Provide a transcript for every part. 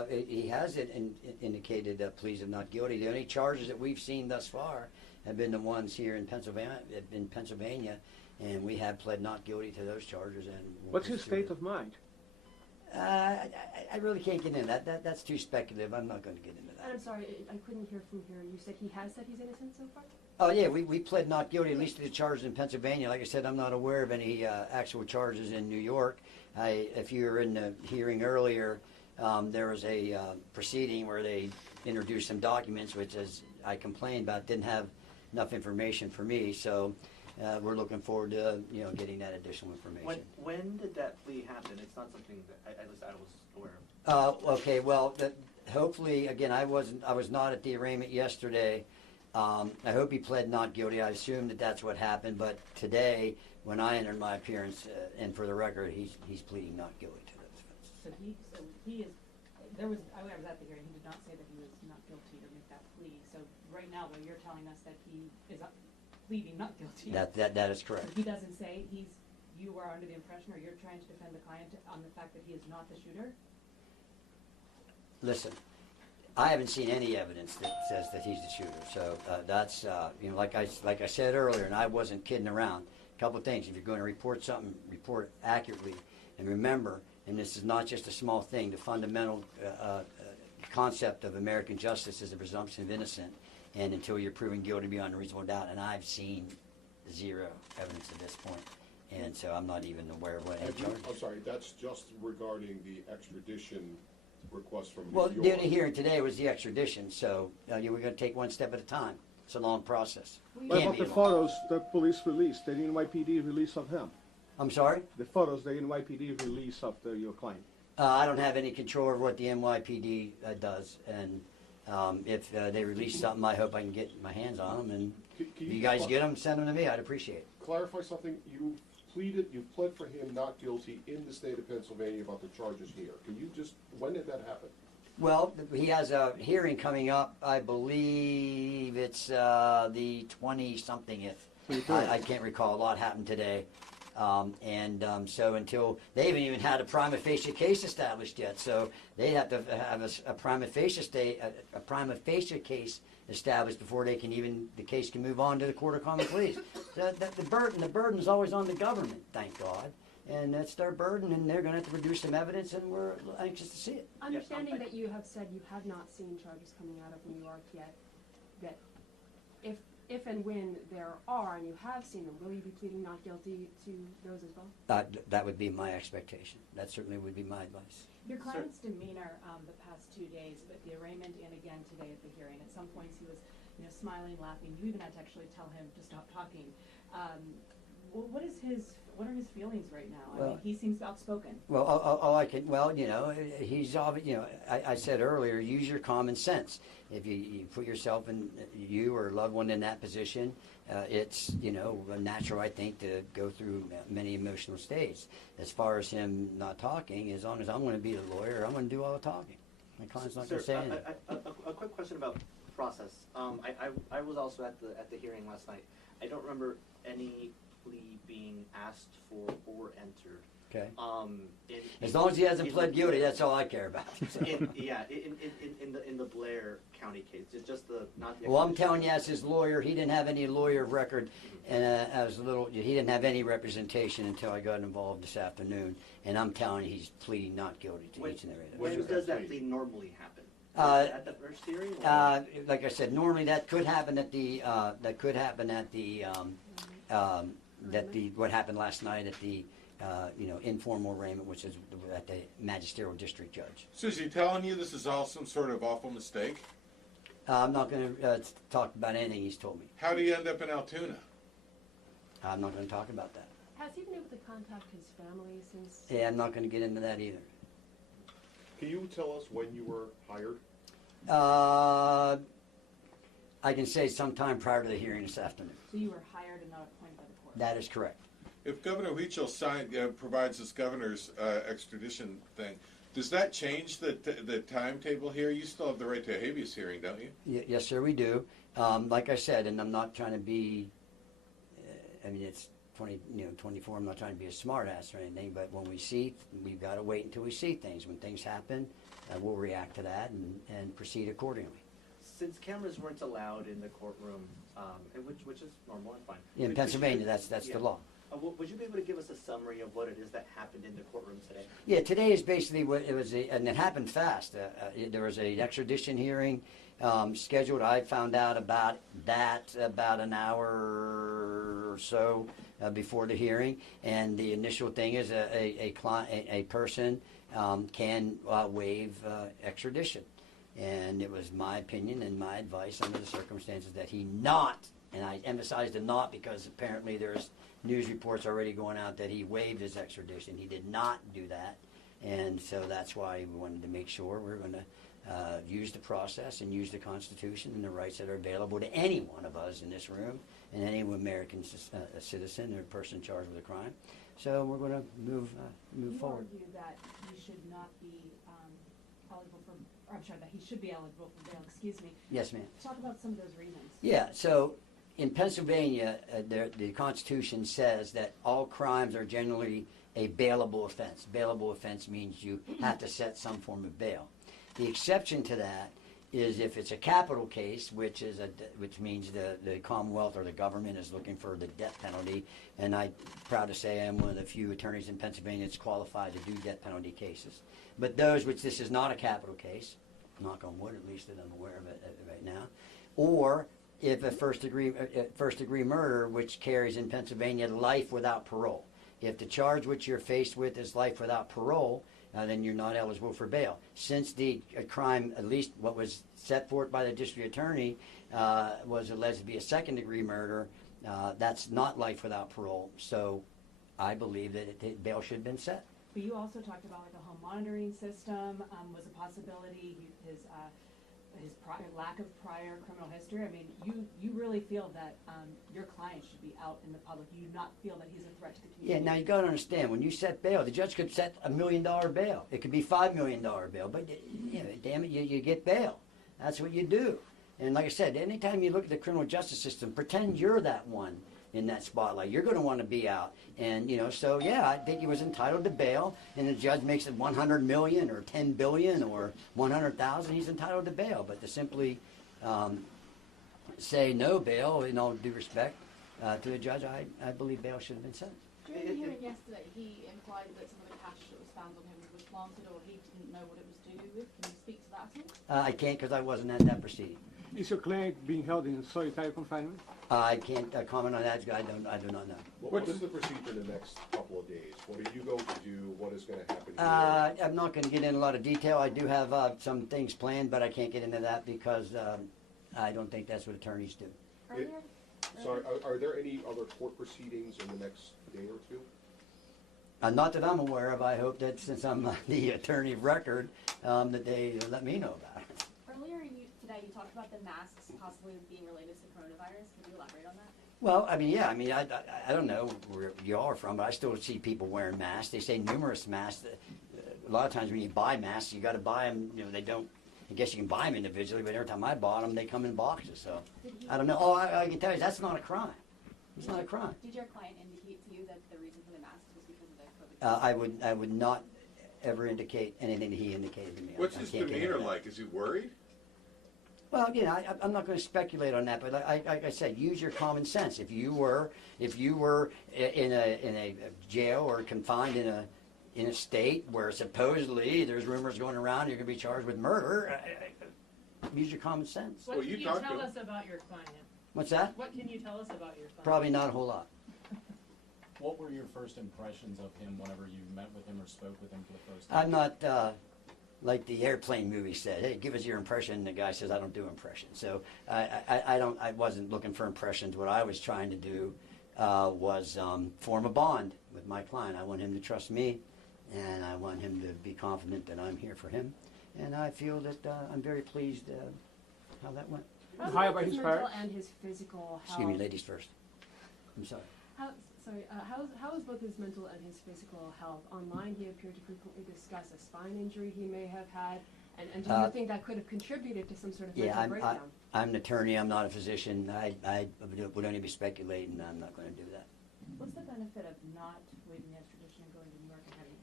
he has indicated pleas of not guilty. The only charges that we've seen thus far have been the ones here in Pennsylvania, and we have pled not guilty to those charges. And what's his state of mind? I really can't get into that. That's too speculative. I'm not going to get into that. I'm sorry, I couldn't hear from here. You said he has said he's innocent so far? Oh, yeah, we pled not guilty, at least to the charges in Pennsylvania. Like I said, I'm not aware of any actual charges in New York. If you were in the hearing earlier, there was a proceeding where they introduced some documents, which, as I complained about, didn't have enough information for me. So we're looking forward to getting that additional information. When did that plea happen? It's not something that at least I was aware of. Okay, well, hopefully, again, I was not at the arraignment yesterday. I hope he pled not guilty. I assume that's what happened. But today, when I entered my appearance, and for the record, he's pleading not guilty to those offenses. So he is. There was. I was at the hearing. He did not say that he was not guilty to make that plea. So right now, though, you're telling us that he is pleading not guilty. That is correct. He doesn't say you are under the impression, or you're trying to defend the client on the fact that he is not the shooter? Listen, I haven't seen any evidence that says that he's the shooter. So that's like I said earlier, and I wasn't kidding around. A couple of things: if you're going to report something, report it accurately, and remember. And this is not just a small thing. The fundamental concept of American justice is the presumption of innocence, and until you're proven guilty beyond a reasonable doubt. And I've seen zero evidence at this point, and so I'm not even aware of what any charges. I'm sorry, that's just regarding the extradition request from New Well, York. the only hearing today was the extradition, so we're going to take one step at a time. It's a long process. What about the photos the police released, the NYPD release of him? I'm sorry? The photos the NYPD release of your client. I don't have any control over what the NYPD does, and if they release something, I hope I can get my hands on them. And if you guys get them, send them to me. I'd appreciate it. Clarify something. You pled for him not guilty in the state of Pennsylvania about the charges here. Can you when did that happen? Well, he has a hearing coming up. I believe it's the 20-something-th. I can't recall. A lot happened today. So until they haven't even had a prima facie case established yet, so they have to have a prima facie case established before the case can move on to the Court of Common Pleas. The burden's always on the government, thank God, and that's their burden, and they're going to have to produce some evidence, and we're anxious to see it. Understanding that you have said you have not seen charges coming out of New York yet, that if and when there are, and you have seen them, will you be pleading not guilty to those as well? That would be my expectation. That certainly would be my advice. Your client's demeanor the past 2 days, but the arraignment and again today at the hearing, at some points he was smiling, laughing. You even had to actually tell him to stop talking. What are his feelings right now? I mean, he seems outspoken. Well, he's I said earlier, use your common sense. If you put yourself you or a loved one in that position, it's natural, I think, to go through many emotional states. As far as him not talking, as long as I'm going to be the lawyer, I'm going to do all the talking. My client's not going to say anything. A quick question about process. I was also at the hearing last night. I don't remember any plea being asked for or entered. Okay. As long as he hasn't pled guilty, that's all I care about. in the Blair County case, it's just not the. Well, I'm telling you, as his lawyer, he didn't have any lawyer of record, and he didn't have any representation until I got involved this afternoon. And I'm telling you, he's pleading not guilty to each and every of When does that plea normally happen? At the first hearing? Like I said, normally that could happen at what happened last night at the informal arraignment, which is at the magisterial district judge. So is he telling you this is all some sort of awful mistake? I'm not going to talk about anything he's told me. How do you end up in Altoona? I'm not going to talk about that. Has he been able to contact his family since? Yeah, I'm not going to get into that either. Can you tell us when you were hired? I can say sometime prior to the hearing this afternoon. So you were hired and not appointed by the court? That is correct. If Governor Huichel provides this governor's extradition thing, does that change the timetable here? You still have the right to a habeas hearing, don't you? Yes, sir, we do. Like I said, and I'm not trying to be, it's 24, I'm not trying to be a smart ass or anything, but when we've got to wait until we see things. When things happen, we'll react to that and proceed accordingly. Since cameras weren't allowed in the courtroom, which is normal and fine. In could Pennsylvania, you- that's yeah. the law. Would you be able to give us a summary of what it is that happened in the courtroom today? Yeah, today is basically what it was, and it happened fast. There was an extradition hearing scheduled. I found out about that about an hour or so before the hearing, and the initial thing is a person can waive extradition, and it was my opinion and my advice under the circumstances that he not, and I emphasize the not because apparently there's news reports already going out that he waived his extradition. He did not do that, and so that's why we wanted to make sure we're going to use the process and use the Constitution and the rights that are available to any one of us in this room and any American citizen or person charged with a crime. So we're going to move forward. You argue that he should not be eligible for, or I'm sorry, that he should be eligible for bail, excuse me. Yes, ma'am. Talk about some of those reasons. Yeah, so in Pennsylvania, the Constitution says that all crimes are generally a bailable offense. Bailable offense means you have to set some form of bail. The exception to that is if it's a capital case, which means the Commonwealth or the government is looking for the death penalty, and I'm proud to say I'm one of the few attorneys in Pennsylvania that's qualified to do death penalty cases. But those which this is not a capital case, knock on wood, at least that I'm aware of it right now, or if a first degree murder, which carries in Pennsylvania life without parole. If the charge which you're faced with is life without parole, then you're not eligible for bail. Since the crime, at least what was set forth by the district attorney, was alleged to be a second degree murder, that's not life without parole. So I believe that bail should have been set. But you also talked about like a home monitoring system was a possibility. His lack of prior criminal history. I mean, you really feel that your client should be out in the public. You do not feel that he's a threat to the Yeah, community. now you got to understand, when you set bail, the judge could set $1 million bail. It could be $5 million bail, but damn it, you get bail. That's what you do. And like I said, anytime you look at the criminal justice system, pretend you're that one in that spotlight. You're going to want to be out. And, so yeah, I think he was entitled to bail, and the judge makes it 100 million or 10 billion or 100,000, he's entitled to bail. But to simply say no bail, in all due respect to the judge, I believe bail should have been set. During the hearing yesterday, he implied that some of the cash that was found on him was planted or he didn't know what it was to do with. Can you speak to that at all? I can't because I wasn't at that proceeding. Is your client being held in solitary confinement? I can't comment on that. I do not know. What's the procedure in the next couple of days? What are you going to do? What is going to happen here? I'm not going to get into a lot of detail. I do have some things planned, but I can't get into that because I don't think that's what attorneys do. Earlier, Sorry, are there any other court proceedings in the next day or two? Not that I'm aware of. I hope that since I'm the attorney of record, that they let me know about it. earlier today you talked about the masks possibly being related to coronavirus. Can you elaborate on that? Well, I don't know where you all are from, but I still see people wearing masks. They say numerous masks. A lot of times when you buy masks, you got to buy them. They don't. I guess you can buy them individually, but every time I bought them, they come in boxes. So I don't know. Oh, I can tell you that's not a crime. It's not a crime. Did your client indicate to you that the reason for the masks was because of the COVID? I would not ever indicate anything he indicated to me. What's I his can't get demeanor into that. like? Is he worried? Well, I'm not going to speculate on that, but like I said, use your common sense. If you were in a jail or confined in a state where supposedly there's rumors going around you're going to be charged with murder, use your common sense. Well, What you can you talked tell to- us about your client? What's that? What can you tell us about your client? Probably not a whole lot. What were your first impressions of him whenever you met with him or spoke with him for the first time? I'm not like the airplane movie said. Hey, give us your impression. And the guy says, I don't do impressions. So I wasn't looking for impressions. What I was trying to do was form a bond with my client. I want him to trust me, and I want him to be confident that I'm here for him. And I feel that I'm very pleased how that went. How about his mental parents? and his physical health? Excuse me, ladies first. I'm sorry. How is both his mental and his physical health? Online, he appeared to frequently discuss a spine injury he may have had, and do you think that could have contributed to some sort of mental breakdown? I'm an attorney. I'm not a physician. I would only be speculating. I'm not going to do that. What's the benefit of not waiving the extradition and going to New York and having a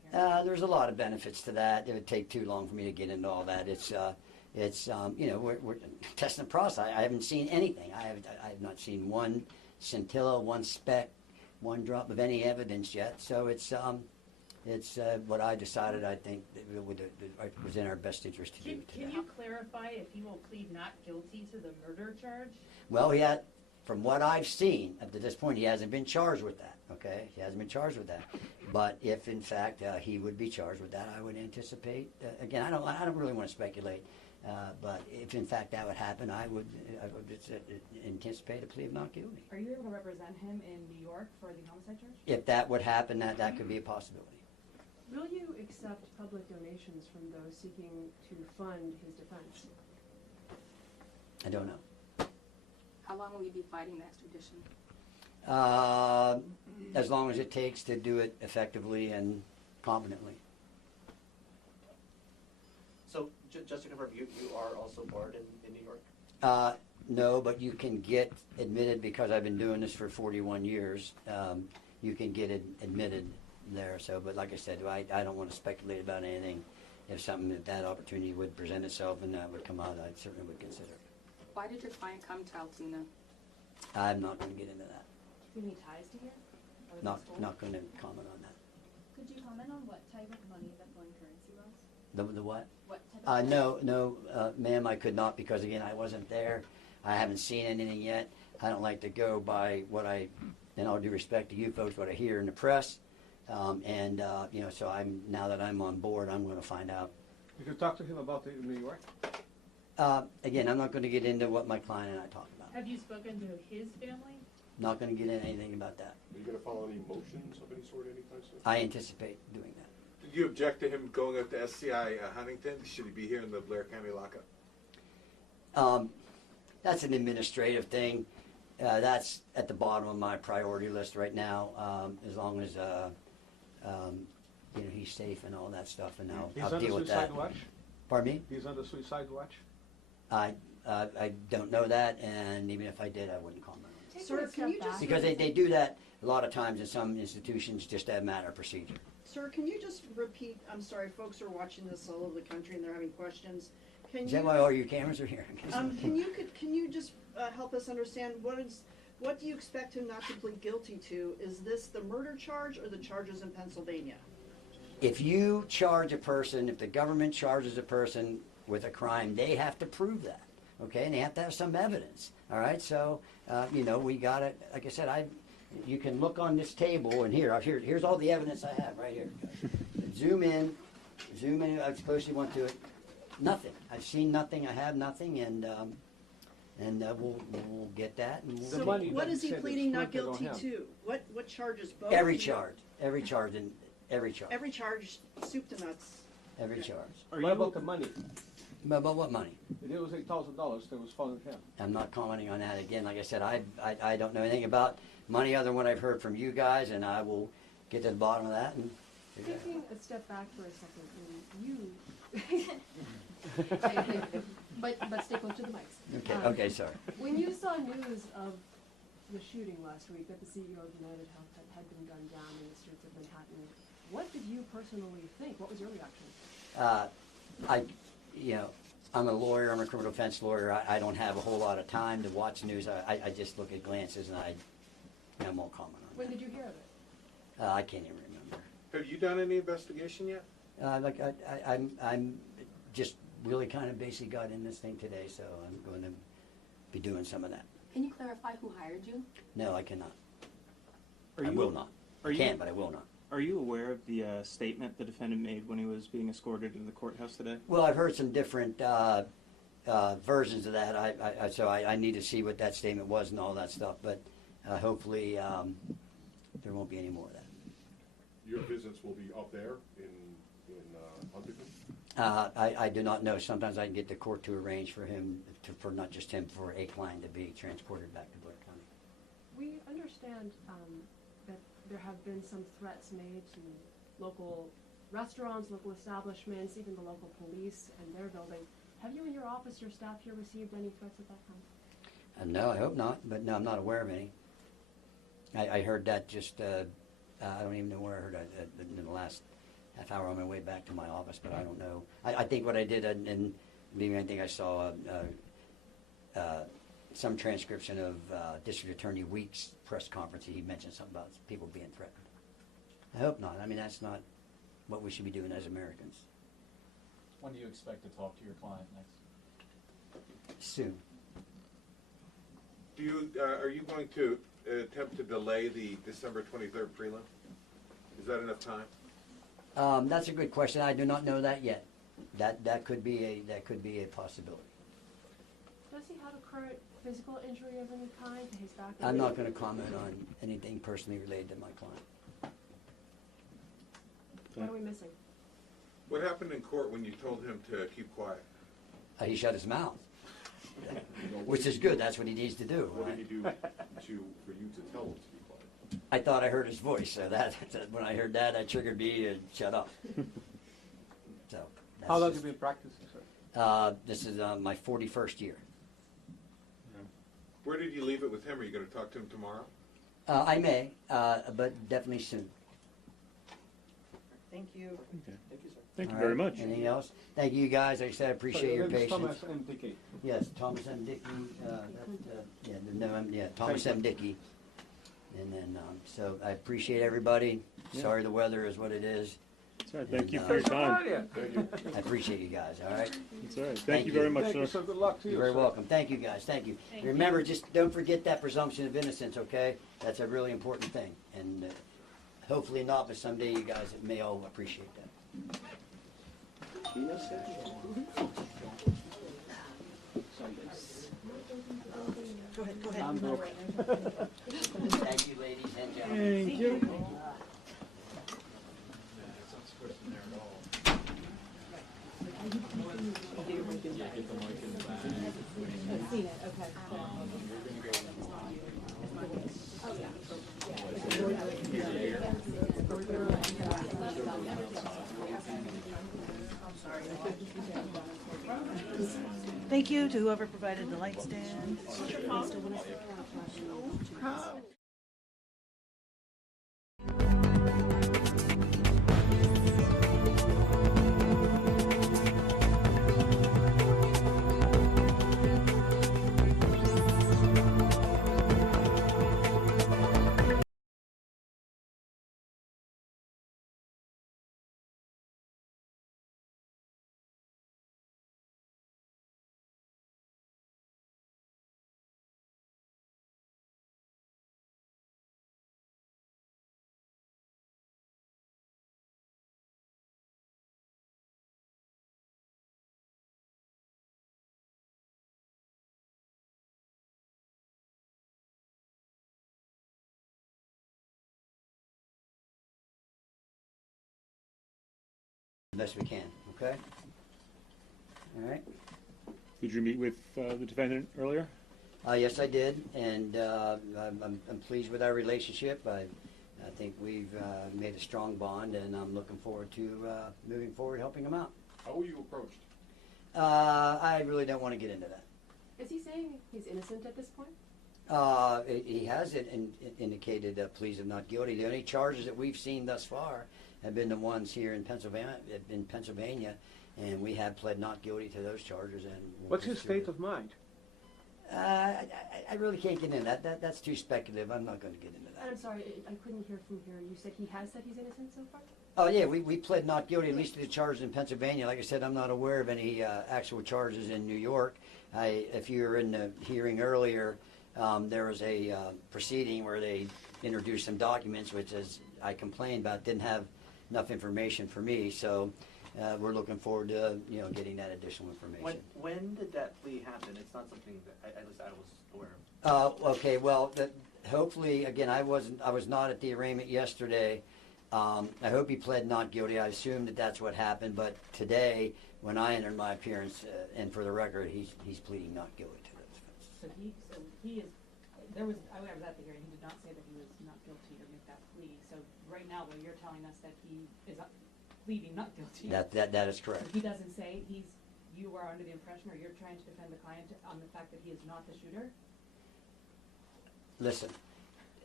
There's a lot of benefits to that. It would take too long for me to get into all that. It's we're testing the process. I haven't seen anything. I have not seen one scintilla, one speck, one drop of any evidence yet. So it's what I decided. I think that it was in our best interest to do. Can you clarify if he will plead not guilty to the murder charge? Well, from what I've seen up to this point, he hasn't been charged with that. Okay, he hasn't been charged with that. But if in fact he would be charged with that, I would anticipate. Again, I don't really want to speculate. But if in fact that would happen, I would anticipate a plea of not guilty. Are you able to represent him in New York for the homicide charge? If that would happen, that could be a possibility. Will you accept public donations from those seeking to fund his defense? I don't know. How long will you be fighting the extradition? As long as it takes to do it effectively and competently. So, just to confirm, you are also barred in New York? No, but you can get admitted because I've been doing this for 41 years. You can get admitted there. So, but like I said, I don't want to speculate about anything. If that opportunity would present itself and that would come out, I certainly would consider it. Why did your client come to Altoona? I'm not going to get into that. Do you have any ties to here? Or Not the school? not going to comment on that. Could you comment on what type of money that foreign currency was? The what? What type of No, ma'am, I could not because again, I wasn't there. I haven't seen anything yet. I don't like to go by in all due respect to you folks, what I hear in the press. So now that I'm on board, I'm going to find out. You can talk to him about it in New York. Again, I'm not going to get into what my client and I talk about. Have you spoken to his family? Not going to get into anything about that. Are you gonna file any motions of any sort anytime soon? I anticipate doing that. Did you object to him going up to SCI Huntington? Should he be here in the Blair County lockup? That's an administrative thing. That's at the bottom of my priority list right now. As long as he's safe and all that stuff, and I'll deal with that. He's on the suicide watch? Pardon me? He's on the suicide watch? I don't know that, and even if I did, I wouldn't comment on it. Sir, can you just Because they do that a lot of times in some institutions, just as a matter of procedure. Sir, can you just repeat, I'm sorry, folks are watching this all over the country and they're having questions. Is that why all your cameras are here? Can you just help us understand what do you expect him not to plead guilty to? Is this the murder charge or the charges in Pennsylvania? If you charge a person, if the government charges a person with a crime, they have to prove that, okay? And they have to have some evidence, all right? So, we got it. Like I said, you can look on this table, and here's all the evidence I have right here. Zoom in as close as you want to it. Nothing. I've seen nothing. I have nothing, and we'll get that. And So what is he pleading not guilty to? What charges? Both? Every charge, Every charge. Every charge, soup to nuts. Every charge. What about the money? About what money? It was $8,000 that was found in him. I'm not commenting on that again. Like I said, I don't know anything about money other than what I've heard from you guys, and I will get to the bottom of that. And Taking a step back for a second, but stay close to the mics. Okay, sorry. when you saw news of the shooting last week that the CEO of UnitedHealthcare had been gunned down in the streets of Manhattan, what did you personally think? What was your reaction? I'm a lawyer. I'm a criminal defense lawyer. I don't have a whole lot of time to watch news. I just look at glances and I won't comment on When that. did you hear of it? I can't even remember. Have you done any investigation yet? I'm just really kind of basically got in this thing today, so I'm going to be doing some of that. Can you clarify who hired you? No, I cannot. Are I you- will not. are I you- can, but I will not. Are you aware of the statement the defendant made when he was being escorted to the courthouse today? Well, I've heard some different versions of that. So I need to see what that statement was and all that stuff. But hopefully there won't be any more of that. Your visits will be up there in Huntington? I do not know. Sometimes I can get the court to arrange for him, for not just him, for a client to be transported back to Blair County. We understand that there have been some threats made to local restaurants, local establishments, even the local police and their building. Have you and your office, your staff here, received any threats of that kind? No, I hope not. But no, I'm not aware of any. I heard that just, I don't even know where I heard it in the last half hour on my way back to my office, but I don't know. I think what I did, and maybe I think I saw some transcription of District Attorney Weeks' press conference. He mentioned something about people being threatened. I hope not. I mean, that's not what we should be doing as Americans. When do you expect to talk to your client next? Soon. Do you, are you going to attempt to delay the December 23rd prelim? Is that enough time? That's a good question. I do not know that yet. That could be a possibility. Does he have a current physical injury of any kind to his back? I'm not going to comment on anything personally related to my client. What are we missing? What happened in court when you told him to keep quiet? He shut his mouth, which is good. That's what he needs to do. What Right? did he do for you to tell him to be quiet? I thought I heard his voice, so that when I heard that triggered me to shut up. So. That's How long have just- you been practicing, sir? This is my 41st year. Where did you leave it with him? Are you going to talk to him tomorrow? I may, but definitely soon. Thank you. Okay. Thank you, sir. Thank you All very right. much. Anything else? Thank you guys. Like I said, I appreciate your patience. Thomas M. Dickey. Yes, Thomas M. Dickey. Thomas M. Dickey. And then, so I appreciate everybody. Yeah. Sorry the weather is what it is. That's all right. Thank you And, for your time. Thank you. I appreciate you guys. All right. That's all right. Thank Thank you you. very much, Thank you, sir. sir. Good luck to you, You're very sir. welcome. Thank you guys. Thank you. Thank you. Remember, just don't forget that presumption of innocence, okay? That's a really important thing. And hopefully not, but someday you guys may all appreciate that. Go ahead. I'm broke. Thank you, ladies and gentlemen. Thank you. I've seen it, okay. Thank you to whoever provided the light stand. The best we can, okay? All right. Did you meet with the defendant earlier? Yes, I did, and I'm pleased with our relationship. I think we've made a strong bond, and I'm looking forward to moving forward, helping him out. How were you approached? I really don't want to get into that. Is he saying he's innocent at this point? He has indicated pleas of not guilty. The only charges that we've seen thus far have been the ones here in Pennsylvania, and we have pled not guilty to those charges. And we'll What's his pursue state it. of mind? I really can't get into that. That's too speculative. I'm not going to get into that. I'm sorry, I couldn't hear from here. You said he has said he's innocent so far? Oh yeah, we pled not guilty, at least to the charges in Pennsylvania. Like I said, I'm not aware of any actual charges in New York. If you were in the hearing earlier, there was a proceeding where they introduced some documents, which, as I complained about, didn't have enough information for me. So we're looking forward to getting that additional information. When did that plea happen? It's not something that at least I was aware of. Okay, well, hopefully, again, I was not at the arraignment yesterday. I hope he pled not guilty. I assume that that's what happened. But today, when I entered my appearance, and for the record, he's pleading not guilty to those offenses. So he is, I was at the hearing, he did not say that he was not guilty or make that plea. So right now, though, you're telling us that he is pleading not guilty. That is correct. He doesn't say you are under the impression, or you're trying to defend the client on the fact that he is not the shooter? Listen,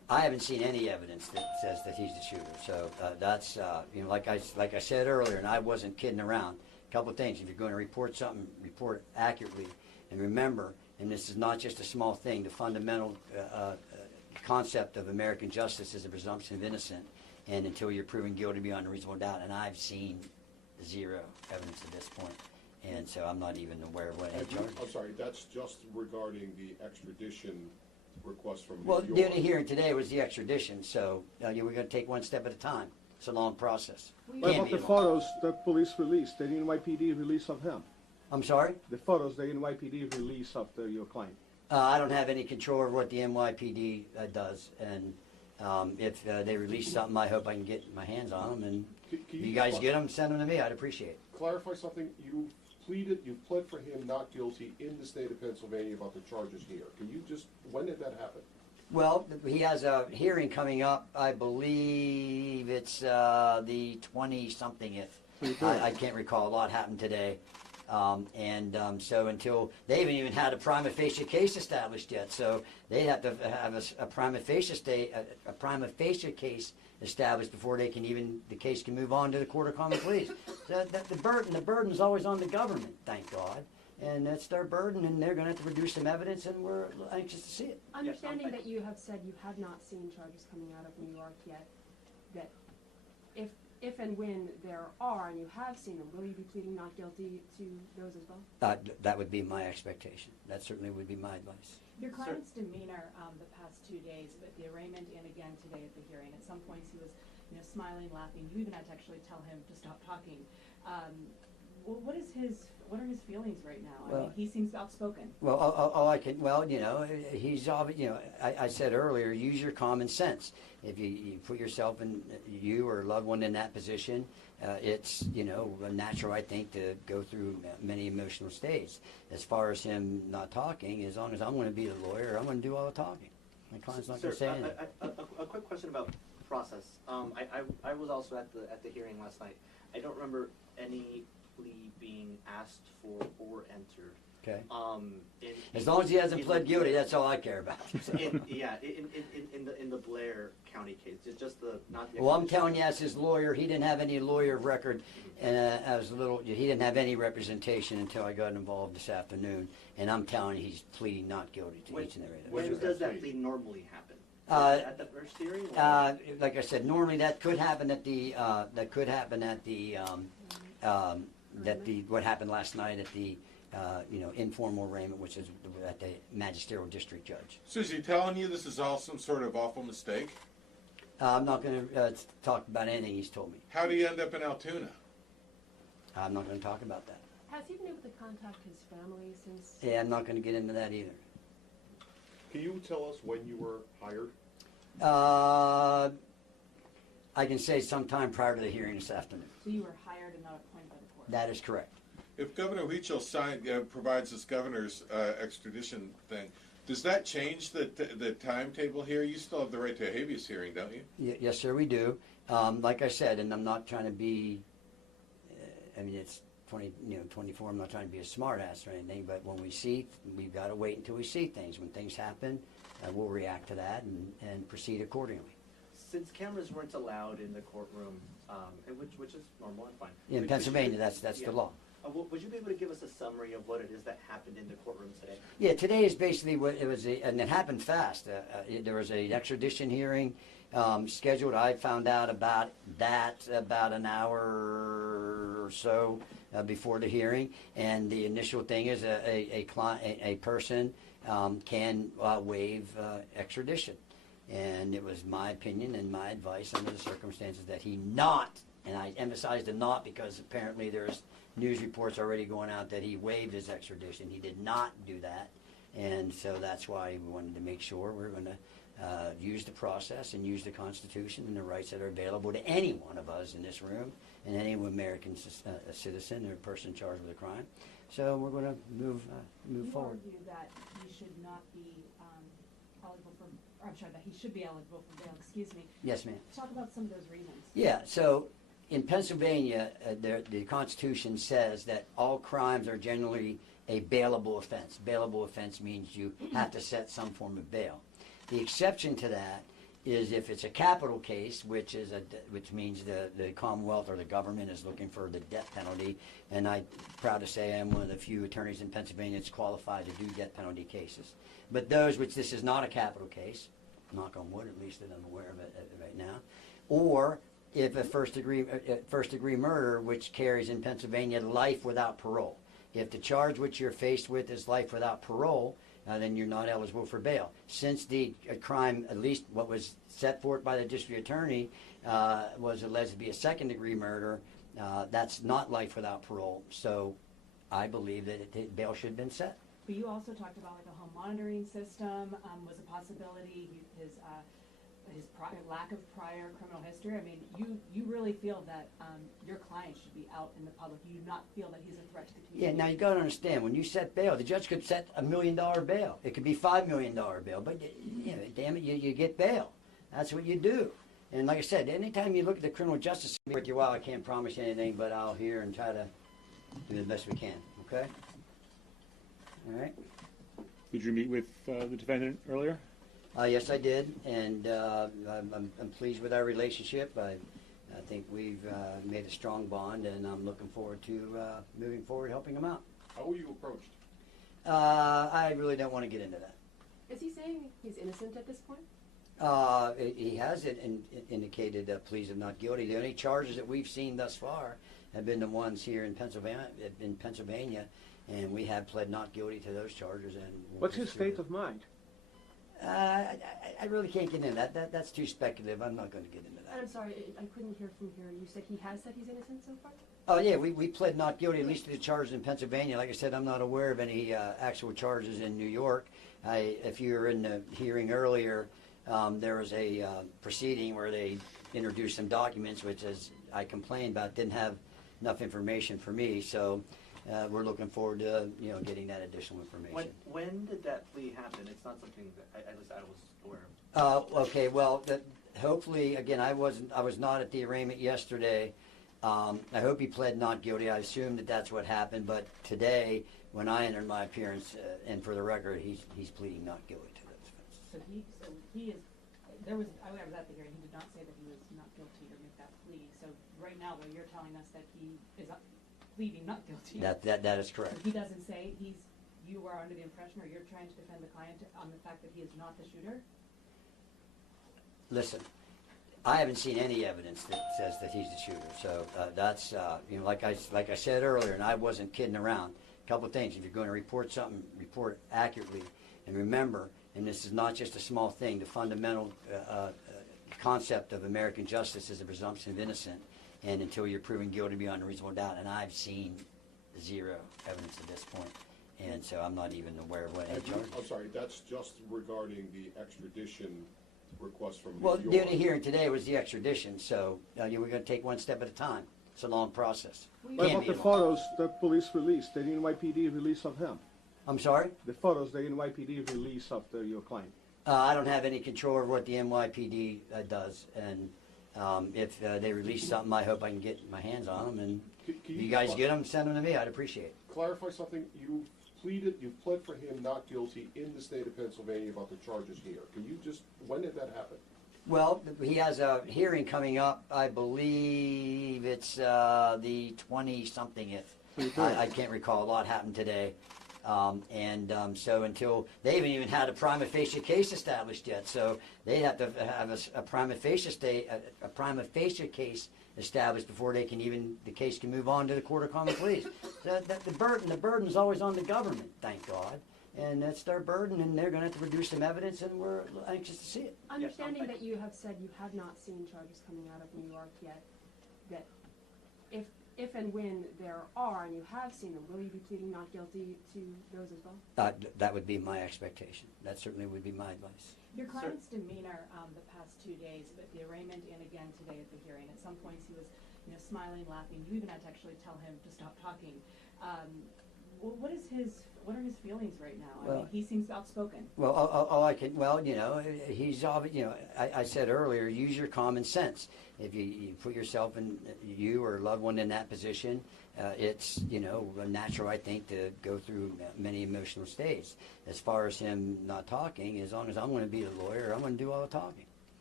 I haven't seen any evidence that says that he's the shooter. So that's like I said earlier, and I wasn't kidding around. A couple of things: if you're going to report something, report it accurately, and remember. And this is not just a small thing. The fundamental concept of American justice is the presumption of innocence, and until you're proven guilty beyond a reasonable doubt. And I've seen zero evidence at this point, and so I'm not even aware of what any charges. I'm sorry, that's just regarding the extradition request from New Well, York. the only hearing today was the extradition, so we're going to take one step at a time. It's a long process. What about the photos the police released, the NYPD release of him? I'm sorry? The photos, the NYPD release of your client. I don't have any control over what the NYPD does, and if they release something, I hope I can get my hands on them. And if you guys get them, send them to me. I'd appreciate it. Clarify something. You pled for him not guilty in the state of Pennsylvania about the charges here. Can you just, when did that happen? Well, he has a hearing coming up. I believe it's the 20-somethingth. I can't recall. A lot happened today. So until they haven't even had a prima facie case established yet, so they have to have a prima facie case established before they can the case can move on to the Court of Common Pleas. The burden's always on the government, thank God, and that's their burden, and they're going to have to produce some evidence, and we're anxious to see it. Understanding that you have said you have not seen charges coming out of New York yet, that if and when there are, and you have seen them, will you be pleading not guilty to those as well? That would be my expectation. That certainly would be my advice. Your client's demeanor the past 2 days, but the arraignment and again today at the hearing, at some points he was smiling, laughing. You even had to actually tell him to stop talking. What are his feelings right now? I mean, he seems outspoken. Well, he's I said earlier, use your common sense. If you put yourself you or a loved one in that position, it's natural, I think, to go through many emotional states. As far as him not talking, as long as I'm going to be the lawyer, I'm going to do all the talking. My client's not going to say anything. A quick question about process. I was also at the hearing last night. I don't remember any plea being asked for or entered. Okay. As long as he hasn't pled guilty, that's all I care about. in the Blair County case, just the not the. Well, I'm telling you, as his lawyer, he didn't have any lawyer of record, and he didn't have any representation until I got involved this afternoon. And I'm telling you, he's pleading not guilty to each and every. When does that plea normally happen? At the first hearing? Like I said, normally that could happen at what happened last night at the informal arraignment, which is at the magisterial district judge. So is he telling you this is all some sort of awful mistake? I'm not going to talk about anything he's told me. How do you end up in Altoona? I'm not going to talk about that. Has he been able to contact his family since? Yeah, I'm not going to get into that either. Can you tell us when you were hired? I can say sometime prior to the hearing this afternoon. So you were hired and not appointed by the court? That is correct. If Governor Huichol provides this governor's extradition thing, does that change the timetable here? You still have the right to a habeas hearing, don't you? Yes, sir, we do. Like I said, and I'm not trying to be, it's 24, I'm not trying to be a smart ass or anything, but when we've got to wait until we see things. When things happen, we'll react to that and proceed accordingly. Since cameras weren't allowed in the courtroom, which is normal and fine. In Pennsylvania, that's the law. Would you be able to give us a summary of what it is that happened in the courtroom today? Yeah, today is basically what it was, and it happened fast. There was an extradition hearing scheduled. I found out about that about an hour or so before the hearing, and the initial thing is a person can waive extradition. And it was my opinion and my advice under the circumstances that he not, and I emphasize the not because apparently there's news reports already going out that he waived his extradition. He did not do that, and so that's why we wanted to make sure we're going to use the process and use the Constitution and the rights that are available to any one of us in this room and any American citizen or person charged with a crime. So we're going to move forward. You argue that he should not be eligible for. That he should be eligible for bail, excuse me. Yes, ma'am. Talk about some of those reasons. Yeah, so in Pennsylvania, the Constitution says that all crimes are generally a bailable offense. Bailable offense means you have to set some form of bail. The exception to that is if it's a capital case, which means the Commonwealth or the government is looking for the death penalty. And I'm proud to say I'm one of the few attorneys in Pennsylvania that's qualified to do death penalty cases. But those which this is not a capital case, knock on wood, at least that I'm aware of it right now, or if a first degree murder, which carries in Pennsylvania life without parole. If the charge which you're faced with is life without parole, then you're not eligible for bail. Since the crime, at least what was set forth by the district attorney, was alleged to be a second degree murder, that's not life without parole. So I believe that bail should have been set. But you also talked about like a home monitoring system was a possibility. His lack of prior criminal history. I mean, you really feel that your client should be out in the public. You do not feel that he's a threat to the community. Yeah, now you got to understand, when you set bail, the judge could set $1 million bail. It could be $5 million bail, but damn it, you get bail. That's what you do. And like I said, anytime you look at the criminal justice system, with you, well, I can't promise you anything, but I'll hear and try to do the best we can. Okay. All right. Did you meet with the defendant earlier? Yes, I did, and I'm pleased with our relationship. I think we've made a strong bond, and I'm looking forward to moving forward, helping him out. How were you approached? I really don't want to get into that. Is he saying he's innocent at this point? He has indicated pleas of not guilty. The only charges that we've seen thus far have been the ones here in Pennsylvania, and we have pled not guilty to those charges. And what's his state of mind? I really can't get into that. That's too speculative. I'm not going to get into that. I'm sorry, I couldn't hear from here. You said he has said he's innocent so far? Oh, yeah, we pled not guilty, at least to the charges in Pennsylvania. Like I said, I'm not aware of any actual charges in New York. If you were in the hearing earlier, there was a proceeding where they introduced some documents, which, as I complained about, didn't have enough information for me. So we're looking forward to getting that additional information. When did that plea happen? It's not something that at least I was aware of. Okay, well, hopefully, again, I was not at the arraignment yesterday. I hope he pled not guilty. I assume that's what happened. But today, when I entered my appearance, and for the record, he's pleading not guilty to those offenses. So he is. I was at the hearing. He did not say that he was not guilty or make that plea. So right now, though, you're telling us that he is pleading not guilty. That is correct. So he doesn't say you are under the impression, or you're trying to defend the client on the fact that he is not the shooter? Listen, I haven't seen any evidence that says that he's the shooter. So that's like I said earlier, and I wasn't kidding around. A couple of things: if you're going to report something, report it accurately, and remember. And this is not just a small thing. The fundamental concept of American justice is a presumption of innocence, and until you're proven guilty beyond a reasonable doubt. And I've seen zero evidence at this point, and so I'm not even aware of what any charges. I'm sorry, that's just regarding the extradition request from New Well, York. the only hearing today was the extradition, so we're going to take one step at a time. It's a long process. What about the photos the police released, the NYPD release of him? I'm sorry? The photos the NYPD release of your client. I don't have any control over what the NYPD does, and if they release something, I hope I can get my hands on them. And if you guys get them, send them to me. I'd appreciate it. Clarify something. You pled for him not guilty in the state of Pennsylvania about the charges here. Can you when did that happen? Well, he has a hearing coming up. I believe it's the 20-somethingth. I can't recall. A lot happened today. So until they haven't even had a prima facie case established yet, so they have to have a prima facie case established before the case can move on to the Court of Common Pleas. The burden is always on the government, thank God, and that's their burden, and they're going to have to produce some evidence, and we're anxious to see it. Understanding that you have said you have not seen charges coming out of New York yet, that if and when there are, and you have seen them, will you be pleading not guilty to those as well? That would be my expectation. That certainly would be my advice. Your client's demeanor the past 2 days, but the arraignment and again today at the hearing, at some points he was smiling, laughing. You even had to actually tell him to stop talking. What are his feelings right now? I mean, he seems outspoken. Well, he's obvious. I said earlier, use your common sense. If you put yourself in, you or a loved one in that position, it's natural, I think, to go through many emotional states. As far as him not talking, as long as I'm going to be the lawyer, I'm going to do all the talking.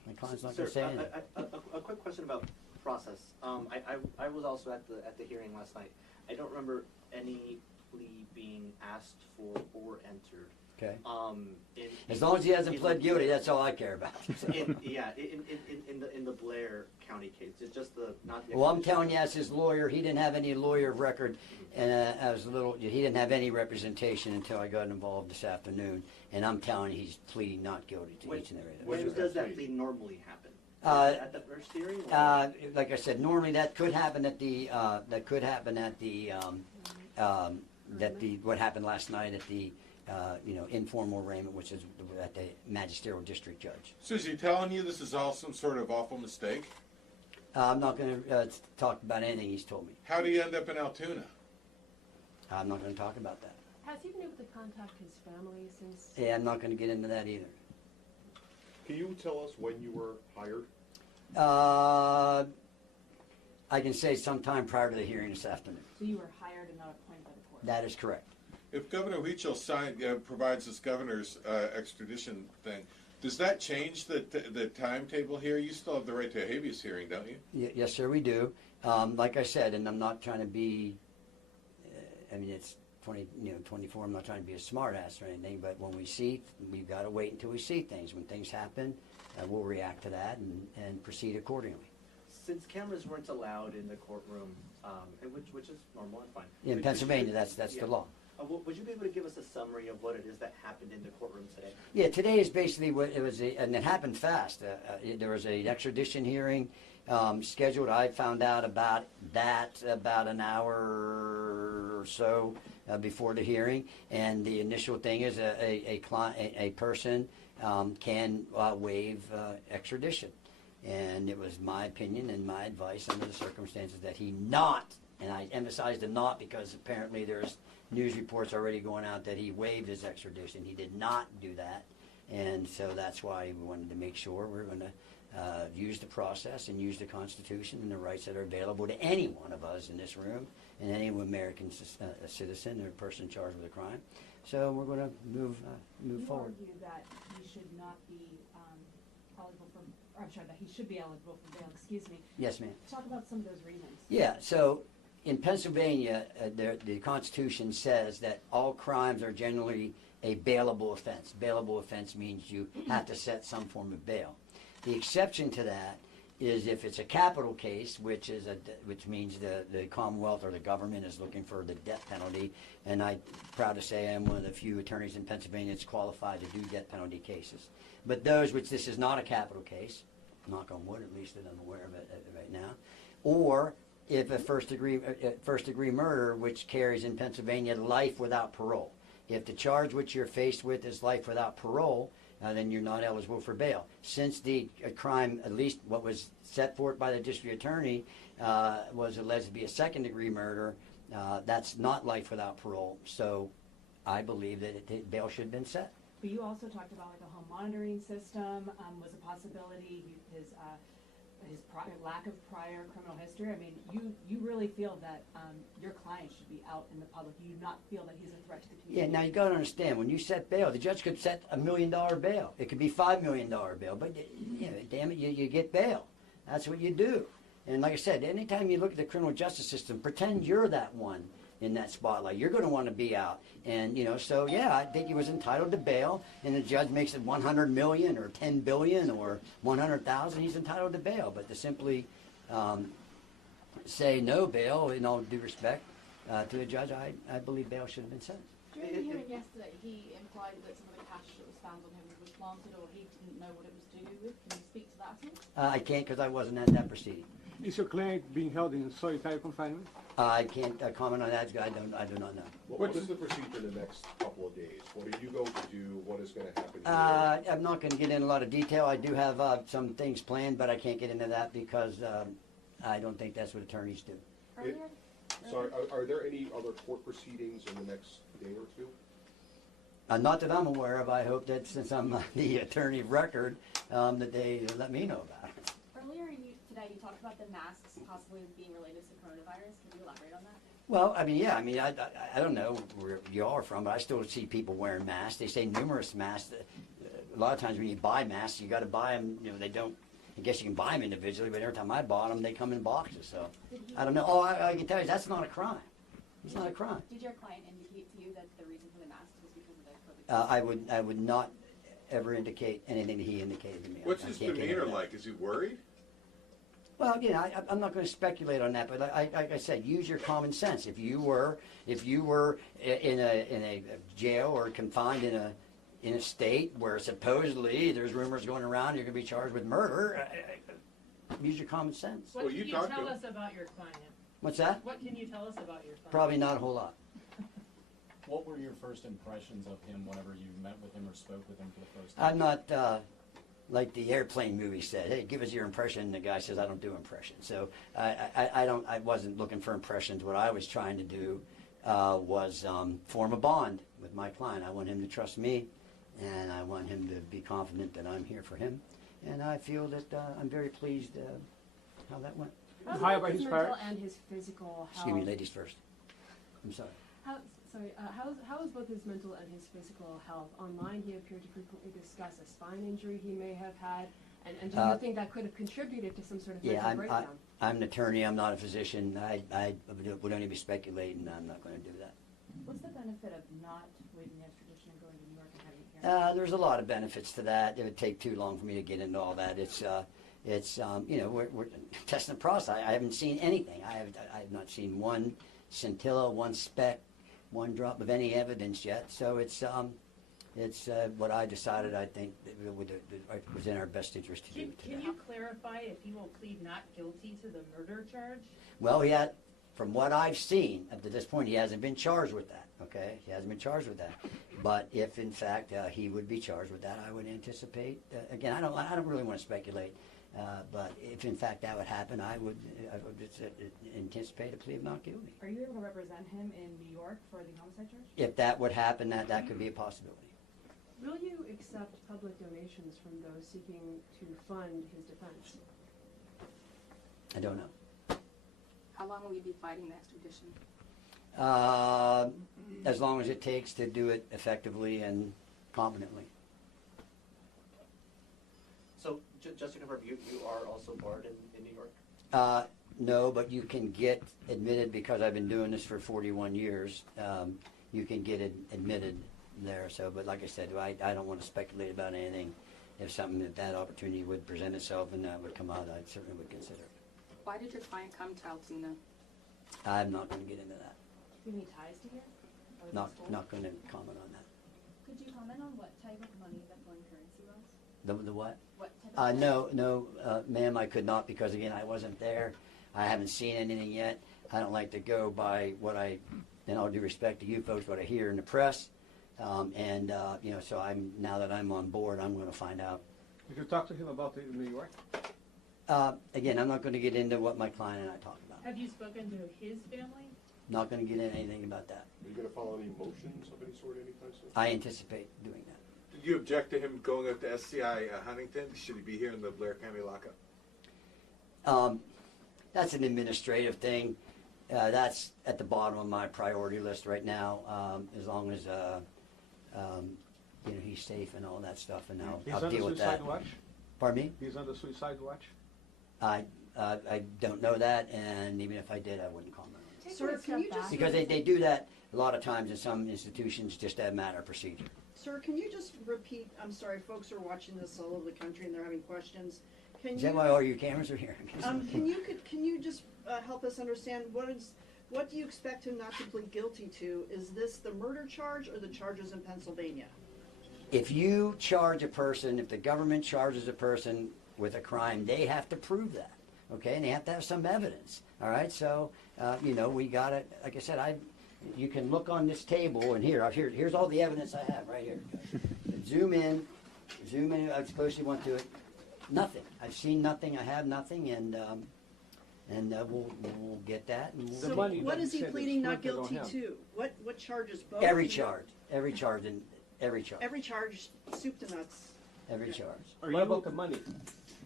My client's not Sir, going to say anything. a quick question about process. I was also at the hearing last night. I don't remember any plea being asked for or entered. Okay. As long as he hasn't pled guilty, that's all I care about. in the Blair County case, it's just not the. Well, I'm telling you, as his lawyer, he didn't have any lawyer of record, and he didn't have any representation until I got involved this afternoon. And I'm telling you, he's pleading not guilty to each and every. When does that plea normally happen? At the first hearing? Like I said, normally that could happen at the what happened last night at the informal arraignment, which is at the magisterial district judge. So is he telling you this is all some sort of awful mistake? I'm not going to talk about anything he's told me. How do you end up in Altoona? I'm not going to talk about that. Has he been able to contact his family since? Yeah, I'm not going to get into that either. Can you tell us when you were hired? I can say sometime prior to the hearing this afternoon. So you were hired and not appointed by the court? That is correct. If Governor Huichol provides this governor's extradition thing, does that change the timetable here? You still have the right to a habeas hearing, don't you? Yes, sir, we do. Like I said, and I'm not trying to be, it's 24, I'm not trying to be a smart ass or anything, but when we've got to wait until we see things. When things happen, we'll react to that and proceed accordingly. Since cameras weren't allowed in the courtroom, which is normal and fine. In Pennsylvania, that's the law. Would you be able to give us a summary of what it is that happened in the courtroom today? Yeah, today is basically what it was, and it happened fast. There was an extradition hearing scheduled. I found out about an hour or so before the hearing, and the initial thing is a person can waive extradition, and it was my opinion and my advice under the circumstances that he not, and I emphasize the not because apparently there's news reports already going out that he waived his extradition. He did not do that, and so that's why we wanted to make sure we're going to use the process and use the Constitution and the rights that are available to any one of us in this room and any American citizen or person charged with a crime. So we're going to move forward. You argue that he should not be eligible for, or I'm sorry, that he should be eligible for bail. Excuse me. Yes, ma'am. Talk about some of those reasons. Yeah. So in Pennsylvania, the Constitution says that all crimes are generally a bailable offense. Bailable offense means you have to set some form of bail. The exception to that is if it's a capital case, which means the Commonwealth or the government is looking for the death penalty. And I'm proud to say I'm one of the few attorneys in Pennsylvania that's qualified to do death penalty cases. But those which this is not a capital case, knock on wood, at least that I'm aware of it right now, or if a first degree murder, which carries in Pennsylvania life without parole. If the charge which you're faced with is life without parole, then you're not eligible for bail. Since the crime, at least what was set forth by the district attorney, was alleged to be a second degree murder, that's not life without parole. So I believe that bail should have been set. But you also talked about like a home monitoring system was a possibility. His lack of prior criminal history. I mean, you really feel that your client should be out in the public. You do not feel that he's a threat to the community. Yeah, now you got to understand, when you set bail, the judge could set $1 million bail. It could be $5 million bail, but damn it, you get bail. That's what you do. And like I said, anytime you look at the criminal justice system, pretend you're that one in that spotlight. You're going to want to be out. And, so yeah, I think he was entitled to bail, and the judge makes it $100 million or $10 billion or $100,000, he's entitled to bail. But to simply say no bail, in all due respect to the judge, I believe bail should have been set. During the hearing yesterday, he implied that some of the cash that was found on him was planted or he didn't know what it was to do with. Can you speak to that at all? I can't because I wasn't at that proceeding. Is your client being held in solitary confinement? I can't comment on that. I do not know. What is the procedure in the next couple of days? What are you going to do? What is going to happen here? I'm not going to get into a lot of detail. I do have some things planned, but I can't get into that because I don't think that's what attorneys do. Sorry, are there any other court proceedings in the next day or two? Not that I'm aware of. I hope that since I'm the attorney of record, that they let me know about it. Earlier today, you talked about the masks possibly being related to coronavirus. Can you elaborate on that? Well, I mean, yeah, I mean, I don't know where you are from, but I still see people wearing masks. They say numerous masks. A lot of times when you buy masks, you got to buy them. You know, they don't. I guess you can buy them individually, but every time I bought them, they come in boxes. So I don't know. Oh, I can tell you that's not a crime. It's not a crime. Did your client indicate to you that the reason for the mask was because of the COVID? I would not ever indicate anything that he indicated to me. What's I his can't get into demeanor that. like? Is he worried? Well, you know, I'm not going to speculate on that, but like I said, use your common sense. If you were in a jail or confined in a state where supposedly there's rumors going around you're going to be charged with murder, use your common sense. What can you tell us about your client? What's that? What can you tell us about your client? Probably not a whole lot. What were your first impressions of him whenever you met with him or spoke with him for the first time? I'm not like the airplane movie said. Hey, give us your impression. And the guy says, I don't do impressions. So I wasn't looking for impressions. What I was trying to do was form a bond with my client. I want him to trust me, and I want him to be confident that I'm here for him. And I feel that I'm very pleased how that went. How about his mental and his physical health? Excuse me, ladies first. I'm sorry. How is both his mental and his physical health? Online, he appeared to frequently discuss a spine injury he may have had, and do you think that could have contributed to some sort of mental breakdown? I'm an attorney. I'm not a physician. I would only be speculating. I'm not going to do that. What's the benefit of not waiving the extradition and going to New York and having it here? There's a lot of benefits to that. It would take too long for me to get into all that. It's you know, we're testing the process. I haven't seen anything. I have not seen one scintilla, one speck, one drop of any evidence yet. So it's what I decided. I think that it was in our best interest to do. Can you clarify if he will plead not guilty to the murder charge? Well, from what I've seen up to this point, he hasn't been charged with that. Okay, he hasn't been charged with that. But if in fact he would be charged with that, I would anticipate. Again, I don't really want to speculate. But if in fact that would happen, I would anticipate a plea of not guilty. Are you able to represent him in New York for the homicide charge? If that would happen, that could be a possibility. Will you accept public donations from those seeking to fund his defense? I don't know. How long will you be fighting the extradition? As long as it takes to do it effectively and competently. So, just to confirm, you are also barred in New York? No, but you can get admitted because I've been doing this for 41 years. You can get admitted there. So, but like I said, I don't want to speculate about anything. If something that opportunity would present itself and that would come out, I certainly would consider it. Why did your client come to Altoona? I'm not going to get into that. Do you have any ties to here? Not going to comment on that. Could you comment on what type of money that foreign currency was? The what? What type of No, ma'am, I could not because, again, I wasn't there. I haven't seen anything yet. I don't like to go by what in all due respect to you folks, what I hear in the press. You know, so now that I'm on board, I'm going to find out. Did you talk to him about it in New York? Again, I'm not going to get into what my client and I talked about. Have you spoken to his family? Not going to get into anything about that. Are you going to follow any motions of any sort anytime soon? I anticipate doing that. Did you object to him going up to SCI Huntington? Should he be here in the Blair County lockup? That's an administrative thing. That's at the bottom of my priority list right now. As long as you know, he's safe and all that stuff, and I'll deal with that. He's on the suicide watch? Pardon me? He's on the suicide watch? I don't know that, and even if I did, I wouldn't comment on it. Sir, can you just Because they do that a lot of times in some institutions just as a matter of procedure. Sir, can you just repeat? I'm sorry, folks are watching this all over the country and they're having questions. Is that why all your cameras are here? Can you just help us understand what do you expect him not to plead guilty to? Is this the murder charge or the charges in Pennsylvania? If you charge a person, if the government charges a person with a crime, they have to prove that, okay? And they have to have some evidence, all right? So, you know, we got it. Like I said, you can look on this table, and here's all the evidence I have right here. Zoom in. I suppose you want to. Nothing. I've seen nothing. I have nothing, and we'll get that. And So what is he pleading not guilty to? What charges? Both? Every charge, Every charge, soup to nuts. every charge. What about the money?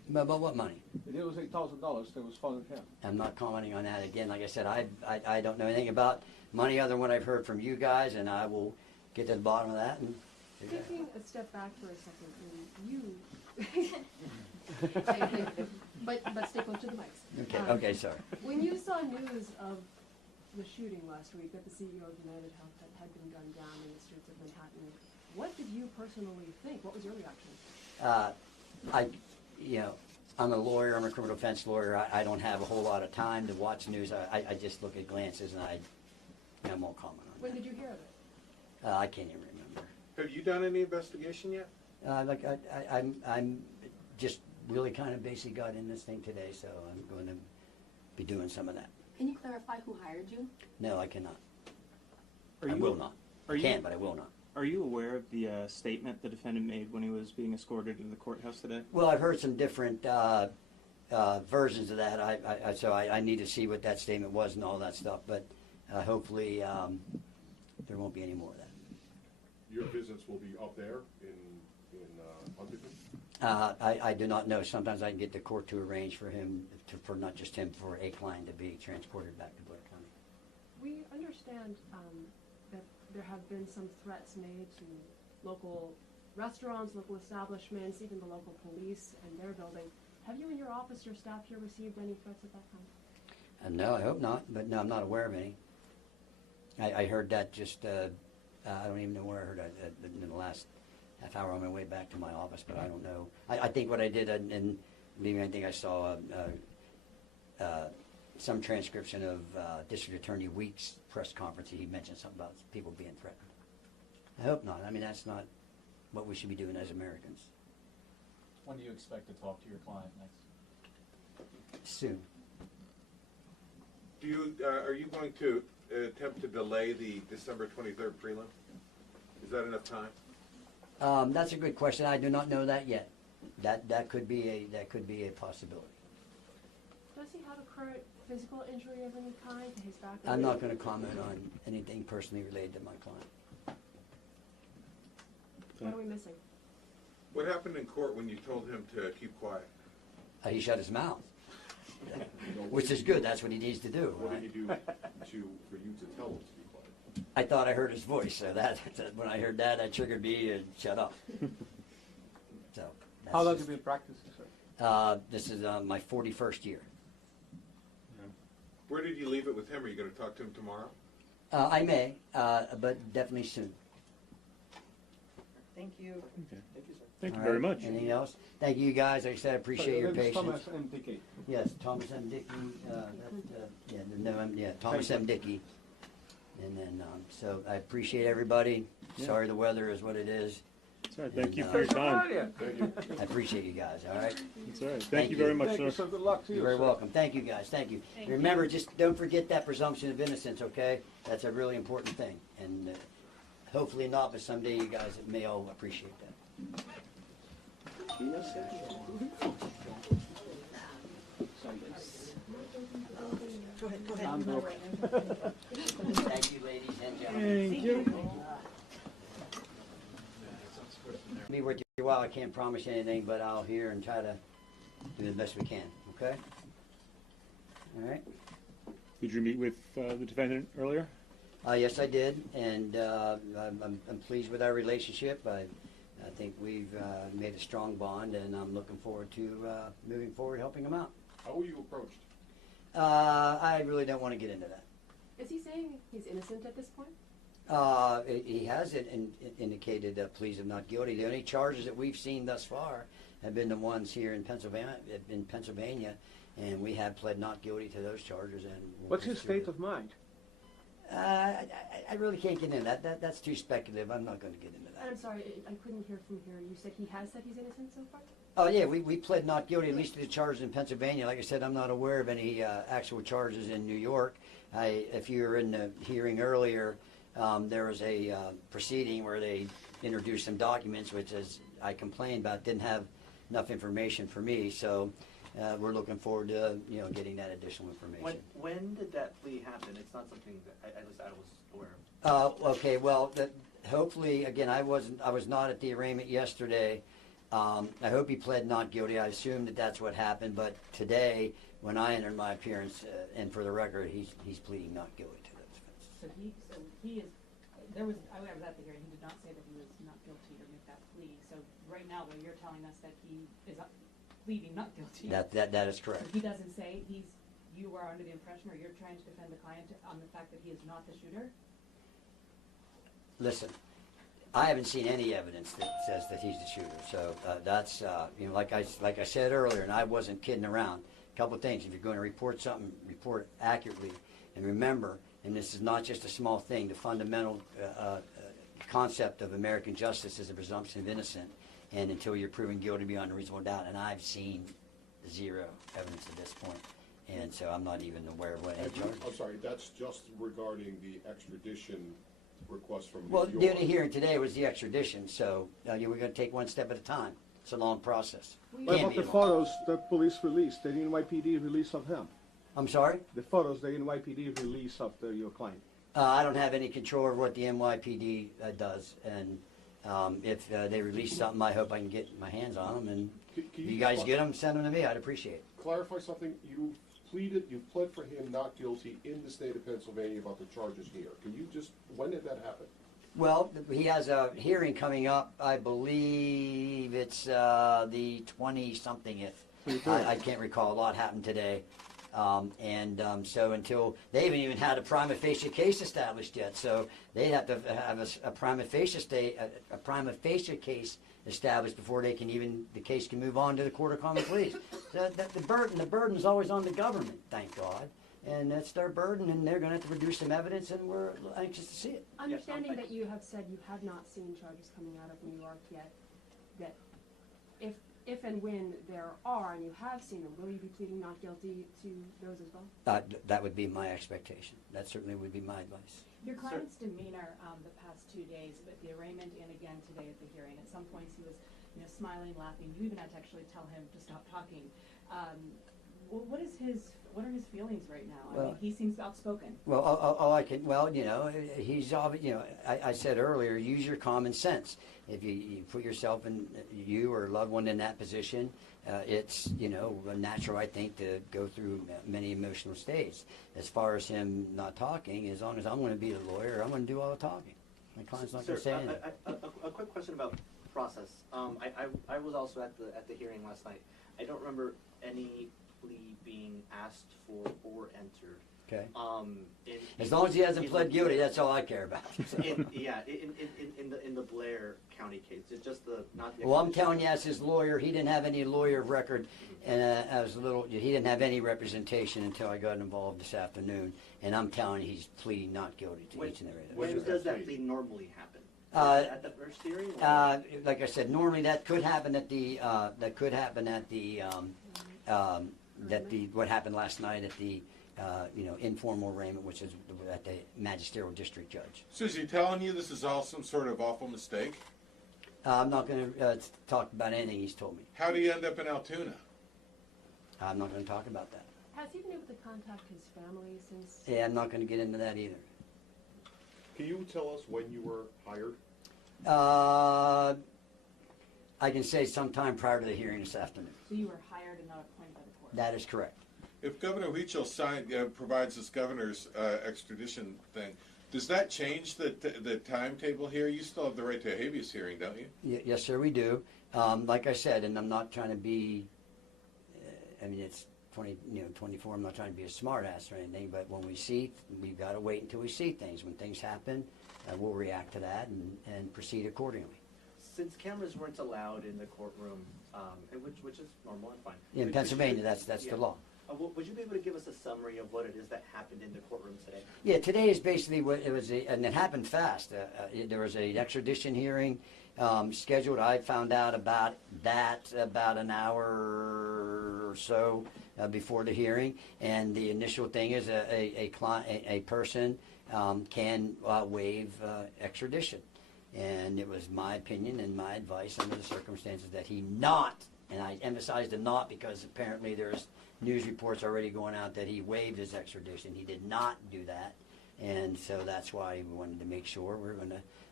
But what money? It was $8,000 that was found in him. I'm not commenting on that again. Like I said, I don't know anything about money other than what I've heard from you guys, and I will get to the bottom of that. And Taking a step back for a second, but stay close to the mics. Okay, sorry. When you saw news of the shooting last week that the CEO of UnitedHealthcare had been gunned down in the streets of Manhattan, what did you personally think? What was your reaction? I'm a lawyer. I'm a criminal defense lawyer. I don't have a whole lot of time to watch news. I just look at glances and I won't comment on When that. did you hear of it? I can't even remember. Have you done any investigation yet? I'm just really kind of basically got in this thing today, so I'm going to be doing some of that. Can you clarify who hired you? No, I cannot. Are I you- will not. I are you- can, but I will not. Are you aware of the statement the defendant made when he was being escorted to the courthouse today? Well, I've heard some different versions of that. So I need to see what that statement was and all that stuff. But hopefully there won't be any more of that. Your visits will be up there in Huntington? I do not know. Sometimes I can get the court to arrange for him, for not just him, for a client to be transported back to Blair County. We understand that there have been some threats made to local restaurants, local establishments, even the local police and their building. Have you and your office, your staff here, received any threats of that kind? No, I hope not, but no, I'm not aware of any. I heard that just, I don't even know where I heard it in the last half hour on my way back to my office, but I don't know. I think what I did, and I think I saw some transcription of District Attorney Weeks' press conference. He mentioned something about people being threatened. I hope not. I mean, that's not what we should be doing as Americans. When do you expect to talk to your client next? Soon. Are you going to attempt to delay the December 23rd prelim? Is that enough time? That's a good question. I do not know that yet. That could be a possibility. Does he have a current physical injury of any kind to his back? I'm not going to comment on anything personally related to my client. What are we missing? What happened in court when you told him to keep quiet? He shut his mouth, which is good. That's what he needs to do. What Right? did he do for you to tell him to be quiet? I thought I heard his voice, so that when I heard that triggered me and shut up. So. How long have you been practicing, sir? This is my 41st year. Where did you leave it with him? Are you going to talk to him tomorrow? I may, but definitely soon. Thank you. Okay. Thank you, sir. Thank you All very right. much. Anything else? Thank you guys. Like I said, I appreciate your patience. Thomas M. Dickey. Yes, Thomas M. Dickey. Thomas M. Dickey. And then, so I appreciate everybody. Yeah. Sorry the weather is what it is. That's all right. Thank And, you for your time. Thank you. I appreciate you guys, all right? That's all right. Thank Thank you you. very much, Thank you, sir. sir. Good luck to you, You're very sir. welcome. Thank you guys. Thank you. Remember, just don't forget that presumption of innocence, okay? That's a really important thing. And hopefully not, but someday you guys may all appreciate that. Go ahead. Thank you, ladies and gentlemen. Thank you. Be with you a while. I can't promise anything, but I'll hear and try to do the best we can, okay? All right? Did you meet with the defendant earlier? Yes, I did, and I'm pleased with our relationship. I think we've made a strong bond, and I'm looking forward to moving forward, helping him out. How were you approached? I really don't want to get into that. Is he saying he's innocent at this point? He has indicated pleas of not guilty. The only charges that we've seen thus far have been the ones here in Pennsylvania, and we have pled not guilty to those charges. And we'll What's his pursue state of mind? I really can't get into that. That's too speculative. I'm not going to get into that. And I'm sorry, I couldn't hear from here. You said he has said he's innocent so far? Oh yeah, we pled not guilty, at least to the charges in Pennsylvania. Like I said, I'm not aware of any actual charges in New York. If you were in the hearing earlier, there was a proceeding where they introduced some documents, which, as I complained about, didn't have enough information for me. So we're looking forward to getting that additional information. When did that plea happen? It's not something that at least I was aware of. Okay, well, hopefully, again, I was not at the arraignment yesterday. I hope he pled not guilty. I assume that that's what happened. But today, when I entered my appearance, and for the record, he's pleading not guilty to those offenses. So he is, I was at the hearing, he did not say that he was not guilty or make that plea. So right now, though, you're telling us that he is pleading not guilty. That is correct. So he doesn't say you are under the impression, or you're trying to defend the client on the fact that he is not the shooter? Listen, I haven't seen any evidence that says that he's the shooter. So that's, like I said earlier, and I wasn't kidding around. A couple of things. If you're going to report something, report it accurately. And remember, and this is not just a small thing, the fundamental concept of American justice is a presumption of innocence, and until you're proven guilty beyond a reasonable doubt. And I've seen zero evidence at this point. And so I'm not even aware of what any charges. I'm sorry, that's just regarding the extradition request from New Well, York. the only hearing today was the extradition, so we're going to take one step at a time. It's a long process. What about the photos the police released, the NYPD release of him? I'm sorry? The photos the NYPD release of your client. I don't have any control over what the NYPD does, and if they release something, I hope I can get my hands on them, and Can if you guys get them, send them to me. I'd appreciate it. Clarify something, you pled for him not guilty in the state of Pennsylvania about the charges here. Can you just, when did that happen? Well, he has a hearing coming up. I believe it's the 20-somethingth. I can't recall. A lot happened today. So until they haven't even had a prima facie case established yet, so they have to have a prima facie case established before they can the case can move on to the Court of Common Pleas. The burden is always on the government, thank God, and that's their burden, and they're going to have to produce some evidence, and we're anxious to see it. Understanding that you have said you have not seen charges coming out of New York yet, that if and when there are, and you have seen them, will you be pleading not guilty to those as well? That would be my expectation. That certainly would be my advice. Your client's demeanor the past 2 days, but the arraignment and again today at the hearing, at some points he was smiling, laughing. You even had to actually tell him to stop talking. What are his feelings right now? I mean, he seems outspoken. Well, he's obvious. I said earlier, use your common sense. If you put yourself in, you or a loved one in that position, it's natural, I think, to go through many emotional states. As far as him not talking, as long as I'm going to be the lawyer, I'm going to do all the talking. My client's not going to say anything. A quick question about process. I was also at the hearing last night. I don't remember any plea being asked for or entered. Okay. As long as he hasn't pled guilty, that's all I care about. in the Blair County case, it's just not the. Well, I'm telling you, as his lawyer, he didn't have any lawyer of record, and he didn't have any representation until I got involved this afternoon. And I'm telling you, he's pleading not guilty to each and every. When does that plea normally happen? At the first hearing? Like I said, normally that could happen at the what happened last night at the informal arraignment, which is at the magisterial district judge. So is he telling you this is all some sort of awful mistake? I'm not going to talk about anything he's told me. How do you end up in Altoona? I'm not going to talk about that. Has he been able to contact his family since? Yeah, I'm not going to get into that either. Can you tell us when you were hired? I can say sometime prior to the hearing this afternoon. So you were hired and not appointed by the court? That is correct. If Governor Huichel provides this governor's extradition thing, does that change the timetable here? You still have the right to a habeas hearing, don't you? Yes, sir, we do. Like I said, and I'm not trying to be, it's 24, I'm not trying to be a smart ass or anything, but when we've got to wait until we see things. When things happen, we'll react to that and proceed accordingly. Since cameras weren't allowed in the courtroom, which is normal and fine. In Pennsylvania, that's the law. Would you be able to give us a summary of what it is that happened in the courtroom today? Yeah, today is basically what it was, and it happened fast. There was an extradition hearing scheduled. I found out about that about an hour or so before the hearing, and the initial thing is a person can waive extradition. And it was my opinion and my advice under the circumstances that he not, and I emphasize the not because apparently there's news reports already going out that he waived his extradition. He did not do that, and so that's why we wanted to make sure we're going to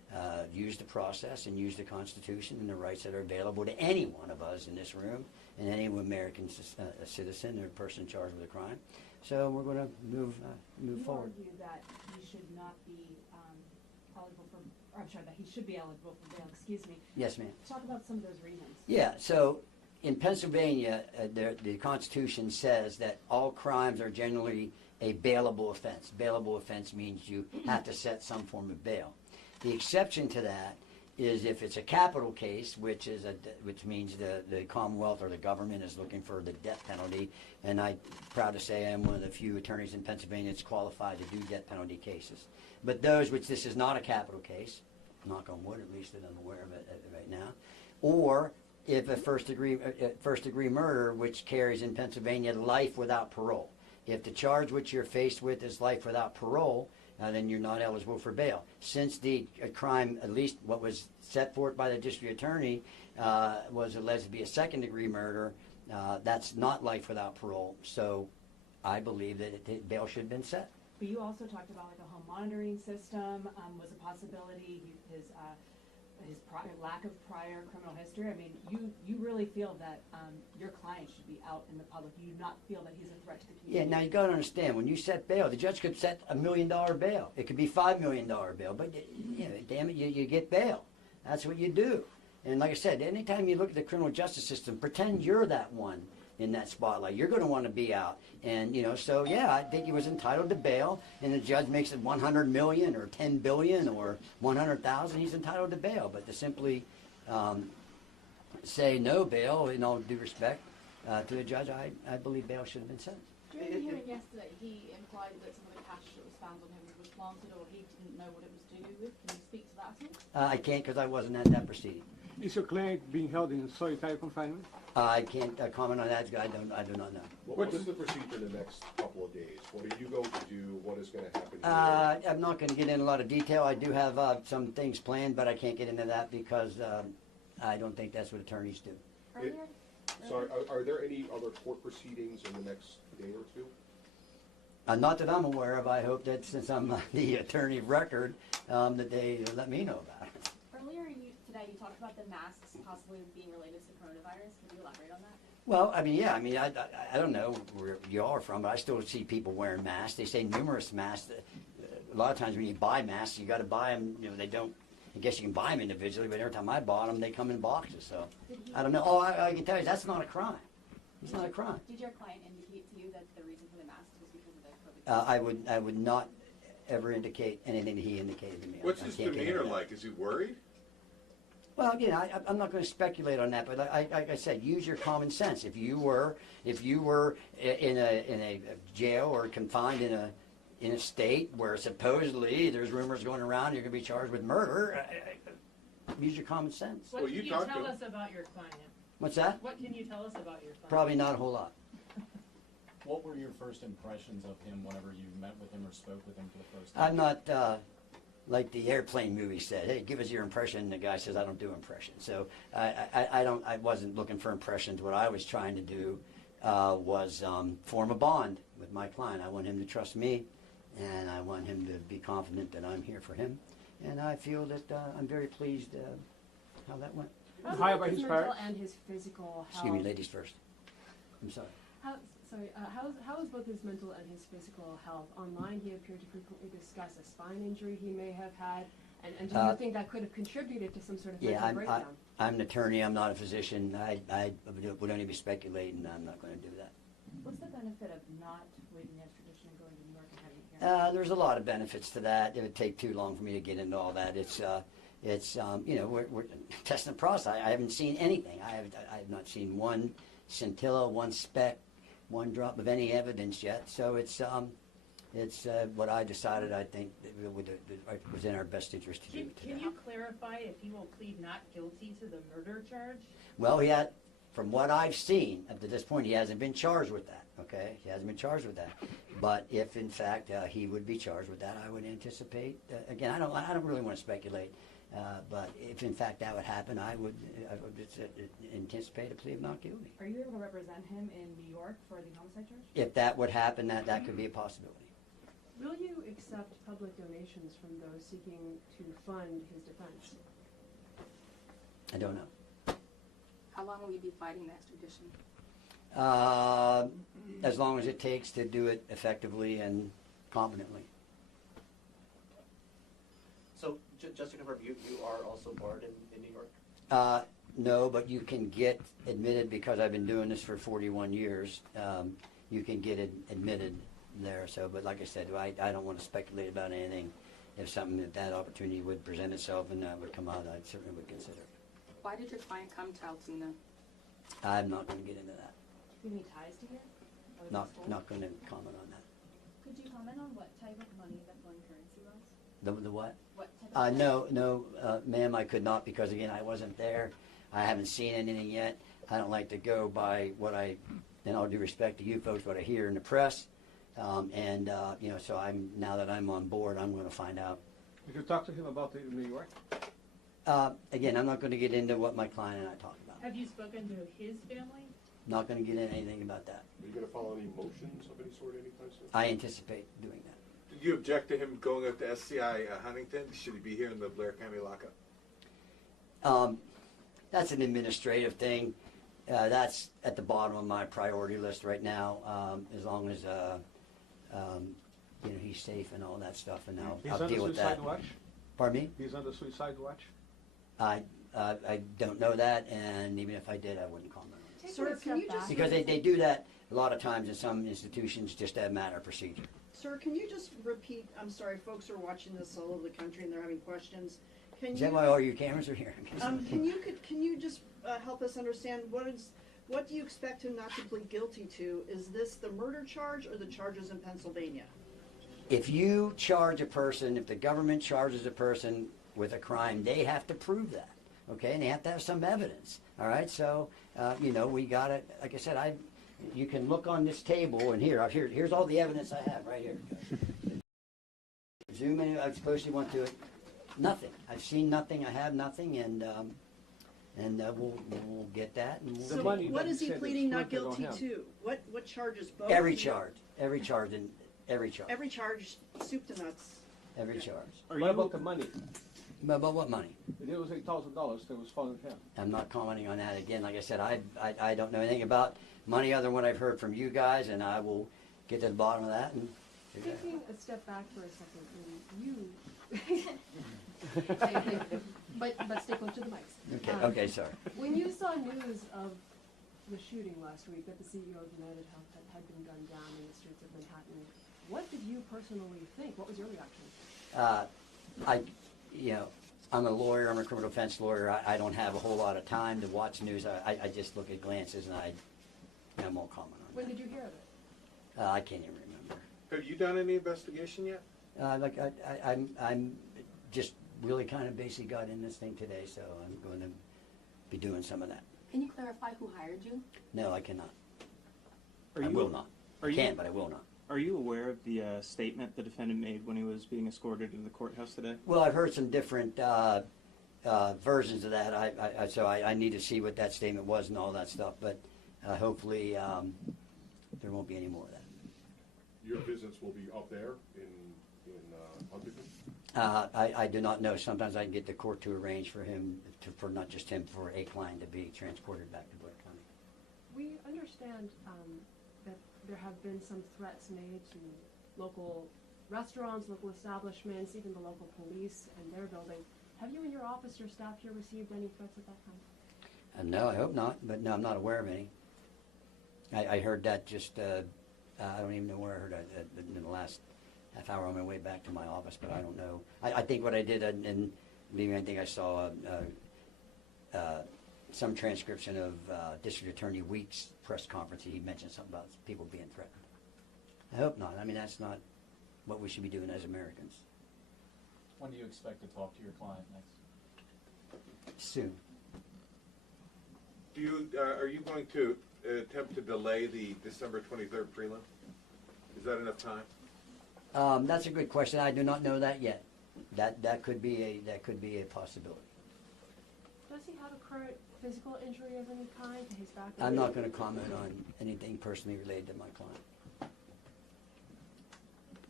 use the process and use the Constitution and the rights that are available to any one of us in this room and any American citizen or person charged with a crime. So we're going to move forward. You argue that he should not be eligible for, or I'm sorry, that he should be eligible for bail, excuse me. Yes, ma'am. Talk about some of those reasons. Yeah, so in Pennsylvania, the Constitution says that all crimes are generally a bailable offense. Bailable offense means you have to set some form of bail. The exception to that is if it's a capital case, which means the Commonwealth or the government is looking for the death penalty, and I'm proud to say I am one of the few attorneys in Pennsylvania that's qualified to do death penalty cases. But those which this is not a capital case, knock on wood, at least that I'm aware of it right now, or if a first degree murder, which carries in Pennsylvania life without parole. If the charge which you're faced with is life without parole, then you're not eligible for bail. Since the crime, at least what was set forth by the district attorney, was alleged to be a second degree murder, that's not life without parole. So I believe that bail should have been set. But you also talked about like a home monitoring system was a possibility. His lack of prior criminal history. I mean, you really feel that your client should be out in the public. You do not feel that he's a threat to the community. Yeah, now you got to understand, when you set bail, the judge could set $1 million bail. It could be $5 million bail, but damn it, you get bail. That's what you do. And like I said, anytime you look at the criminal justice system, pretend you're that one in that spotlight. You're going to want to be out. And, so yeah, I think he was entitled to bail, and the judge makes it 100 million or 10 billion or 100,000, he's entitled to bail. But to simply say no bail, in all due respect to the judge, I believe bail should have been set. During the hearing yesterday, he implied that some of the cash that was found on him was planted, or he didn't know what it was to do with. Can you speak to that at all? I can't, because I wasn't at that proceeding. Is your client being held in solitary confinement? I can't comment on that. I do not know. What is the procedure in the next couple of days? What are you going to do? What is going to happen here? I'm not going to get into a lot of detail. I do have some things planned, but I can't get into that because I don't think that's what attorneys do. Sorry, are there any other court proceedings in the next day or two? Not that I'm aware of. I hope that since I'm the attorney of record, that they let me know about it. Earlier today, you talked about the masks possibly being related to coronavirus. Can you elaborate on that? Well, I don't know where you all are from, but I still see people wearing masks. They say numerous masks. A lot of times when you buy masks, you got to buy them. They don't. I guess you can buy them individually, but every time I bought them, they come in boxes. So I don't know. Oh, I can tell you that's not a crime. It's not a crime. Did your client indicate to you that the reason for the masks was because of their COVID? I would not ever indicate anything that he indicated to me. What's his demeanor like? Is he worried? Well, I'm not going to speculate on that, but like I said, use your common sense. If you were in a jail or confined in a state where supposedly there's rumors going around you're going to be charged with murder, use your common sense. What can you tell us about your client? What's that? What can you tell us about your client? Probably not a whole lot. What were your first impressions of him whenever you met with him or spoke with him for the first time? I'm not like the airplane movie said, hey, give us your impression. And the guy says, I don't do impressions. So I wasn't looking for impressions. What I was trying to do was form a bond with my client. I want him to trust me, and I want him to be confident that I'm here for him. And I feel that I'm very pleased how that went. How about his mental and his physical health? Excuse me, ladies first. I'm sorry. How is both his mental and his physical health? Online, he appeared to frequently discuss a spine injury he may have had, and do you think that could have contributed to some sort of mental breakdown? I'm an attorney. I'm not a physician. I would only be speculating. I'm not going to do that. What's the benefit of not waiving extradition and going to New York and having a hearing? There's a lot of benefits to that. It would take too long for me to get into all that. We're testing the process. I haven't seen anything. I have not seen one scintilla, one speck, one drop of any evidence yet. So it's what I decided. I think it was in our best interest to do. Can you clarify if he will plead not guilty to the murder charge? Well, from what I've seen up to this point, he hasn't been charged with that. Okay, he hasn't been charged with that. But if in fact he would be charged with that, I would anticipate. Again, I don't really want to speculate. But if in fact that would happen, I would anticipate a plea of not guilty. Are you able to represent him in New York for the homicide charge? If that would happen, that could be a possibility. Will you accept public donations from those seeking to fund his defense? I don't know. How long will you be fighting the extradition? As long as it takes to do it effectively and competently. So, just to confirm, you are also barred in New York? No, but you can get admitted because I've been doing this for 41 years. You can get admitted there. So, but like I said, I don't want to speculate about anything. If something that opportunity would present itself and that would come out, I certainly would consider it. Why did your client come to Altoona? I'm not going to get into that. Do you have any ties to here? Or is Not it sold? not going to comment on that. Could you comment on what type of money that foreign currency was? The what? What type of No, ma'am, I could not because again, I wasn't there. I haven't seen anything yet. I don't like to go by what and all due respect to you folks, what I hear in the press. So now that I'm on board, I'm going to find out. Did you talk to him about it in New York? Again, I'm not going to get into what my client and I talk about. Have you spoken to his family? Not going to get into anything about that. Are you gonna follow any motions of any sort anytime soon? I anticipate doing that. Did you object to him going up to SCI Huntington? Should he be here in the Blair County lockup? That's an administrative thing. That's at the bottom of my priority list right now. As long as he's safe and all that stuff, and I'll deal with that. He's on the suicide watch? Pardon me? He's on the suicide watch? I don't know that, and even if I did, I wouldn't comment on it. Sir, can you just Because they do that a lot of times in some institutions, just as a matter of procedure. Sir, can you just repeat? I'm sorry, folks are watching this all over the country and they're having questions. Is that why all your cameras are here? Can you just help us understand what do you expect him not to plead guilty to? Is this the murder charge or the charges in Pennsylvania? If you charge a person, if the government charges a person with a crime, they have to prove that, okay? And they have to have some evidence, all right? So, we got it. Like I said, you can look on this table, and here's all the evidence I have right here. Zoom in. I supposedly went to it. Nothing. I've seen nothing. I have nothing, and we'll get that. And So what is he pleading not guilty to? What charges? Both? Every charge, every charge. Every charge, soup to nuts. Every charge. What about the money? About what money? It was $8,000 that was found in him. I'm not commenting on that again. Like I said, I don't know anything about money other than what I've heard from you guys, and I will get to the bottom of that. And Taking a step back for a second, you. but stay close to the mics. Okay, sorry. When you saw news of the shooting last week that the CEO of UnitedHealthcare had been gunned down in the streets of Manhattan, what did you personally think? What was your reaction? I'm a lawyer. I'm a criminal defense lawyer. I don't have a whole lot of time to watch news. I just look at glances, and I won't comment on When that. did you hear of it? I can't even remember. Have you done any investigation yet? I'm just really kind of basically got in this thing today, so I'm going to be doing some of that. Can you clarify who hired you? No, I cannot. Are I you- will not. are I you- can, but I will not. Are you aware of the statement the defendant made when he was being escorted to the courthouse today? Well, I've heard some different versions of that. I need to see what that statement was and all that stuff. But hopefully there won't be any more of that. Your visits will be up there in Huntington? I do not know. Sometimes I can get the court to arrange for him, for not just him, for a client to be transported back to Blair County. We understand that there have been some threats made to local restaurants, local establishments, even the local police and their building. Have you and your office or staff here received any threats of that kind? No, I hope not. But no, I'm not aware of any. I heard that just, I don't even know where I heard it in the last half hour on my way back to my office, but I don't know. I think what I did, and maybe I think I saw some transcription of District Attorney Weeks' press conference. He mentioned something about people being threatened. I hope not. I mean, that's not what we should be doing as Americans. When do you expect to talk to your client next? Soon. Are you going to attempt to delay the December 23rd prelim? Is that enough time? That's a good question. I do not know that yet. That could be a possibility. Does he have a current physical injury of any kind to his back? I'm not going to comment on anything personally related to my client.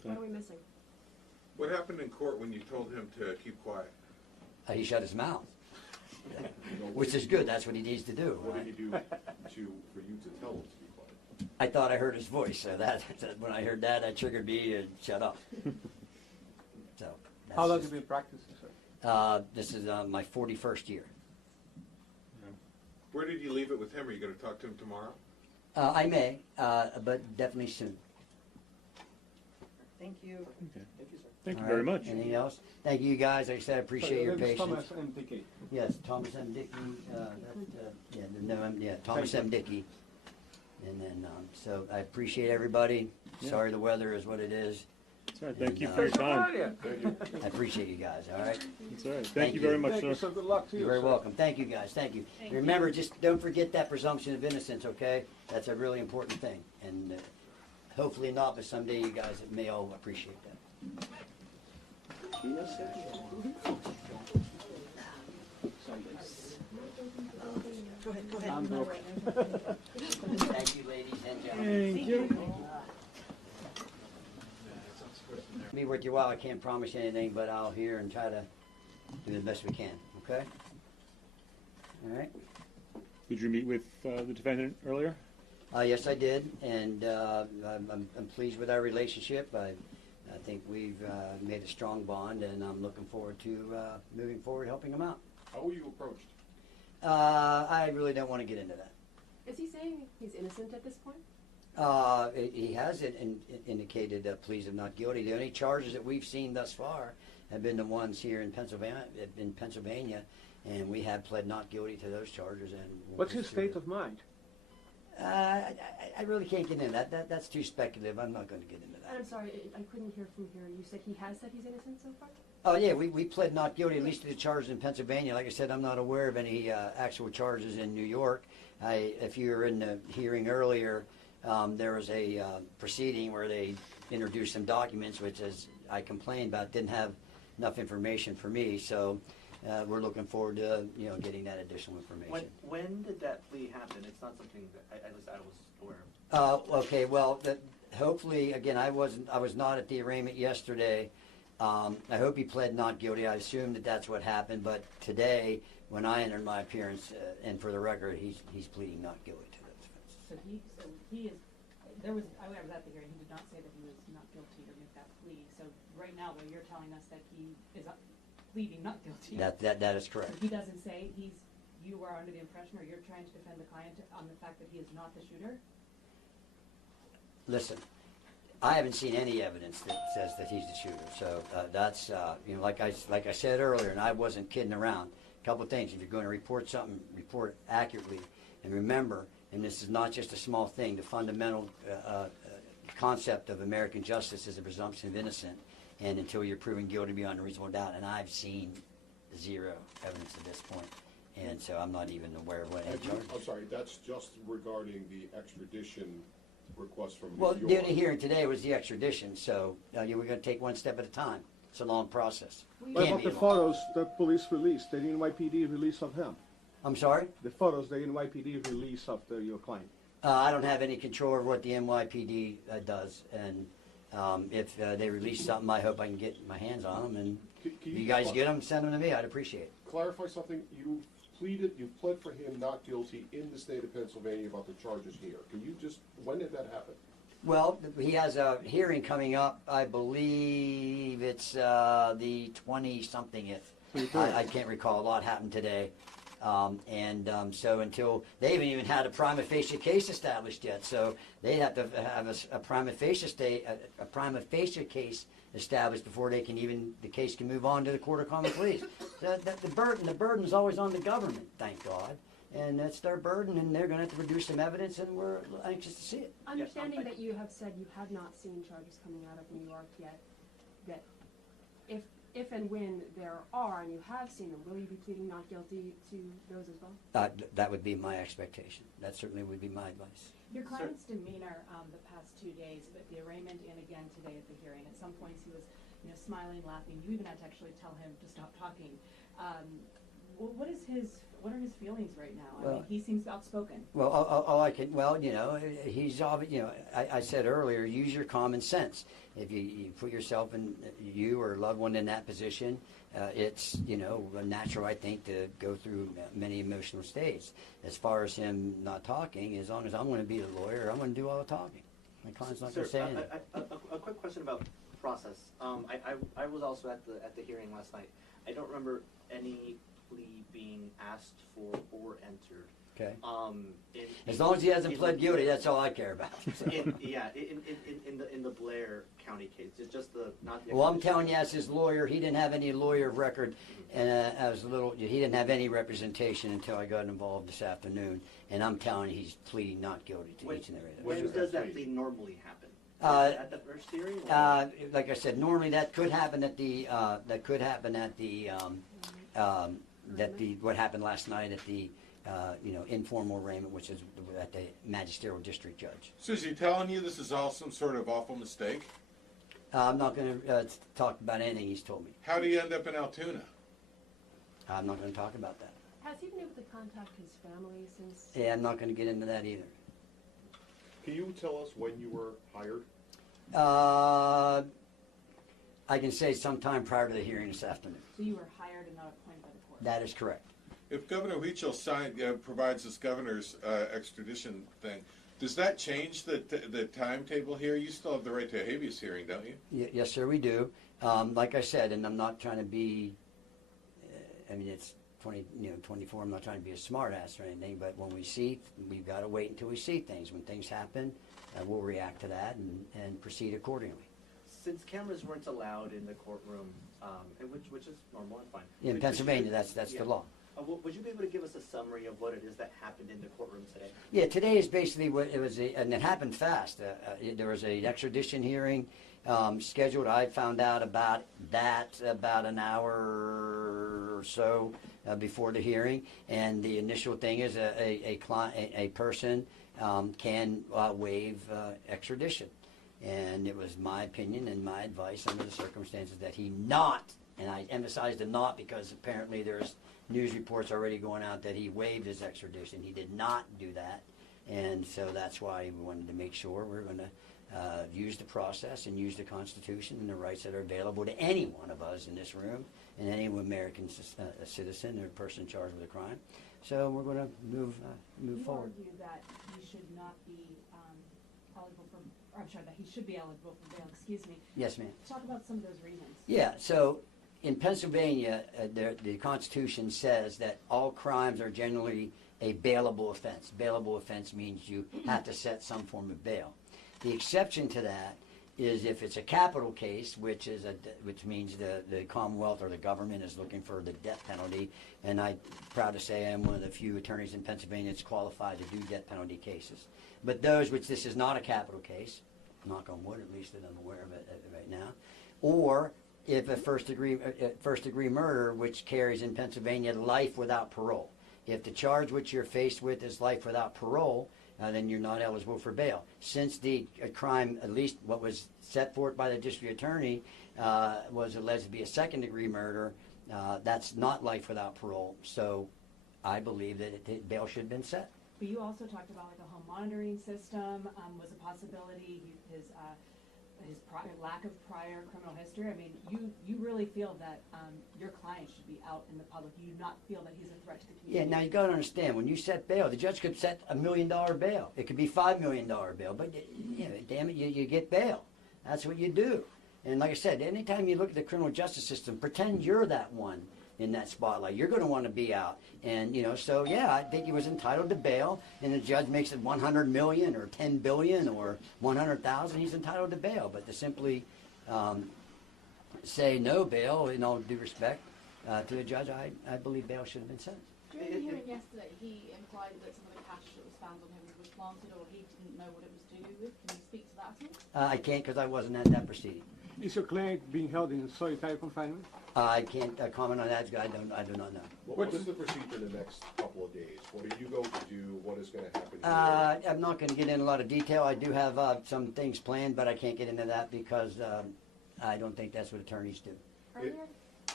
What are we missing? What happened in court when you told him to keep quiet? He shut his mouth, which is good. That's what he needs to do. What Right? did he do for you to tell him to be quiet? I thought I heard his voice, so when I heard that triggered me to shut up. So. That's How long just- have you been practicing, sir? This is my 41st year. Where did you leave it with him? Are you going to talk to him tomorrow? I may, but definitely soon. Thank you. Okay. Thank you, sir. Thank you All very right. much. Anything else? Thank you guys. Like I said, I appreciate your patience. Thomas and Dickey. Yes, Thomas M. Dickey. Thomas M. Dickey. And then, so I appreciate everybody. Yeah. Sorry the weather is what it is. That's all right. Thank you And, for your time. I appreciate you guys. All right. That's all right. Thank you very much, Thank sir. you, sir. Good luck to you, You're very sir. welcome. Thank you guys. Thank you. Thank Remember, just don't forget that presumption of innocence, okay? That's a really important thing. And hopefully not, but someday you guys may all appreciate that. Go ahead. Thank you, ladies and gentlemen. Thank you. Be with you a while. I can't promise anything, but I'll hear and try to do the best we can, okay? All right? Did you meet with the defendant earlier? Yes, I did, and I'm pleased with our relationship. I think we've made a strong bond, and I'm looking forward to moving forward, helping him out. How were you approached? I really don't want to get into that. Is he saying he's innocent at this point? He has indicated pleas of not guilty. The only charges that we've seen thus far have been the ones here in Pennsylvania, and we have pled not guilty to those charges. And we'll What's his pursue state of mind? I really can't get into that. That's too speculative. I'm not going to get into And I'm that. sorry, I couldn't hear from here. You said he has said he's innocent so far? Oh yeah, we pled not guilty, at least to the charges in Pennsylvania. Like I said, I'm not aware of any actual charges in New York. If you were in the hearing earlier, there was a proceeding where they introduced some documents, which, as I complained about, didn't have enough information for me. So we're looking forward to getting that additional information. When did that plea happen? It's not something that at least I was aware of. Okay, well, hopefully, again, I was not at the arraignment yesterday. I hope he pled not guilty. I assume that's what happened. But today, when I entered my appearance, and for the record, he's pleading not guilty to those offenses. So he is, I was at the hearing, he did not say that he was not guilty or make that plea. So right now, though, you're telling us that he is pleading not guilty. That is correct. He doesn't say you are under the impression, or you're trying to defend the client on the fact that he is not the shooter? Listen, I haven't seen any evidence that says that he's the shooter. So that's like I said earlier, and I wasn't kidding around. A couple of things: if you're going to report something, report it accurately, and remember. And this is not just a small thing. The fundamental concept of American justice is the presumption of innocence, and until you're proven guilty beyond a reasonable doubt. And I've seen zero evidence at this point, and so I'm not even aware of what any charges. I'm sorry, that's just regarding the extradition request from New Well, York. the only hearing today was the extradition, so we're going to take one step at a time. It's a long process. What Can't about the be long. photos the police released, the NYPD release of him? I'm sorry? The photos the NYPD release of your client. I don't have any control over what the NYPD does, and if they release something, I hope I can get my hands on them. And Can if you guys get them, send them to me. I'd appreciate it. Clarify something, you pled for him not guilty in the state of Pennsylvania about the charges here. When did that happen? Well, he has a hearing coming up. I believe it's the 20-somethingth. I can't recall. A lot happened today. So until they haven't even had a prima facie case established yet, so they have to have a prima facie case established before the case can move on to the Court of Common Pleas. The burden is always on the government, thank God, and that's their burden, and they're going to have to produce some evidence, and we're anxious to see it. Understanding that you have said you have not seen charges coming out of New York yet, that if and when there are, and you have seen them, will you be pleading not guilty to those as well? That would be my expectation. That certainly would be my advice. Your client's demeanor the past 2 days, but the arraignment and again today at the hearing, at some points he was smiling, laughing. You even had to actually tell him to stop talking. What is what are his feelings right now? I Well- mean, he seems outspoken. Well, all I can, well, he's obvious, I said earlier, use your common sense. If you put yourself in, you or a loved one in that position, it's, natural, I think, to go through many emotional states. As far as him not talking, as long as I'm going to be the lawyer, I'm going to do all the talking. My client's not going to say Sir, anything. a quick question about process. I was also at the hearing last night. I don't remember any plea being asked for or entered. Okay. In, As long as he hasn't in pled the guilty, Blair- that's all I care about. in the Blair County case, it's just the not the. Well, I'm telling you, as his lawyer, he didn't have any lawyer of record, and he didn't have any representation until I got involved this afternoon. And I'm telling you, he's pleading not guilty to each and every. When does that plea normally happen? At the first hearing? Like I said, normally that could happen at the what happened last night at the informal arraignment, which is at the magisterial district judge. So is he telling you this is all some sort of awful mistake? I'm not going to talk about anything he's told me. How do you end up in Altoona? I'm not going to talk about that. Has he been able to contact his family since? Yeah, I'm not going to get into that either. Can you tell us when you were hired? I can say sometime prior to the hearing this afternoon. So you were hired and not appointed by the court? That is correct. If Governor Huichol provides this governor's extradition thing, does that change the timetable here? You still have the right to a habeas hearing, don't you? Yes, sir, we do. Like I said, and I'm not trying to be, it's 24, I'm not trying to be a smart ass or anything, but when we've got to wait until we see things. When things happen, we'll react to that and proceed accordingly. Since cameras weren't allowed in the courtroom, which is normal and fine. In Pennsylvania, that's the law. Would you be able to give us a summary of what it is that happened in the courtroom today? Yeah, today is basically what it was, and it happened fast. There was an extradition hearing scheduled. I found out about that about an hour or so before the hearing, and the initial thing is a person can waive extradition. And it was my opinion and my advice under the circumstances that he not, and I emphasize the not because apparently there's news reports already going out that he waived his extradition. He did not do that, and so that's why we wanted to make sure we're going to use the process and use the Constitution and the rights that are available to any one of us in this room and any American citizen or person charged with a crime. So we're going to move forward. You argue that he should not be eligible for, or I'm sorry, that he should be eligible for bail, excuse me. Yes, ma'am. Talk about some of those reasons. Yeah, so in Pennsylvania, the Constitution says that all crimes are generally a bailable offense. Bailable offense means you have to set some form of bail. The exception to that is if it's a capital case, which means the Commonwealth or the government is looking for the death penalty, and I'm proud to say I'm one of the few attorneys in Pennsylvania that's qualified to do death penalty cases. But those which this is not a capital case, knock on wood, at least that I'm aware of it right now, or if a first degree murder, which carries in Pennsylvania life without parole. If the charge which you're faced with is life without parole, then you're not eligible for bail. Since the crime, at least what was set forth by the district attorney, was alleged to be a second degree murder, that's not life without parole. So I believe that bail should have been set. But you also talked about like a home monitoring system was a possibility. His lack of prior criminal history. I mean, you really feel that your client should be out in the public. You do not feel that he's a threat to the community. Yeah, now you got to understand, when you set bail, the judge could set $1 million bail. It could be $5 million bail, but damn it, you get bail. That's what you do. And like I said, anytime you look at the criminal justice system, pretend you're that one in that spotlight. You're going to want to be out. And, so yeah, I think he was entitled to bail, and the judge makes it $100 million or $10 billion or $100,000, he's entitled to bail. But to simply say no bail, in all due respect to the judge, I believe bail should have been set. During the hearing yesterday, he implied that some of the cash that was found on him was planted or he didn't know what it was to do with. Can you speak to that at all? I can't because I wasn't at that proceeding. Is your client being held in solitary confinement? I can't comment on that. I do not know. What is the procedure in the next couple of days? What are you going to do? What is going to happen here? I'm not going to get into a lot of detail. I do have some things planned, but I can't get into that because I don't think that's what attorneys do.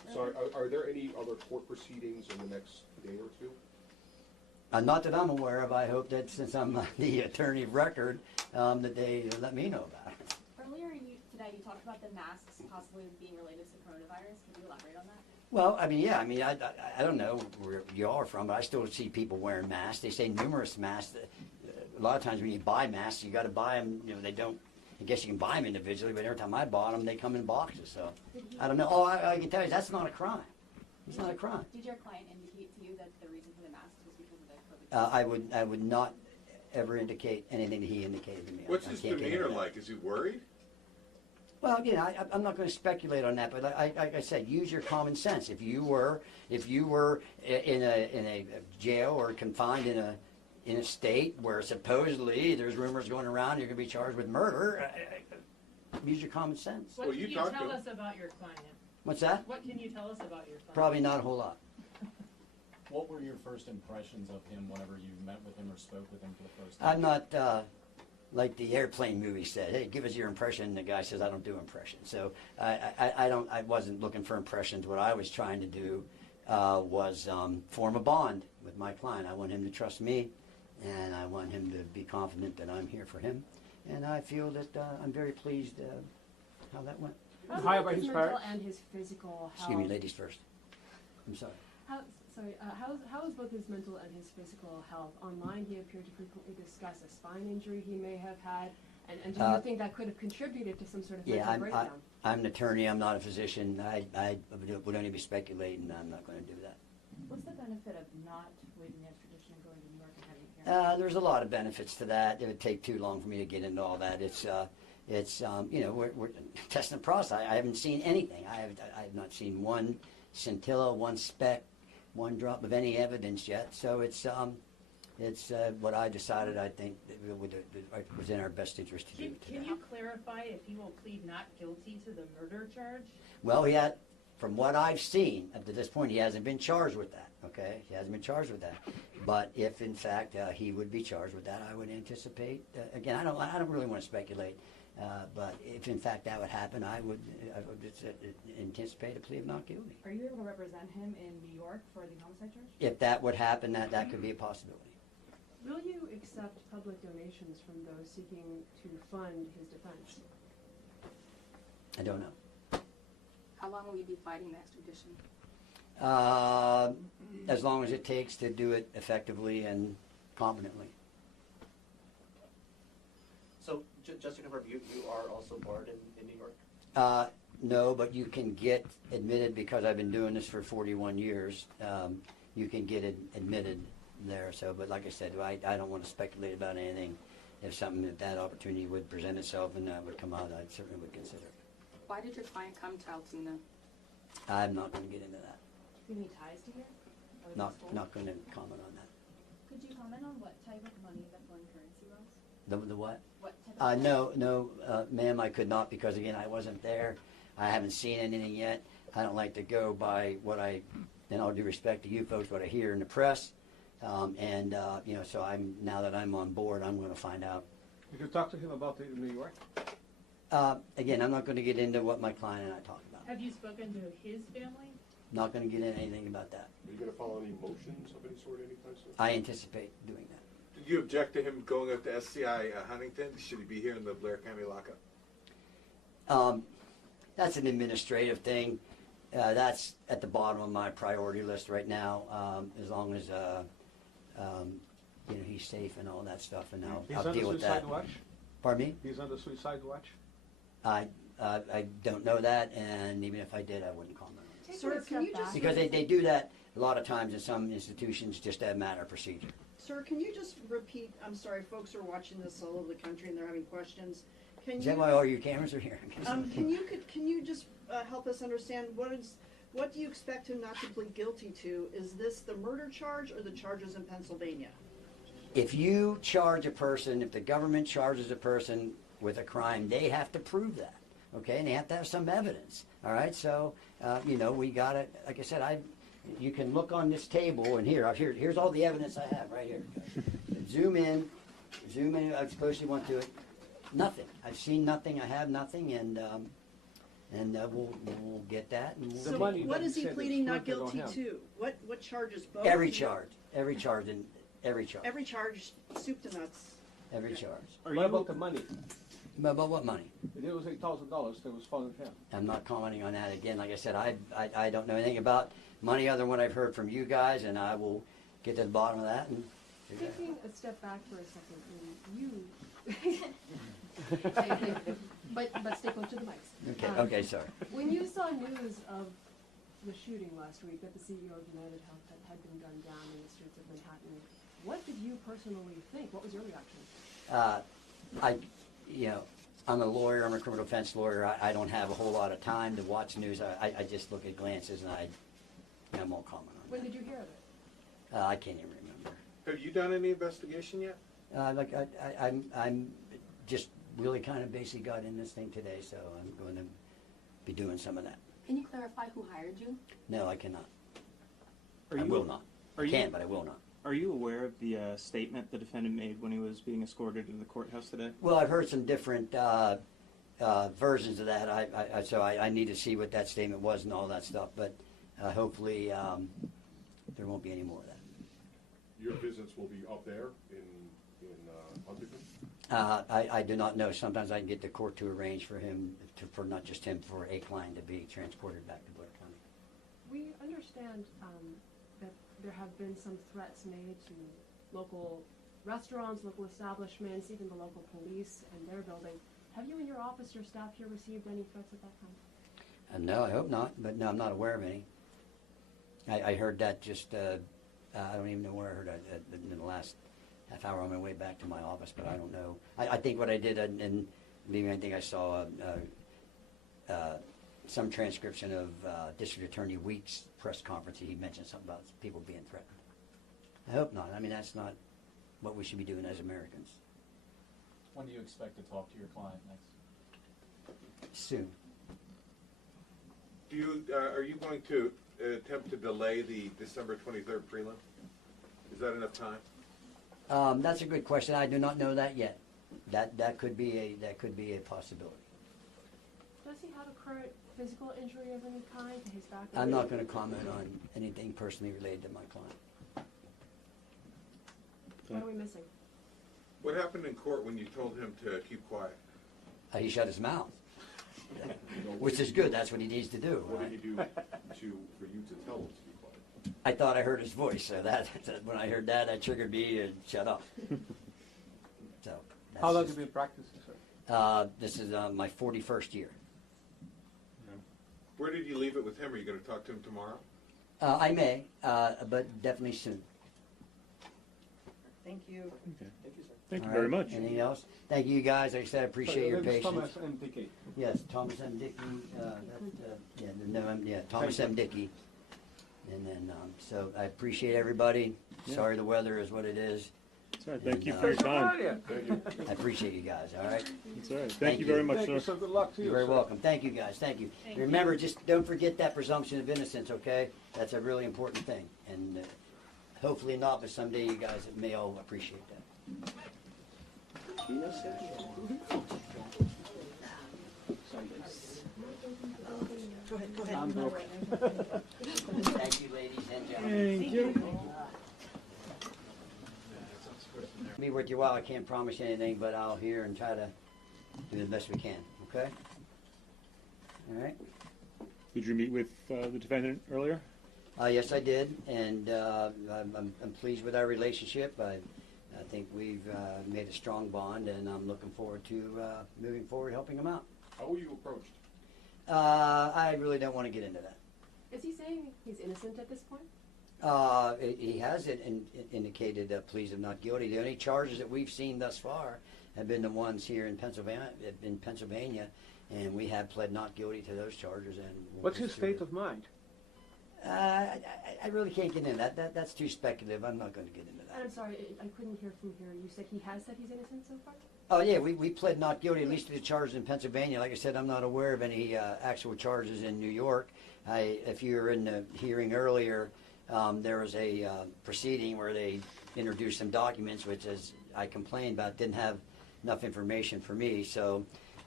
So are there any other court proceedings in the next day or two? Not that I'm aware of. I hope that since I'm the attorney of record, that they let me know about it. Earlier today, you talked about the masks possibly being related to coronavirus. Could you elaborate on that? Well, I mean, yeah, I mean, I don't know where you all are from, but I still see people wearing masks. They say numerous masks. A lot of times when you buy masks, you got to buy them. You know, they don't. I guess you can buy them individually, but every time I bought them, they come in boxes. So I don't know. Oh, I can tell you that's not a crime. It's not a crime. Did your client indicate to you that the reason for the masks was because of the COVID? I would not ever indicate anything that he indicated to me. What's I his can't get into demeanor that. like? Is he worried? Well, you know, I'm not going to speculate on that, but like I said, use your common sense. If you were in a jail or confined in a state where supposedly there's rumors going around you're going to be charged with murder, use your common sense. What can you tell us about your client? What's that? What can you tell us about your client? Probably not a whole lot. What were your first impressions of him whenever you met with him or spoke with him for the first time? I'm not like the airplane movie said. Hey, give us your impression. And the guy says, I don't do impressions. So I wasn't looking for impressions. What I was trying to do was form a bond with my client. I want him to trust me, and I want him to be confident that I'm here for him. And I feel that I'm very pleased how that went. How about his mental and his physical health? Excuse me, ladies first. I'm sorry. How is both his mental and his physical health? Online, he appeared to frequently discuss a spine injury he may have had, and do you think that could have contributed to some sort of mental breakdown? I'm an attorney. I'm not a physician. I would only be speculating. I'm not going to do that. What's the benefit of not waiving extradition and going to New York and having a hearing? There's a lot of benefits to that. It would take too long for me to get into all that. It's you know, we're testing the process. I haven't seen anything. I have not seen one scintilla, one speck, one drop of any evidence yet. So it's what I decided. I think it was in our best interest to do. Can you clarify if he will plead not guilty to the murder charge? Well, from what I've seen up to this point, he hasn't been charged with that. Okay, he hasn't been charged with that. But if in fact he would be charged with that, I would anticipate. Again, I don't really want to speculate. But if in fact that would happen, I would anticipate a plea of not guilty. Are you able to represent him in New York for the homicide charge? If that would happen, that could be a possibility. Will you accept public donations from those seeking to fund his defense? I don't know. How long will you be fighting the extradition? As long as it takes to do it effectively and competently. So, just to confirm, you are also barred in New York? No, but you can get admitted because I've been doing this for 41 years. You can get admitted there. So, but like I said, I don't want to speculate about anything. If that opportunity would present itself and that would come out, I certainly would consider it. Why did your client come to Altoona? I'm not going to get into that. Do you have any ties to here? Not going to comment on that. Could you comment on what type of money that foreign currency was? The what? What type of No, ma'am, I could not because, again, I wasn't there. I haven't seen anything yet. I don't like to go by in all due respect to you folks, what I hear in the press. You know, so now that I'm on board, I'm going to find out. Did you talk to him about it in New York? Again, I'm not going to get into what my client and I talked about. Have you spoken to his family? Not going to get into anything about that. Are you going to follow any motions of any sort anytime soon? I anticipate doing that. Did you object to him going up to SCI Huntington? Should he be here in the Blair County lockup? That's an administrative thing. That's at the bottom of my priority list right now. As long as you know, he's safe and all that stuff, and I'll deal with that. He's on the suicide watch? Pardon me? He's on the suicide watch? I don't know that, and even if I did, I wouldn't comment on it. Sir, can you just... Because they do that a lot of times in some institutions just as a matter of procedure. Sir, can you just repeat, I'm sorry, folks are watching this all over the country and they're having questions. Is that why all your cameras are here? Can you just help us understand what do you expect him not to plead guilty to? Is this the murder charge or the charges in Pennsylvania? If you charge a person, if the government charges a person with a crime, they have to prove that, okay? And they have to have some evidence, all right? So, you know, we got it. Like I said, you can look on this table, and here's all the evidence I have right here. Zoom in. I supposedly want to. Nothing. I've seen nothing. I have nothing, and and we'll get that. And we'll So take money what is he doesn't say pleading it's not not gonna go guilty him. to? What charges both? every charge, every charge, and every charge, Every charge, soup to nuts. every charge. What about the money? But what money? It was $8,000 that was found in him. I'm not commenting on that again. Like I said, I don't know anything about money other than what I've heard from you guys, and I will get to the bottom of that. And Taking a step back for a second, but stay close to the mics. Okay, sorry. When you saw news of the shooting last week that the CEO of UnitedHealthcare had been gunned down in the streets of Manhattan, what did you personally think? What was your reaction? I'm a lawyer. I'm a criminal defense lawyer. I don't have a whole lot of time to watch news. I just look at glances, and I won't comment on When that. did you hear of it? I can't even remember. Have you done any investigation yet? I'm just really kind of basically got in this thing today, so I'm going to be doing some of that. Can you clarify who hired you? No, I cannot. Are I you- will not. are I you- can, but I will not. Are you aware of the statement the defendant made when he was being escorted to the courthouse today? Well, I've heard some different versions of that. So I need to see what that statement was and all that stuff. But hopefully there won't be any more of that. Your visits will be up there in Huntington? I do not know. Sometimes I can get the court to arrange for him, for not just him, for a client to be transported back to Blair County. We understand that there have been some threats made to local restaurants, local establishments, even the local police and their building. Have you and your office, your staff here, received any threats of that kind? No, I hope not. But no, I'm not aware of any. I heard that just, I don't even know where I heard it in the last half hour on my way back to my office, but I don't know. I think what I did, and maybe I think I saw some transcription of District Attorney Weeks' press conference. He mentioned something about people being threatened. I hope not. I mean, that's not what we should be doing as Americans. When do you expect to talk to your client next? Soon. Are you going to attempt to delay the December 23rd prelim? Is that enough time? That's a good question. I do not know that yet. That could be a possibility. Does he have a current physical injury of any kind to his back? I'm not going to comment on anything personally related to my client. What are we missing? What happened in court when you told him to keep quiet? He shut his mouth, which is good. That's what he needs to do. What Right? did he do for you to tell him to be quiet? I thought I heard his voice, so when I heard that triggered me to shut up. So. that's How long just- have you been practicing, sir? This is my 41st year. Where did you leave it with him? Are you going to talk to him tomorrow? I may, but definitely soon. Thank you. Okay. Thank you, sir. Thank you All very right. much. Anything else? Thank you guys. Like I said, I appreciate your This is patience. Thomas and Dickey. Yes, Thomas M. Dickey. Thomas M. Dickey. And then, so I appreciate everybody. Yeah. Sorry the weather is what it is. That's all right. Thank you And, for your time. Thank you. I appreciate you guys. All right. That's all right. Thank Thank you you. very much, Thank you, sir. sir. Good luck to you, You're very sir. welcome. Thank you guys. Thank you. Remember, just don't forget that presumption of innocence. Okay, that's a really important thing. And hopefully not, but someday you guys may all appreciate that. Go ahead. I'm broke. Thank you, ladies and gentlemen. Thank you. Be with you a while. I can't promise you anything, but I'll hear and try to do the best we can. Okay. All right. Did you meet with the defendant earlier? Yes, I did, and I'm pleased with our relationship. I think we've made a strong bond, and I'm looking forward to moving forward, helping him out. How were you approached? I really don't want to get into that. Is he saying he's innocent at this point? He has indicated pleas of not guilty. The only charges that we've seen thus far have been the ones here in Pennsylvania, and we have pled not guilty to those charges. And we'll What's his pursue state it. of mind? I really can't get into that. That's too speculative. I'm not going to get into And that. I'm sorry, I couldn't hear from here. You said he has said he's innocent so far? Oh yeah, we pled not guilty, at least to the charges in Pennsylvania. Like I said, I'm not aware of any actual charges in New York. If you were in the hearing earlier, there was a proceeding where they introduced some documents, which, as I complained about, didn't have enough information for me. So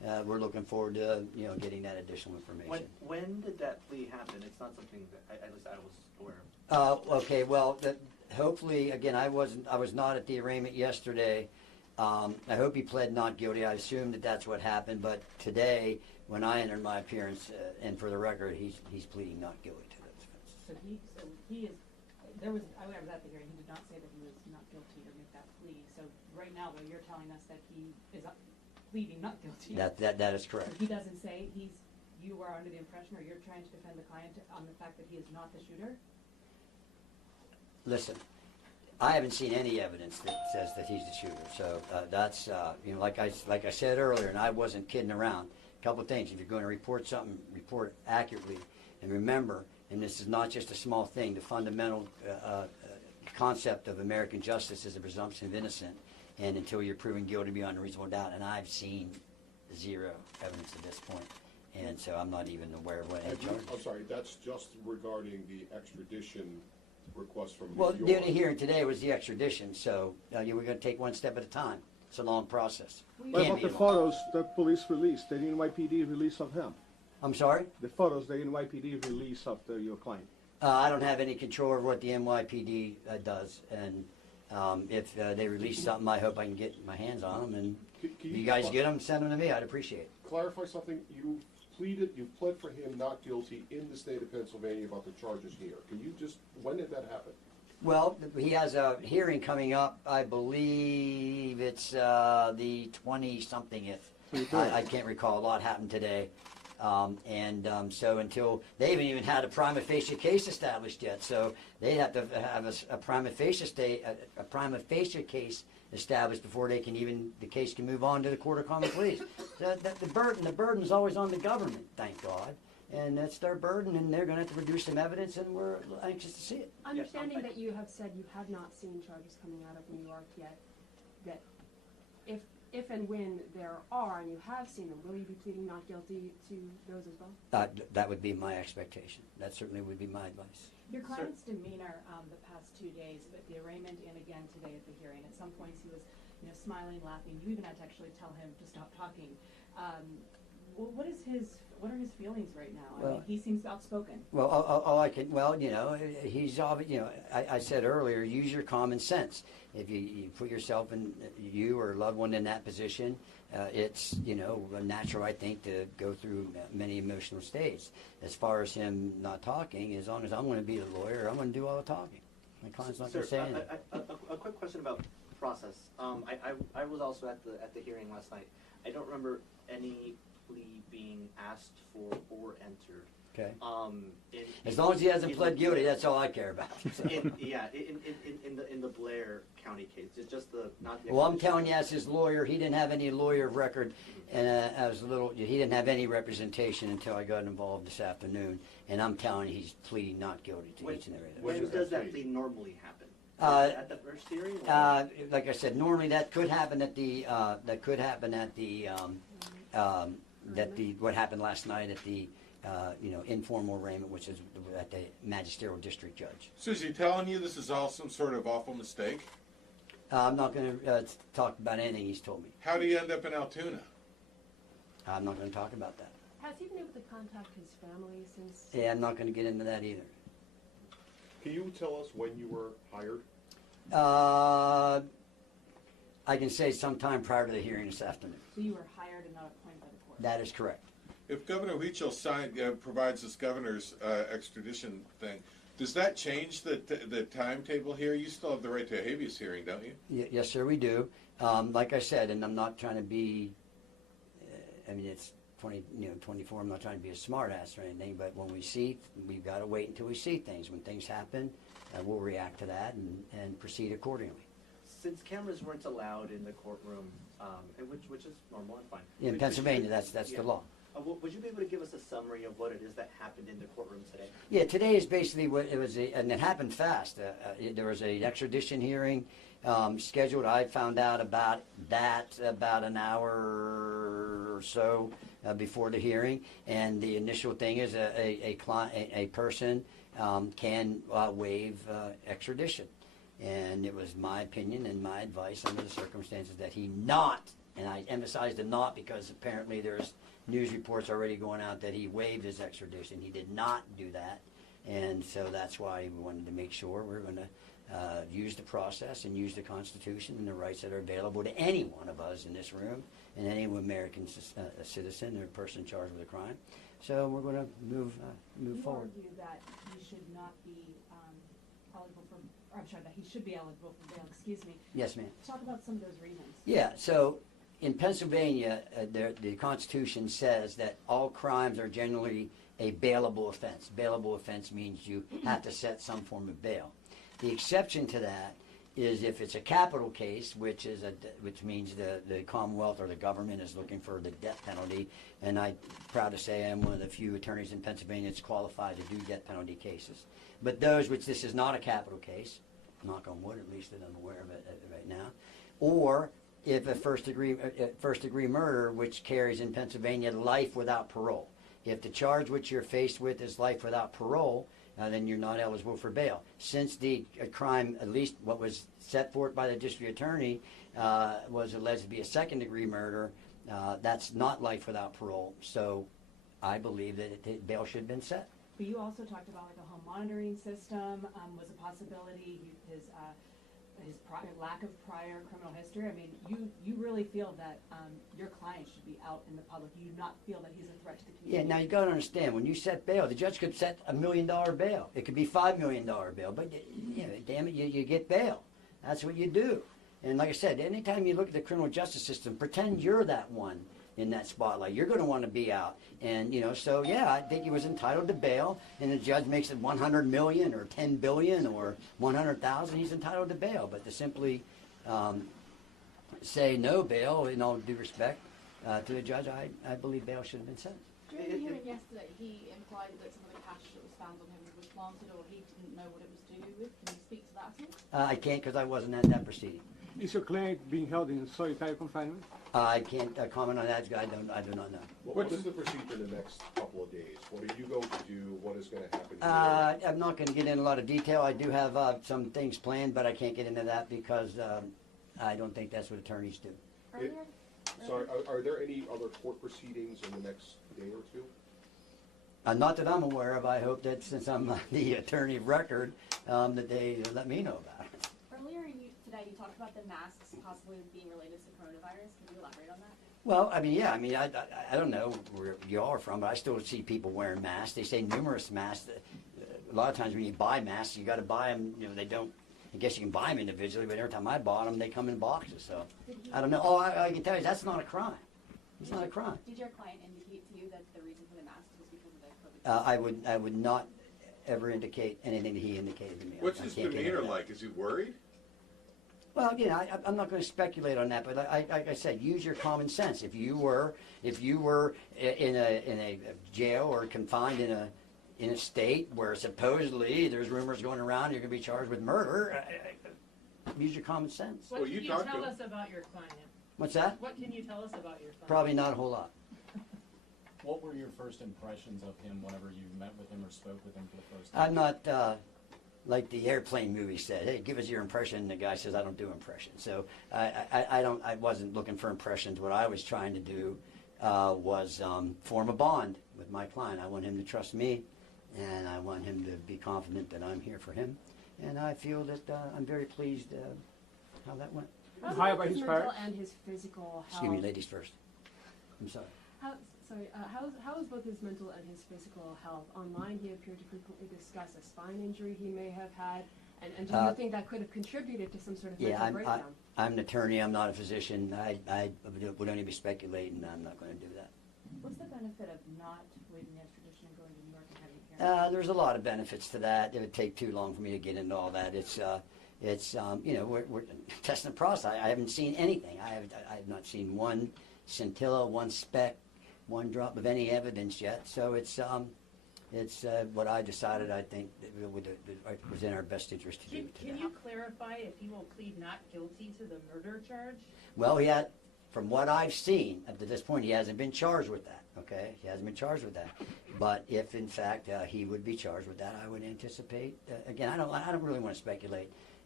we're looking forward to getting that additional information. When did that plea happen? It's not something that at least I was aware of. Okay, well, hopefully, again, I was not at the arraignment yesterday. I hope he pled not guilty. I assume that that's what happened, but today, when I entered my appearance, and for the record, he's pleading not guilty to those offenses. So he is, I was at the hearing, he did not say that he was not guilty or make that plea. So right now, though, you're telling us that he is pleading not guilty. That is correct. So he doesn't say you are under the impression, or you're trying to defend the client on the fact that he is not the shooter? Listen, I haven't seen any evidence that says that he's the shooter. So that's like I said earlier, and I wasn't kidding around. A couple of things: if you're going to report something, report it accurately, and remember. And this is not just a small thing. The fundamental concept of American justice is the presumption of innocence, and until you're proven guilty beyond a reasonable doubt. And I've seen zero evidence at this point, and so I'm not even aware of what any charges. I'm sorry, that's just regarding the extradition request from Well, your... the only hearing today was the extradition, so we're going to take one step at a time. It's a long process. What about the photos the police released, the NYPD release of him? I'm sorry? The photos the NYPD release of your client. I don't have any control over what the NYPD does, and if they release something, I hope I can get my hands on them, and if you guys get them, send them to me. I'd appreciate it. Clarify something. You pled for him not guilty in the state of Pennsylvania about the charges here. Can you just, when did that happen? Well, he has a hearing coming up. I believe it's the 20-somethingth. I can't recall. A lot happened today. So until they haven't even had a prima facie case established yet, so they have to have a prima facie case established before the case can move on to the Court of Common Pleas. The burden is always on the government, thank God, and that's their burden, and they're going to have to produce some evidence, and we're anxious to see it. Understanding that you have said you have not seen charges coming out of New York yet, that if and when there are, and you have seen them, will you be pleading not guilty to those as well? That would be my expectation. That certainly would be my advice. Your client's demeanor the past 2 days, but the arraignment and again today at the hearing, at some points he was smiling, laughing. You even had to actually tell him to stop talking. What are his feelings right now? I mean, he seems outspoken. Well, he's obvious. I said earlier, use your common sense. If you put yourself in, you or a loved one in that position, it's natural, I think, to go through many emotional states. As far as him not talking, as long as I'm going to be the lawyer, I'm going to do all the talking. My client's not going to say anything. A quick question about process. I was also at the hearing last night. I don't remember any plea being asked for or entered. Okay. As long as he hasn't pled guilty, that's all I care about. in the Blair County case, it's just not the. Well, I'm telling you, as his lawyer, he didn't have any lawyer of record, and he didn't have any representation until I got involved this afternoon. And I'm telling you, he's pleading not guilty to each and every. When does that plea normally happen? At the first hearing? Like I said, normally that could happen at the what happened last night at the informal arraignment, which is at the magisterial district judge. So is he telling you this is all some sort of awful mistake? I'm not going to talk about anything he's told me. How do you end up in Altoona? I'm not going to talk about that. Has he been able to contact his family since? Yeah, I'm not going to get into that either. Can you tell us when you were hired? I can say sometime prior to the hearing this afternoon. So you were hired and not appointed by the court? That is correct. If Governor Huichel provides this governor's extradition thing, does that change the timetable here? You still have the right to a habeas hearing, don't you? Yes, sir, we do. Like I said, and I'm not trying to be, it's 24, I'm not trying to be a smart ass or anything, but when we've got to wait until we see things. When things happen, we'll react to that and proceed accordingly. Since cameras weren't allowed in the courtroom, which is normal and fine. In Pennsylvania, that's the law. Would you be able to give us a summary of what it is that happened in the courtroom today? Yeah, today is basically what it was, and it happened fast. There was an extradition hearing scheduled. I found out about that about an hour or so before the hearing, and the initial thing is a person can waive extradition. And it was my opinion and my advice under the circumstances that he not, and I emphasize the not because apparently there's news reports already going out that he waived his extradition. He did not do that. And so that's why we wanted to make sure we're going to use the process and use the Constitution and the rights that are available to any one of us in this room and any American citizen or person charged with a crime. So we're going to move forward. You argue that he should not be eligible for, or I'm sorry, that he should be eligible for bail, excuse me. Yes, ma'am. Talk about some of those reasons. Yeah, so in Pennsylvania, the Constitution says that all crimes are generally a bailable offense. Bailable offense means you have to set some form of bail. The exception to that is if it's a capital case, which means the Commonwealth or the government is looking for the death penalty, and I'm proud to say I'm one of the few attorneys in Pennsylvania that's qualified to do death penalty cases. But those which this is not a capital case, knock on wood, at least that I'm aware of it right now, or if a first degree murder, which carries in Pennsylvania life without parole. If the charge which you're faced with is life without parole, then you're not eligible for bail. Since the crime, at least what was set forth by the district attorney, was alleged to be a second-degree murder, that's not life without parole. So I believe that bail should have been set. But you also talked about like a home monitoring system was a possibility. His lack of prior criminal history. I mean, you really feel that your client should be out in the public. You do not feel that he's a threat to the community. Yeah, now you got to understand, when you set bail, the judge could set $1 million bail. It could be $5 million bail, but damn it, you get bail. That's what you do. And like I said, anytime you look at the criminal justice system, pretend you're that one in that spotlight. You're going to want to be out. And, so yeah, I think he was entitled to bail, and the judge makes it 100 million or 10 billion or 100,000, he's entitled to bail. But to simply say no bail, in all due respect to the judge, I believe bail should have been set. During the hearing yesterday, he implied that some of the cash that was found on him was planted, or he didn't know what it was to do with. Can you speak to that at all? I can't because I wasn't at that proceeding. Is your client being held in solitary confinement? I can't comment on that. I do not know. What is the procedure in the next couple of days? What are you going to do? What is going to happen here? I'm not going to get into a lot of detail. I do have some things planned, but I can't get into that because I don't think that's what attorneys do. Sorry, are there any other court proceedings in the next day or two? Not that I'm aware of. I hope that since I'm the attorney of record, that they let me know about it. Earlier today, you talked about the masks possibly being related to coronavirus. Can you elaborate on that? Well, I don't know where you all are from, but I still see people wearing masks. They say numerous masks. A lot of times when you buy masks, you got to buy them. They don't. I guess you can buy them individually, but every time I bought them, they come in boxes. So I don't know. Oh, I can tell you that's not a crime. It's not a crime. Did your client indicate to you that the reason for the masks was because of the COVID? I would not ever indicate anything that he indicated to me. What's his demeanor like? Is he worried? Well, I'm not going to speculate on that, but like I said, use your common sense. If you were in a jail or confined in a state where supposedly there's rumors going around you're going to be charged with murder, use your common sense. What can you tell us about your client? What's that? What can you tell us about your client? Probably not a whole lot. What were your first impressions of him whenever you met with him or spoke with him for the first time? I'm not like the airplane movie said. Hey, give us your impression. And the guy says, I don't do impressions. So I wasn't looking for impressions. What I was trying to do was form a bond with my client. I want him to trust me, and I want him to be confident that I'm here for him. And I feel that I'm very pleased how that went. How about his mental parents? and his physical health? Excuse me, ladies first. I'm sorry. How is both his mental and his physical health? Online, he appeared to frequently discuss a spine injury he may have had, and do you think that could have contributed to some sort of mental breakdown? I'm an attorney. I'm not a physician. I would only be speculating. I'm not going to do that. What's the benefit of not waiving extradition and going to New York and having a hearing? There's a lot of benefits to that. It would take too long for me to get into all that. We're testing the process. I haven't seen anything. I have not seen one scintilla, one speck, one drop of any evidence yet. So it's what I decided. I think it was in our best interest to do. Can you clarify if he will plead not guilty to the murder charge? Well, from what I've seen up to this point, he hasn't been charged with that. Okay, he hasn't been charged with that. But if in fact he would be charged with that, I would anticipate. Again, I don't really want to speculate.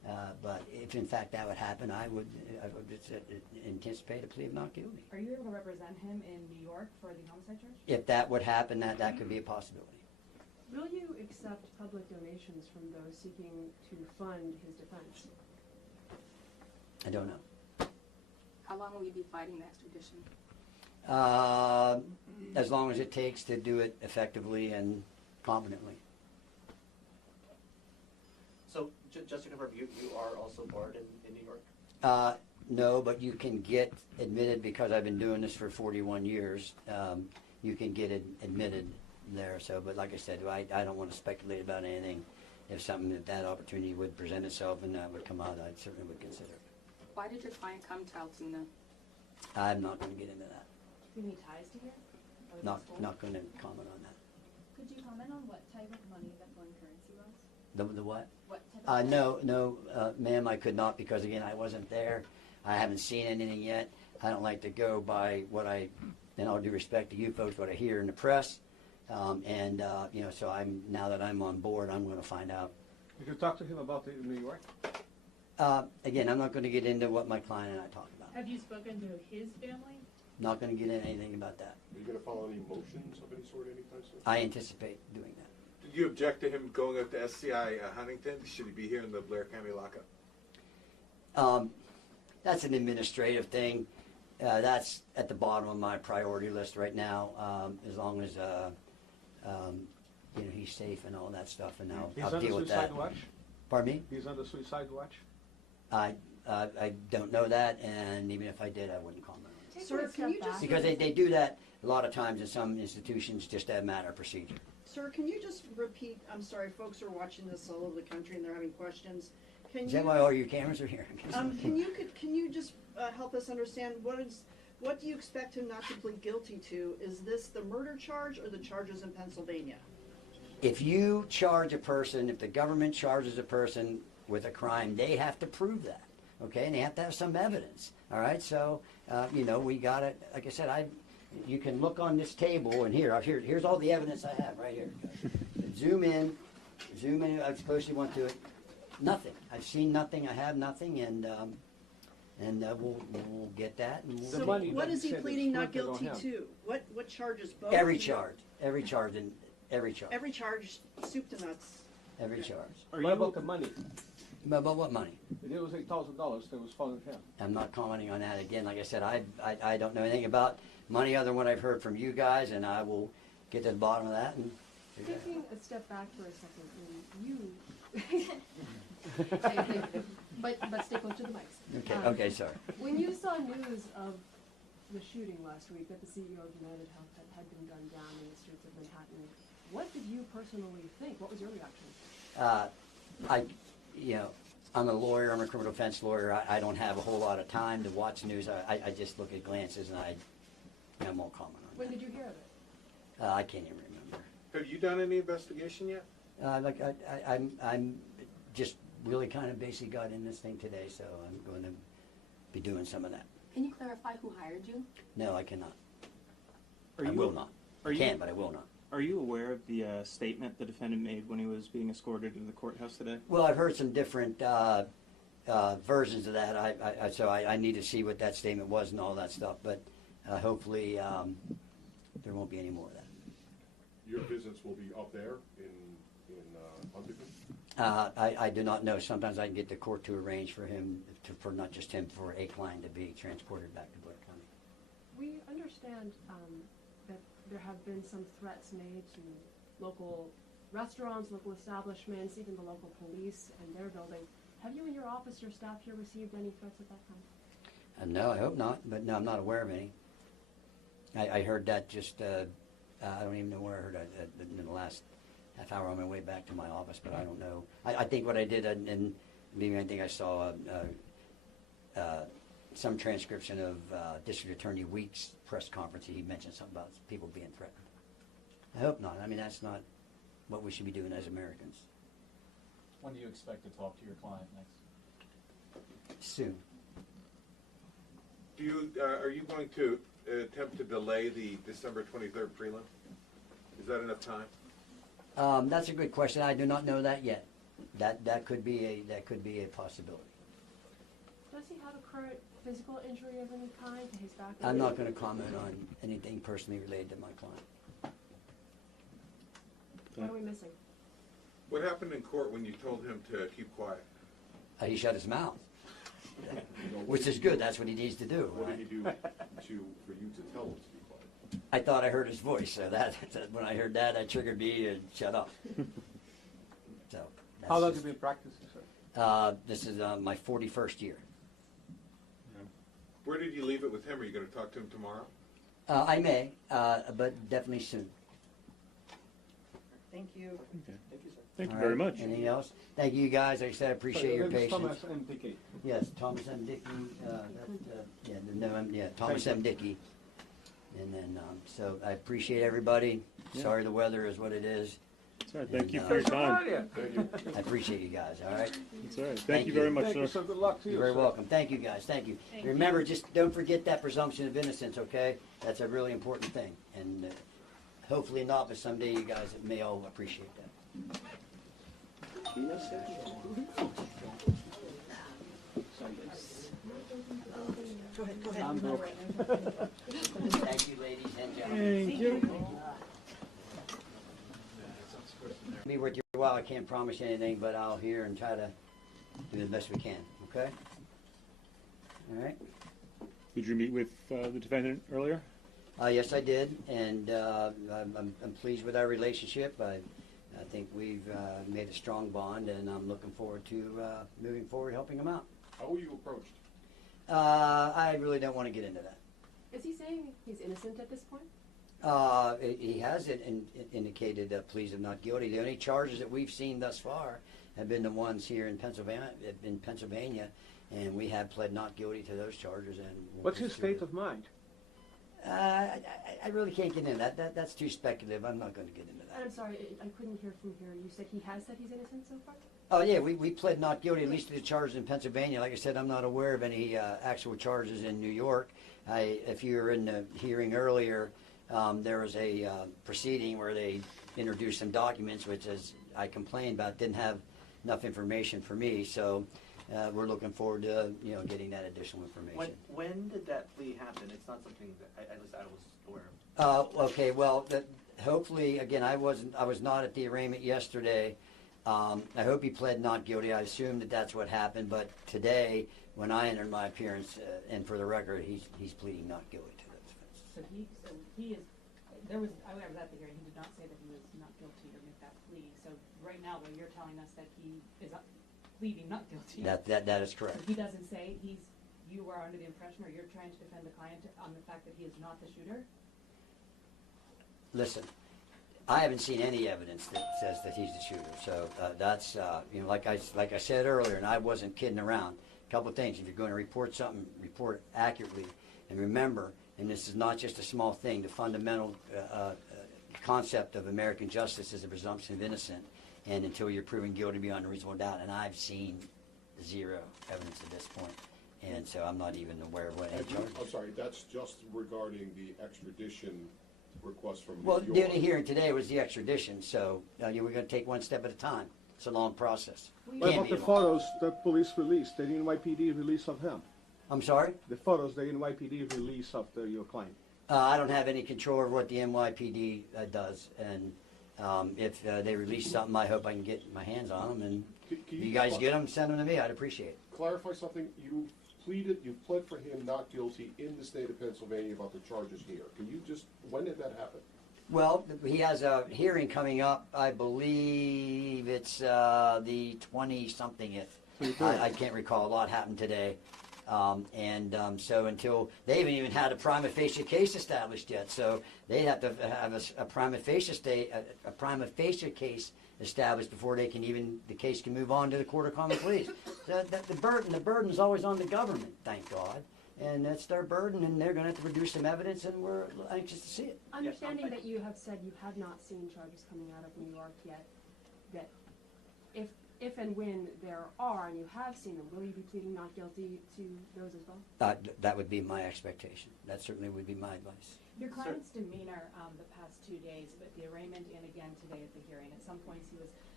But if in fact that would happen, I would anticipate a plea of not guilty. Are you able to represent him in New York for the homicide charge? If that would happen, that could be a possibility. Will you accept public donations from those seeking to fund his defense? I don't know. How long will you be fighting the extradition? As long as it takes to do it effectively and competently. So, just to confirm, you are also barred in New York? No, but you can get admitted because I've been doing this for 41 years. You can get admitted there. So, but like I said, I don't want to speculate about anything. If that opportunity would present itself and that would come out, I certainly would consider it. Why did your client come to Altoona? I'm not going to get into that. Do you have any ties to here? Or is Not this going to comment on that. Could you comment on what type of money that foreign currency was? The what? What type of No, ma'am, I could not because again, I wasn't there. I haven't seen anything yet. I don't like to go by what in all due respect to you folks, what I hear in the press. So now that I'm on board, I'm going to find out. You can talk to him about it in New York? Again, I'm not going to get into what my client and I talk about. Have you spoken to his family? Not going to get into anything about that. Are you going to follow any motions of any sort anytime soon? I anticipate doing that. Did you object to him going up to SCI Huntington? Should he be here in the Blair County lockup? That's an administrative thing. That's at the bottom of my priority list right now. As long as he's safe and all that stuff, and I'll deal with that. He's on the suicide watch? Pardon me? He's on the suicide watch? I don't know that, and even if I did, I wouldn't comment on it. Sir, can you just Because they do that a lot of times in some institutions, just as a matter of procedure. Sir, can you just repeat? I'm sorry, folks are watching this all over the country and they're having questions. Is that why all your cameras are here? Can you just help us understand what do you expect him not to plead guilty to? Is this the murder charge or the charges in Pennsylvania? If you charge a person, if the government charges a person with a crime, they have to prove that, okay? And they have to have some evidence, all right? So, we got it. Like I said, you can look on this table, and here's all the evidence I have right here. Zoom in. I suppose you want to. Nothing. I've seen nothing. I have nothing, and we'll get that. And we'll So what is he pleading not guilty to? What charges? Both? Every charge, Every charge. Every charge, soup to nuts. Every charge. What about the money? About what money? It was $8,000 that was found in him. I'm not commenting on that again. Like I said, I don't know anything about money other than what I've heard from you guys, and I will get to the bottom of that. And Taking a step back for a second, but stay close to the mics. Okay, sorry. When you saw news of the shooting last week that the CEO of UnitedHealthcare had been gunned down in the streets of Manhattan, what did you personally think? What was your reaction? I'm a lawyer. I'm a criminal defense lawyer. I don't have a whole lot of time to watch news. I just look at glances and I won't comment on When that. did you hear of it? I can't even remember. Have you done any investigation yet? I'm just really kind of basically got in this thing today, so I'm going to be doing some of that. Can you clarify who hired you? No, I cannot. Are I you- will not. are I you- can, but I will not. Are you aware of the statement the defendant made when he was being escorted to the courthouse today? Well, I've heard some different versions of that. So I need to see what that statement was and all that stuff. But hopefully there won't be any more of that. Your visits will be up there in Huntington? I do not know. Sometimes I can get the court to arrange for him, for not just him, for a client to be transported back to Blair County. We understand that there have been some threats made to local restaurants, local establishments, even the local police and their building. Have you and your office, your staff here, received any threats of that kind? No, I hope not. But no, I'm not aware of any. I heard that just, I don't even know where I heard it in the last half hour on my way back to my office, but I don't know. I think what I did, and maybe I think I saw some transcription of District Attorney Weeks' press conference. He mentioned something about people being threatened. I hope not. I mean, that's not what we should be doing as Americans. When do you expect to talk to your client next? Soon. Are you going to attempt to delay the December 23rd prelim? Is that enough time? That's a good question. I do not know that yet. That could be a possibility. Does he have a current physical injury of any kind to his back? I'm not going to comment on anything personally related to my client. What are we missing? What happened in court when you told him to keep quiet? He shut his mouth, which is good. That's what he needs to do. What Right? did he do for you to tell him to be quiet? I thought I heard his voice, so when I heard that triggered me and shut up. So. that's How long just- have you been practicing, sir? This is my 41st year. Where did you leave it with him? Are you going to talk to him tomorrow? I may, but definitely soon. Thank you. Okay. Thank you, sir. Thank you All very right. much. Anything else? Thank you guys. Like I said, I appreciate your patience. Thomas and Dickey. Yes, Thomas M. Dickey. Thomas M. Dickey. And then, so I appreciate everybody. Yeah. Sorry the weather is what it is. That's all right. Thank you And, for your time. I appreciate you guys. All right. That's all right. Thank you very much, Thank you, sir. sir. Good luck to you, You're very sir. welcome. Thank you guys. Thank you. Thank Remember, just don't forget that presumption of innocence. Okay, that's a really important thing. And hopefully not, but someday you guys may all appreciate that. Go ahead. Thank you, ladies and gentlemen. Thank you. Be worth your while. I can't promise anything, but I'll hear and try to do the best we can. Okay. All right. Did you meet with the defendant earlier? Yes, I did, and I'm pleased with our relationship. I think we've made a strong bond, and I'm looking forward to moving forward, helping him out. How were you approached? I really don't want to get into that. Is he saying he's innocent at this point? He has indicated pleas of not guilty. The only charges that we've seen thus far have been the ones here in Pennsylvania, and we have pled not guilty to those charges. And we'll What's his pursue state it. of mind? I really can't get into that. That's too speculative. I'm not going to get into And that. I'm sorry, I couldn't hear from here. You said he has said he's innocent so far? Oh yeah, we pled not guilty, at least to the charges in Pennsylvania. Like I said, I'm not aware of any actual charges in New York. If you were in the hearing earlier, there was a proceeding where they introduced some documents, which, as I complained about, didn't have enough information for me. So we're looking forward to getting that additional information. When did that plea happen? It's not something that at least I was aware of. Okay, well, hopefully, again, I was not at the arraignment yesterday. I hope he pled not guilty. I assume that's what happened. But today, when I entered my appearance, and for the record, he's pleading not guilty to those offenses. So he is, I was at the hearing, he did not say that he was not guilty or make that plea. So right now, though, you're telling us that he is pleading not guilty. That is correct. He doesn't say you are under the impression, or you're trying to defend the client on the fact that he is not the shooter? Listen, I haven't seen any evidence that says that he's the shooter. So that's like I said earlier, and I wasn't kidding around. A couple of things: if you're going to report something, report it accurately, and remember. And this is not just a small thing. The fundamental concept of American justice is a presumption of innocence, and until you're proven guilty beyond a reasonable doubt. And I've seen zero evidence at this point, and so I'm not even aware of what any charges. I'm sorry, that's just regarding the extradition request from Well, New the York. only hearing today was the extradition, so we're going to take one step at a time. It's a long process. What Can't about be the long. photos that police released, the NYPD release of him? I'm sorry? The photos, the NYPD release of your client. I don't have any control over what the NYPD does, and if they release something, I hope I can get my hands on them. And Can if you guys get them, send them to me. I'd appreciate it. Clarify something, you pled for him not guilty in the state of Pennsylvania about the charges here. Can you just, when did that happen? Well, he has a hearing coming up. I believe it's the 20-somethingth. I can't recall. A lot happened today. So until they haven't even had a prima facie case established yet, so they have to have a prima facie case established before they can the case can move on to the Court of Common Pleas. The burden is always on the government, thank God, and that's their burden, and they're going to have to produce some evidence, and we're anxious to see it. Understanding that you have said you have not seen charges coming out of New York yet, that if and when there are, and you have seen them, will you be pleading not guilty to those as well? That would be my expectation. That certainly would be my advice. Your client's demeanor the past 2 days, but the arraignment and again today at the hearing, at some points he was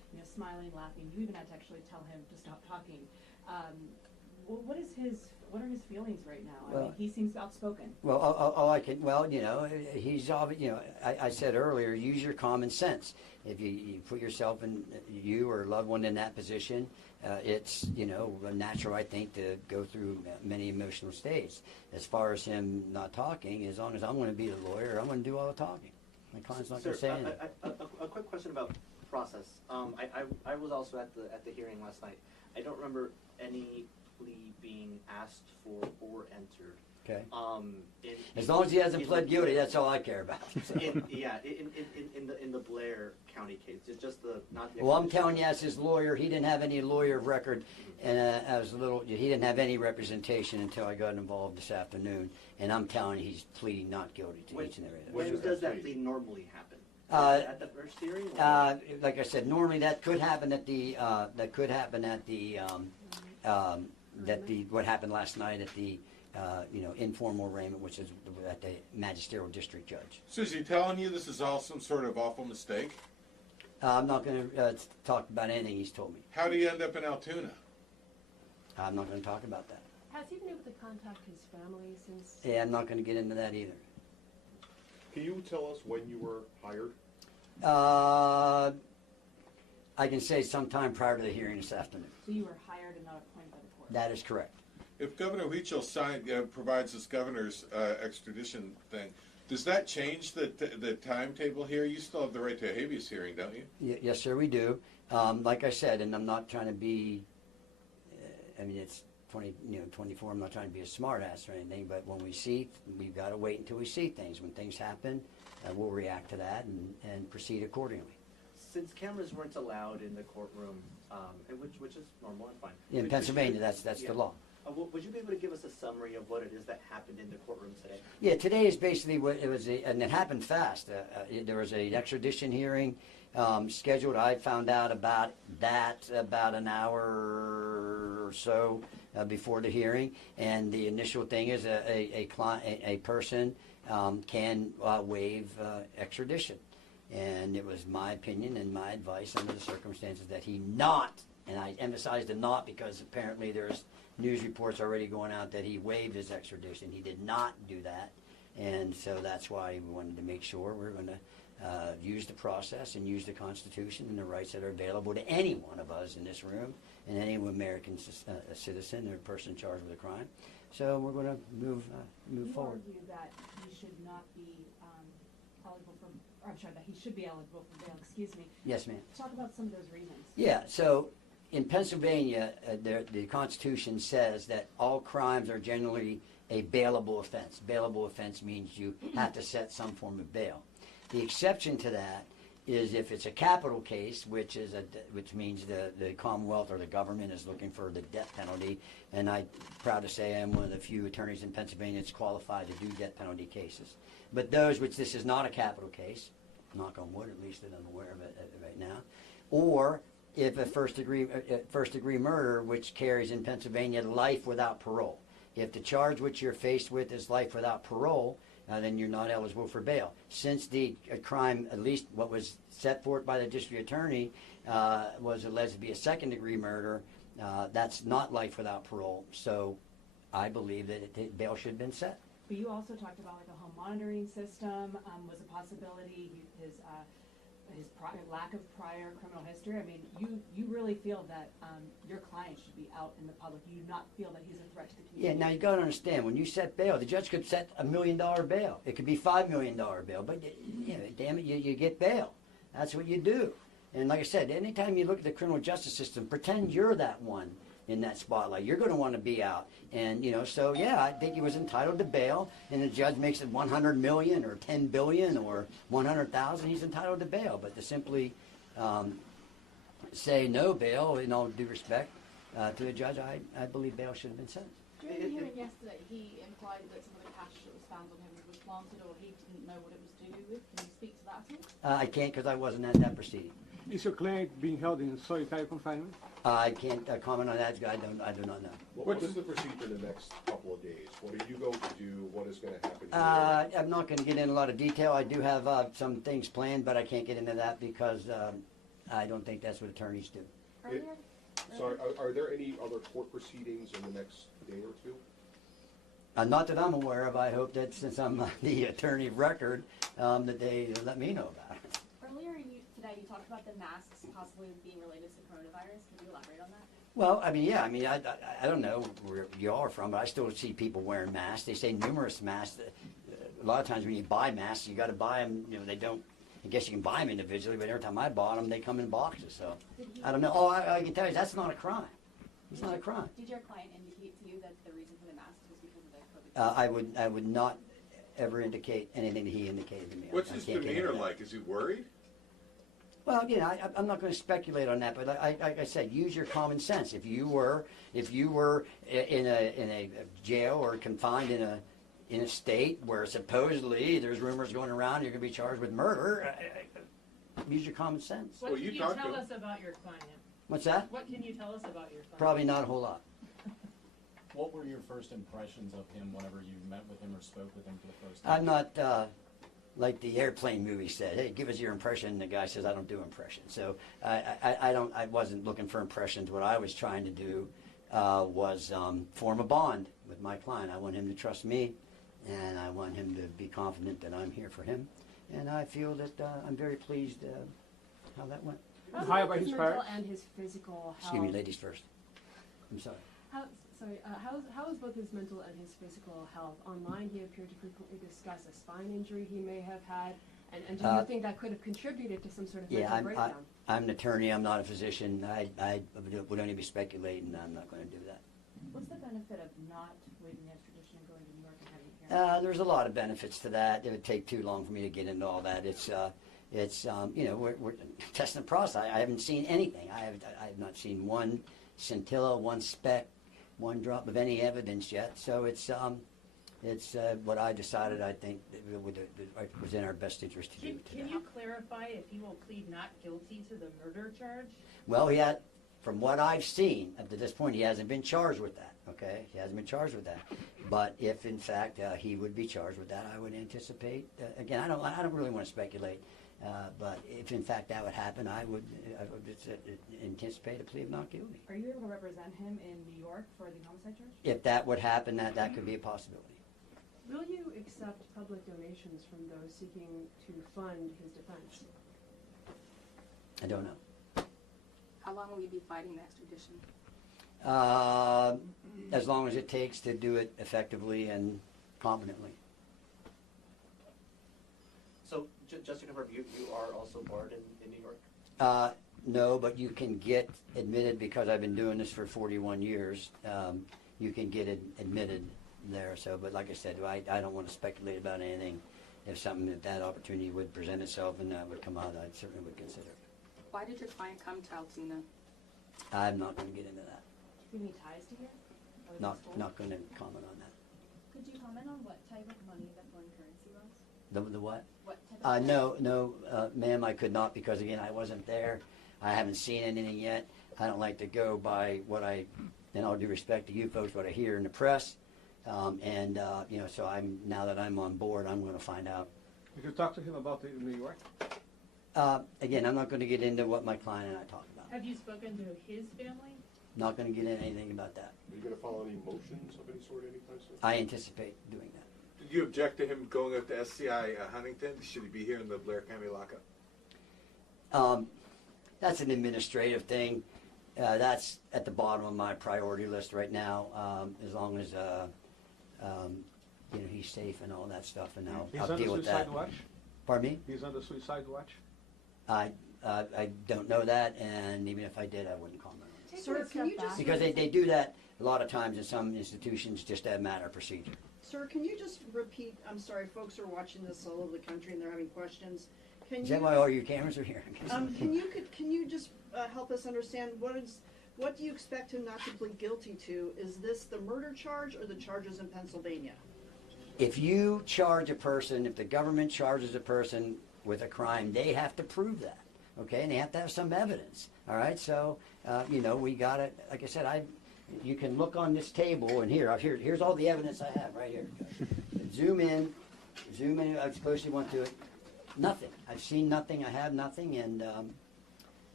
smiling, laughing. You even had to actually tell him to stop talking. What are his feelings right now? I mean, he seems outspoken. Well, all I can, well, he's, I said earlier, use your common sense. If you put yourself in, you or a loved one in that position, it's, natural, I think, to go through many emotional states. As far as him not talking, as long as I'm going to be the lawyer, I'm going to do all the talking. My client's not going to say anything. A quick question about process. I was also at the hearing last night. I don't remember any plea being asked for or entered. Okay. As long as he hasn't pled guilty, that's all I care about. in the Blair County case, it's just not the. Well, I'm telling you, as his lawyer, he didn't have any lawyer of record, and he didn't have any representation until I got involved this afternoon. And I'm telling you, he's pleading not guilty to each and every. When does that plea normally happen? At the first hearing? Like I said, normally that could happen at the what happened last night at the informal arraignment, which is at the magisterial district judge. So is he telling you this is all some sort of awful mistake? I'm not going to talk about anything he's told me. How do you end up in Altoona? I'm not going to talk about that. Has he been able to contact his family since? Yeah, I'm not going to get into that either. Can you tell us when you were hired? I can say sometime prior to the hearing this afternoon. So you were hired and not appointed by the court? That is correct. If Governor Huichol provides this governor's extradition thing, does that change the timetable here? You still have the right to a habeas hearing, don't you? Yes, sir, we do. Like I said, and I'm not trying to be, it's 24, I'm not trying to be a smart ass or anything, but when we've got to wait until we see things. When things happen, we'll react to that and proceed accordingly. Since cameras weren't allowed in the courtroom, which is normal and fine. In Pennsylvania, that's the law. Would you be able to give us a summary of what it is that happened in the courtroom today? Yeah, today is basically what it was, and it happened fast. There was an extradition hearing scheduled. I found out about an hour or so before the hearing, and the initial thing is a person can waive extradition. And it was my opinion and my advice under the circumstances that he not, and I emphasize the not because apparently there's news reports already going out that he waived his extradition. He did not do that. And so that's why we wanted to make sure we're going to use the process and use the Constitution and the rights that are available to any one of us in this room and any American citizen or person charged with a crime. So we're going to move forward. You argue that he should not be eligible for, or I'm sorry, that he should be eligible for bail, excuse me. Yes, ma'am. Talk about some of those reasons. Yeah, so in Pennsylvania, the Constitution says that all crimes are generally a bailable offense. Bailable offense means you have to set some form of bail. The exception to that is if it's a capital case, which means the Commonwealth or the government is looking for the death penalty, and I'm proud to say I'm one of the few attorneys in Pennsylvania that's qualified to do death penalty cases. But those which this is not a capital case, knock on wood, at least that I'm aware of it right now, or if a first degree murder, which carries in Pennsylvania life without parole. If the charge which you're faced with is life without parole, then you're not eligible for bail. Since the crime, at least what was set forth by the district attorney, was alleged to be a second degree murder, that's not life without parole. So I believe that bail should have been set. But you also talked about like a home monitoring system was a possibility. His lack of prior criminal history. I mean, you really feel that your client should be out in the public. You do not feel that he's a threat to the community. Yeah, now you got to understand, when you set bail, the judge could set $1 million bail. It could be $5 million bail, but damn it, you get bail. That's what you do. And like I said, anytime you look at the criminal justice system, pretend you're that one in that spotlight. You're going to want to be out. And, so yeah, I think he was entitled to bail, and the judge makes it $100 million or $10 billion or $100,000, he's entitled to bail. But to simply say no bail, in all due respect to the judge, I believe bail should have been set. During the hearing yesterday, he implied that some of the cash that was found on him was planted or he didn't know what it was to do with. Can you speak to that at all? I can't because I wasn't at that proceeding. Is your client being held in solitary confinement? I can't comment on that. I do not know. What is the procedure in the next couple of days? What are you going to do? What is going to happen here? I'm not going to get into a lot of detail. I do have some things planned, but I can't get into that because I don't think that's what attorneys do. Sorry, are there any other court proceedings in the next day or two? Not that I'm aware of. I hope that since I'm the attorney of record, that they let me know about it. Earlier today, you talked about the masks possibly being related to coronavirus. Could you elaborate on that? Well, I mean, yeah, I mean, I don't know where you are from, but I still see people wearing masks. They say numerous masks. A lot of times when you buy masks, you got to buy them. You know, they don't. I guess you can buy them individually, but every time I bought them, they come in boxes. So I don't know. Oh, I can tell you that's not a crime. It's not a crime. Did your client indicate to you that the reason for the masks was because of the COVID? I would not ever indicate anything that he indicated to me. What's I his can't get into demeanor that. like? Is he worried? Well, you know, I'm not going to speculate on that, but like I said, use your common sense. If you were in a jail or confined in a state where supposedly there's rumors going around you're going to be charged with murder, use your common sense. What can you tell us about your client? What's that? What can you tell us about your client? Probably not a whole lot. What were your first impressions of him whenever you met with him or spoke with him for the first time? I'm not like the airplane movie said. Hey, give us your impression. And the guy says, I don't do impressions. So I wasn't looking for impressions. What I was trying to do was form a bond with my client. I want him to trust me, and I want him to be confident that I'm here for him. And I feel that I'm very pleased how that went. How about his mental and his physical health? Excuse me, ladies first. I'm sorry. How is both his mental and his physical health? Online, he appeared to frequently discuss a spine injury he may have had, and do you think that could have contributed to some sort of mental breakdown? I'm an attorney. I'm not a physician. I would only be speculating. I'm not going to do that. What's the benefit of not waiving the extradition and going to New York and having a hearing? There's a lot of benefits to that. It would take too long for me to get into all that. It's you know, we're testing the process. I haven't seen anything. I have not seen one scintilla, one speck, one drop of any evidence yet. So it's what I decided. I think it was in our best interest to do. Can you clarify if he will plead not guilty to the murder charge? Well, from what I've seen up to this point, he hasn't been charged with that. Okay, he hasn't been charged with that. But if in fact he would be charged with that, I would anticipate. Again, I don't really want to speculate. But if in fact that would happen, I would anticipate a plea of not guilty. Are you able to represent him in New York for the homicide charge? If that would happen, that could be a possibility. Will you accept public donations from those seeking to fund his defense? I don't know. How long will you be fighting the extradition? As long as it takes to do it effectively and competently. So, just to confirm, you are also barred in New York? No, but you can get admitted because I've been doing this for 41 years. You can get admitted there. So, but like I said, I don't want to speculate about anything. If something that opportunity would present itself and that would come out, I certainly would consider it. Why did your client come to Altoona? I'm not going to get into that. Do you have any ties to here? Not going to comment on that. Could you comment on what type of money that foreign currency was? The what? What type of No, ma'am, I could not because, again, I wasn't there. I haven't seen anything yet. I don't like to go by what in all due respect to you folks, what I hear in the press. You know, so now that I'm on board, I'm going to find out. You could talk to him about it in New York? Again, I'm not going to get into what my client and I talked about. Have you spoken to his family? Not going to get into anything about that. Are you going to follow any motions of any sort anytime soon? I anticipate doing that. Did you object to him going up to SCI Huntington? Should he be here in the Blair County lockup? That's an administrative thing. That's at the bottom of my priority list right now. As long as you know, he's safe and all that stuff, and I'll deal with that. He's on the suicide watch? Pardon me? He's on the suicide watch? I don't know that, and even if I did, I wouldn't comment on it. Sir, can you just Because they do that a lot of times in some institutions, just as a matter of procedure. Sir, can you just repeat? I'm sorry, folks are watching this all over the country and they're having questions. Is that why all your cameras are here? Can you just help us understand what do you expect him not to plead guilty to? Is this the murder charge or the charges in Pennsylvania? If you charge a person, if the government charges a person with a crime, they have to prove that, okay? And they have to have some evidence, all right? So, you know, we got it. Like I said, you can look on this table, and here's all the evidence I have right here. Zoom in. I suppose you want to. Nothing. I've seen nothing. I have nothing, and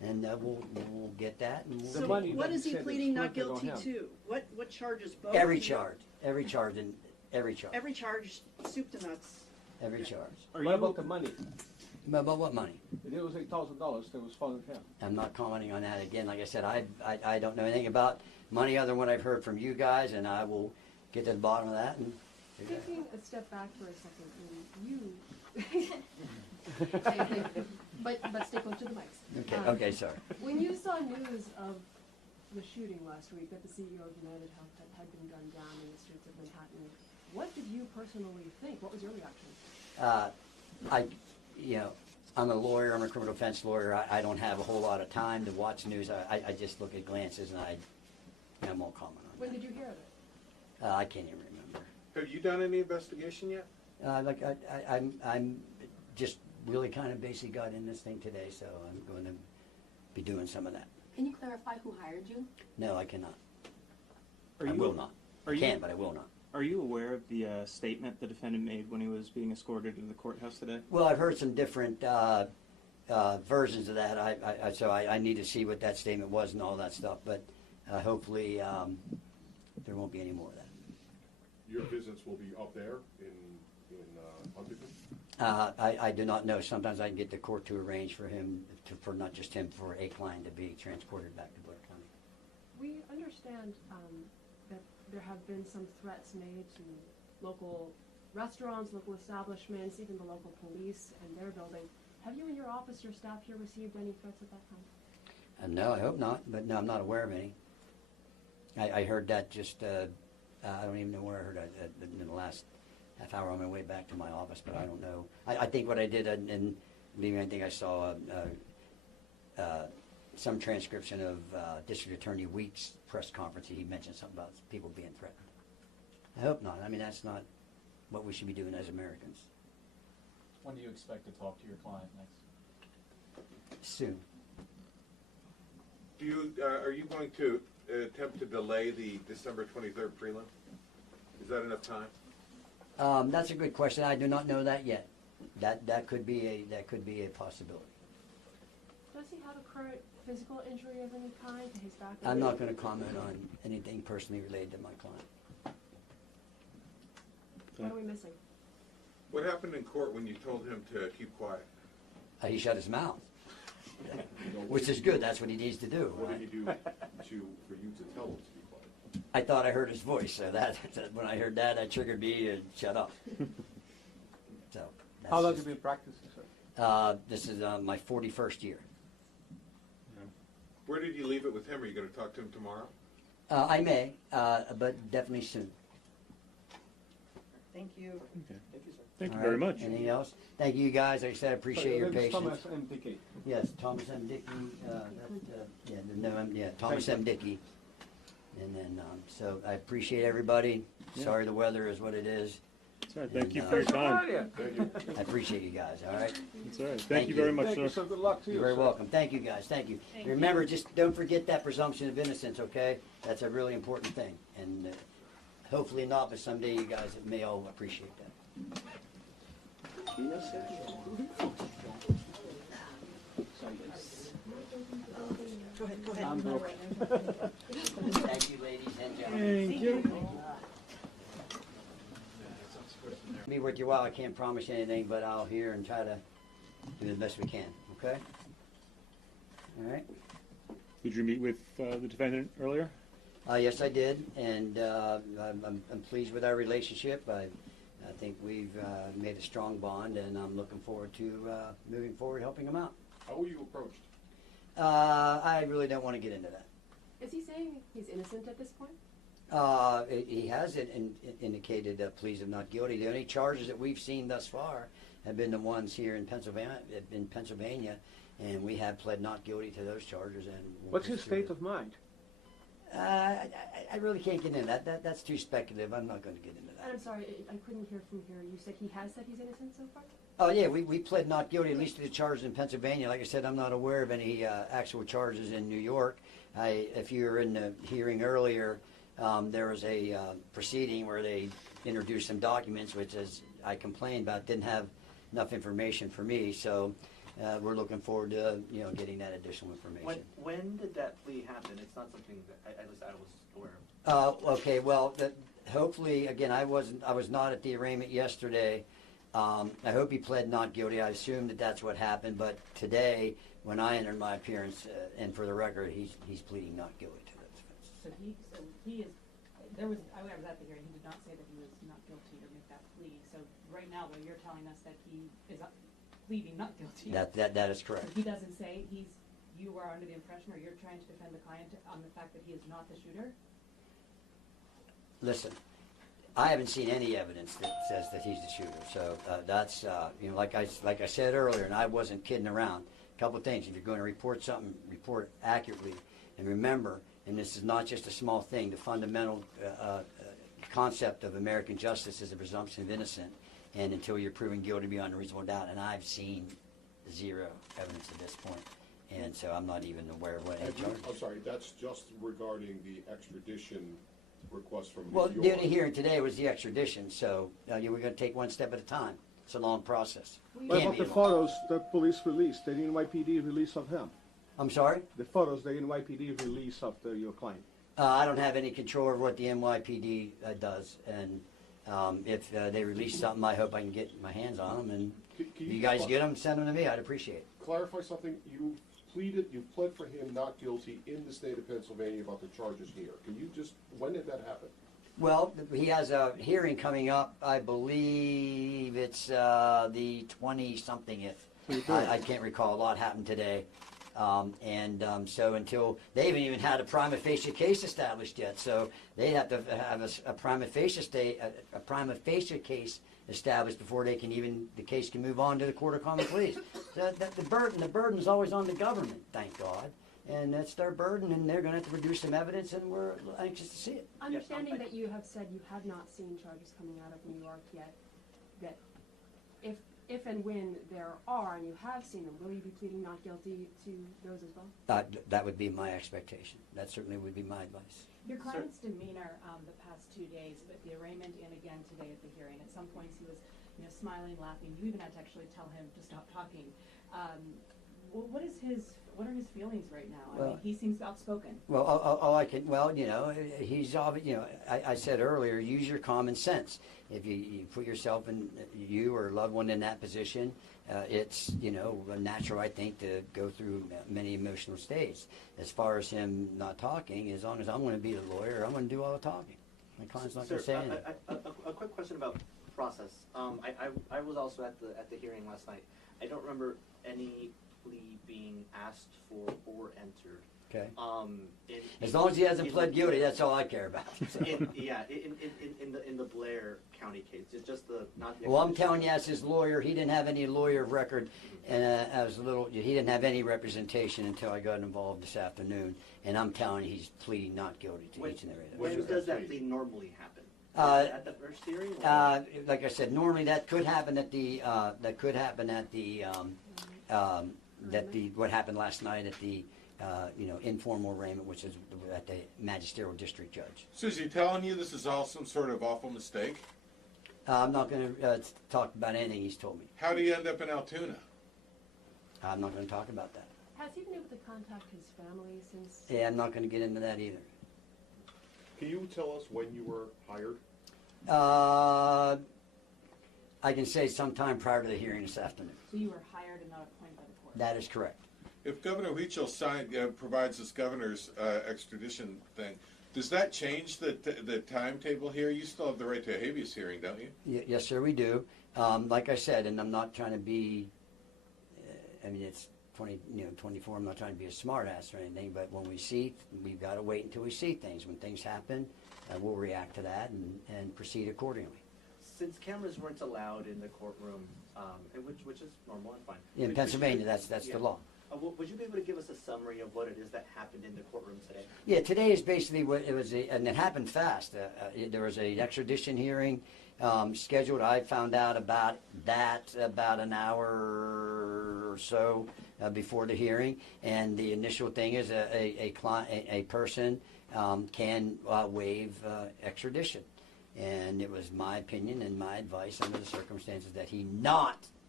and we'll get that. And So money what that is he he said pleading is not not guilty on him. to? What charges? Both? every charge, every charge, and every charge, Every charge, soup to nuts. every charge. What about the money? But what money? It was $8,000 that was found in him. I'm not commenting on that again. Like I said, I don't know anything about money other than what I've heard from you guys, and I will get to the bottom of that. And Taking a step back for a second, but stay close to the mics. okay, sorry. When you saw news of the shooting last week that the CEO of UnitedHealthcare had been gunned down in the streets of Manhattan, what did you personally think? What was your reaction? I'm a lawyer. I'm a criminal defense lawyer. I don't have a whole lot of time to watch news. I just look at glances, and I won't comment on When did you hear of it? that. I can't even remember. Have you done any investigation yet? I'm just really kind of basically got in this thing today, so I'm going to be doing some of that. Can you clarify who hired you? No, I cannot. Are I you- will not. I are you- can, but I will not. Are you aware of the statement the defendant made when he was being escorted to the courthouse today? Well, I've heard some different versions of that. So I need to see what that statement was and all that stuff. But hopefully there won't be any more of that. Your visits will be up there in Huntington? I do not know. Sometimes I can get the court to arrange for him, for not just him, for a client to be transported back to Blair County. We understand that there have been some threats made to local restaurants, local establishments, even the local police and their building. Have you and your office, your staff here, received any threats of that kind? No, I hope not, but no, I'm not aware of any. I heard that just, I don't even know where I heard it in the last half hour on my way back to my office, but I don't know. I think what I did, and believe me, I think I saw some transcription of District Attorney Weeks' press conference. He mentioned something about people being threatened. I hope not. I mean, that's not what we should be doing as Americans. When do you expect to talk to your client next? Soon. Are you going to attempt to delay the December 23rd prelim? Is that enough time? That's a good question. I do not know that yet. That could be a possibility. Does he have a current physical injury of any kind to his back? I'm not going to comment on anything personally related to my client. What are we missing? What happened in court when you told him to keep quiet? He shut his mouth, which is good. That's what he needs to do. What did he do for you to tell him to be quiet? I thought I heard his voice, so that when I heard that triggered me to shut up. So. How long have you been practicing, sir? This is my 41st year. Where did you leave it with him? Are you going to talk to him tomorrow? I may, but definitely soon. Thank you. Okay. Thank you, sir. Thank you All very right. much. Anything else? Thank you guys. Like I said, I appreciate your patience. Thomas M. Dickey. Yes, Thomas M. Dickey. Thomas M. Dickey. And then, so I appreciate everybody. Yeah. Sorry the weather is what it is. That's all right. Thank you And, for your time. I appreciate you guys, all right? That's all right. Thank you very much, Thank you, sir. sir. Good luck to you, You're very sir. welcome. Thank you, guys. Thank you. Remember, just don't forget that presumption of innocence, okay? That's a really important thing. And hopefully not, but someday you guys may all appreciate that. Go ahead. I'm broke. Thank you, ladies and gentlemen. Thank you. Be worth your while. I can't promise you anything, but I'll hear and try to do the best we can, okay? All right? Did you meet with the defendant earlier? Yes, I did, and I'm pleased with our relationship. I think we've made a strong bond, and I'm looking forward to moving forward, helping him out. How were you approached? I really don't want to get into that. Is he saying he's innocent at this point? He has indicated pleas of not guilty. The only charges that we've seen thus far have been the ones here in Pennsylvania, and we have pled not guilty to those charges. And What's his state of mind? I really can't get into that. That's too speculative. I'm not going to get into And that. I'm sorry, I couldn't hear from here. You said he has said he's innocent so far? Oh yeah, we pled not guilty, at least to the charges in Pennsylvania. Like I said, I'm not aware of any actual charges in New York. If you were in the hearing earlier, there was a proceeding where they introduced some documents, which, as I complained about, didn't have enough information for me. So we're looking forward to getting that additional information. When did that plea happen? It's not something that at least I was aware of. Okay, well, hopefully, again, I was not at the arraignment yesterday. I hope he pled not guilty. I assume that that's what happened, but today, when I entered my appearance, and for the record, he's pleading not guilty to that offense. So he is, I was at the hearing, he did not say that he was not guilty or make that plea. So right now, though, you're telling us that he is pleading not guilty. That is correct. So he doesn't say you are under the impression, or you're trying to defend the client on the fact that he is not the shooter? Listen, I haven't seen any evidence that says that he's the shooter. So that's like I said earlier, and I wasn't kidding around. A couple of things: if you're going to report something, report it accurately, and remember. And this is not just a small thing. The fundamental concept of American justice is the presumption of innocence, and until you're proven guilty beyond a reasonable doubt. And I've seen zero evidence at this point, and so I'm not even aware of what any charge. I'm sorry, that's just regarding the extradition request from Well, New the York. only hearing today was the extradition, so we're going to take one step at a time. It's a long process. What about the photos that police released, the NYPD release of him? I'm sorry? The photos, the NYPD release of your client. I don't have any control over what the NYPD does, and if they release something, I hope I can get my hands on them. And Can if you guys get them, send them to me. I'd appreciate it. Clarify something. You pled for him not guilty in the state of Pennsylvania about the charges here. Can you just, when did that happen? Well, he has a hearing coming up. I believe it's the 20-somethingth. I can't recall. A lot happened today. So until they haven't even had a prima facie case established yet, so they have to have a prima facie case established before they can the case can move on to the Court of Common Pleas. The burden is always on the government, thank God, and that's their burden, and they're going to have to produce some evidence, and we're anxious to see it. Understanding that you have said you have not seen charges coming out of New York yet, that if and when there are, and you have seen them, will you be pleading not guilty to those as well? That would be my expectation. That certainly would be my advice. Your client's demeanor the past 2 days, but the arraignment and again today at the hearing, at some points he was smiling, laughing. You even had to actually tell him to stop talking. What are his feelings right now? I mean, he seems outspoken. Well, he's I said earlier, use your common sense. If you put yourself in, you or a loved one in that position, it's natural, I think, to go through many emotional states. As far as him not talking, as long as I'm going to be the lawyer, I'm going to do all the talking. My client's not going to say anything. A quick question about process. I was also at the hearing last night. I don't remember any plea being asked for or entered. Okay. As long as he hasn't pled guilty, that's all I care about. in the Blair County case, it's just not the. Well, I'm telling you, as his lawyer, he didn't have any lawyer of record, and he didn't have any representation until I got involved this afternoon. And I'm telling you, he's pleading not guilty to each and every. When does that plea normally happen? At the first hearing? Like I said, normally that could happen at the what happened last night at the informal arraignment, which is at the magisterial district judge. So is he telling you this is all some sort of awful mistake? I'm not going to talk about anything he's told me. How do you end up in Altoona? I'm not going to talk about that. Has he been able to contact his family since? Yeah, I'm not going to get into that either. Can you tell us when you were hired? I can say sometime prior to the hearing this afternoon. So you were hired and not appointed by the court? That is correct. If Governor Huichel provides this governor's extradition thing, does that change the timetable here? You still have the right to a habeas hearing, don't you? Yes, sir, we do. Like I said, and I'm not trying to be, it's 24, I'm not trying to be a smart ass or anything, but when we've got to wait until we see things. When things happen, we'll react to that and proceed accordingly. Since cameras weren't allowed in the courtroom, which is normal and fine. In Pennsylvania, that's the law. Would you be able to give us a summary of what it is that happened in the courtroom today? Yeah, today is basically what it was, and it happened fast. There was an extradition hearing scheduled. I found out about an hour or so before the hearing, and the initial thing is a person can waive extradition. And it was my opinion and my advice under the circumstances that he not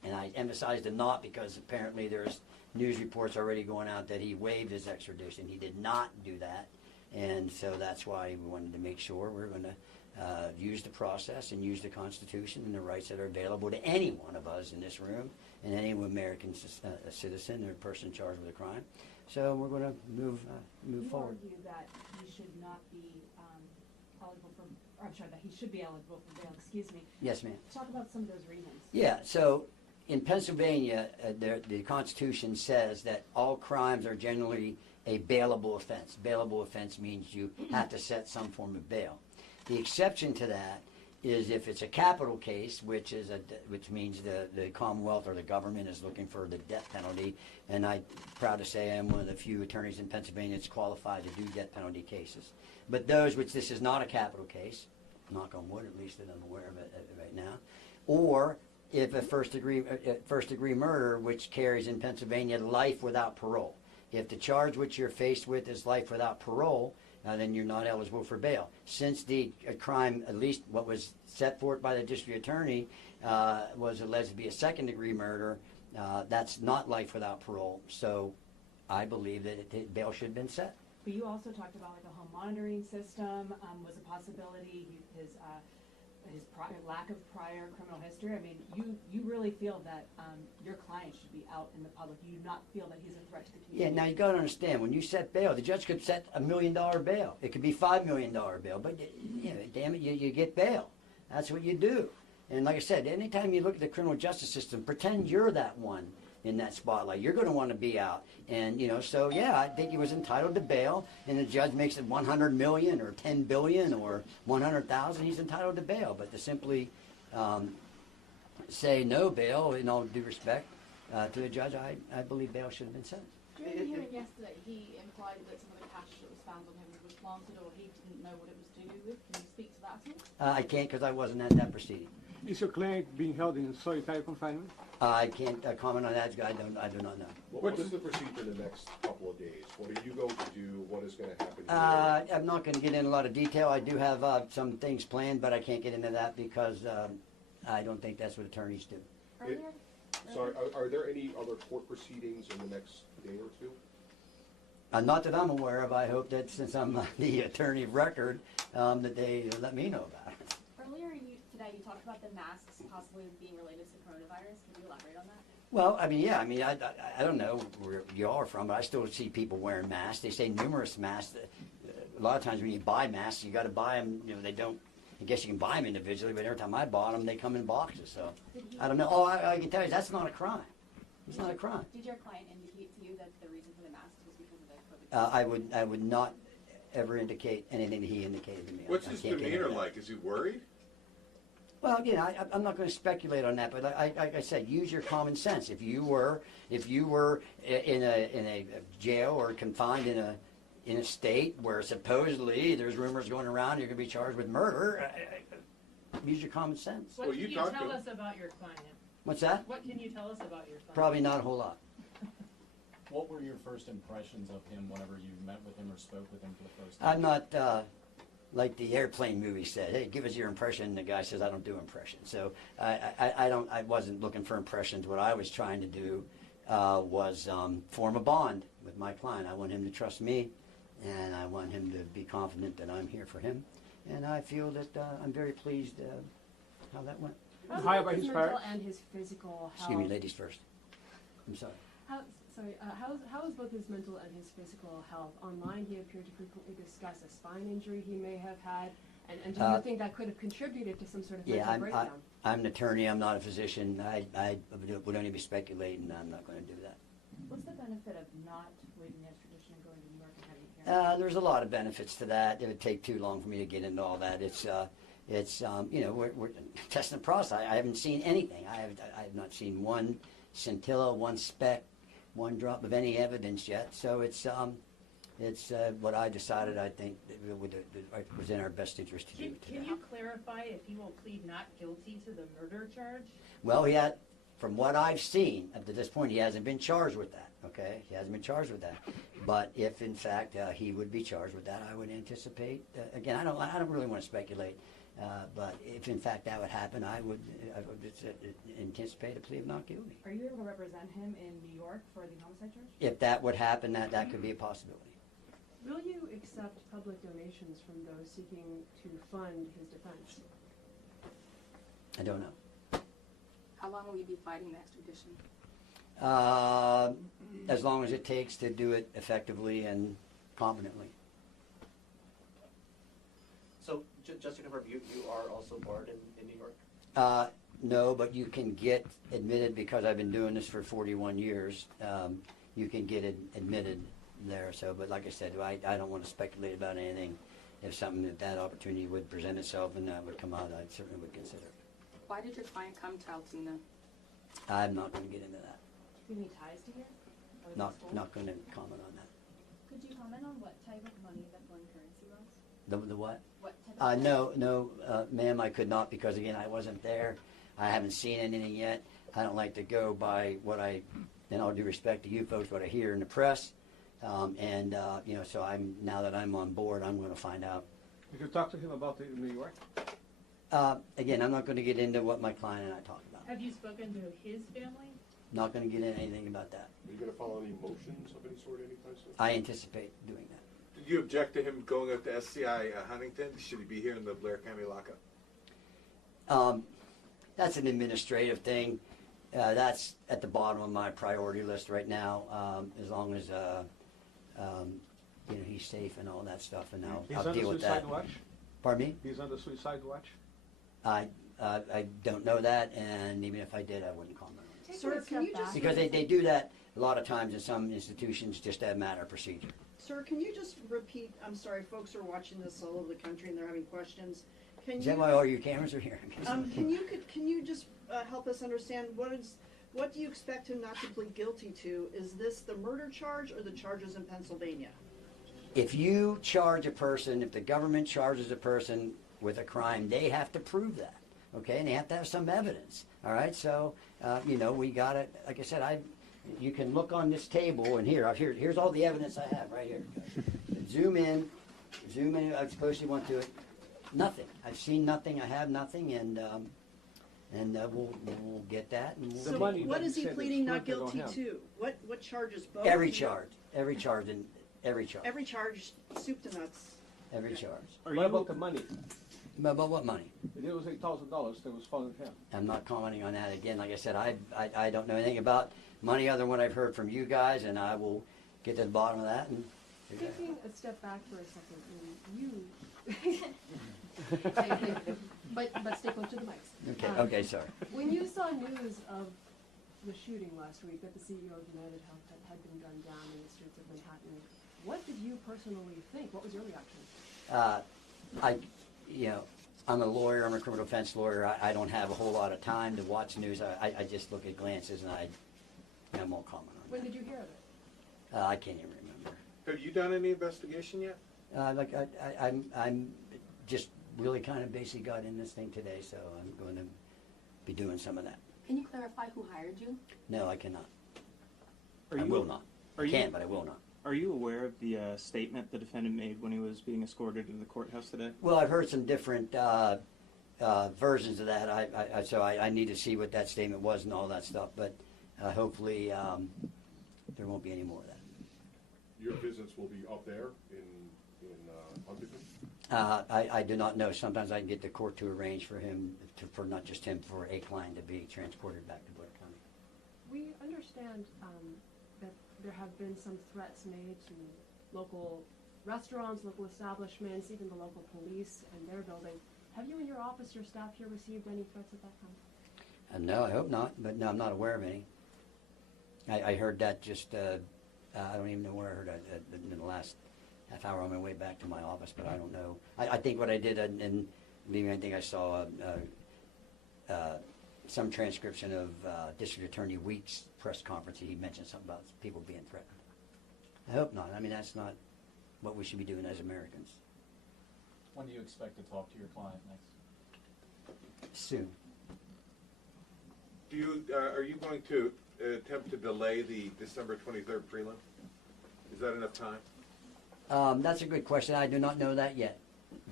And I emphasize the not because apparently there's news reports already going out that he waived his extradition. He did not do that. And so that's why we wanted to make sure we're going to use the process and use the Constitution and the rights that are available to any one of us in this room and any American citizen or person charged with a crime. So we're going to move forward. You argue that he should not be eligible for, or I'm sorry, that he should be eligible for bail, excuse me. Yes, ma'am. Talk about some of those reasons. Yeah, so in Pennsylvania, the Constitution says that all crimes are generally a bailable offense. Bailable offense means you have to set some form of bail. The exception to that is if it's a capital case, which means the Commonwealth or the government is looking for the death penalty. And I'm proud to say I'm one of the few attorneys in Pennsylvania that's qualified to do death penalty cases. But those which this is not a capital case, knock on wood, at least that I'm aware of it right now, or if a first degree murder, which carries in Pennsylvania life without parole. If the charge which you're faced with is life without parole, then you're not eligible for bail. Since the crime, at least what was set forth by the district attorney, was alleged to be a second degree murder, that's not life without parole. So I believe that bail should have been set. But you also talked about like a home monitoring system was a possibility. His lack of prior criminal history. I mean, you really feel that your client should be out in the public. You do not feel that he's a threat to the community. Yeah, now you got to understand, when you set bail, the judge could set $1 million bail. It could be $5 million bail, but damn it, you get bail. That's what you do. And like I said, anytime you look at the criminal justice system, pretend you're that one in that spotlight. You're going to want to be out. And, so yeah, I think he was entitled to bail, and the judge makes it 100 million or 10 billion or 100,000, he's entitled to bail. But to simply say no bail, in all due respect to the judge, I believe bail should have been set. During the hearing yesterday, he implied that some of the cash that was found on him was planted or he didn't know what it was to do with. Can you speak to that at all? I can't because I wasn't at that proceeding. Is your client being held in solitary confinement? I can't comment on that. I do not know. What is the procedure in the next couple of days? What are you going to do? What is going to happen here? I'm not going to get into a lot of detail. I do have some things planned, but I can't get into that because I don't think that's what attorneys do. Sorry, are there any other court proceedings in the next day or two? Not that I'm aware of. I hope that since I'm the attorney of record, that they let me know about it. Earlier today, you talked about the masks possibly being related to coronavirus. Can you elaborate on that? Well, I don't know where you are from, but I still see people wearing masks. They say numerous masks. A lot of times when you buy masks, you got to buy them. They don't. I guess you can buy them individually, but every time I bought them, they come in boxes. So I don't know. Oh, I can tell you that's not a crime. It's not a crime. Did your client indicate to you that the reason for the masks was because of the COVID? I would not ever indicate anything that he indicated to me. What's his demeanor like? Is he worried? Well, I'm not going to speculate on that, but like I said, use your common sense. If you were in a jail or confined in a state where supposedly there's rumors going around you're going to be charged with murder, use your common sense. What can you tell us about your client? What's that? What can you tell us about your client? Probably not a whole lot. What were your first impressions of him whenever you met with him or spoke with him for the first time? I'm not like the airplane movie said. Hey, give us your impression. And the guy says, I don't do impressions. So I wasn't looking for impressions. What I was trying to do was form a bond with my client. I want him to trust me, and I want him to be confident that I'm here for him. And I feel that I'm very pleased how that went. How about his mental and his physical health? Excuse me, ladies first. I'm sorry. How is both his mental and his physical health? Online, he appeared to frequently discuss a spine injury he may have had, and do you think that could have contributed to some sort of mental breakdown? I'm an attorney. I'm not a physician. I would only be speculating. I'm not going to do that. What's the benefit of not waiving the extradition and going to New York and having a hearing? There's a lot of benefits to that. It would take too long for me to get into all that. We're testing the process. I haven't seen anything. I have not seen one scintilla, one speck, one drop of any evidence yet. So it's what I decided. I think it was in our best interest to do. Can you clarify if he will plead not guilty to the murder charge? Well, from what I've seen up to this point, he hasn't been charged with that. Okay, he hasn't been charged with that. But if in fact he would be charged with that, I would anticipate. Again, I don't really want to speculate. But if in fact that would happen, I would anticipate a plea of not guilty. Are you able to represent him in New York for the homicide charge? If that would happen, that could be a possibility. Will you accept public donations from those seeking to fund his defense? I don't know. How long will you be fighting the extradition? As long as it takes to do it effectively and competently. So, just to confirm, you are also barred in New York? No, but you can get admitted because I've been doing this for 41 years. You can get admitted there. So, but like I said, I don't want to speculate about anything. If something that opportunity would present itself and that would come out, I certainly would consider it. Why did your client come to Altoona? I'm not going to get into that. Do you have any ties to here? Or is it school? Not going to comment on that. Could you comment on what type of money that foreign currency was? The what? What type of No, ma'am, I could not because again, I wasn't there. I haven't seen anything yet. I don't like to go by what in all due respect to you folks, what I hear in the press. So now that I'm on board, I'm going to find out. You can talk to him about it in New York. Again, I'm not going to get into what my client and I talked about. Have you spoken to his family? Not going to get into anything about that. Are you going to follow any motions of any sort anytime soon? I anticipate doing that. Did you object to him going up to SCI Huntington? Should he be here in the Blair County lockup? That's an administrative thing. That's at the bottom of my priority list right now. As long as he's safe and all that stuff, and I'll deal with that. He's on the suicide watch? Pardon me? He's on the suicide watch? I don't know that, and even if I did, I wouldn't comment on it. Sir, can you just Because they do that a lot of times in some institutions just as a matter of procedure. Sir, can you just repeat? I'm sorry, folks are watching this all over the country and they're having questions. Can Is you? that why all your cameras are here? Can you just help us understand what do you expect him not to plead guilty to? Is this the murder charge or the charges in Pennsylvania? If you charge a person, if the government charges a person with a crime, they have to prove that, okay? And they have to have some evidence, all right? So, we got it. Like I said, you can look on this table, and here's all the evidence I have right here. Zoom in. I'm supposed to want to it. Nothing. I've seen nothing. I have nothing, and we'll get that. And So what is he pleading not guilty to? What charges? Both? Every charge, Every charge. Every charge, soup to nuts. Every charge. What about the money? About what money? It was $8,000 that was found in him. I'm not commenting on that again. Like I said, I don't know anything about money other than what I've heard from you guys, and I will get to the bottom of that. And Taking a step back for a second, but stay close to the mics. Okay, sorry. When you saw news of the shooting last week that the CEO of UnitedHealthcare had been gunned down in the streets of Manhattan, what did you personally think? What was your reaction? I'm a lawyer. I'm a criminal defense lawyer. I don't have a whole lot of time to watch news. I just look at glances and I won't comment on When that. did you hear of it? I can't even remember. Have you done any investigation yet? I'm just really kind of basically got in this thing today, so I'm going to be doing some of that. Can you clarify who hired you? No, I cannot. Are I you- will not. I are you- can, but I will not. Are you aware of the statement the defendant made when he was being escorted to the courthouse today? Well, I've heard some different versions of that. I need to see what that statement was and all that stuff. But hopefully there won't be any more of that. Your visits will be up there in Huntington? I do not know. Sometimes I can get the court to arrange for him, for not just him, for a client to be transported back to Blair County. We understand that there have been some threats made to local restaurants, local establishments, even the local police and their building. Have you and your office, your staff here, received any threats of that kind? No, I hope not. But no, I'm not aware of any. I heard that just, I don't even know where I heard it in the last half hour on my way back to my office, but I don't know. I think what I did, and I think I saw some transcription of District Attorney Weeks' press conference. He mentioned something about people being threatened. I hope not. I mean, that's not what we should be doing as Americans. When do you expect to talk to your client next? Soon. Are you going to attempt to delay the December 23rd prelim? Is that enough time? That's a good question. I do not know that yet.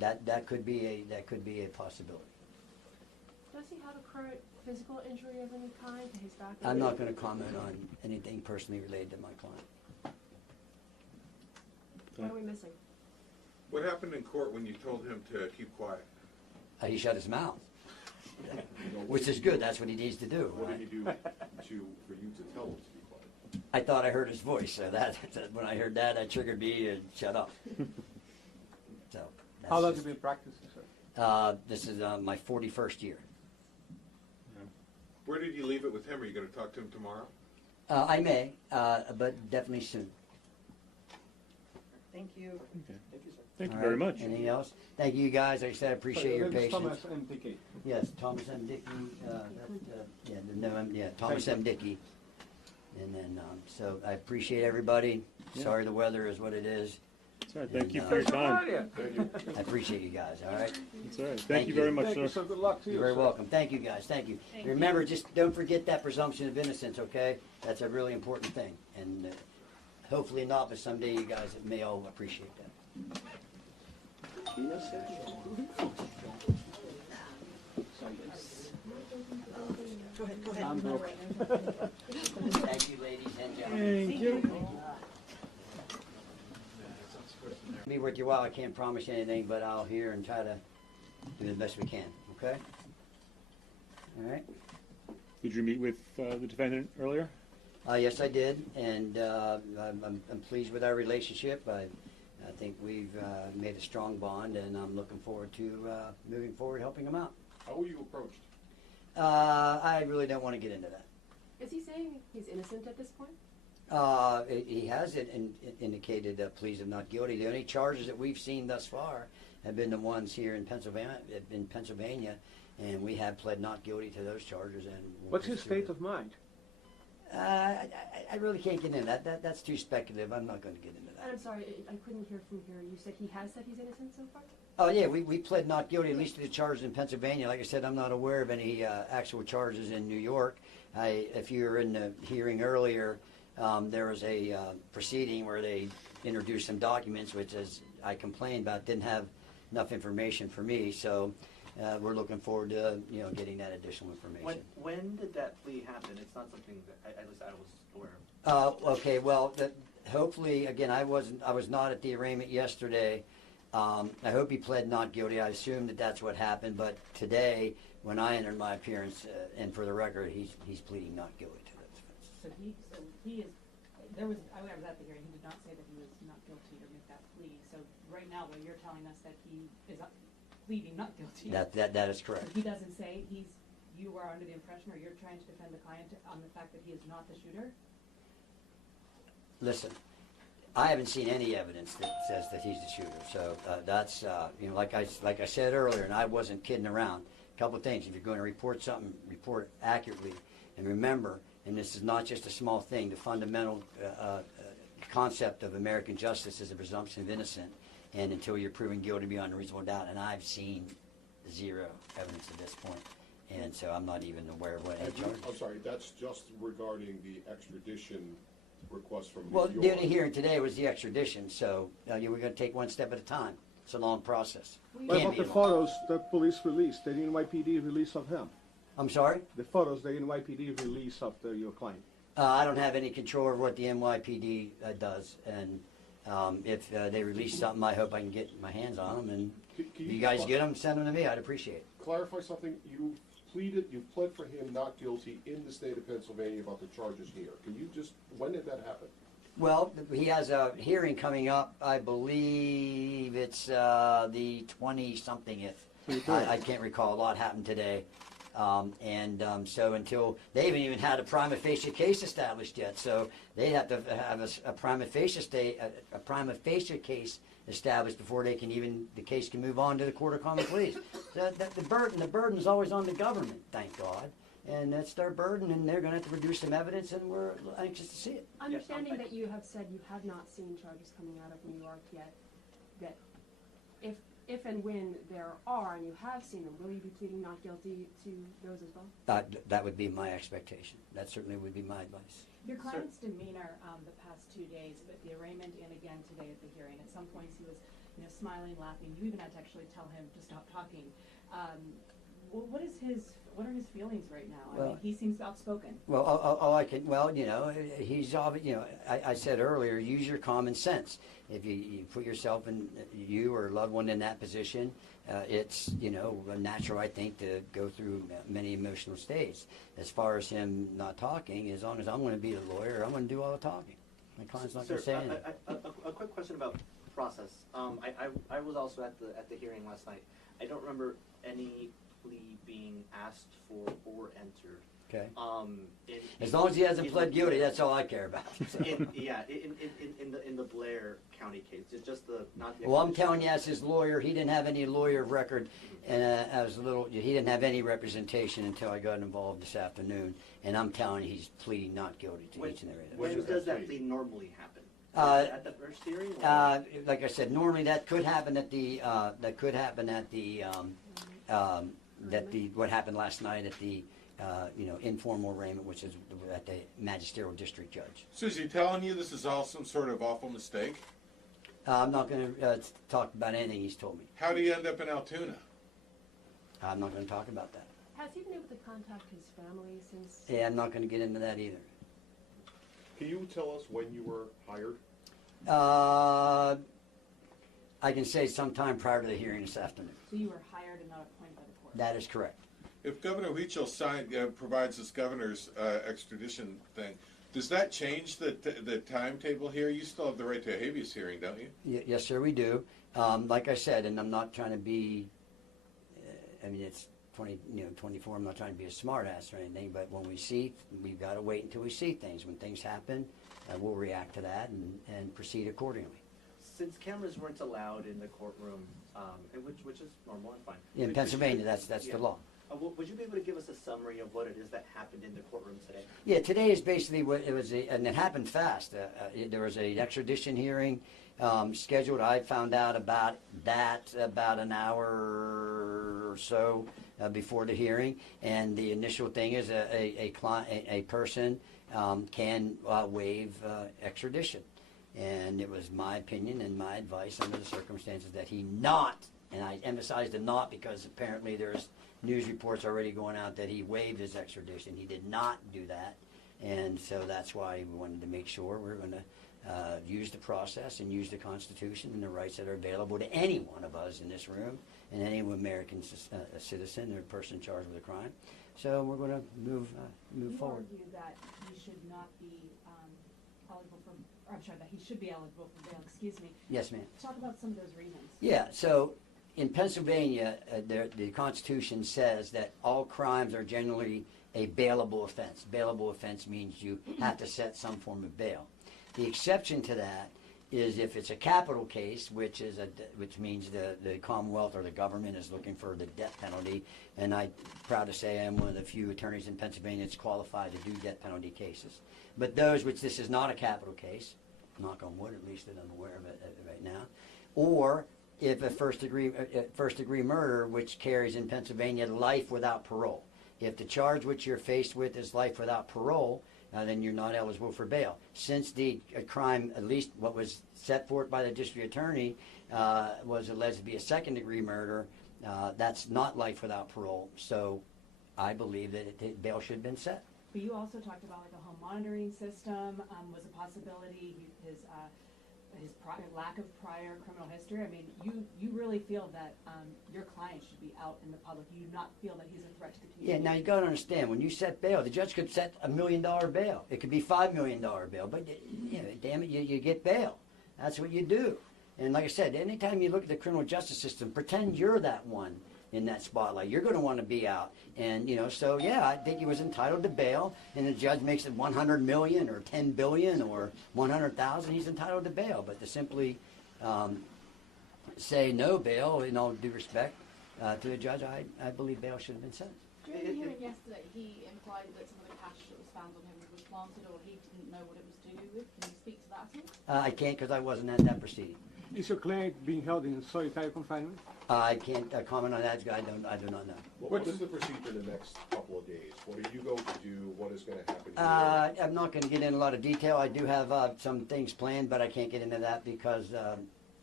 that could be a possibility. Does he have a current physical injury of any kind to his back? I'm not going to comment on anything personally related to my client. What are we missing? What happened in court when you told him to keep quiet? He shut his mouth, which is good. That's what he needs to do. What Right? did he do for you to tell him to be quiet? I thought I heard his voice, so that when I heard that triggered me and shut up. So. How long have you been practicing, sir? This is my 41st year. Where did you leave it with him? Are you going to talk to him tomorrow? I may, but definitely soon. Thank you. Okay. Thank you, sir. Thank you All very right. much. Anything else? Thank you guys. Like I said, I appreciate your patience. Thomas M. Dickey. Yes, Thomas M. Dickey. Thomas M. Dickey. And then, so I appreciate everybody. Yeah. Sorry the weather is what it is. That's all right. Thank you And, for your time. I appreciate you guys. All right. That's all right. Thank you very much, Thank you, sir. sir. Good luck to you, You're very sir. welcome. Thank you guys. Thank you. Remember, just don't forget that presumption of innocence, okay? That's a really important thing. And hopefully not, but someday you guys may all appreciate that. Go ahead. I'm broke. Thank you, ladies and gentlemen. Thank you. Be worth your while. I can't promise you anything, but I'll hear and try to do the best we can, okay? All right? Did you meet with the defendant earlier? Yes, I did, and I'm pleased with our relationship. I think we've made a strong bond, and I'm looking forward to moving forward, helping him out. How were you approached? I really don't want to get into that. Is he saying he's innocent at this point? He has indicated pleas of not guilty. The only charges that we've seen thus far have been the ones here in Pennsylvania, and we have pled not guilty to those charges. And What's his state of mind? I really can't get into that. That's too speculative. I'm not going to get into And that. I'm sorry, I couldn't hear from here. You said he has said he's innocent so far? Oh yeah, we pled not guilty at least to the charges in Pennsylvania. Like I said, I'm not aware of any actual charges in New York. If you were in the hearing earlier, there was a proceeding where they introduced some documents, which, as I complained about, didn't have enough information for me. So we're looking forward to getting that additional information. When did that plea happen? It's not something that at least I was aware of. Okay. Well, hopefully, again, I was not at the arraignment yesterday. I hope he pled not guilty. I assume that's what happened. But today, when I entered my appearance, and for the record, he's pleading not guilty to those offenses. So he is, I was at the hearing, he did not say that he was not guilty or make that plea. So right now, though, you're telling us that he is pleading not guilty. That is correct. He doesn't say you are under the impression, or you're trying to defend the client on the fact that he is not the shooter? Listen, I haven't seen any evidence that says that he's the shooter. So that's like I said earlier, and I wasn't kidding around. A couple of things: if you're going to report something, report it accurately, and remember. And this is not just a small thing. The fundamental concept of American justice is a presumption of innocence, and until you're proven guilty beyond a reasonable doubt. And I've seen zero evidence at this point, and so I'm not even aware of what any charge. I'm sorry, that's just regarding the extradition request from Well, New the York. only hearing today was the extradition, so we're going to take one step at a time. It's a long process. What Can't about be the long. photos that police released, the NYPD release of him? I'm sorry? The photos, the NYPD release of your client. I don't have any control over what the NYPD does, and if they release something, I hope I can get my hands on them. And Can if you guys get them, send them to me. I'd appreciate it. Clarify something, you pled for him not guilty in the state of Pennsylvania about the charges here. Can you just, when did that happen? Well, he has a hearing coming up. I believe it's the 20-somethingth. I can't recall. A lot happened today. So until they haven't even had a prima facie case established yet, so they have to have a prima facie case established before they can the case can move on to the Court of Common Pleas. The burden is always on the government, thank God, and that's their burden, and they're going to have to produce some evidence, and we're anxious to see it. Understanding that you have said you have not seen charges coming out of New York yet, that if and when there are, and you have seen them, will you be pleading not guilty to those as well? That would be my expectation. That certainly would be my advice. Your client's demeanor the past 2 days, but the arraignment and again today at the hearing, at some points he was smiling, laughing. You even had to actually tell him to stop talking. What are his feelings right now? I mean, he seems outspoken. Well, all I can, well, he's, I said earlier, use your common sense. If you put yourself in, you or a loved one in that position, it's, natural, I think, to go through many emotional states. As far as him not talking, as long as I'm going to be the lawyer, I'm going to do all the talking. My client's not going to say anything. A quick question about process. I was also at the hearing last night. I don't remember any plea being asked for or entered. Okay. As long as he hasn't pled guilty, that's all I care about. In the Blair County case, it's just not the. Well, I'm telling you, as his lawyer, he didn't have any lawyer of record, and he didn't have any representation until I got involved this afternoon. And I'm telling you, he's pleading not guilty to each and every. When does that plea normally happen? At the first hearing? Like I said, normally that could happen at the what happened last night at the informal arraignment, which is at the magisterial district judge. So is he telling you this is all some sort of awful mistake? I'm not going to talk about anything he's told me. How do you end up in Altoona? I'm not going to talk about that. Has he been able to contact his family since? Yeah, I'm not going to get into that either. Can you tell us when you were hired? I can say sometime prior to the hearing this afternoon. So you were hired and not appointed by the court? That is correct. If Governor Huichel provides this governor's extradition thing, does that change the timetable here? You still have the right to a habeas hearing, don't you? Yes, sir, we do. Like I said, and I'm not trying to be, it's 24, I'm not trying to be a smart ass or anything, but when we've got to wait until we see things. When things happen, we'll react to that and proceed accordingly. Since cameras weren't allowed in the courtroom, which is normal and fine. In Pennsylvania, that's the law. Would you be able to give us a summary of what it is that happened in the courtroom today? Yeah, today is basically what it was, and it happened fast. There was an extradition hearing scheduled. I found out about that about an hour or so before the hearing, and the initial thing is a person can waive extradition. And it was my opinion and my advice under the circumstances that he not, and I emphasize the not because apparently there's news reports already going out that he waived his extradition. He did not do that. And so that's why we wanted to make sure we're going to use the process and use the Constitution and the rights that are available to any one of us in this room and any American citizen or person charged with a crime. So we're going to move forward. You argue that he should not be eligible for, or I'm sorry, that he should be eligible for bail, excuse me. Yes, ma'am. Talk about some of those reasons. Yeah, so in Pennsylvania, the Constitution says that all crimes are generally a bailable offense. Bailable offense means you have to set some form of bail. The exception to that is if it's a capital case, which means the Commonwealth or the government is looking for the death penalty. And I'm proud to say I'm one of the few attorneys in Pennsylvania that's qualified to do death penalty cases. But those which this is not a capital case, knock on wood, at least that I'm aware of it right now, or if a first degree murder, which carries in Pennsylvania life without parole. If the charge which you're faced with is life without parole, then you're not eligible for bail. Since the crime, at least what was set forth by the district attorney, was alleged to be a second degree murder, that's not life without parole. So I believe that bail should have been set. But you also talked about like a home monitoring system was a possibility. His lack of prior criminal history. I mean, you really feel that your client should be out in the public. You do not feel that he's a threat to the community. Yeah, now you got to understand, when you set bail, the judge could set $1 million bail. It could be $5 million bail, but damn it, you get bail. That's what you do. And like I said, anytime you look at the criminal justice system, pretend you're that one in that spotlight. You're going to want to be out. And, so yeah, I think he was entitled to bail, and the judge makes it $100 million or $10 billion or $100,000, he's entitled to bail. But to simply say no bail, in all due respect to the judge, I believe bail should have been set. During the hearing yesterday, he implied that some of the cash that was found on him was planted or he didn't know what it was to do with. Can you speak to that at all? I can't because I wasn't at that proceeding. Is your client being held in solitary confinement? I can't comment on that. I do not know. What is the procedure in the next couple of days? What are you going to do? What is going to happen here? I'm not going to get into a lot of detail. I do have some things planned, but I can't get into that because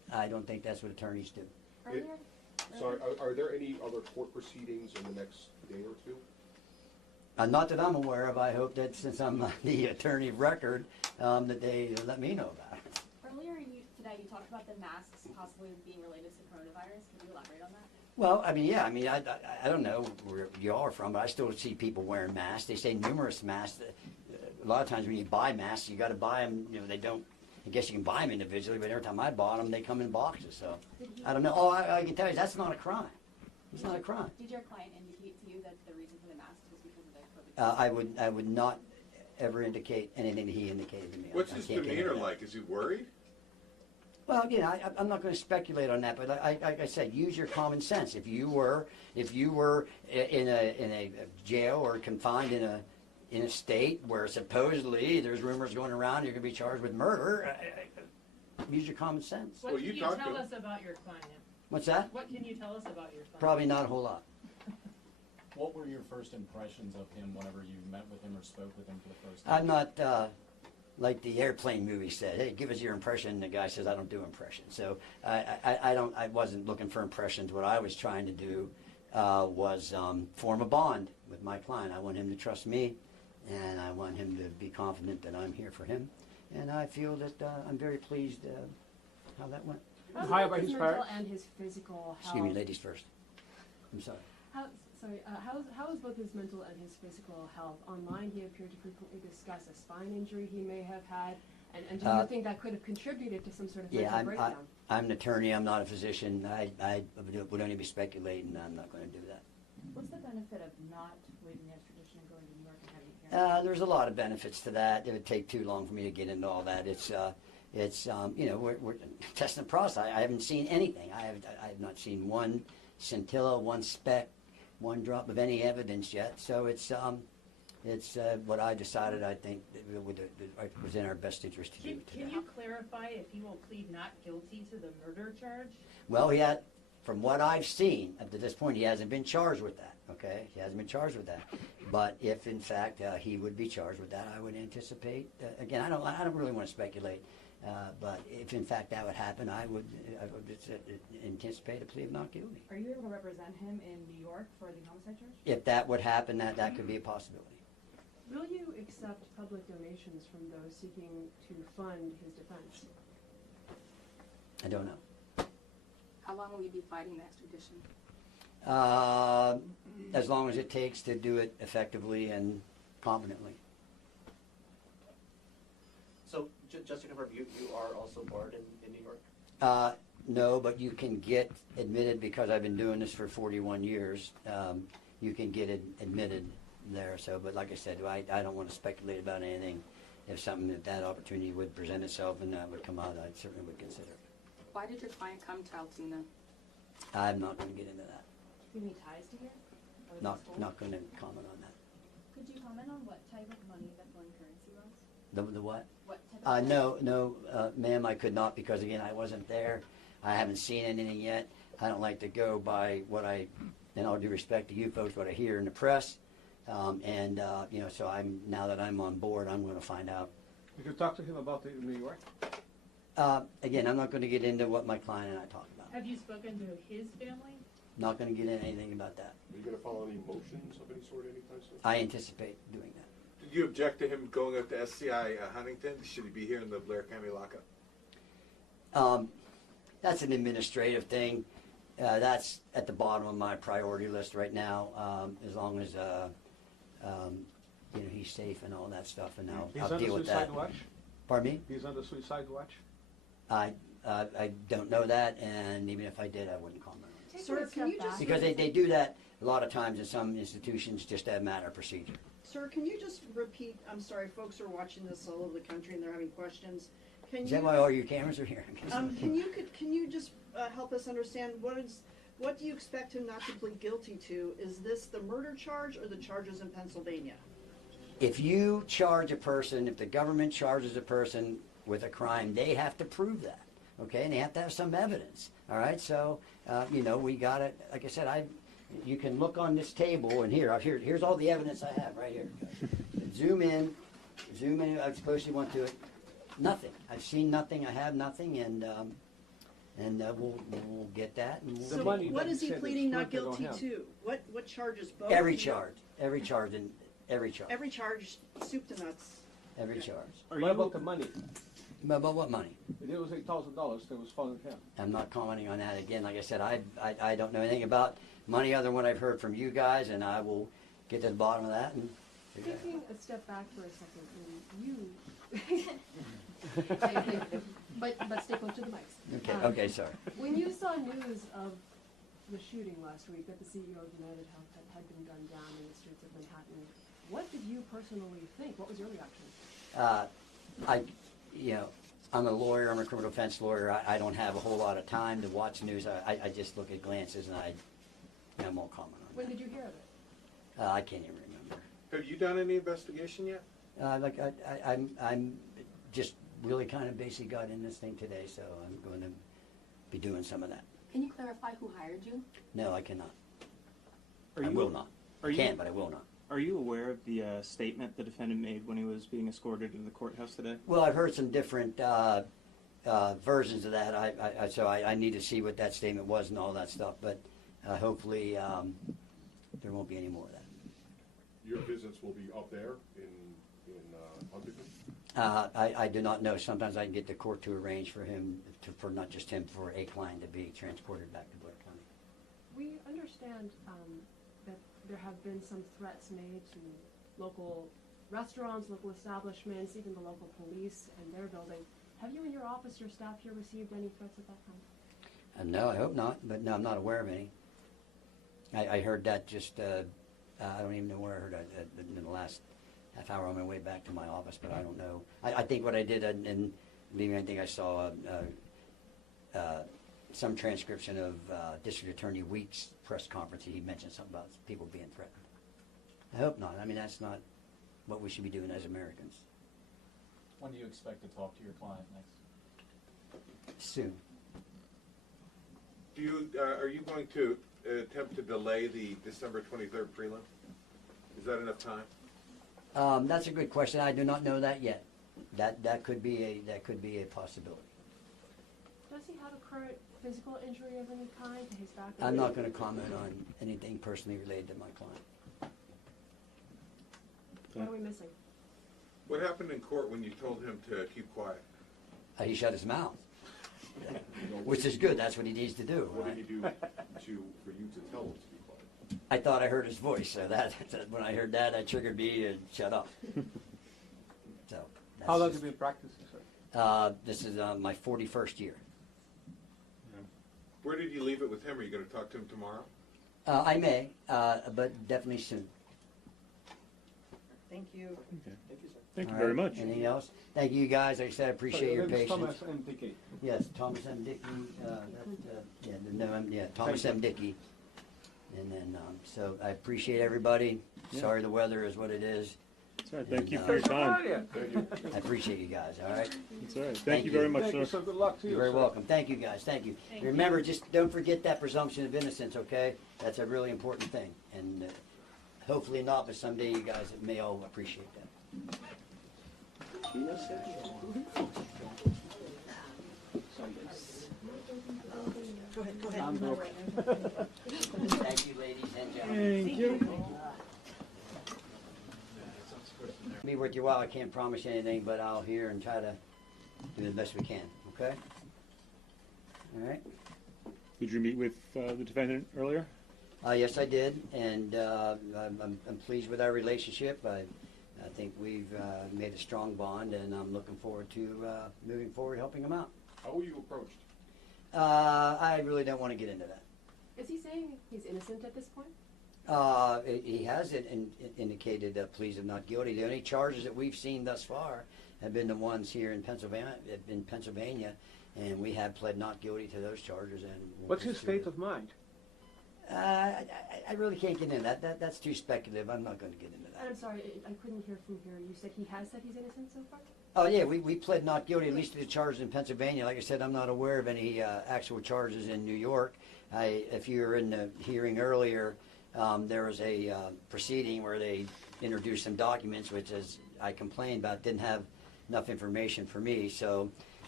I don't think that's what attorneys do. Earlier, Sorry, are there any other court proceedings in the next day or two? Not that I'm aware of. I hope that since I'm the attorney of record, that they let me know about it. earlier today you talked about the masks possibly being related to coronavirus. Can you elaborate on that? Well, I mean, yeah, I mean, I don't know where you are from, but I still see people wearing masks. They say numerous masks. A lot of times when you buy masks, you got to buy them. You know, they don't. I guess you can buy them individually, but every time I bought them, they come in boxes. So I don't know. Oh, I can tell you that's not a crime. It's not a crime. Did your client indicate to you that the reason for the masks was because of the COVID? I would not ever indicate anything that he indicated to me. What's I his can't get into demeanor that. like? Is he worried? Well, again, I'm not going to speculate on that, but like I said, use your common sense. If you were in a jail or confined in a state where supposedly there's rumors going around you're going to be charged with murder, use your common sense. What can you tell us about your client? What's that? What can you tell us about your client? Probably not a whole lot. What were your first impressions of him whenever you met with him or spoke with him for the first time? I'm not like the airplane movie said. Hey, give us your impression. And the guy says, I don't do impressions. So I wasn't looking for impressions. What I was trying to do was form a bond with my client. I want him to trust me, and I want him to be confident that I'm here for him. And I feel that I'm very pleased how that went. How about his mental and his physical health? Excuse me, ladies first. I'm sorry. How is both his mental and his physical health? Online, he appeared to frequently discuss a spine injury he may have had, and do you think that could have contributed to some sort of mental breakdown? I'm an attorney. I'm not a physician. I would only be speculating. I'm not going to do that. What's the benefit of not waiving the extradition and going to New York and having a hearing? There's a lot of benefits to that. It would take too long for me to get into all that. It's you know, we're testing the process. I haven't seen anything. I have not seen one scintilla, one speck, one drop of any evidence yet. So it's what I decided. I think it was in our best interest to do. Can you clarify if he will plead not guilty to the murder charge? Well, from what I've seen up to this point, he hasn't been charged with that. Okay, he hasn't been charged with that. But if in fact he would be charged with that, I would anticipate. Again, I don't really want to speculate. But if in fact that would happen, I would anticipate a plea of not guilty. Are you able to represent him in New York for the homicide charge? If that would happen, that could be a possibility. Will you accept public donations from those seeking to fund his defense? I don't know. How long will you be fighting the extradition? As long as it takes to do it effectively and competently. So, just to confirm, you are also barred in New York? No, but you can get admitted because I've been doing this for 41 years. You can get admitted there. So, but like I said, I don't want to speculate about anything. If something that opportunity would present itself and that would come out, I certainly would consider it. Why did your client come to Altoona? I'm not going to get into that. Do you have any ties to here? Not going to comment on that. Could you comment on what type of money that foreign currency was? The what? What type of No, ma'am, I could not because, again, I wasn't there. I haven't seen anything yet. I don't like to go by what in all due respect to you folks, what I hear in the press. You know, so now that I'm on board, I'm going to find out. You could talk to him about it in New York. Again, I'm not going to get into what my client and I talk about. Have you spoken to his family? Not going to get into anything about that. Are you going to follow any motions of any sort anytime soon? I anticipate doing that. Did you object to him going up to SCI Huntington? Should he be here in the Blair County lockup? That's an administrative thing. That's at the bottom of my priority list right now. As long as you know, he's safe and all that stuff, and I'll deal with that. He's on the suicide watch? Pardon me? He's on the suicide watch? I don't know that, and even if I did, I wouldn't comment on it. Sir, can you just Because they do that a lot of times in some institutions just as a matter of procedure. Sir, can you just repeat? I'm sorry, folks are watching this all over the country and they're having questions. Is that why all your cameras are here? Can you just help us understand what do you expect him not to plead guilty to? Is this the murder charge or the charges in Pennsylvania? If you charge a person, if the government charges a person with a crime, they have to prove that, okay? And they have to have some evidence, all right? So, you know, we got it. Like I said, you can look on this table, and here's all the evidence I have right here. Zoom in. I suppose you want to. Nothing. I've seen nothing. I have nothing, and and we'll get that. And So we'll what is he pleading not guilty to? What charges? Both? every charge, every charge, and every charge, Every charge, soup to nuts. every charge. What about the money? But what money? It was $8,000 that was found in him. I'm not commenting on that again. Like I said, I don't know anything about money other than what I've heard from you guys, and I will get to the bottom of that and figure it out. Taking a step back for a second, when you, but stay close to the mics. Okay, sorry. When you saw news of the shooting last week that the CEO of UnitedHealthcare had been gunned down in the streets of Manhattan, what did you personally think? What was your reaction? I'm a lawyer. I'm a criminal defense lawyer. I don't have a whole lot of time to watch news. I just look at glances and I won't comment on When did you hear of it? that. I can't even remember. Have you done any investigation yet? I'm just really kind of basically got in this thing today, so I'm going to be doing some of that. Can you clarify who hired you? No, I cannot. Are I you- will not. I are you- can, but I will not. Are you aware of the statement the defendant made when he was being escorted to the courthouse today? Well, I've heard some different versions of that. So I need to see what that statement was and all that stuff. But hopefully there won't be any more of that. Your visits will be up there in Huntington? I do not know. Sometimes I can get the court to arrange for him, for not just him, for a client to be transported back to Blair County. We understand that there have been some threats made to local restaurants, local establishments, even the local police and their building. Have you and your office, your staff here, received any threats of that kind? No, I hope not. But no, I'm not aware of any. I heard that just, I don't even know where I heard it in the last half hour on my way back to my office, but I don't know. I think what I did, and believe me, I think I saw some transcription of District Attorney Weeks' press conference. He mentioned something about people being threatened. I hope not. I mean, that's not what we should be doing as Americans. When do you expect to talk to your client next? Soon. Are you going to attempt to delay the December 23rd prelim? Is that enough time? That's a good question. I do not know that yet. That could be a possibility. Does he have a current physical injury of any kind to his back? I'm not going to comment on anything personally related to my client. What are we missing? What happened in court when you told him to keep quiet? He shut his mouth, which is good. That's what he needs to do. What Right? did he do for you to tell him to be quiet? I thought I heard his voice, so that when I heard that triggered me to shut up. So. How long have you been practicing, sir? This is my 41st year. Where did you leave it with him? Are you going to talk to him tomorrow? I may, but definitely soon. Thank you. Okay. Thank you, sir. Thank you All very right. much. Anything else? Thank you guys. Like I said, I appreciate your patience. Thomas and Dickey. Yes, Thomas M. Dickey. Thomas M. Dickey. And then, so I appreciate everybody. Yeah. Sorry the weather is what it is. That's all right. Thank And, you for your time. I appreciate you guys, all right? That's all right. Thank you very much, Thank you, sir. sir. Good luck to you, You're very sir. welcome. Thank you, guys. Thank you. Remember, just don't forget that presumption of innocence, okay? That's a really important thing. And hopefully not, but someday you guys may all appreciate that. Go ahead. I'm broke. Thank you, ladies and gentlemen. Thank you. Be worth your while. I can't promise you anything, but I'll hear and try to do the best we can, okay? All right? Did you meet with the defendant earlier? Yes, I did, and I'm pleased with our relationship. I think we've made a strong bond, and I'm looking forward to moving forward, helping him out. How were you approached? I really don't want to get into that. Is he saying he's innocent at this point? He has indicated pleas of not guilty. The only charges that we've seen thus far have been the ones here in Pennsylvania, and we have pled not guilty to those charges. And What's his state of mind? I really can't get into that. That's too speculative. I'm not going to get into And that. I'm sorry, I couldn't hear from here. You said he has said he's innocent so far? Oh yeah, we pled not guilty at least to the charges in Pennsylvania. Like I said, I'm not aware of any actual charges in New York. If you were in the hearing earlier, there was a proceeding where they introduced some documents, which, as I complained about, didn't have enough information for me. So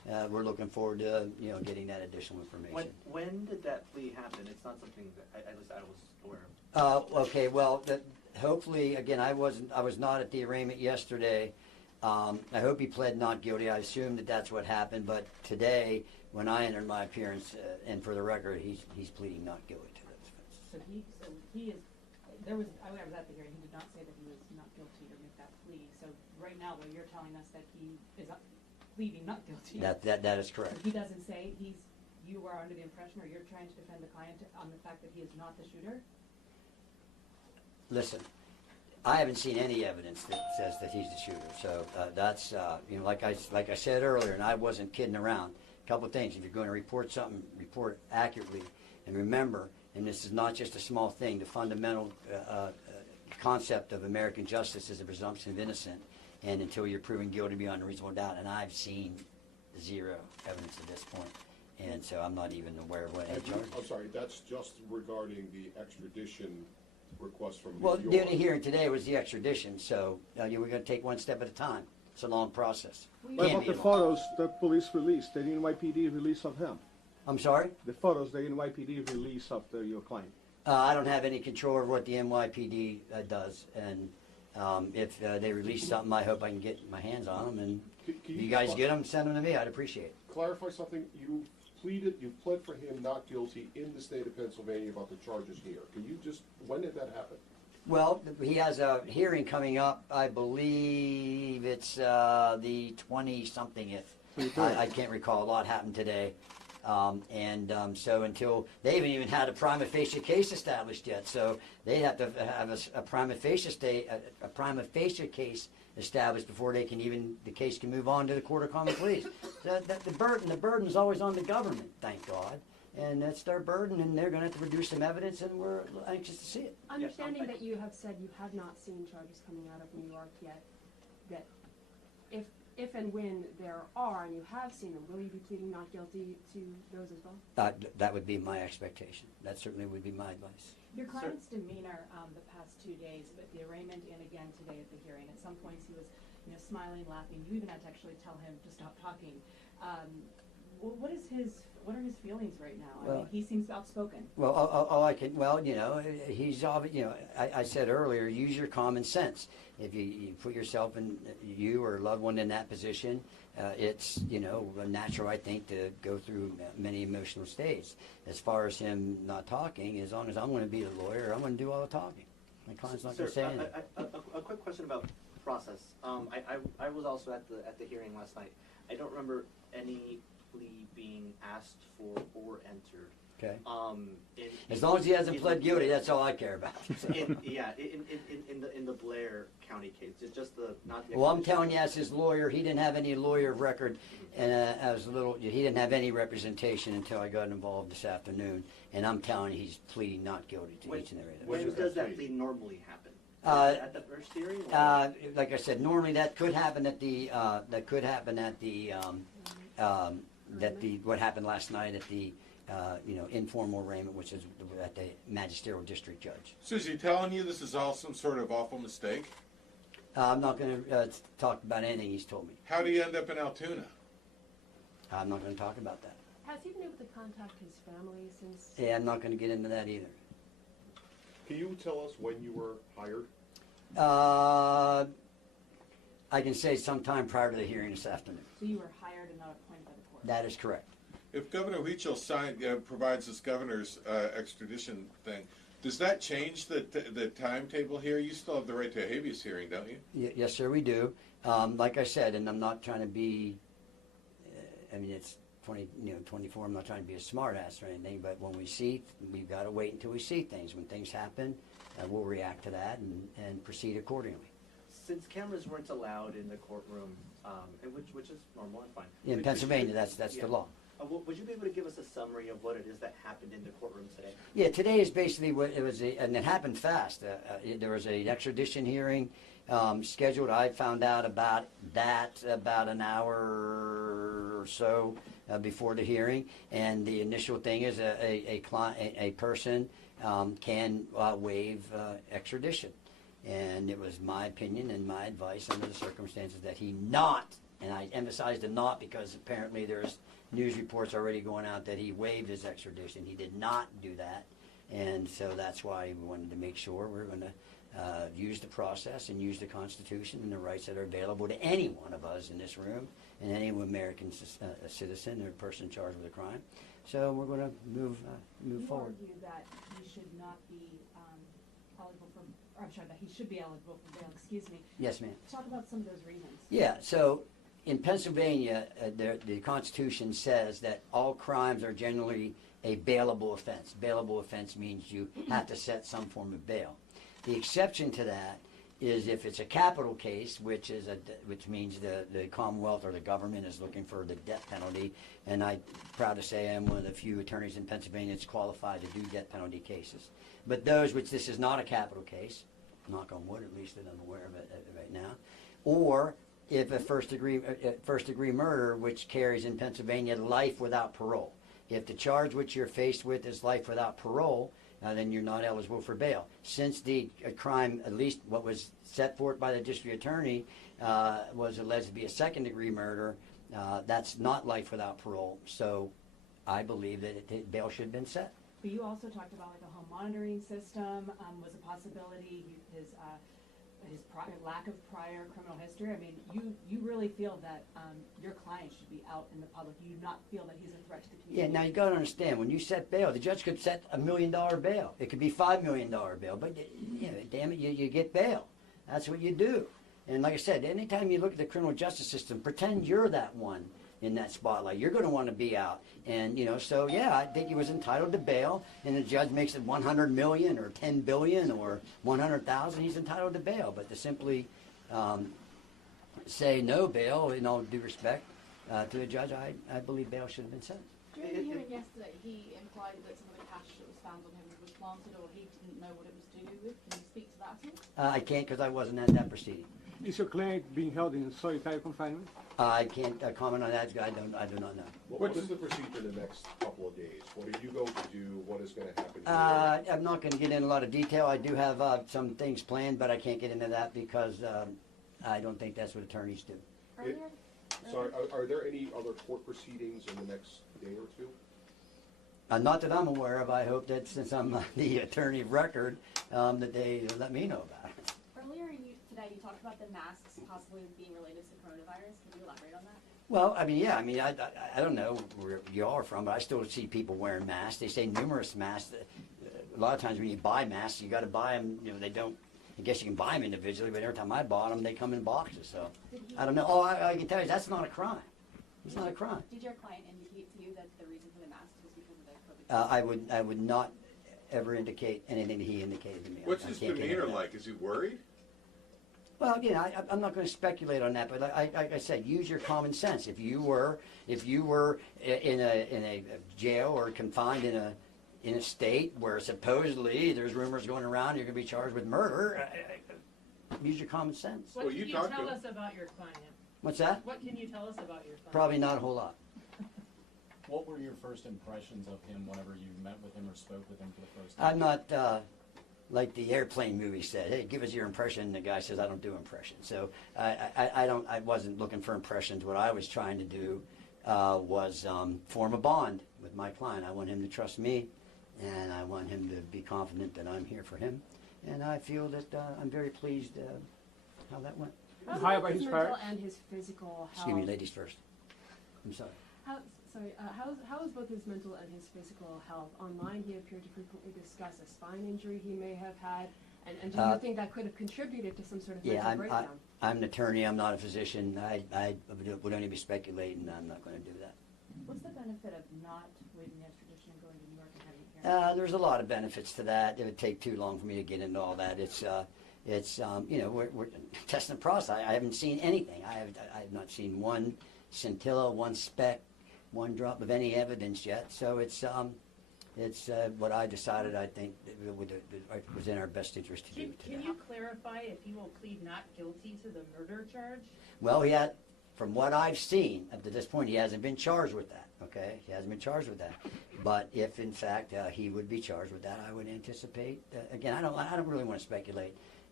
we're looking forward to getting that additional information. When did that plea happen? It's not something that at least I was aware of. Okay, well, hopefully, again, I was not at the arraignment yesterday. I hope he pled not guilty. I assume that that's what happened, but today, when I entered my appearance, and for the record, he's pleading not guilty to those offenses. So he is, I was at the hearing, he did not say that he was not guilty or make that plea. So right now, though, you're telling us that he is pleading not guilty. That is correct. He doesn't say you are under the impression, or you're trying to defend the client on the fact that he is not the shooter? Listen, I haven't seen any evidence that says that he's the shooter. So that's like I said earlier, and I wasn't kidding around. A couple of things: if you're going to report something, report it accurately, and remember. And this is not just a small thing. The fundamental concept of American justice is a presumption of innocence, and until you're proven guilty beyond a reasonable doubt. And I've seen zero evidence at this point, and so I'm not even aware of what any charge. I'm sorry, that's just regarding the extradition request from New Well, York. the only hearing today was the extradition, so we're going to take one step at a time. It's a long process. What about the photos the police released, the NYPD release of him? I'm sorry? The photos the NYPD release of your client. I don't have any control over what the NYPD does, and if they release something, I hope I can get my hands on them. And if you guys get them, send them to me. I'd appreciate it. Clarify something. You pled for him not guilty in the state of Pennsylvania about the charges here. Can you just, when did that happen? Well, he has a hearing coming up. I believe it's the 20-somethingth. I can't recall. A lot happened today. So until they haven't even had a prima facie case established yet, so they have to have a prima facie case established before they can the case can move on to the Court of Common Pleas. The burden is always on the government, thank God, and that's their burden, and they're going to have to produce some evidence, and we're anxious to see it. Understanding that you have said you have not seen charges coming out of New York yet, that if and when there are, and you have seen them, will you be pleading not guilty to those as well? That would be my expectation. That certainly would be my advice. Your client's demeanor the past 2 days, but the arraignment and again today at the hearing, at some points he was smiling, laughing. You even had to actually tell him to stop talking. What are his feelings right now? I mean, he seems outspoken. Well, he's I said earlier, use your common sense. If you put yourself in, you or a loved one in that position, it's, natural, I think, to go through many emotional states. As far as him not talking, as long as I'm going to be the lawyer, I'm going to do all the talking. My client's not going to say anything. A quick question about process. I was also at the hearing last night. I don't remember any plea being asked for or entered. Okay. As long as he hasn't pled guilty, that's all I care about. in the Blair County case, it's just not the. Well, I'm telling you, as his lawyer, he didn't have any lawyer of record, and he didn't have any representation until I got involved this afternoon. And I'm telling you, he's pleading not guilty to each and every. When does that plea normally happen? At the first hearing? Like I said, normally that could happen at what happened last night at the informal arraignment, which is at the magisterial district judge. So is he telling you this is all some sort of awful mistake? I'm not going to talk about anything he's told me. How do you end up in Altoona? I'm not going to talk about that. Has he been able to contact his family since? Yeah, I'm not going to get into that either. Can you tell us when you were hired? I can say sometime prior to the hearing this afternoon. So you were hired and not appointed by the court? That is correct. If Governor Huichel provides this governor's extradition thing, does that change the timetable here? You still have the right to a habeas hearing, don't you? Yes, sir, we do. Like I said, and I'm not trying to be, it's 24, I'm not trying to be a smart ass or anything, but when we've got to wait until we see things. When things happen, we'll react to that and proceed accordingly. Since cameras weren't allowed in the courtroom, which is normal and fine. In Pennsylvania, that's the law. Would you be able to give us a summary of what it is that happened in the courtroom today? Yeah, today is basically what it was, and it happened fast. There was an extradition hearing scheduled. I found out about an hour or so before the hearing, and the initial thing is a person can waive extradition. And it was my opinion and my advice under the circumstances that he not And I emphasize the not because apparently there's news reports already going out that he waived his extradition. He did not do that. And so that's why we wanted to make sure we're going to use the process and use the Constitution and the rights that are available to any one of us in this room and any American citizen or person charged with a crime. So we're going to move forward. You argue that he should not be eligible for, or I'm sorry, that he should be eligible for bail, excuse me. Yes, ma'am. Talk about some of those reasons. Yeah, so in Pennsylvania, the Constitution says that all crimes are generally a bailable offense. Bailable offense means you have to set some form of bail. The exception to that is if it's a capital case, which means the Commonwealth or the government is looking for the death penalty, and I'm proud to say I'm one of the few attorneys in Pennsylvania that's qualified to do death penalty cases. But those which this is not a capital case, knock on wood, at least that I'm aware of it right now, or if a first degree murder, which carries in Pennsylvania life without parole. If the charge which you're faced with is life without parole, then you're not eligible for bail. Since the crime, at least what was set forth by the district attorney, was alleged to be a second degree murder, that's not life without parole. So I believe that bail should have been set. But you also talked about like a home monitoring system was a possibility. His lack of prior criminal history. I mean, you really feel that your client should be out in the public. You do not feel that he's a threat to the community. Yeah, now you got to understand, when you set bail, the judge could set $1 million bail. It could be $5 million bail, but damn it, you get bail. That's what you do. And like I said, anytime you look at the criminal justice system, pretend you're that one in that spotlight. You're going to want to be out. And, so yeah, I think he was entitled to bail, and the judge makes it 100 million or 10 billion or 100,000, he's entitled to bail. But to simply say no bail, in all due respect to the judge, I believe bail should have been set. During the hearing yesterday, he implied that some of the cash that was found on him was planted or he didn't know what it was to do with. Can you speak to that at all? I can't because I wasn't at that proceeding. Is your client being held in solitary confinement? I can't comment on that. I do not know. What is the procedure in the next couple of days? What are you going to do? What is going to happen here? I'm not going to get into a lot of detail. I do have some things planned, but I can't get into that because I don't think that's what attorneys do. So are there any other court proceedings in the next day or two? Not that I'm aware of. I hope that since I'm the attorney of record, that they let me know about it. Earlier today, you talked about the masks possibly being related to coronavirus. Can you elaborate on that? Well, I don't know where you are from, but I still see people wearing masks. They say numerous masks. A lot of times when you buy masks, you got to buy them. They don't. I guess you can buy them individually, but every time I bought them, they come in boxes. So I don't know. Oh, I can tell you that's not a crime. It's not a crime. Did your client indicate to you that the reason for the masks was because of the COVID? I would not ever indicate anything that he indicated to me. What's his demeanor like? Is he worried? Well, I'm not going to speculate on that, but like I said, use your common sense. If you were in a jail or confined in a state where supposedly there's rumors going around you're going to be charged with murder, use your common sense. What can you tell us about your client? What's that? What can you tell us about your client? Probably not a whole lot. What were your first impressions of him whenever you met with him or spoke with him for the first time? I'm not like the airplane movie said, hey, give us your impression. And the guy says, I don't do impressions. So I wasn't looking for impressions. What I was trying to do was form a bond with my client. I want him to trust me, and I want him to be confident that I'm here for him. And I feel that I'm very pleased how that went. How about his mental and his physical health? Excuse me, ladies first. I'm sorry. How is both his mental and his physical health? Online, he appeared to frequently discuss a spine injury he may have had, and do you think that could have contributed to some sort of mental breakdown? I'm an attorney. I'm not a physician. I would only be speculating. I'm not going to do that. What's the benefit of not waiving the extradition and going to New York and having a hearing? There's a lot of benefits to that. It would take too long for me to get into all that. We're testing the process. I haven't seen anything. I have not seen one scintilla, one speck, one drop of any evidence yet. So it's what I decided. I think it was in our best interest to do. Can you clarify if he will plead not guilty to the murder charge? Well, from what I've seen up to this point, he hasn't been charged with that. Okay, he hasn't been charged with that. But if in fact he would be charged with that, I would anticipate. Again, I don't really want to speculate.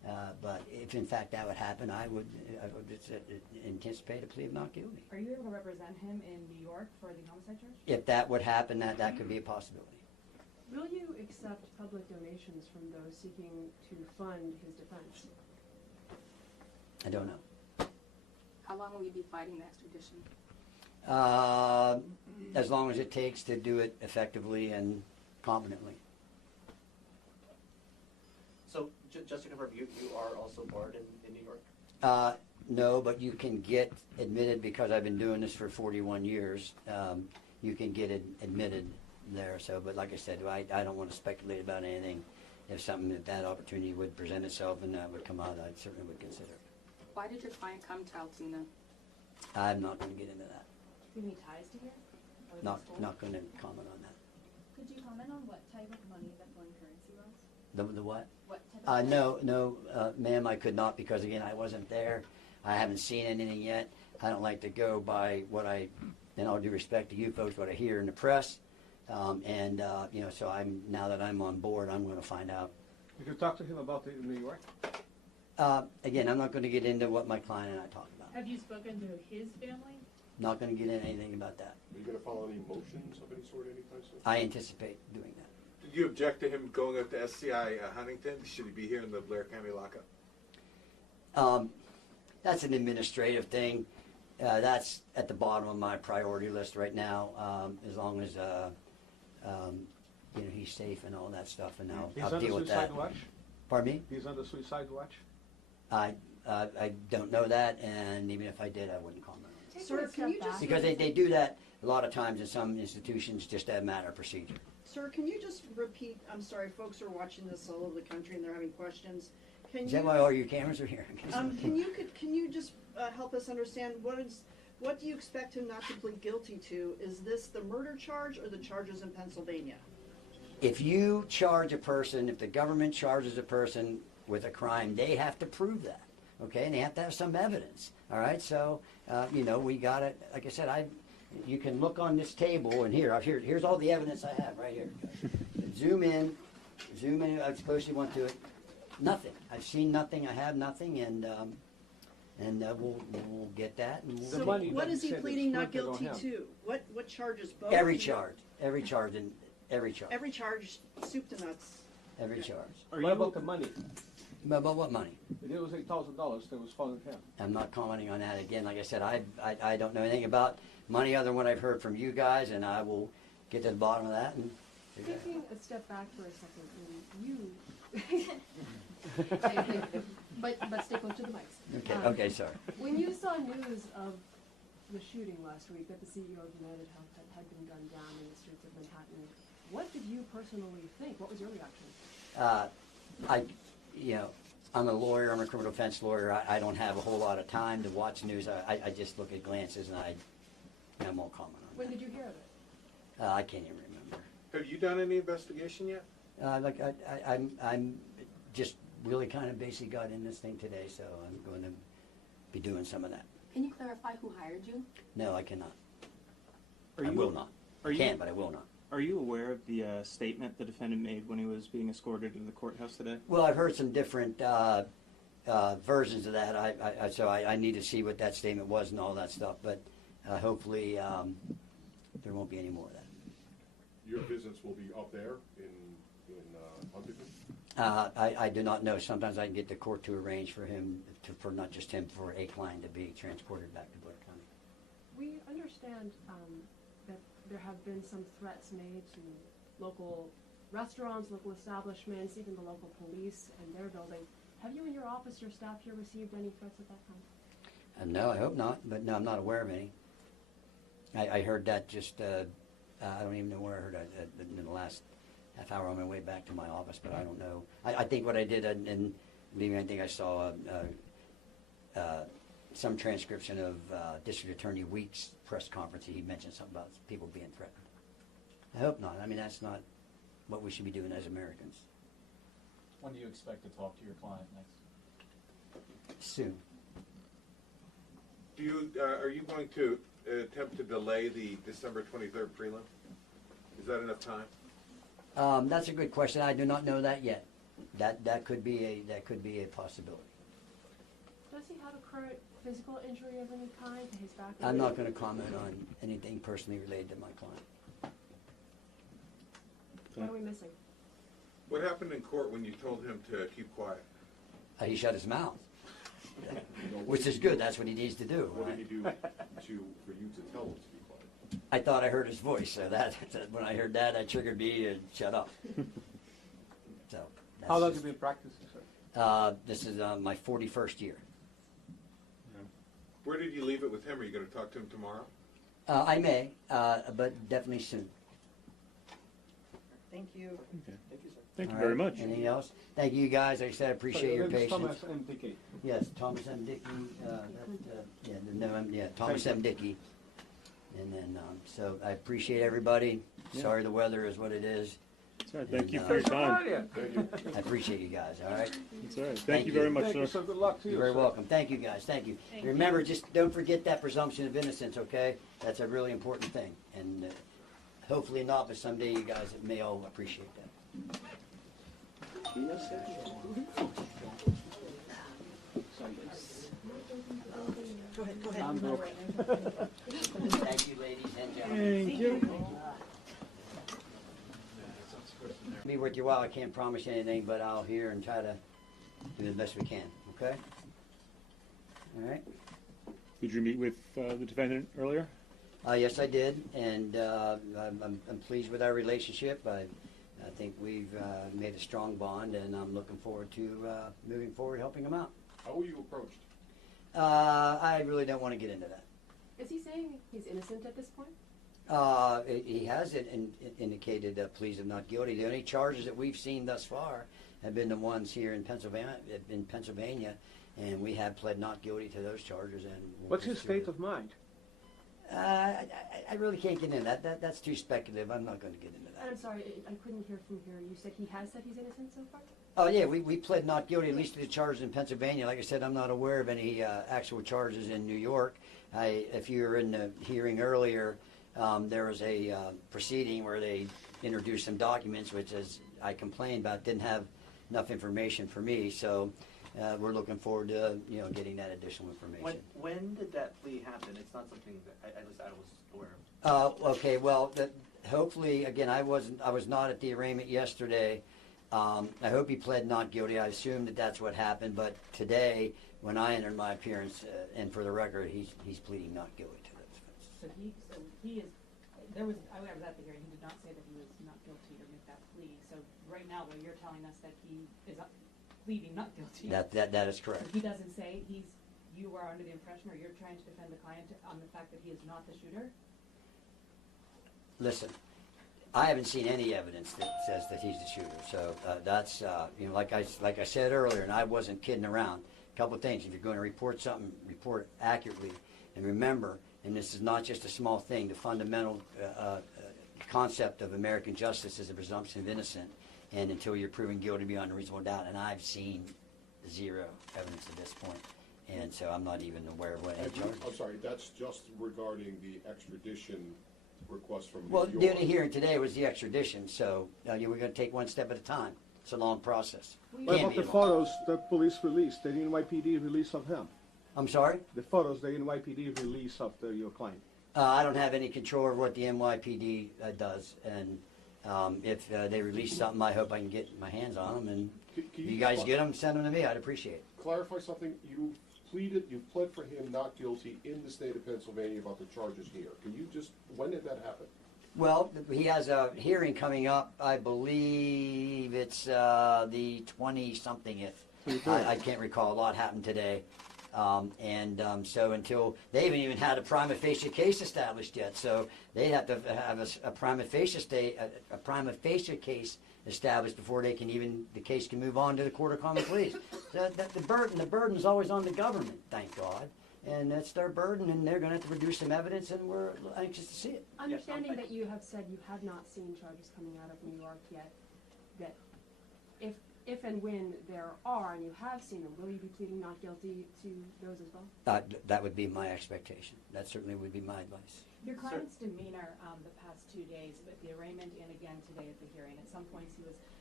But if in fact that would happen, I would anticipate a plea of not guilty. Are you able to represent him in New York for the homicide charge? If that would happen, that could be a possibility. Will you accept public donations from those seeking to fund his defense? I don't know. How long will you be fighting the extradition? As long as it takes to do it effectively and competently. So, just to confirm, you are also barred in New York? No, but you can get admitted because I've been doing this for 41 years. You can get admitted there. So, but like I said, I don't want to speculate about anything. If something that opportunity would present itself and that would come out, I certainly would consider it. Why did your client come to Altoona? I'm not going to get into that. Do you have any ties to here? Or is Not it school? not going to comment on that. Could you comment on what type of money that foreign currency was? The what? What type of No, ma'am, I could not because again, I wasn't there. I haven't seen anything yet. I don't like to go by what in all due respect to you folks, what I hear in the press. So now that I'm on board, I'm going to find out. Did you talk to him about it in New York? Again, I'm not going to get into what my client and I talked about. Have you spoken to his family? Not going to get into anything about that. Are you gonna file any motions of any sort anytime soon? I anticipate doing that. Did you object to him going up to SCI Huntington? Should he be here in the Blair County lockup? That's an administrative thing. That's at the bottom of my priority list right now. As long as he's safe and all that stuff, and I'll deal with that. He's on the suicide watch? Pardon me? He's on the suicide watch? I don't know that, and even if I did, I wouldn't comment on it. Sir, can you just Because they do that a lot of times in some institutions, just as a matter of procedure. Sir, can you just repeat? I'm sorry, folks are watching this all over the country and they're having questions. Is that why all your cameras are here? Can you just help us understand what do you expect him not to plead guilty to? Is this the murder charge or the charges in Pennsylvania? If you charge a person, if the government charges a person with a crime, they have to prove that, okay? And they have to have some evidence, all right? So, we got it. Like I said, you can look on this table, and here's all the evidence I have right here. Zoom in. I suppose you want to. Nothing. I've seen nothing. I have nothing, and we'll get that. And So what is he pleading not guilty to? What charges? Both? Every charge, Every charge, soup to nuts. every charge. What about the money? About what money? It was $8,000 that was found in him. I'm not commenting on that again. Like I said, I don't know anything about money other than what I've heard from you guys, and I will get to the bottom of that. And Taking a step back for a second, but stay close to the mics. Okay, sorry. When you saw news of the shooting last week that the CEO of UnitedHealthcare had been gunned down in the streets of Manhattan, what did you personally think? What was your reaction? I'm a lawyer. I'm a criminal defense lawyer. I don't have a whole lot of time to watch news. I just look at glances and I won't comment on When that. did you hear of it? I can't even remember. Have you done any investigation yet? I'm just really kind of basically got in this thing today, so I'm going to be doing some of that. Can you clarify who hired you? No, I cannot. Are I you- will not. I can, but I will not. Are you aware of the statement the defendant made when he was being escorted to the courthouse today? Well, I've heard some different versions of that. So I need to see what that statement was and all that stuff. But hopefully there won't be any more of that. Your visits will be up there in Huntington? I do not know. Sometimes I can get the court to arrange for him, for not just him, for a client to be transported back to Blair County. We understand that there have been some threats made to local restaurants, local establishments, even the local police and their building. Have you and your office, your staff here, received any threats of that kind? No, I hope not. But no, I'm not aware of any. I heard that just, I don't even know where I heard it in the last half hour on my way back to my office, but I don't know. I think what I did, and I think I saw some transcription of District Attorney Weeks' press conference. He mentioned something about people being threatened. I hope not. I mean, that's not what we should be doing as Americans. When do you expect to talk to your client next? Soon. Are you going to attempt to delay the December 23rd prelim? Is that enough time? That's a good question. I do not know that yet. that could be a possibility. Does he have a current physical injury of any kind to his back? I'm not going to comment on anything personally related to my client. What are we missing? What happened in court when you told him to keep quiet? He shut his mouth, which is good. That's what he needs to do. What Right? did he do for you to tell him to be quiet? I thought I heard his voice, so that when I heard that triggered me to shut up. So. How long have you been practicing, sir? This is my 41st year. Where did you leave it with him? Are you going to talk to him tomorrow? I may, but definitely soon. Thank you. Okay. Thank you, sir. Thank you All very right. much. Anything else? Thank you guys. Like I said, I appreciate your patience. Thomas M. Dickey. Yes, Thomas M. Dickey. Thomas M. Dickey. And then, so I appreciate everybody. Yeah. Sorry the weather is what it is. That's all right. Thank you And, for your time. I appreciate you guys. All right. That's all right. Thank you very much, Thank you, sir. sir. Good luck to you, You're very sir. welcome. Thank you guys. Thank you. Remember, just don't forget that presumption of innocence, okay? That's a really important thing. And hopefully not, but someday you guys may all appreciate that. Go ahead. Thank you, ladies and gentlemen. Thank you. Be worth your while. I can't promise you anything, but I'll hear and try to do the best we can, okay? All right? Did you meet with the defendant earlier? Yes, I did, and I'm pleased with our relationship. I think we've made a strong bond, and I'm looking forward to moving forward, helping him out. How were you approached? I really don't want to get into that. Is he saying he's innocent at this point? He has indicated pleas of not guilty. The only charges that we've seen thus far have been the ones here in Pennsylvania, and we have pled not guilty to those charges. And What's his state of mind? I really can't get into that. That's too speculative. I'm not going to get into that. I'm sorry, I couldn't hear from here. You said he has said he's innocent so far? Oh, yeah, we pled not guilty, at least to the charges in Pennsylvania. Like I said, I'm not aware of any actual charges in New York. If you were in the hearing earlier, there was a proceeding where they introduced some documents, which, as I complained about, didn't have enough information for me. So we're looking forward to getting that additional information. When did that plea happen? It's not something that at least I was aware of. Okay, well, hopefully, again, I was not at the arraignment yesterday. I hope he pled not guilty. I assume that that's what happened. But today, when I entered my appearance, and for the record, he's pleading not guilty to those offenses. So he is, I was at the hearing, he did not say that he was not guilty or make that plea. So right now, though, you're telling us that he is pleading not guilty. That is correct. He doesn't say you are under the impression, or you're trying to defend the client on the fact that he is not the shooter? Listen, I haven't seen any evidence that says that he's the shooter. So that's like I said earlier, and I wasn't kidding around. A couple of things: if you're going to report something, report it accurately, and remember. And this is not just a small thing. The fundamental concept of American justice is a presumption of innocence, and until you're proven guilty beyond a reasonable doubt. And I've seen zero evidence at this point, and so I'm not even aware of what any charges. I'm sorry, that's just regarding the extradition request from New Well, York. the only hearing today was the extradition, so we're going to take one step at a time. It's a long process. What about the photos that police released, the NYPD release of him? I'm sorry? The photos, the NYPD release of your client. I don't have any control over what the NYPD does, and if they release something, I hope I can get my hands on them, and Can if you guys get them, send them to me. I'd appreciate it. Clarify something. You pled for him not guilty in the state of Pennsylvania about the charges here. Can you just, when did that happen? Well, he has a hearing coming up. I believe it's the 20-somethingth. I can't recall. A lot happened today. So until they haven't even had a prima facie case established yet, so they have to have a prima facie case established before they can the case can move on to the Court of Common Pleas. The burden is always on the government, thank God, and that's their burden, and they're going to have to produce some evidence, and we're anxious to see it. Understanding that you have said you have not seen charges coming out of New York yet, that if and when there are, and you have seen them, will you be pleading not guilty to those as well? That would be my expectation. That certainly would be my advice. Your client's demeanor the past 2 days, but the arraignment and again today at the hearing, at some points he was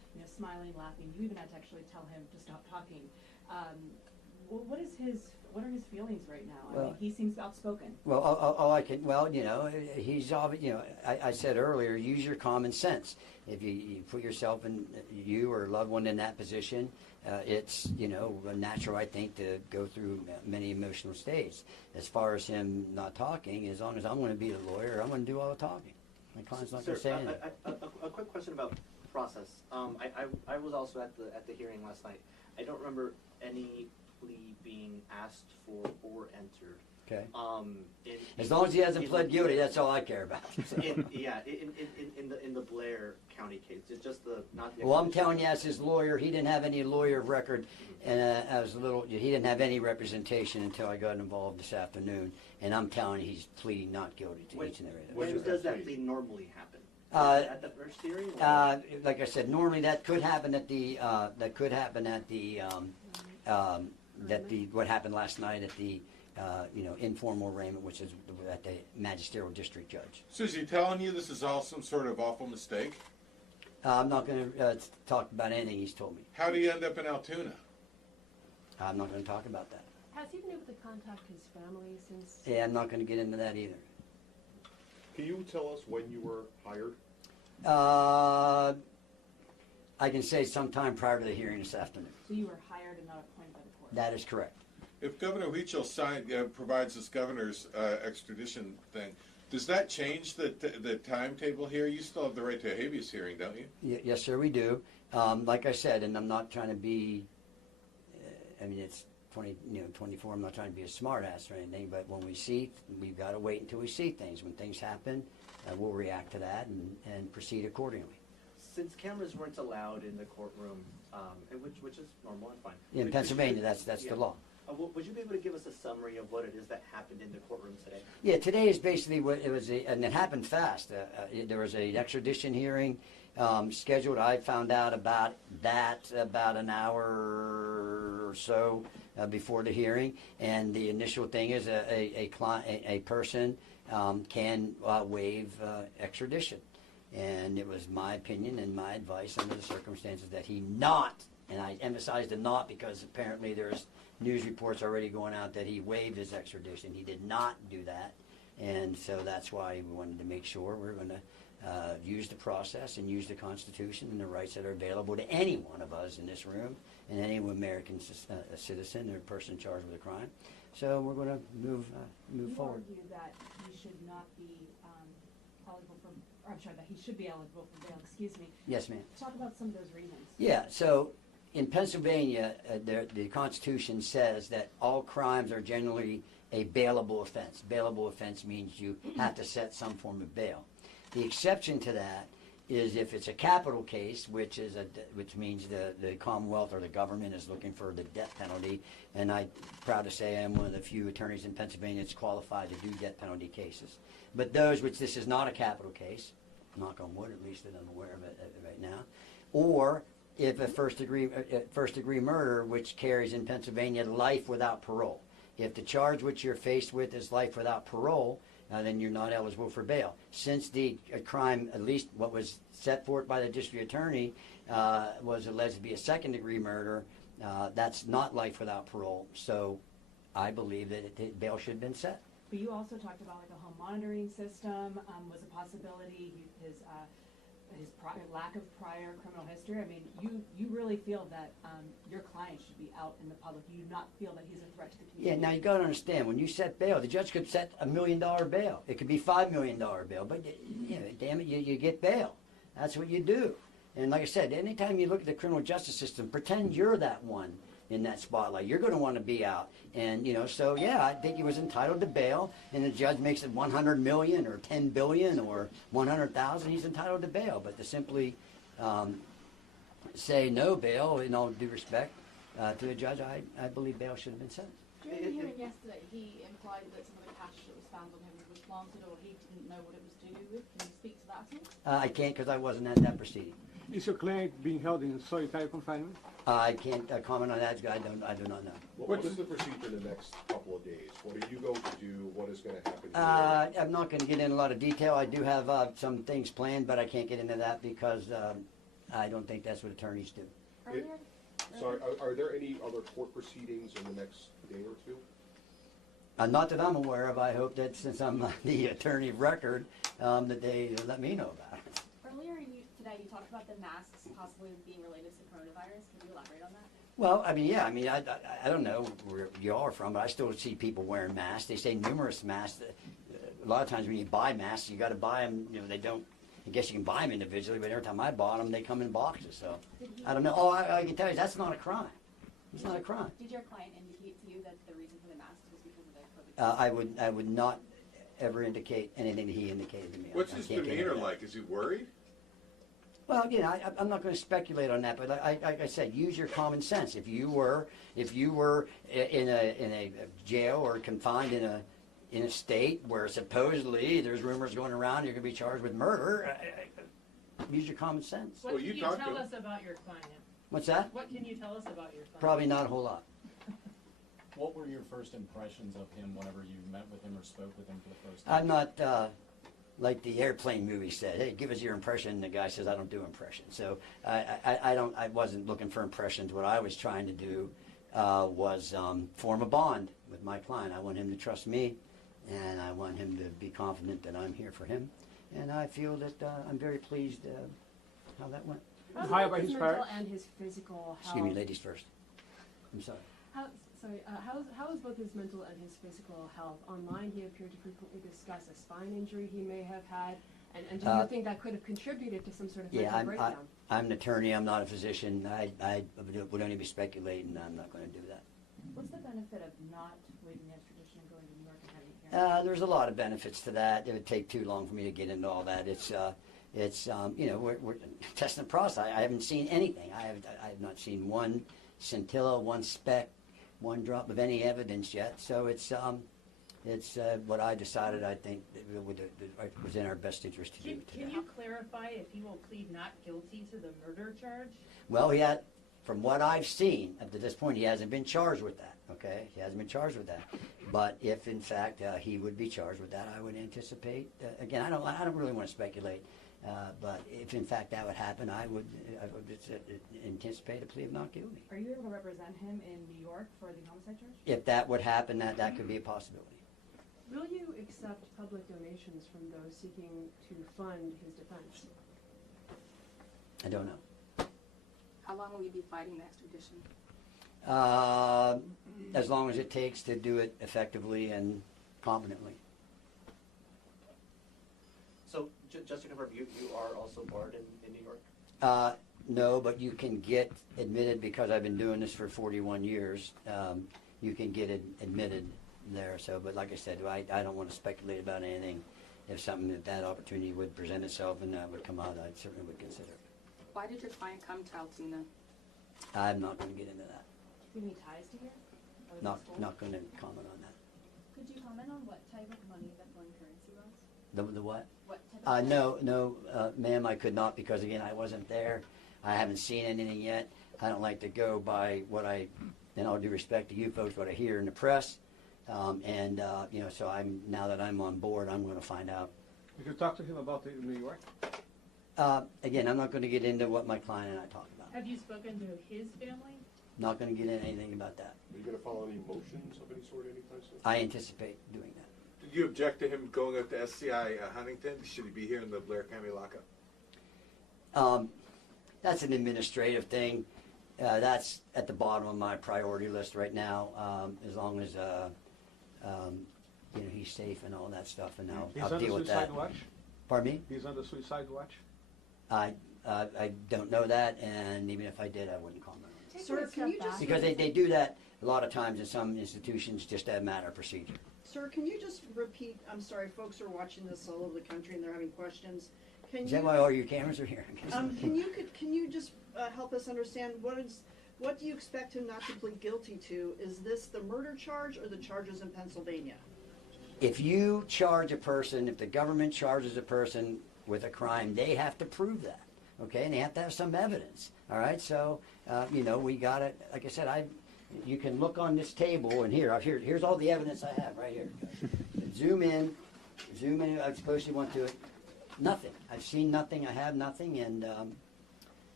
smiling, laughing. You even had to actually tell him to stop talking. What are his feelings right now? I mean, he seems outspoken. Well, all I can, well, he's, I said earlier, use your common sense. If you put yourself in, you or a loved one in that position, it's, natural, I think, to go through many emotional states. As far as him not talking, as long as I'm going to be the lawyer, I'm going to do all the talking. My client's not going to say anything. A quick question about process. I was also at the hearing last night. I don't remember any plea being asked for or entered. Okay. As long as he hasn't pled guilty, that's all I care about. in the Blair County case, it's just not the. Well, I'm telling you, as his lawyer, he didn't have any lawyer of record, and he didn't have any representation until I got involved this afternoon. And I'm telling you, he's pleading not guilty to each and every. When does that plea normally happen? At the first hearing? Like I said, normally that could happen at what happened last night at the informal arraignment, which is at the magisterial district judge. So is he telling you this is all some sort of awful mistake? I'm not going to talk about anything he's told me. How do you end up in Altoona? I'm not going to talk about that. Has he been able to contact his family since? Yeah, I'm not going to get into that either. Can you tell us when you were hired? I can say sometime prior to the hearing this afternoon. So you were hired and not appointed by the court? That is correct. If Governor Huichol provides this governor's extradition thing, does that change the timetable here? You still have the right to a habeas hearing, don't you? Yes, sir, we do. Like I said, and I'm not trying to be, it's 24, I'm not trying to be a smart ass or anything, but when we've got to wait until we see things. When things happen, we'll react to that and proceed accordingly. Since cameras weren't allowed in the courtroom, which is normal and fine. In Pennsylvania, that's the law. Would you be able to give us a summary of what it is that happened in the courtroom today? Yeah, today is basically what it was, and it happened fast. There was an extradition hearing scheduled. I found out about that about an hour or so before the hearing, and the initial thing is a person can waive extradition. And it was my opinion and my advice under the circumstances that he not, and I emphasize the not because apparently there's news reports already going out that he waived his extradition. He did not do that. And so that's why we wanted to make sure we're going to use the process and use the Constitution and the rights that are available to any one of us in this room and any American citizen or person charged with a crime. So we're going to move forward. You argue that he should not be eligible for, or I'm sorry, that he should be eligible for bail, excuse me. Yes, ma'am. Talk about some of those reasons. Yeah, so in Pennsylvania, the Constitution says that all crimes are generally a bailable offense. Bailable offense means you have to set some form of bail. The exception to that is if it's a capital case, which means the Commonwealth or the government is looking for the death penalty, and I'm proud to say I'm one of the few attorneys in Pennsylvania that's qualified to do death penalty cases. But those which this is not a capital case, knock on wood, at least that I'm aware of it right now, or if a first degree murder, which carries in Pennsylvania life without parole. If the charge which you're faced with is life without parole, then you're not eligible for bail. Since the crime, at least what was set forth by the district attorney, was alleged to be a second degree murder, that's not life without parole. So I believe that bail should have been set. But you also talked about like a home monitoring system was a possibility. His lack of prior criminal history. I mean, you really feel that your client should be out in the public. You do not feel that he's a threat to the community. Yeah, now you got to understand, when you set bail, the judge could set $1 million bail. It could be $5 million bail, but damn it, you get bail. That's what you do. And like I said, anytime you look at the criminal justice system, pretend you're that one in that spotlight. You're going to want to be out. And, so yeah, I think he was entitled to bail, and the judge makes it $100 million or $10 billion or $100,000, he's entitled to bail. But to simply say no bail, in all due respect to the judge, I believe bail should have been set. During the hearing yesterday, he implied that some of the cash that was found on him was planted or he didn't know what it was to do with. Can you speak to that at all? I can't because I wasn't at that proceeding. Is your client being held in solitary confinement? I can't comment on that. I do not know. What is the procedure in the next couple of days? What are you going to do? What is going to happen here? I'm not going to get into a lot of detail. I do have some things planned, but I can't get into that because I don't think that's what attorneys do. Sorry, are there any other court proceedings in the next day or two? Not that I'm aware of. I hope that since I'm the attorney of record, that they let me know about it. Earlier today, you talked about the masks possibly being related to coronavirus. Can you elaborate on that? Well, I mean, yeah, I mean, I don't know where you are from, but I still see people wearing masks. They say numerous masks. A lot of times when you buy masks, you got to buy them. You know, they don't. I guess you can buy them individually, but every time I bought them, they come in boxes. So I don't know. Oh, I can tell you that's not a crime. It's not a crime. Did your client indicate to you that the reason for the masks was because of the COVID? I would not ever indicate anything that he indicated to me. What's I his can't get demeanor into that. like? Is he worried? Well, again, I'm not going to speculate on that, but like I said, use your common sense. If you were in a jail or confined in a state where supposedly there's rumors going around you're going to be charged with murder, use your common sense. What can you tell us about your client? What's that? What can you tell us about your client? Probably not a whole lot. What were your first impressions of him whenever you met with him or spoke with him for the first time? I'm not like the airplane movie said. Hey, give us your impression. And the guy says, I don't do impressions. So I wasn't looking for impressions. What I was trying to do was form a bond with my client. I want him to trust me, and I want him to be confident that I'm here for him. And I feel that I'm very pleased how that went. How about his mental and his physical health? Excuse me, ladies first. I'm sorry. How is both his mental and his physical health? Online, he appeared to frequently discuss a spine injury he may have had, and do you think that could have contributed to some sort of mental breakdown? I'm an attorney. I'm not a physician. I would only be speculating. I'm not going to do that. What's the benefit of not waiving the extradition and going to New York and having it here? There's a lot of benefits to that. It would take too long for me to get into all that. It's you know, we're testing the process. I haven't seen anything. I have not seen one scintilla, one speck, one drop of any evidence yet. So it's what I decided. I think it was in our best interest to do. Can you clarify if he will plead not guilty to the murder charge? Well, from what I've seen up to this point, he hasn't been charged with that. Okay, he hasn't been charged with that. But if in fact he would be charged with that, I would anticipate. Again, I don't really want to speculate. But if in fact that would happen, I would anticipate a plea of not guilty. Are you able to represent him in New York for the homicide charge? If that would happen, that could be a possibility. Will you accept public donations from those seeking to fund his defense? I don't know. How long will you be fighting the extradition? As long as it takes to do it effectively and competently. So, just to confirm, you are also barred in New York? No, but you can get admitted because I've been doing this for 41 years. You can get admitted there. So, but like I said, I don't want to speculate about anything. If something that opportunity would present itself and that would come out, I certainly would consider it. Why did your client come to Altoona? I'm not going to get into that. Do you have any ties to here? Not going to comment on that. Could you comment on what type of money that foreign currency was? The what? What type of No, ma'am, I could not because, again, I wasn't there. I haven't seen anything yet. I don't like to go by what in all due respect to you folks, what I hear in the press. You know, so now that I'm on board, I'm going to find out. Did you talk to him about it in New York? Again, I'm not going to get into what my client and I talked about. Have you spoken to his family? Not going to get into anything about that. Are you going to file any motions of any sort anytime soon? I anticipate doing that. Did you object to him going up to SCI Huntington? Should he be here in the Blair County lockup? That's an administrative thing. That's at the bottom of my priority list right now. As long as you know, he's safe and all that stuff, and I'll deal with that. He's on the suicide watch? Pardon me? He's on the suicide watch? I don't know that, and even if I did, I wouldn't comment on it. Sir, can you just Because they do that a lot of times in some institutions, just as a matter of procedure. Sir, can you just repeat? I'm sorry, folks are watching this all over the country and they're having questions. Is that why all your cameras are here? Can you just help us understand what do you expect him not to plead guilty to? Is this the murder charge or the charges in Pennsylvania? If you charge a person, if the government charges a person with a crime, they have to prove that, okay? And they have to have some evidence, all right? So, you know, we got it. Like I said, you can look on this table, and here's all the evidence I have right here. Zoom in, I suppose you want to. Nothing. I've seen nothing. I have nothing, and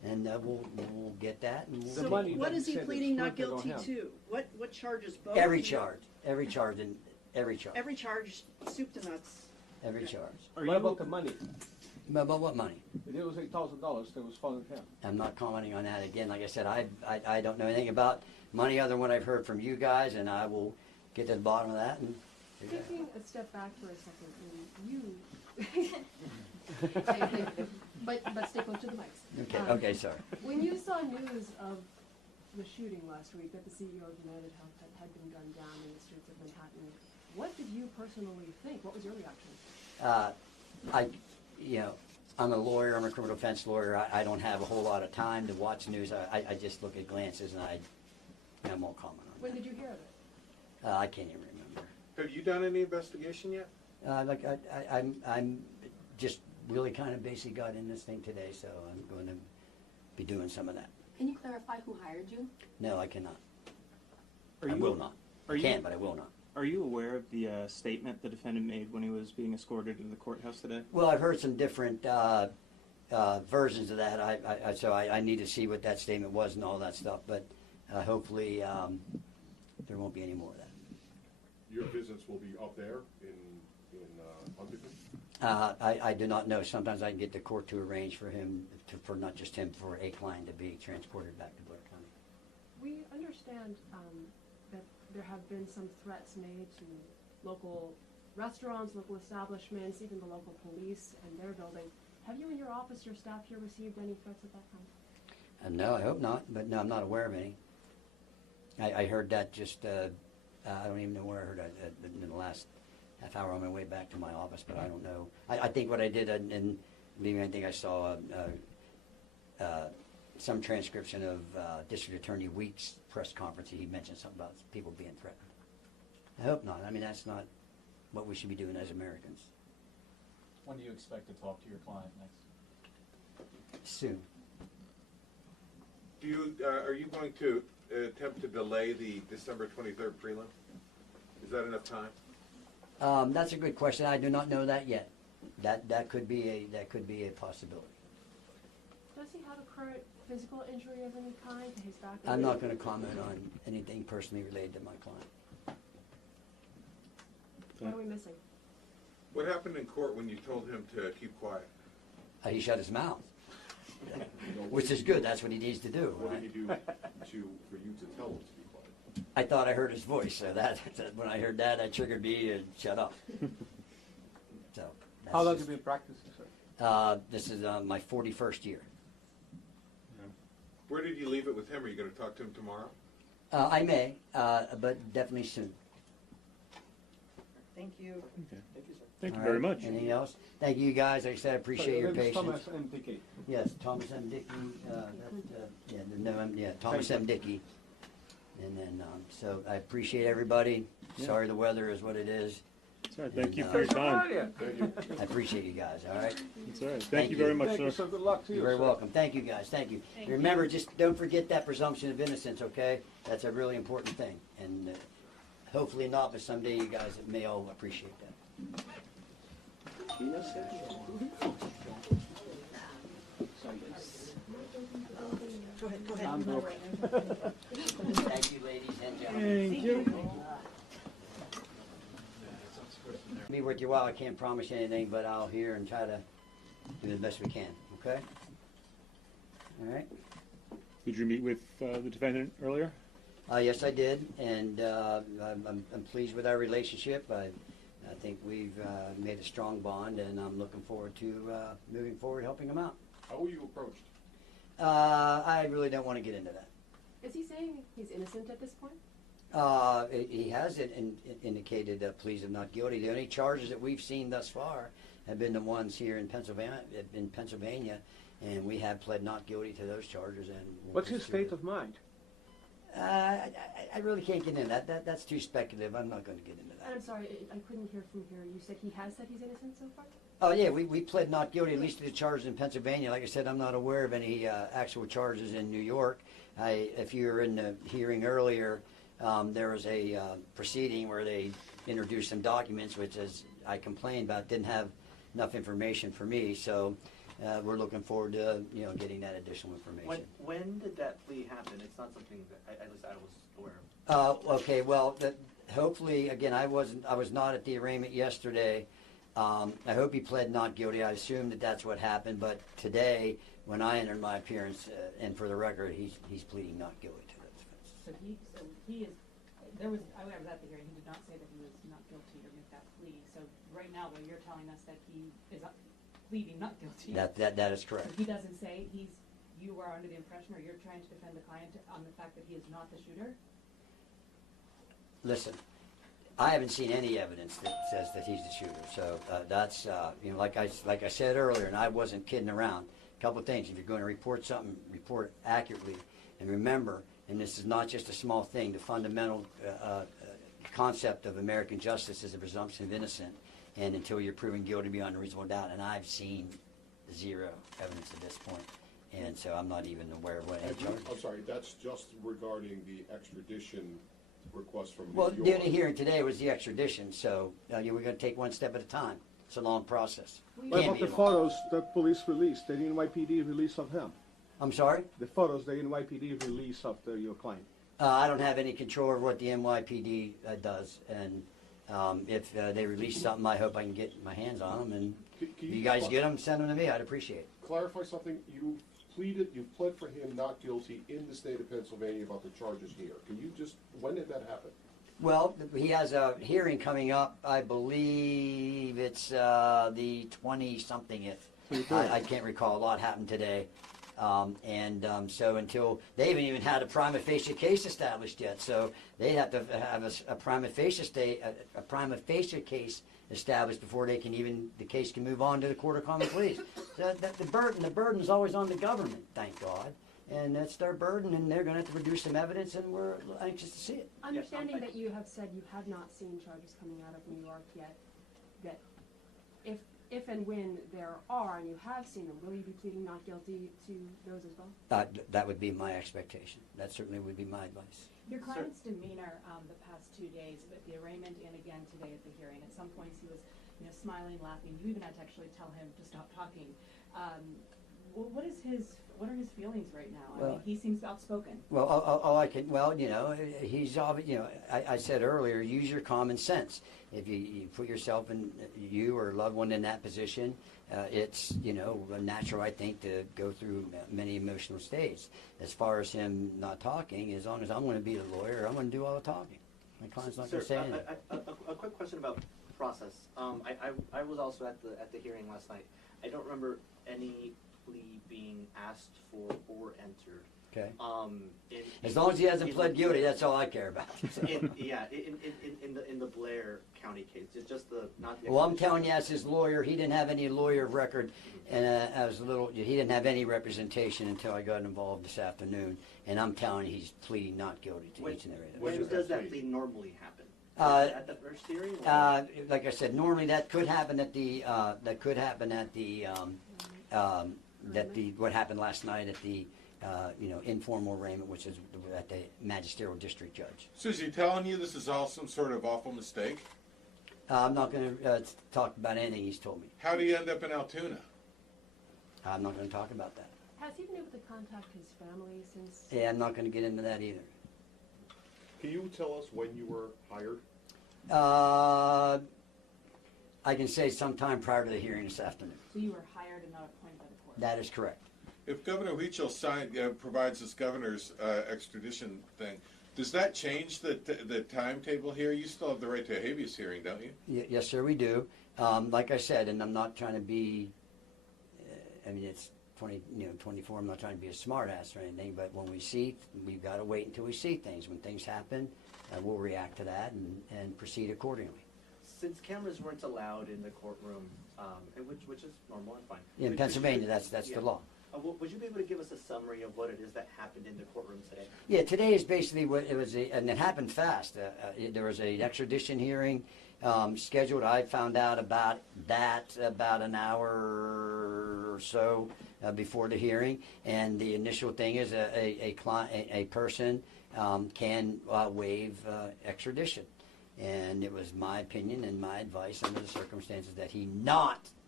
and we'll get that. And So we'll what is he pleading not guilty to? What charges? Both? every charge, every charge, and every charge, Every charge, soup to nuts. every charge. What about the money? About what money? It was $8,000 that was found in him. I'm not commenting on that again. Like I said, I don't know anything about money other than what I've heard from you guys, and I will get to the bottom of that. And Taking a step back for a second, but stay close to the mics. okay, sorry. When you saw news of the shooting last week that the CEO of UnitedHealthcare had been gunned down in the streets of Manhattan, what did you personally think? What was your reaction? I'm a lawyer. I'm a criminal defense lawyer. I don't have a whole lot of time to watch news. I just look at glances and I won't comment on When did you hear of it? that. I can't even remember. Have you done any investigation yet? I'm just really kind of basically got in this thing today, so I'm going to be doing some of that. Can you clarify who hired you? No, I cannot. Are I you- will not. I can, but I will not. Are you aware of the statement the defendant made when he was being escorted to the courthouse today? Well, I've heard some different versions of that. So I need to see what that statement was and all that stuff. But hopefully there won't be any more of that. Your visits will be up there in Huntington? I do not know. Sometimes I can get the court to arrange for him, for not just him, for a client to be transported back to Blair County. We understand that there have been some threats made to local restaurants, local establishments, even the local police and their building. Have you and your office, your staff here, received any threats of that kind? No, I hope not. But no, I'm not aware of any. I heard that just, I don't even know where I heard it in the last half hour on my way back to my office, but I don't know. I think what I did, and believe me, I think I saw some transcription of District Attorney Weeks' press conference. He mentioned something about people being threatened. I hope not. I mean, that's not what we should be doing as Americans. When do you expect to talk to your client next? Soon. Are you going to attempt to delay the December 23rd prelim? Is that enough time? That's a good question. I do not know that yet. That could be a possibility. Does he have a current physical injury of any kind to his back? I'm not going to comment on anything personally related to my client. What are we missing? What happened in court when you told him to keep quiet? He shut his mouth, which is good. That's what he needs to do. What Right? did he do for you to tell him to be quiet? I thought I heard his voice, so that when I heard that triggered me and shut up. So. How long have you been practicing, sir? This is my 41st year. Where did you leave it with him? Are you going to talk to him tomorrow? I may, but definitely soon. Thank you. Okay. Thank you, sir. Thank you All very right. much. Anything else? Thank you guys. Like I said, I appreciate your patience. Thomas and Dickey. Yes, Thomas M. Dickey. Thomas M. Dickey. And then, so I appreciate everybody. Yeah. Sorry the weather is what it is. That's all right. Thank you And, for your time. I appreciate you guys, all right? That's all right. Thank you very much, Thank you, sir. sir. Good luck to you, You're very sir. welcome. Thank you guys, thank you. Remember, just don't forget that presumption of innocence, okay? That's a really important thing. And hopefully not, but someday you guys may all appreciate that. Go ahead. Thank you, ladies and gentlemen. Thank you. Be worth your while. I can't promise you anything, but I'll hear and try to do the best we can, okay? All right? Did you meet with the defendant earlier? Yes, I did, and I'm pleased with our relationship. I think we've made a strong bond, and I'm looking forward to moving forward, helping him out. How were you approached? I really don't want to get into that. Is he saying he's innocent at this point? He has indicated pleas of not guilty. The only charges that we've seen thus far have been the ones here in Pennsylvania, and we have pled not guilty to those charges. And What's his state of mind? I really can't get into that. That's too speculative. I'm not going to get into And I'm that. sorry, I couldn't hear from here. You said he has said he's innocent so far? Oh yeah, we pled not guilty at least to the charges in Pennsylvania. Like I said, I'm not aware of any actual charges in New York. If you were in the hearing earlier, there was a proceeding where they introduced some documents, which, as I complained about, didn't have enough information for me. So we're looking forward to getting that additional information. When did that plea happen? It's not something that at least I was aware of. Okay, well, hopefully, again, I was not at the arraignment yesterday. I hope he pled not guilty. I assume that that's what happened, but today, when I entered my appearance, and for the record, he's pleading not guilty to those offenses. So he is, I was at the hearing, he did not say that he was not guilty or make that plea. So right now, when you're telling us that he is pleading not guilty. That is correct. So he doesn't say you are under the impression, or you're trying to defend the client on the fact that he is not the shooter? Listen, I haven't seen any evidence that says that he's the shooter. So that's like I said earlier, and I wasn't kidding around. A couple of things: if you're going to report something, report it accurately, and remember. And this is not just a small thing. The fundamental concept of American justice is the presumption of innocence, and until you're proven guilty beyond a reasonable doubt. And I've seen zero evidence at this point, and so I'm not even aware of what any charge. I'm sorry, that's just regarding the extradition request from New Well, York. the hearing today was the extradition, so we're going to take one step at a time. It's a long process. What about the photos that police released, the NYPD release of him? I'm sorry? The photos, the NYPD release of your client. I don't have any control over what the NYPD does, and if they release something, I hope I can get my hands on them, and if you guys get them, send them to me. I'd appreciate it. Clarify something. You pled for him not guilty in the state of Pennsylvania about the charges here. Can you just, when did that happen? Well, he has a hearing coming up. I believe it's the 20-somethingth. I can't recall. A lot happened today. So until they haven't even had a prima facie case established yet, so they have to have a prima facie case established before they can the case can move on to the Court of Common Pleas. The burden is always on the government, thank God, and that's their burden, and they're going to have to produce some evidence, and we're anxious to see it. Understanding that you have said you have not seen charges coming out of New York yet, that if and when there are, and you have seen them, will you be pleading not guilty to those as well? That would be my expectation. That certainly would be my advice. Your client's demeanor the past 2 days, but the arraignment and again today at the hearing, at some points he was smiling, laughing. You even had to actually tell him to stop talking. What are his feelings right now? I mean, he seems outspoken. Well, he's I said earlier, use your common sense. If you put yourself you or a loved one in that position, it's natural, I think, to go through many emotional states. As far as him not talking, as long as I'm going to be the lawyer, I'm going to do all the talking. My client's not going to say anything. A quick question about process. I was also at the hearing last night. I don't remember any plea being asked for or entered. Okay. As long as he hasn't pled guilty, that's all I care about. in the Blair County case, it's just not the. Well, I'm telling you, as his lawyer, he didn't have any lawyer of record, and he didn't have any representation until I got involved this afternoon. And I'm telling you, he's pleading not guilty to each and every. When does that plea normally happen? At the first hearing? Like I said, normally that could happen at what happened last night at the informal arraignment, which is at the magisterial district judge. So is he telling you this is all some sort of awful mistake? I'm not going to talk about anything he's told me. How do you end up in Altoona? I'm not going to talk about that. Has he been able to contact his family since? Yeah, I'm not going to get into that either. Can you tell us when you were hired? I can say sometime prior to the hearing this afternoon. So you were hired and not appointed by the court? That is correct. If Governor Huichol provides this governor's extradition thing, does that change the timetable here? You still have the right to a habeas hearing, don't you? Yes, sir, we do. Like I said, and I'm not trying to be, it's 24, I'm not trying to be a smart ass or anything, but when we've got to wait until we see things. When things happen, we'll react to that and proceed accordingly. Since cameras weren't allowed in the courtroom, which is normal and fine. In Pennsylvania, that's the law. Would you be able to give us a summary of what it is that happened in the courtroom today? Yeah, today is basically what it was, and it happened fast. There was an extradition hearing scheduled. I found out about an hour or so before the hearing, and the initial thing is a person can waive extradition, and it was my opinion and my advice under the circumstances that he not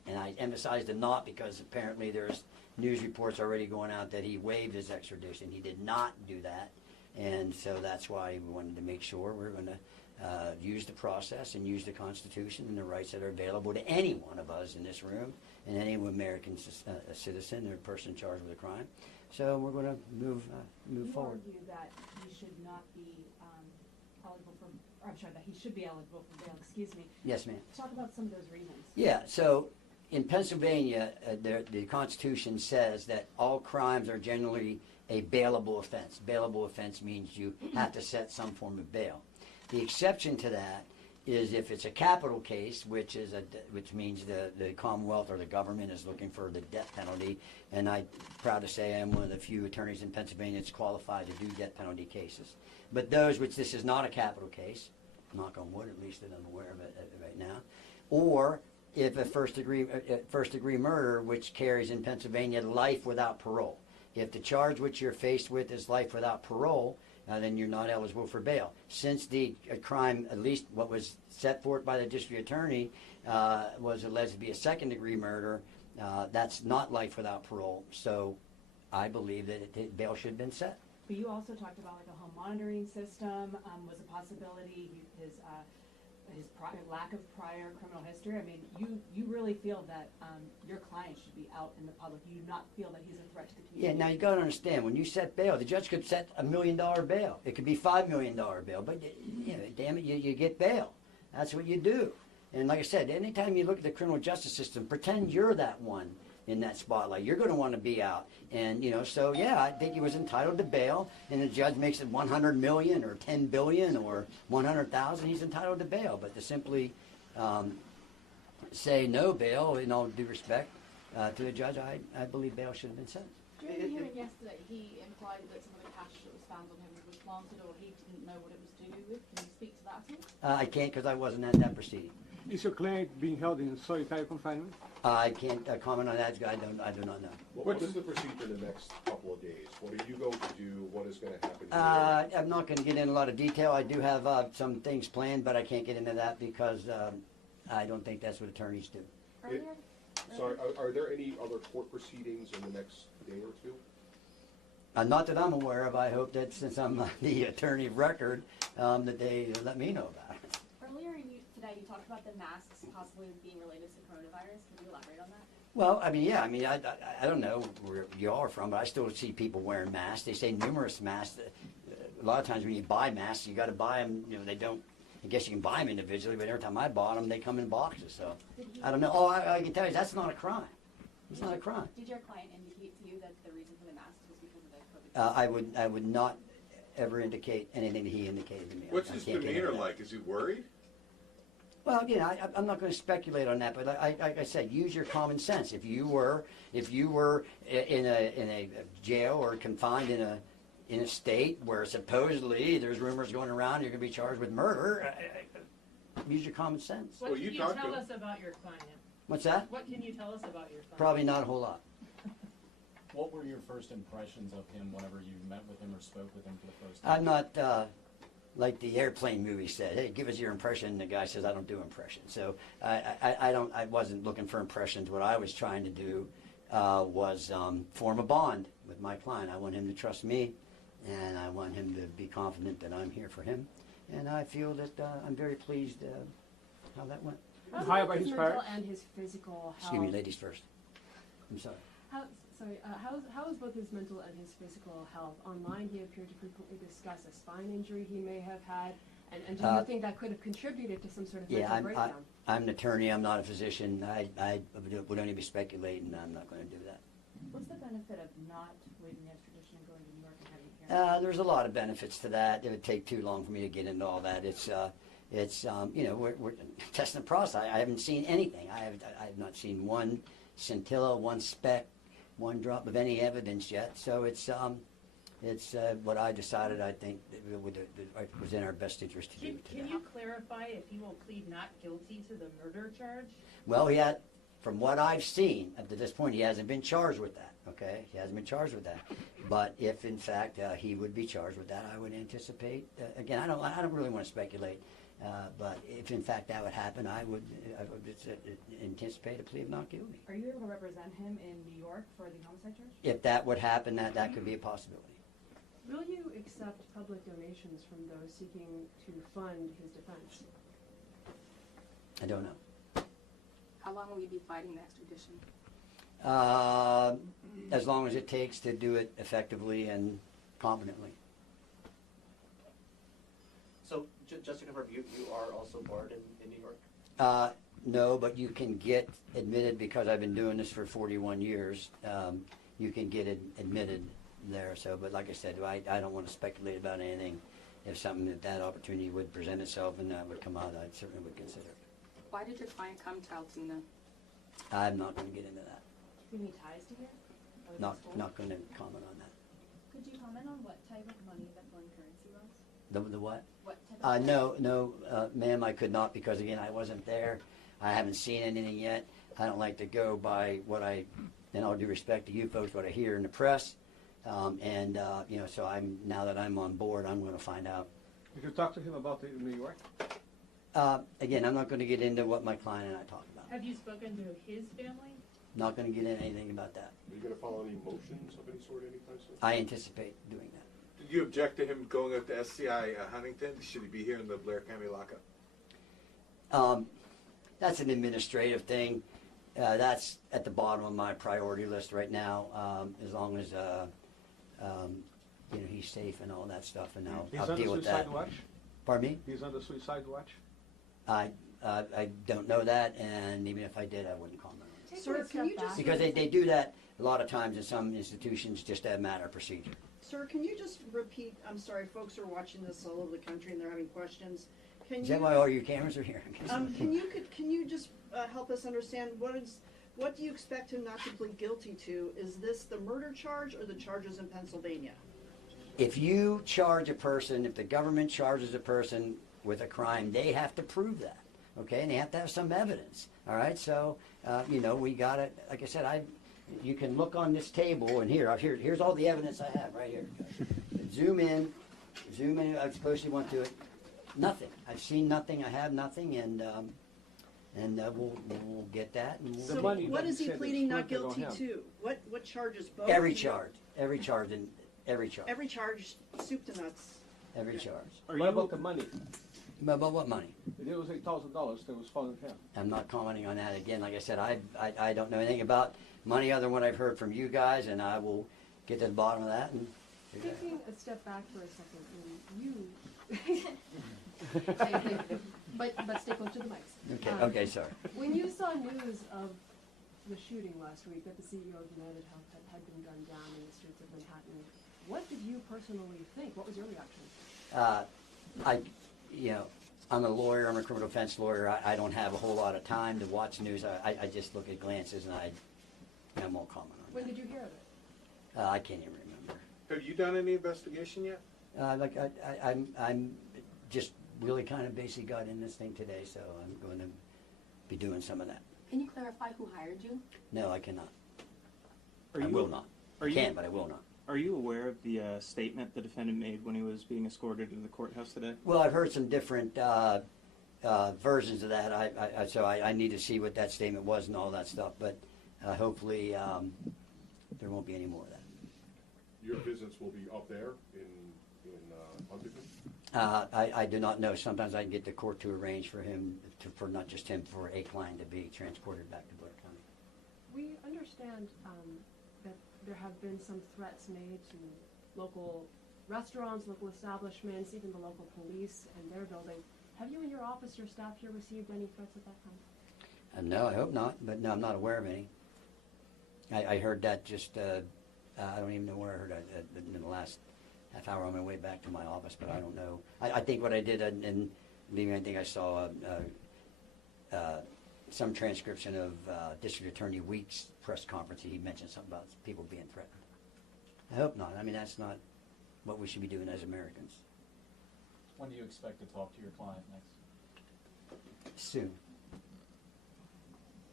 And I emphasize the not because apparently there's news reports already going out that he waived his extradition. He did not do that. And so that's why we wanted to make sure we're going to use the process and use the Constitution and the rights that are available to any one of us in this room and any American citizen or person charged with a crime. So we're going to move forward. You argue that he should not be eligible for, or I'm sorry, that he should be eligible for bail, excuse me. Yes, ma'am. Talk about some of those reasons. Yeah, so in Pennsylvania, the Constitution says that all crimes are generally a bailable offense. Bailable offense means you have to set some form of bail. The exception to that is if it's a capital case, which means the Commonwealth or the government is looking for the death penalty, and I'm proud to say I'm one of the few attorneys in Pennsylvania that's qualified to do death penalty cases. But those which this is not a capital case, knock on wood, at least that I'm aware of it right now, or if a first degree murder, which carries in Pennsylvania life without parole. If the charge which you're faced with is life without parole, then you're not eligible for bail. Since the crime, at least what was set forth by the district attorney, was alleged to be a second degree murder, that's not life without parole. So I believe that bail should have been set. But you also talked about like a home monitoring system was a possibility. His lack of prior criminal history. I mean, you really feel that your client should be out in the public. You do not feel that he's a threat to the community. Yeah, now you got to understand, when you set bail, the judge could set $1 million bail. It could be $5 million bail, but damn it, you get bail. That's what you do. And like I said, anytime you look at the criminal justice system, pretend you're that one in that spotlight. You're going to want to be out. And, so yeah, I think he was entitled to bail, and the judge makes it 100 million or 10 billion or 100,000, he's entitled to bail. But to simply say no bail, in all due respect to the judge, I believe bail should have been set. During the hearing yesterday, he implied that some of the cash that was found on him was planted or he didn't know what it was to do with. Can you speak to that at all? I can't because I wasn't at that proceeding. Is your client being held in solitary confinement? I can't comment on that. I do not know. What is the procedure in the next couple of days? What are you going to do? What is going to happen here? I'm not going to get into a lot of detail. I do have some things planned, but I can't get into that because I don't think that's what attorneys do. Sorry, are there any other court proceedings in the next day or two? Not that I'm aware of. I hope that since I'm the attorney of record, that they let me know about it. Earlier today, you talked about the masks possibly being related to coronavirus. Can you elaborate on that? Well, I don't know where you are from, but I still see people wearing masks. They say numerous masks. A lot of times when you buy masks, you got to buy them. They don't. I guess you can buy them individually, but every time I bought them, they come in boxes. So I don't know. Oh, I can tell you that's not a crime. It's not a crime. Did your client indicate to you that the reason for the masks was because of the COVID? I would not ever indicate anything that he indicated to me. What's his demeanor like? Is he worried? Well, I'm not going to speculate on that, but like I said, use your common sense. If you were in a jail or confined in a state where supposedly there's rumors going around you're going to be charged with murder, use your common sense. What can you tell us about your client? What's that? What can you tell us about your client? Probably not a whole lot. What were your first impressions of him whenever you met with him or spoke with him for the first time? I'm not like the airplane movie said. Hey, give us your impression. And the guy says, I don't do impressions. So I wasn't looking for impressions. What I was trying to do was form a bond with my client. I want him to trust me, and I want him to be confident that I'm here for him. And I feel that I'm very pleased how that went. How about his mental and his physical health? Excuse me, ladies first. I'm sorry. How is both his mental and his physical health? Online, he appeared to frequently discuss a spine injury he may have had, and do you think that could have contributed to some sort of mental breakdown? I'm an attorney. I'm not a physician. I would only be speculating. I'm not going to do that. What's the benefit of not waiving the extradition and going to New York and having a hearing? There's a lot of benefits to that. It would take too long for me to get into all that. We're testing the process. I haven't seen anything. I have not seen one scintilla, one speck, one drop of any evidence yet. So it's what I decided. I think it was in our best interest to do. Can you clarify if he will plead not guilty to the murder charge? Well, from what I've seen up to this point, he hasn't been charged with that. Okay, he hasn't been charged with that. But if in fact he would be charged with that, I would anticipate. Again, I don't really want to speculate. But if in fact that would happen, I would anticipate a plea of not guilty. Are you able to represent him in New York for the homicide charge? If that would happen, that could be a possibility. Will you accept public donations from those seeking to fund his defense? I don't know. How long will you be fighting the extradition? As long as it takes to do it effectively and competently. So, just to confirm, you are also barred in New York? No, but you can get admitted because I've been doing this for 41 years. You can get admitted there. So, but like I said, I don't want to speculate about anything. If something that opportunity would present itself and that would come out, I certainly would consider it. Why did your client come to Altoona? I'm not going to get into that. Do you have any ties to here? Not going to comment on that. Could you comment on what type of money that foreign currency was? The what? What type of No, ma'am, I could not because again, I wasn't there. I haven't seen anything yet. I don't like to go by what in all due respect to you folks, what I hear in the press. So now that I'm on board, I'm going to find out. You can talk to him about it in New York. Again, I'm not going to get into what my client and I talk about. Have you spoken to his family? Not going to get into anything about that. Are you going to file any motions of any sort anytime soon? I anticipate doing that. Did you object to him going up to SCI Huntington? Should he be here in the Blair County lockup? That's an administrative thing. That's at the bottom of my priority list right now. As long as he's safe and all that stuff, and I'll deal with that. He's on the suicide watch? Pardon me? He's on the suicide watch? I don't know that, and even if I did, I wouldn't comment on it. Sir, can you just Because they do that a lot of times in some institutions, just a matter of procedure. Sir, can you just repeat? I'm sorry, folks are watching this all over the country and they're having questions. Is that why all your cameras are here? Can you just help us understand what do you expect him not to plead guilty to? Is this the murder charge or the charges in Pennsylvania? If you charge a person, if the government charges a person with a crime, they have to prove that, okay? And they have to have some evidence, all right? So, we got it. Like I said, you can look on this table, and here's all the evidence I have right here. Zoom in. I suppose you want to. Nothing. I've seen nothing. I have nothing, and we'll get that. And So what is he pleading not guilty to? What charges? Both? Every charge, every charge. Every charge, soup to nuts. Every charge. What about the money? About what money? It was $8,000 that was found in him. I'm not commenting on that again. Like I said, I don't know anything about money other than what I've heard from you guys, and I will get to the bottom of that. And Taking a step back for a second, but stay close to the mics. Okay, sorry. When you saw news of the shooting last week that the CEO of UnitedHealthcare had been gunned down in the streets of Manhattan, what did you personally think? What was your reaction? I'm a lawyer. I'm a criminal defense lawyer. I don't have a whole lot of time to watch news. I just look at glances and I won't comment on When that. did you hear of it? I can't even remember. Have you done any investigation yet? I'm just really kind of basically got in this thing today, so I'm going to be doing some of that. Can you clarify who hired you? No, I cannot. Are I you- will not. I can, but I will not. Are you aware of the statement the defendant made when he was being escorted to the courthouse today? Well, I've heard some different versions of that. So I need to see what that statement was and all that stuff. But hopefully there won't be any more of that. Your visits will be up there in Huntington? I do not know. Sometimes I can get the court to arrange for him, for not just him, for a client to be transported back to Blair County. We understand that there have been some threats made to local restaurants, local establishments, even the local police and their building. Have you and your office, your staff here, received any threats of that kind? No, I hope not. But no, I'm not aware of any. I heard that just, I don't even know where I heard it in the last half hour on my way back to my office, but I don't know. I think what I did, and I think I saw some transcription of District Attorney Weeks' press conference. He mentioned something about people being threatened. I hope not. I mean, that's not what we should be doing as Americans. When do you expect to talk to your client next? Soon.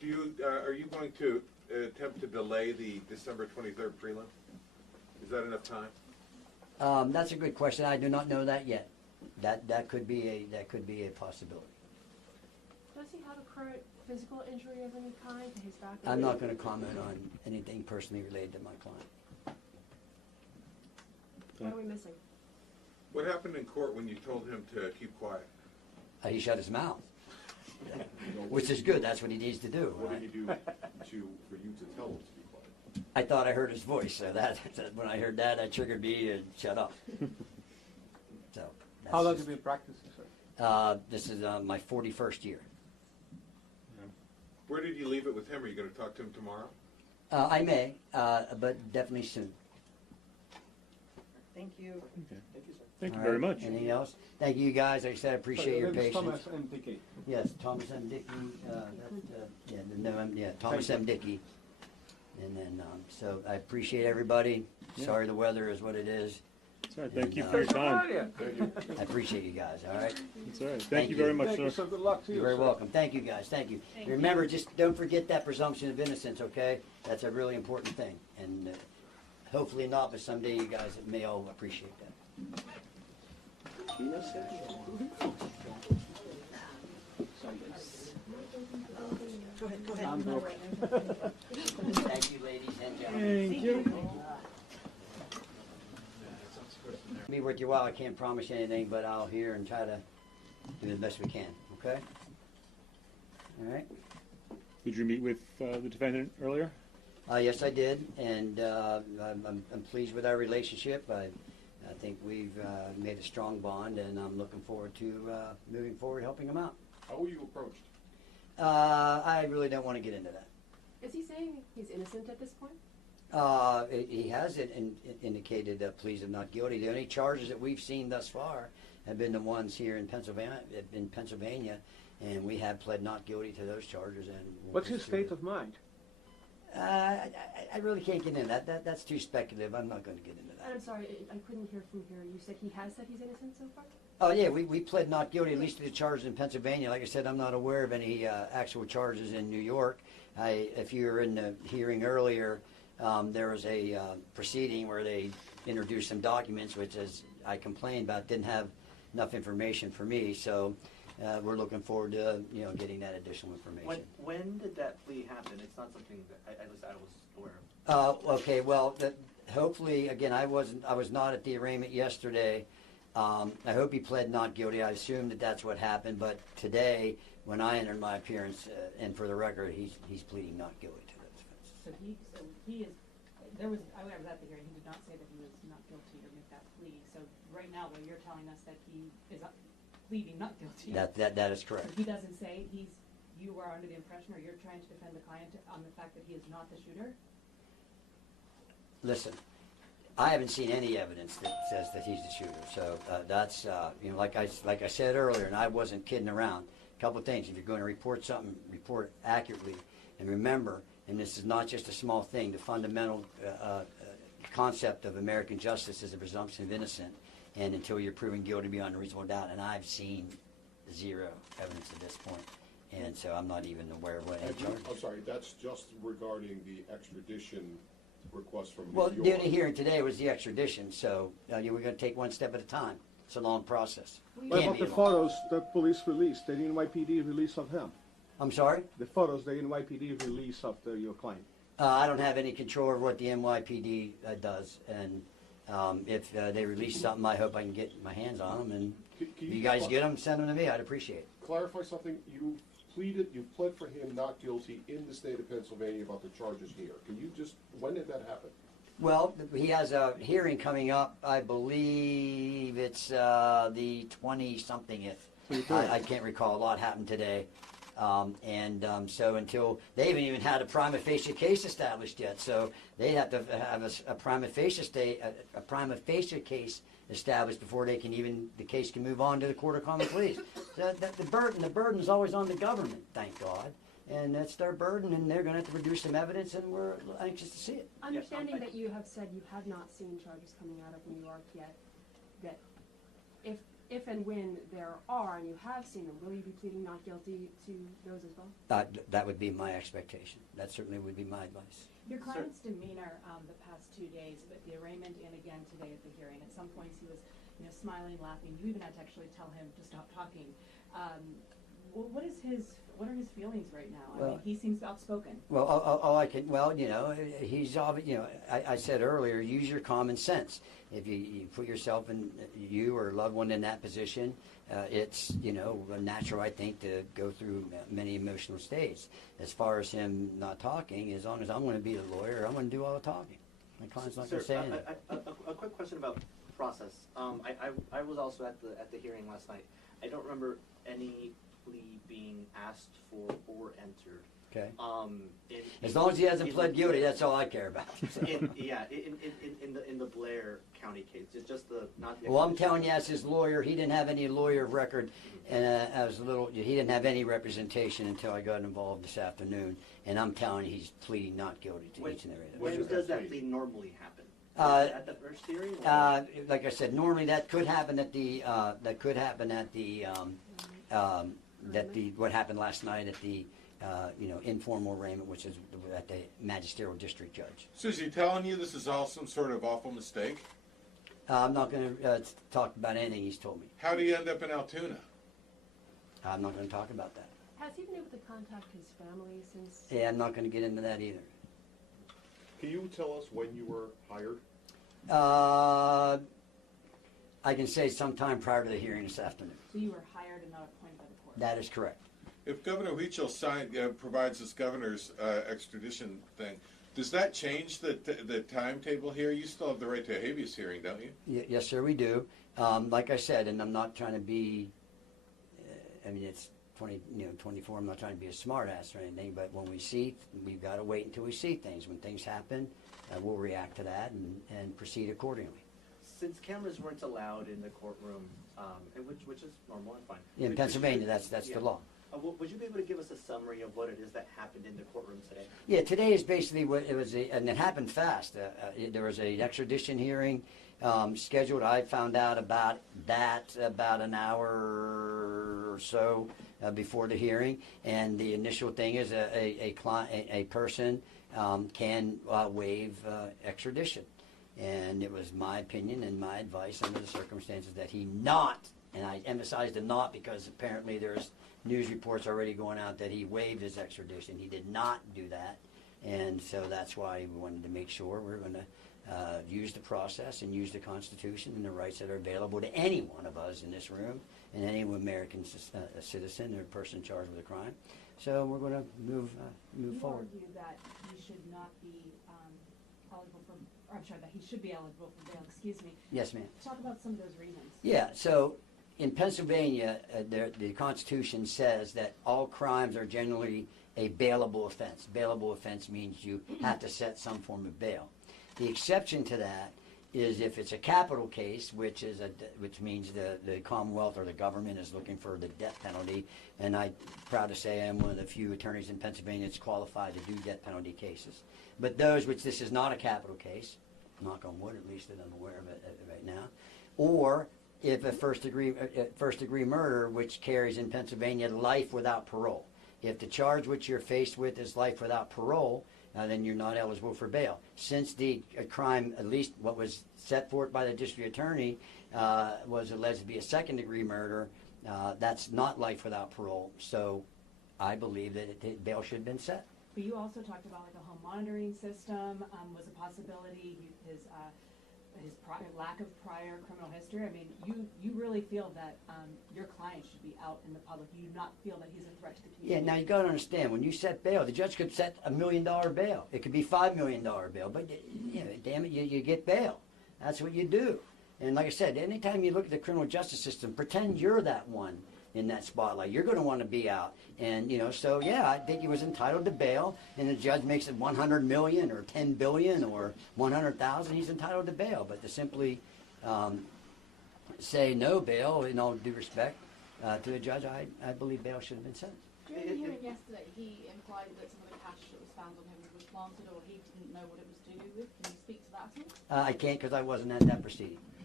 Do you, are you going to attempt to delay the December 23rd prelim? Is that enough time? That's a good question. I do not know that yet. That could be a possibility. Does he have a current physical injury of any kind to his back? I'm not going to comment on anything personally related to my client. What are we missing? What happened in court when you told him to keep quiet? He shut his mouth, which is good. That's what he needs to do. What Right? did he do for you to tell him to be quiet? I thought I heard his voice, so that when I heard that triggered me to shut up. So. How long have you been practicing, sir? This is my 41st year. Where did you leave it with him? Are you going to talk to him tomorrow? I may, but definitely soon. Thank you. Okay. Thank you, sir. Thank you All very right. much. Anything else? Thank you guys. Like I said, I appreciate your patience. Thomas and Dickey. Yes, Thomas M. Dickey. Thomas M. Dickey. And then, so I appreciate everybody. Yeah. Sorry the weather is what it is. That's all right. Thank And, you for your time. I appreciate you guys. All right. That's all right. Thank you very much, Thank you, sir. sir. Good luck to you, You're very sir. welcome. Thank you guys. Thank you. Remember, just don't forget that presumption of innocence. Okay, that's a really important thing. And hopefully not, but someday you guys may all appreciate that. Go ahead. I'm broke. Thank you, ladies and gentlemen. Thank you. Be worth your while. I can't promise you anything, but I'll hear and try to do the best we can. Okay. All right. Did you meet with the defendant earlier? Yes, I did, and I'm pleased with our relationship. I think we've made a strong bond, and I'm looking forward to moving forward, helping him out. How were you approached? I really don't want to get into that. Is he saying he's innocent at this point? He has indicated pleas of not guilty. The only charges that we've seen thus far have been the ones here in Pennsylvania, and we have pled not guilty to those charges. And What's his state of mind? I really can't get into that. That's too speculative. I'm not going to get into And that. I'm sorry, I couldn't hear from here. You said he has said he's innocent so far? Oh yeah, we pled not guilty at least to the charges in Pennsylvania. Like I said, I'm not aware of any actual charges in New York. If you were in the hearing earlier, there was a proceeding where they introduced some documents, which, as I complained about, didn't have enough information for me. So we're looking forward to getting that additional information. When did that plea happen? It's not something that at least I was aware of. Okay. Well, hopefully, again, I was not at the arraignment yesterday. I hope he pled not guilty. I assume that's what happened. But today, when I entered my appearance, and for the record, he's pleading not guilty to those offenses. So he is, I was at the hearing, he did not say that he was not guilty or make that plea. So right now, though, you're telling us that he is pleading not guilty. That is correct. He doesn't say you are under the impression, or you're trying to defend the client on the fact that he is not the shooter? Listen, I haven't seen any evidence that says that he's the shooter. So that's like I said earlier, and I wasn't kidding around. A couple of things: if you're going to report something, report it accurately, and remember. And this is not just a small thing. The fundamental concept of American justice is a presumption of innocence, and until you're proven guilty beyond a reasonable doubt. And I've seen zero evidence at this point, and so I'm not even aware of what any charge. I'm sorry, that's just regarding the extradition request from New Well, York. the only hearing today was the extradition, so we're going to take one step at a time. It's a long process. What Can't about be the long. photos that police released, the NYPD release of him? I'm sorry? The photos, the NYPD release of your client. I don't have any control over what the NYPD does, and if they release something, I hope I can get my hands on them. And Can if you guys get them, send them to me. I'd appreciate it. Clarify something, you pled for him not guilty in the state of Pennsylvania about the charges here. Can you just, when did that happen? Well, he has a hearing coming up. I believe it's the 20-somethingth. I can't recall. A lot happened today. So until they haven't even had a prima facie case established yet, so they have to have a prima facie case established before they can the case can move on to the Court of Common Pleas. The burden is always on the government, thank God, and that's their burden, and they're going to have to produce some evidence, and we're anxious to see it. Understanding that you have said you have not seen charges coming out of New York yet, that if if and when there are, and you have seen them, will you be pleading not guilty to those as well? That would be my expectation. That certainly would be my advice. Your client's demeanor the past 2 days, but the arraignment and again today at the hearing, at some points he was, smiling, laughing. You even had to actually tell him to stop talking. What are his feelings right now? I mean, he seems outspoken. Well, all I can, he's I said earlier, use your common sense. If you put yourself in, you or a loved one in that position, it's, natural, I think, to go through many emotional states. As far as him not talking, as long as I'm going to be the lawyer, I'm going to do all the talking. My client's not going to say anything. A quick question about process. I was also at the hearing last night. I don't remember any plea being asked for or entered. Okay. As long as he hasn't pled guilty, that's all I care about. in the Blair County case, it's just not the. Well, I'm telling you, as his lawyer, he didn't have any lawyer of record, and he didn't have any representation until I got involved this afternoon. And I'm telling you, he's pleading not guilty to each and every. When does that plea normally happen? At the first hearing? Like I said, normally that could happen at the what happened last night at the informal arraignment, which is at the magisterial district judge. So is he telling you this is all some sort of awful mistake? I'm not going to talk about anything he's told me. How do you end up in Altoona? I'm not going to talk about that. Has he been able to contact his family since? Yeah, I'm not going to get into that either. Can you tell us when you were hired? I can say sometime prior to the hearing this afternoon. So you were hired and not appointed by the court? That is correct. If Governor Huichol provides this governor's extradition thing, does that change the timetable here? You still have the right to a habeas hearing, don't you? Yes, sir, we do. Like I said, and I'm not trying to be, it's 24, I'm not trying to be a smart ass or anything, but when we've got to wait until we see things. When things happen, we'll react to that and proceed accordingly. Since cameras weren't allowed in the courtroom, which is normal and fine. In Pennsylvania, that's the law. Would you be able to give us a summary of what it is that happened in the courtroom today? Yeah, today is basically what it was, and it happened fast. There was an extradition hearing scheduled. I found out about that about an hour or so before the hearing, and the initial thing is a person can waive extradition. And it was my opinion and my advice under the circumstances that he not, and I emphasize the not because apparently there's news reports already going out that he waived his extradition. He did not do that. And so that's why we wanted to make sure we're going to use the process and use the Constitution and the rights that are available to any one of us in this room and any American citizen or person charged with a crime. So we're going to move forward. You argue that he should not be eligible for, or I'm sorry, that he should be eligible for bail, excuse me. Yes, ma'am. Talk about some of those reasons. Yeah, so in Pennsylvania, the Constitution says that all crimes are generally a bailable offense. Bailable offense means you have to set some form of bail. The exception to that is if it's a capital case, which means the Commonwealth or the government is looking for the death penalty, and I'm proud to say I'm one of the few attorneys in Pennsylvania that's qualified to do death penalty cases. But those which this is not a capital case, knock on wood, at least that I'm aware of it right now, or if a first degree murder, which carries in Pennsylvania life without parole. If the charge which you're faced with is life without parole, then you're not eligible for bail. Since the crime, at least what was set forth by the district attorney, was alleged to be a second degree murder, that's not life without parole. So I believe that bail should have been set. But you also talked about like a home monitoring system was a possibility. His lack of prior criminal history. I mean, you really feel that your client should be out in the public. You do not feel that he's a threat to the community. Yeah, now you got to understand, when you set bail, the judge could set $1 million bail. It could be $5 million bail, but damn it, you get bail. That's what you do. And like I said, anytime you look at the criminal justice system, pretend you're that one in that spotlight. You're going to want to be out. And, so yeah, I think he was entitled to bail, and the judge makes it $100 million or $10 billion or $100,000, he's entitled to bail. But to simply say no bail, in all due respect to the judge, I believe bail should have been set. During the hearing yesterday, he implied that some of the cash that was found on him was planted or he didn't know what it was to do with. Can you speak to that at all? I can't because I wasn't at that proceeding.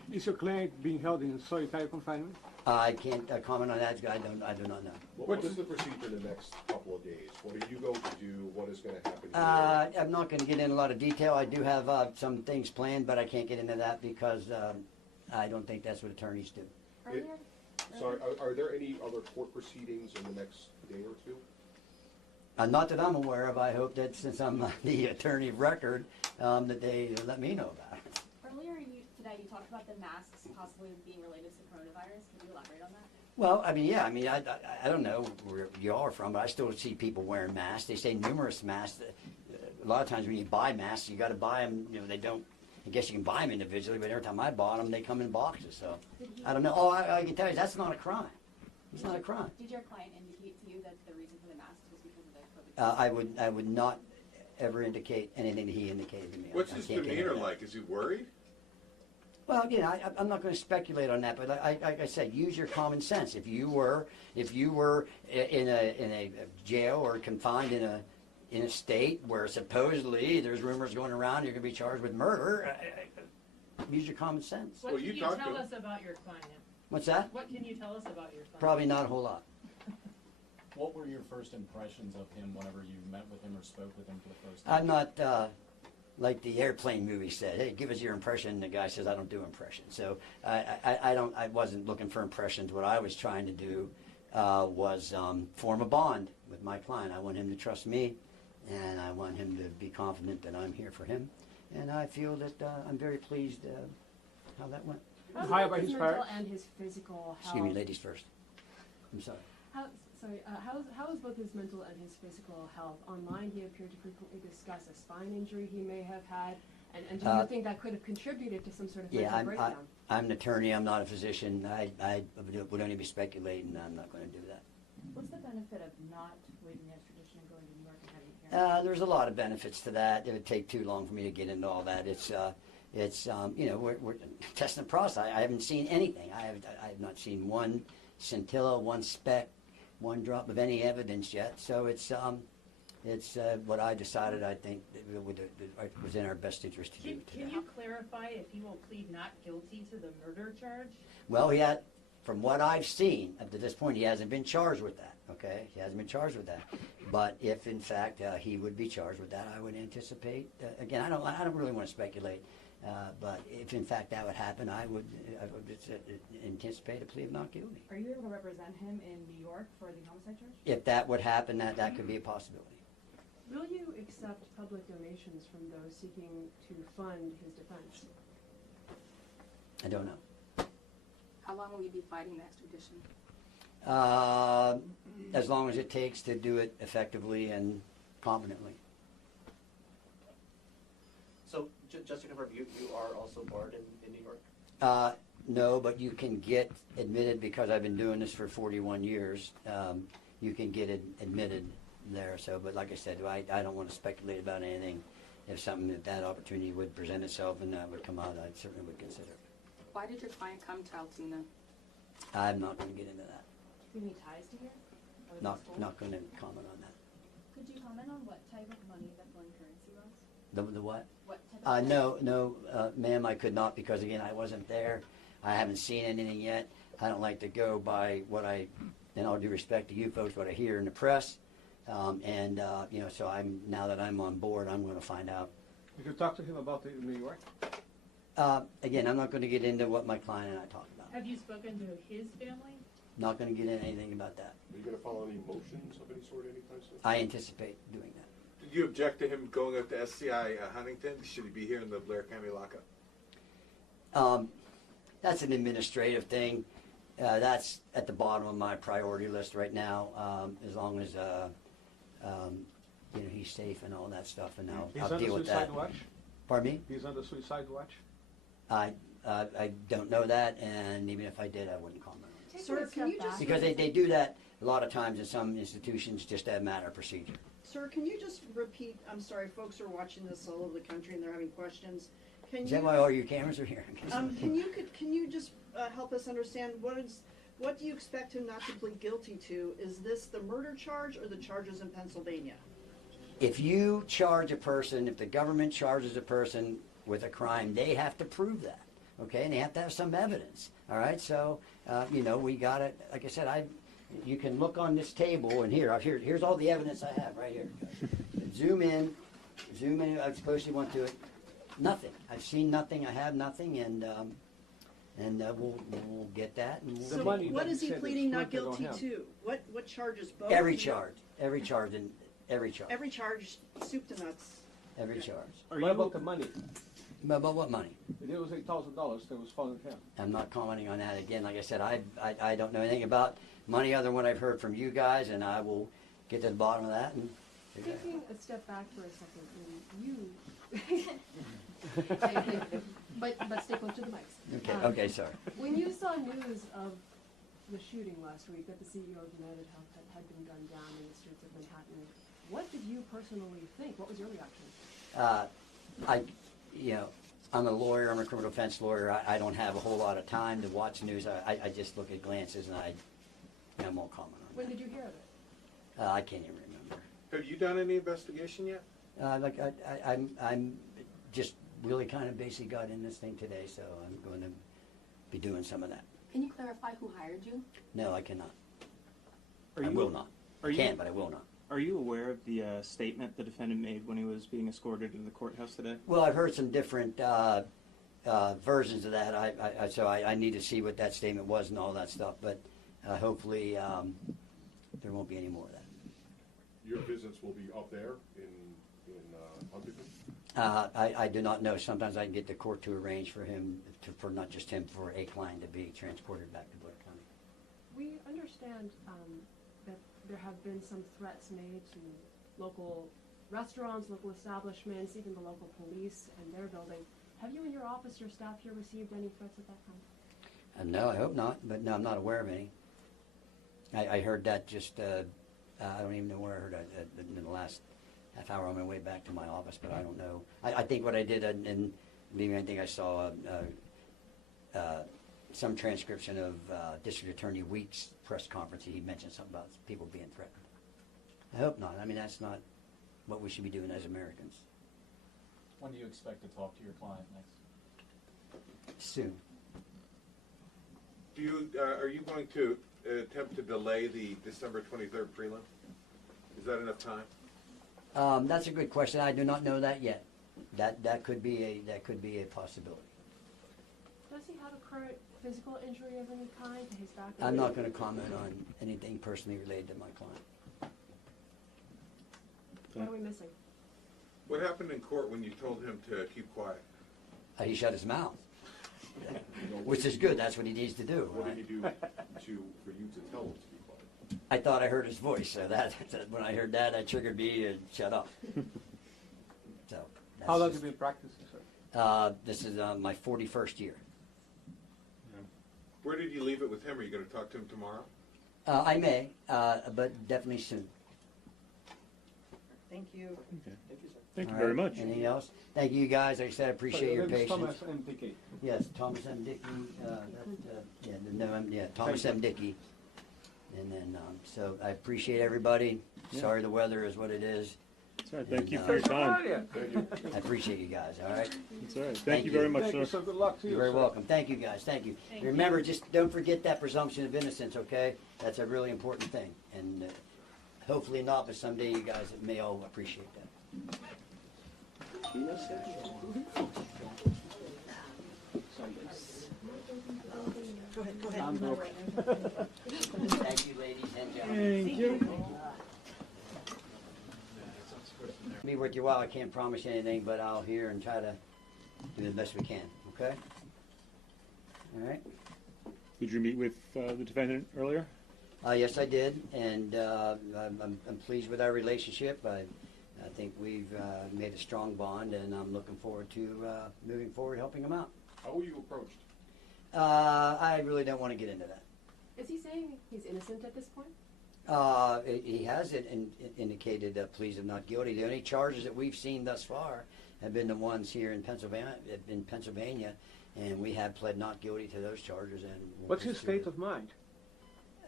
Is your client being held in solitary confinement? I can't comment on that. I do not know. What is the procedure in the next couple of days? What are you going to do? What is going to happen here? I'm not going to get into a lot of detail. I do have some things planned, but I can't get into that because I don't think that's what attorneys do. Sorry, are there any other court proceedings in the next day or two? Not that I'm aware of. I hope that since I'm the attorney of record, that they let me know about it. Earlier today, you talked about the masks possibly being related to coronavirus. Can you elaborate on that? Well, I mean, yeah, I mean, I don't know where you are from, but I still see people wearing masks. They say numerous masks. A lot of times when you buy masks, you got to buy them. You know, they don't. I guess you can buy them individually, but every time I bought them, they come in boxes. So I don't know. Oh, I can tell you that's not a crime. It's not a crime. Did your client indicate to you that the reason for the masks was because of the COVID? I would not ever indicate anything that he indicated to me. What's his demeanor like? Is he worried? Well, again, I'm not going to speculate on that, but like I said, use your common sense. If you were in a jail or confined in a state where supposedly there's rumors going around you're going to be charged with murder, use your common sense. What can you tell us about your client? What's that? What can you tell us about your client? Probably not a whole lot. What were your first impressions of him whenever you met with him or spoke with him for the first time? I'm not like the airplane movie said. Hey, give us your impression. And the guy says, I don't do impressions. So I wasn't looking for impressions. What I was trying to do was form a bond with my client. I want him to trust me, and I want him to be confident that I'm here for him. And I feel that I'm very pleased how that went. How about his mental and his physical health? Excuse me, ladies first. I'm sorry. How is both his mental and his physical health? Online, he appeared to frequently discuss a spine injury he may have had, and do you think that could have contributed to some sort of mental breakdown? I'm an attorney. I'm not a physician. I would only be speculating. I'm not going to do that. What's the benefit of not waiving the extradition and going to New York and having hearings? There's a lot of benefits to that. It would take too long for me to get into all that. It's you know, we're testing the process. I haven't seen anything. I have not seen one scintilla, one speck, one drop of any evidence yet. So it's what I decided. I think it was in our best interest to do. Can you clarify if he will plead not guilty to the murder charge? Well, from what I've seen up to this point, he hasn't been charged with that. Okay, he hasn't been charged with that. But if in fact he would be charged with that, I would anticipate. Again, I don't really want to speculate. But if in fact that would happen, I would anticipate a plea of not guilty. Are you able to represent him in New York for the homicide charge? If that would happen, that could be a possibility. Will you accept public donations from those seeking to fund his defense? I don't know. How long will you be fighting the extradition? As long as it takes to do it effectively and competently. So, just to confirm, you are also barred in New York? No, but you can get admitted because I've been doing this for 41 years. You can get admitted there. So, but like I said, I don't want to speculate about anything. If that opportunity would present itself and that would come out, I certainly would consider it. Why did your client come to Altoona? I'm not going to get into that. Do you have any ties to here? Not going to comment on that. Could you comment on what type of money that foreign currency was? The what? What type of No, ma'am, I could not because, again, I wasn't there. I haven't seen anything yet. I don't like to go by what in all due respect to you folks, what I hear in the press. You know, so now that I'm on board, I'm going to find out. You could talk to him about it in New York? Again, I'm not going to get into what my client and I talked about. Have you spoken to his family? Not going to get into anything about that. Are you going to file any motions of any sort anytime soon? I anticipate doing that. Did you object to him going up to SCI Huntington? Should he be here in the Blair County lockup? That's an administrative thing. That's at the bottom of my priority list right now. As long as you know, he's safe and all that stuff, and I'll deal with that. He's on the suicide watch? Pardon me? He's on the suicide watch? I don't know that, and even if I did, I wouldn't comment on it. Sir, can you just because they do that a lot of times in some institutions just as a matter of procedure. Sir, can you just repeat? I'm sorry, folks are watching this all over the country and they're having questions. Is that why all your cameras are here? Can you just help us understand what do you expect him not to plead guilty to? Is this the murder charge or the charges in Pennsylvania? If you charge a person, if the government charges a person with a crime, they have to prove that. okay, and they have to have some evidence. All right, so you know, we got it. Like I said, you can look on this table, and here's all the evidence I have right here. Zoom in. I closely went to it. Nothing. I've seen nothing. I have nothing, and we'll get that. And So what is he pleading not guilty to? What charges? Both? Every charge, and every charge. Every charge, soup to nuts. Every charge. What about the money? About what money? It was $8,000 that was found in him. I'm not commenting on that again. Like I said, I don't know anything about money other than what I've heard from you guys, and I will get to the bottom of that. And Taking a step back for a second, but stay close to the mics. Okay, sorry. When you saw news of the shooting last week that the CEO of UnitedHealthcare had been gunned down in the streets of Manhattan, what did you personally think? What was your reaction? I'm a lawyer. I'm a criminal defense lawyer. I don't have a whole lot of time to watch news. I just look at glances, and I won't comment on When did you hear of it? that. I can't even remember. Have you done any investigation yet? I'm just really kind of basically got in this thing today, so I'm going to be doing some of that. Can you clarify who hired you? No, I cannot. Are I you- will not. are I you- can, but I will not. Are you aware of the statement the defendant made when he was being escorted to the courthouse today? Well, I've heard some different versions of that. So I need to see what that statement was and all that stuff. But hopefully there won't be any more of that. Your visits will be up there in Huntington? I do not know. Sometimes I can get the court to arrange for him, for not just him, for a client to be transported back to Blair County. We understand that there have been some threats made to local restaurants, local establishments, even the local police and their building. Have you and your office, your staff here, received any threats of that kind? No, I hope not. But no, I'm not aware of any. I heard that just, I don't even know where I heard it in the last half hour on my way back to my office, but I don't know. I think what I did, and believe me, I think I saw some transcription of District Attorney Weeks' press conference. He mentioned something about people being threatened. I hope not. I mean, that's not what we should be doing as Americans. When do you expect to talk to your client next? Soon. Are you going to attempt to delay the December 23rd prelim? Is that enough time? That's a good question. I do not know that yet. That could be a possibility. Does he have a current physical injury of any kind to his back? I'm not going to comment on anything personally related to my client. What are we missing? What happened in court when you told him to keep quiet? He shut his mouth, which is good. That's what he needs to do. What Right? did he do for you to tell him to be quiet? I thought I heard his voice, so that when I heard that triggered me to shut up. So. How long have you been practicing, sir? This is my 41st year. Where did you leave it with him? Are you going to talk to him tomorrow? I may, but definitely soon. Thank you. Okay. Thank you, sir. Thank you All very right. much. Anything else? Thank you guys. Like I said, I appreciate your patience. Thomas and Dickey. Yes, Thomas M. Dickey. Thomas M. Dickey. And then, so I appreciate everybody. Yeah. Sorry the weather is what it is. That's all right. Thank you And, for your time. I appreciate you guys, all right? That's all right. Thank you very much, Thank you, sir. sir. Good luck to you, You're very sir. welcome. Thank you guys, thank you. Remember, just don't forget that presumption of innocence, okay? That's a really important thing. And hopefully not, but someday you guys may all appreciate that. Go ahead. Thank you, ladies and gentlemen. Thank you. Be worth your while. I can't promise you anything, but I'll hear and try to do the best we can, okay? All right? Did you meet with the defendant earlier? Yes, I did, and I'm pleased with our relationship. I think we've made a strong bond, and I'm looking forward to moving forward, helping him out. How were you approached? I really don't want to get into that. Is he saying he's innocent at this point? He has indicated pleas of not guilty. The only charges that we've seen thus far have been the ones here in Pennsylvania, and we have pled not guilty to those charges. And What's his state of mind?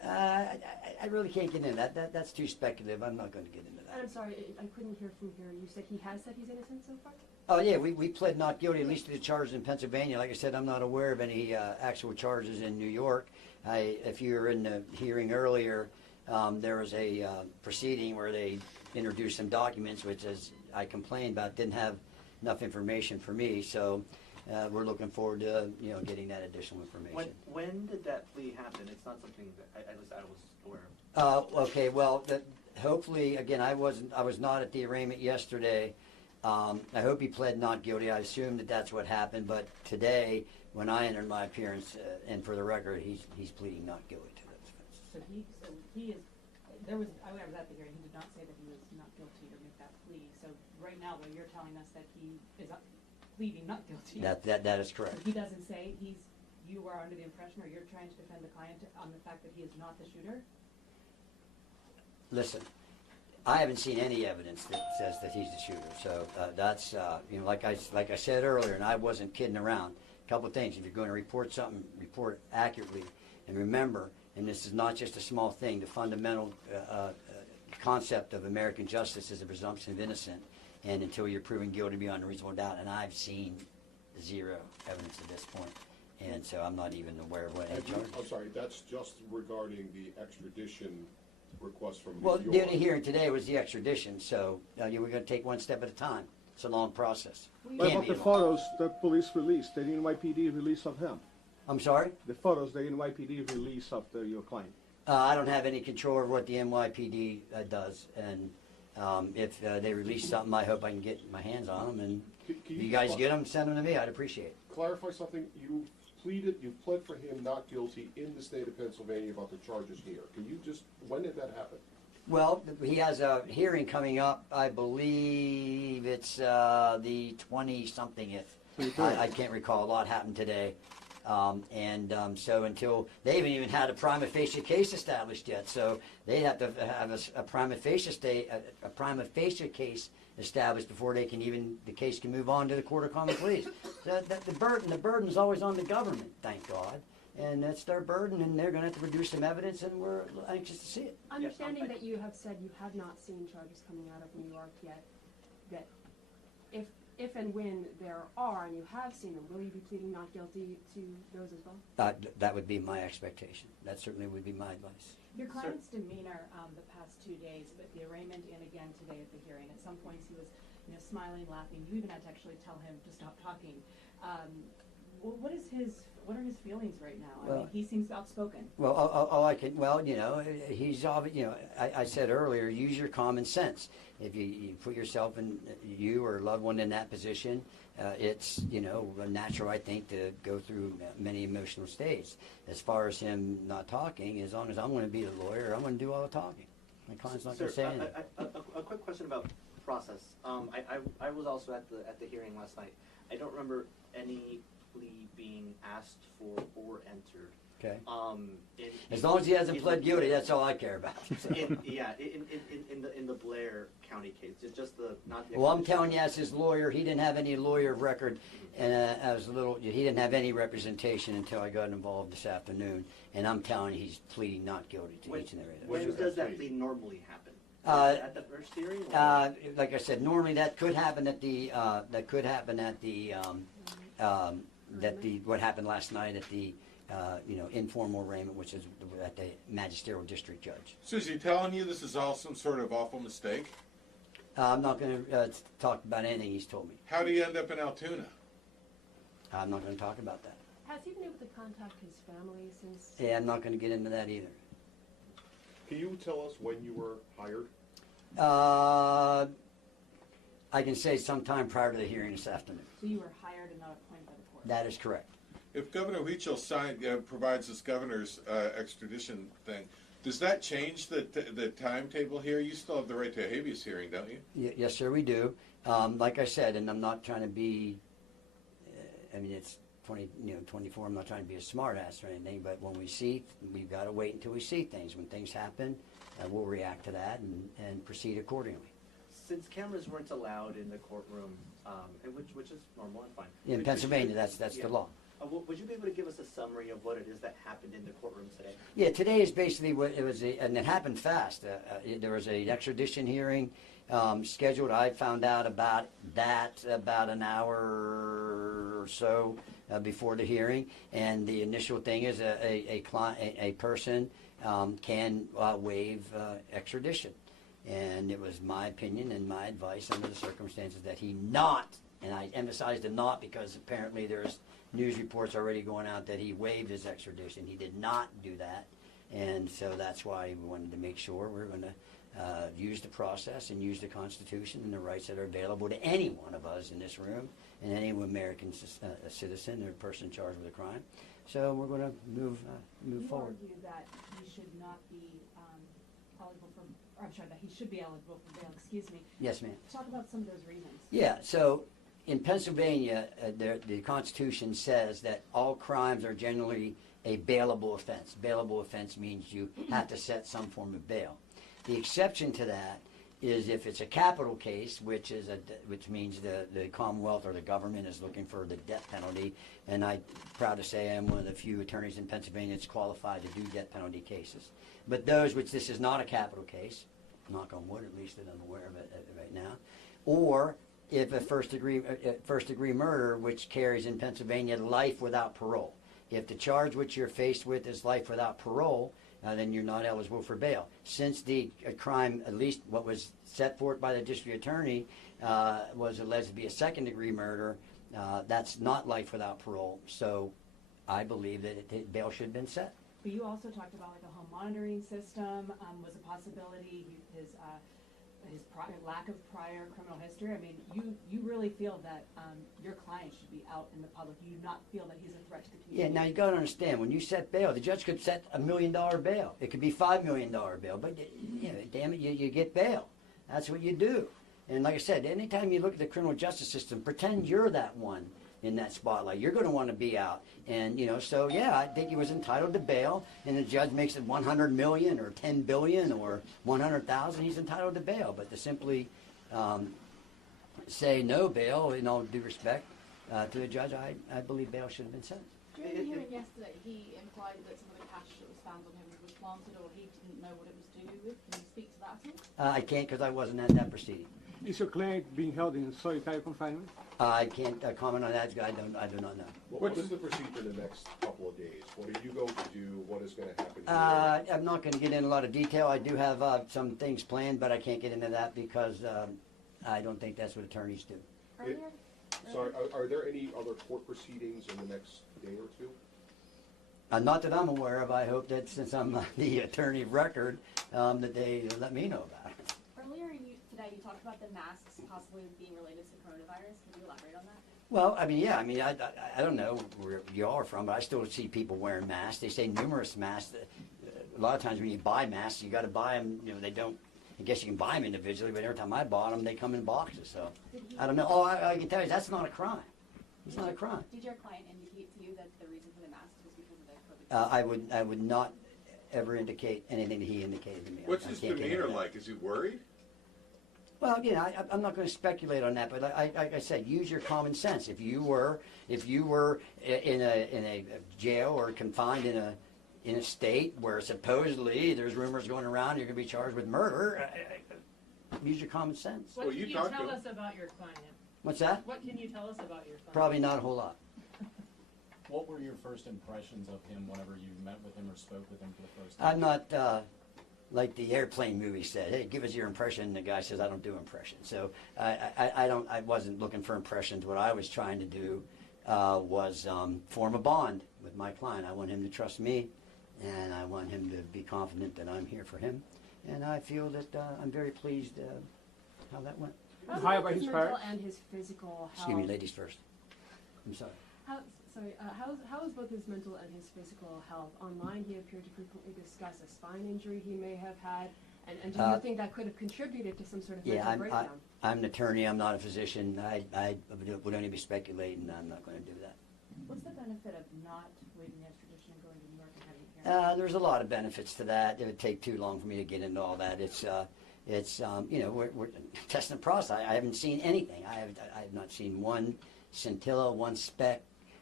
I really can't get into that. That's too speculative. I'm not going to get into that. I'm sorry, I couldn't hear from here. You said he has said he's innocent so far? Oh, yeah, we pled not guilty, at least to the charges in Pennsylvania. Like I said, I'm not aware of any actual charges in New York. If you were in the hearing earlier, there was a proceeding where they introduced some documents, which, as I complained about, didn't have enough information for me. So we're looking forward to getting that additional information. When did that plea happen? It's not something that at least I was aware of. Okay, well, hopefully, again, I was not at the arraignment yesterday. I hope he pled not guilty. I assume that that's what happened. But today, when I entered my appearance, and for the record, he's pleading not guilty to those offenses. So he is, I was at the hearing, he did not say that he was not guilty or make that plea. So right now, though, you're telling us that he is pleading not guilty. That is correct. So he doesn't say you are under the impression, or you're trying to defend the client on the fact that he is not the shooter? Listen, I haven't seen any evidence that says that he's the shooter. So that's like I said earlier, and I wasn't kidding around. A couple of things: if you're going to report something, report it accurately, and remember. And this is not just a small thing. The fundamental concept of American justice is a presumption of innocence, and until you're proven guilty beyond a reasonable doubt. And I've seen zero evidence at this point, and so I'm not even aware of what any charges. I'm sorry, that's just regarding the extradition request from New Well, York. the only hearing today was the extradition, so we're going to take one step at a time. It's a long process. What about the photos that police released, the NYPD release of him? I'm sorry? The photos, the NYPD release of your client. I don't have any control over what the NYPD does, and if they release something, I hope I can get my hands on them, and if you guys get them, send them to me. I'd appreciate it. Clarify something. You pled for him not guilty in the state of Pennsylvania about the charges here. Can you just, when did that happen? Well, he has a hearing coming up. I believe it's the 20-somethingth. I can't recall. A lot happened today. So until they haven't even had a prima facie case established yet, so they have to have a prima facie case established before they can the case can move on to the Court of Common Pleas. The burden is always on the government, thank God, and that's their burden, and they're going to have to produce some evidence, and we're anxious to see it. Understanding that you have said you have not seen charges coming out of New York yet, that if and when there are, and you have seen them, will you be pleading not guilty to those as well? That would be my expectation. That certainly would be my advice. Your client's demeanor the past 2 days, but the arraignment and again today at the hearing, at some points he was smiling, laughing. You even had to actually tell him to stop talking. What are his feelings right now? I mean, he seems outspoken. Well, he's obvious. I said earlier, use your common sense. If you put yourself in, you or a loved one in that position, it's natural, I think, to go through many emotional states. As far as him not talking, as long as I'm going to be the lawyer, I'm going to do all the talking. My client's not going to say anything. A quick question about process. I was also at the hearing last night. I don't remember any plea being asked for or entered. Okay. As long as he hasn't pled guilty, that's all I care about. in the Blair County case, it's just not the. Well, I'm telling you, as his lawyer, he didn't have any lawyer of record, and he didn't have any representation until I got involved this afternoon. And I'm telling you, he's pleading not guilty to each and every of When does that plea normally happen? At the first hearing? Like I said, normally that could happen at the what happened last night at the informal arraignment, which is at the magisterial district judge. So is he telling you this is all some sort of awful mistake? I'm not going to talk about anything he's told me. How do you end up in Altoona? I'm not going to talk about that. Has he been able to contact his family since? Yeah, I'm not going to get into that either. Can you tell us when you were hired? I can say sometime prior to the hearing this afternoon. So you were hired and not appointed by the court? That is correct. If Governor Huichol provides this governor's extradition thing, does that change the timetable here? You still have the right to a habeas hearing, don't you? Yes, sir, we do. Like I said, and I'm not trying to be, it's 24, I'm not trying to be a smart ass or anything, but when we've got to wait until we see things. When things happen, we'll react to that and proceed accordingly. Since cameras weren't allowed in the courtroom, which is normal and fine. In Pennsylvania, that's the law. Would you be able to give us a summary of what it is that happened in the courtroom today? Yeah, today is basically what it was, and it happened fast. There was an extradition hearing scheduled. I found out about that about an hour or so before the hearing, and the initial thing is a person can waive extradition. And it was my opinion and my advice under the circumstances that he not, and I emphasize the not because apparently there's news reports already going out that he waived his extradition. He did not do that. And so that's why we wanted to make sure we're going to use the process and use the Constitution and the rights that are available to any one of us in this room and any American citizen or person charged with a crime. So we're going to move forward. You argue that he should not be eligible for, or I'm sorry, that he should be eligible for bail, excuse me. Yes, ma'am. Talk about some of those reasons. Yeah, so in Pennsylvania, the Constitution says that all crimes are generally a bailable offense. Bailable offense means you have to set some form of bail. The exception to that is if it's a capital case, which means the Commonwealth or the government is looking for the death penalty, and I'm proud to say I'm one of the few attorneys in Pennsylvania that's qualified to do death penalty cases. But those which this is not a capital case, knock on wood, at least that I'm aware of it right now, or if a first degree murder, which carries in Pennsylvania life without parole. If the charge which you're faced with is life without parole, then you're not eligible for bail. Since the crime, at least what was set forth by the district attorney, was alleged to be a second degree murder, that's not life without parole. So I believe that bail should have been set. But you also talked about like a home monitoring system was a possibility. His lack of prior criminal history. I mean, you really feel that your client should be out in the public. You do not feel that he's a threat to the community. Yeah, now you got to understand, when you set bail, the judge could set $1 million bail. It could be $5 million bail, but you know, damn it, you get bail. That's what you do. And like I said, anytime you look at the criminal justice system, pretend you're that one in that spotlight. You're going to want to be out. And, you know, so yeah, I think he was entitled to bail, and the judge makes it 100 million or 10 billion or 100,000, he's entitled to bail. But to simply say no bail, in all due respect to the judge, I believe bail should have been set. During the hearing yesterday, he implied that some of the cash that was found on him was planted or he didn't know what it was to do with. Can you speak to that at all? I can't because I wasn't at that proceeding. Is your client being held in solitary confinement? I can't comment on that. I do not know. What is the procedure in the next couple of days? What are you going to do? What is going to happen here? I'm not going to get into a lot of detail. I do have some things planned, but I can't get into that because I don't think that's what attorneys do. Sorry, are there any other court proceedings in the next day or two? Not that I'm aware of. I hope that since I'm the attorney of record, that they let me know about it. Earlier today, you talked about the masks possibly being related to coronavirus. Can you elaborate on that? Well, I mean, yeah, I mean, I don't know where you are from, but I still see people wearing masks. They say numerous masks. A lot of times when you buy masks, you got to buy them. You know, they don't. I guess you can buy them individually, but every time I bought them, they come in boxes. So I don't know. Oh, I can tell you that's not a crime. It's not a crime. Did your client indicate to you that the reason for the masks was because of the COVID? I would not ever indicate anything that he indicated to me. What's his demeanor like? Is he worried? Well, you know, I'm not going to speculate on that, but like I said, use your common sense. If you were in a jail or confined in a state where supposedly there's rumors going around you're going to be charged with murder, use your common sense. What can you tell us about your client? What's that? What can you tell us about your client? Probably not a whole lot. What were your first impressions of him whenever you met with him or spoke with him for the first time? I'm not like the airplane movie said, hey, give us your impression. And the guy says, I don't do impressions. So I wasn't looking for impressions. What I was trying to do was form a bond with my client. I want him to trust me, and I want him to be confident that I'm here for him. And I feel that I'm very pleased how that went. How about his mental and his physical health? Excuse me, ladies first. I'm sorry. How is both his mental and his physical health? Online, he appeared to frequently discuss a spine injury he may have had, and do you think that could have contributed to some sort of mental breakdown? I'm an attorney. I'm not a physician. I would only be speculating. I'm not going to do that. What's the benefit of not waiving the extradition and going to New York and having a hearing? There's a lot of benefits to that. It would take too long for me to get into all that. It's you know, we're testing the process. I haven't seen anything. I have not seen one scintilla, one speck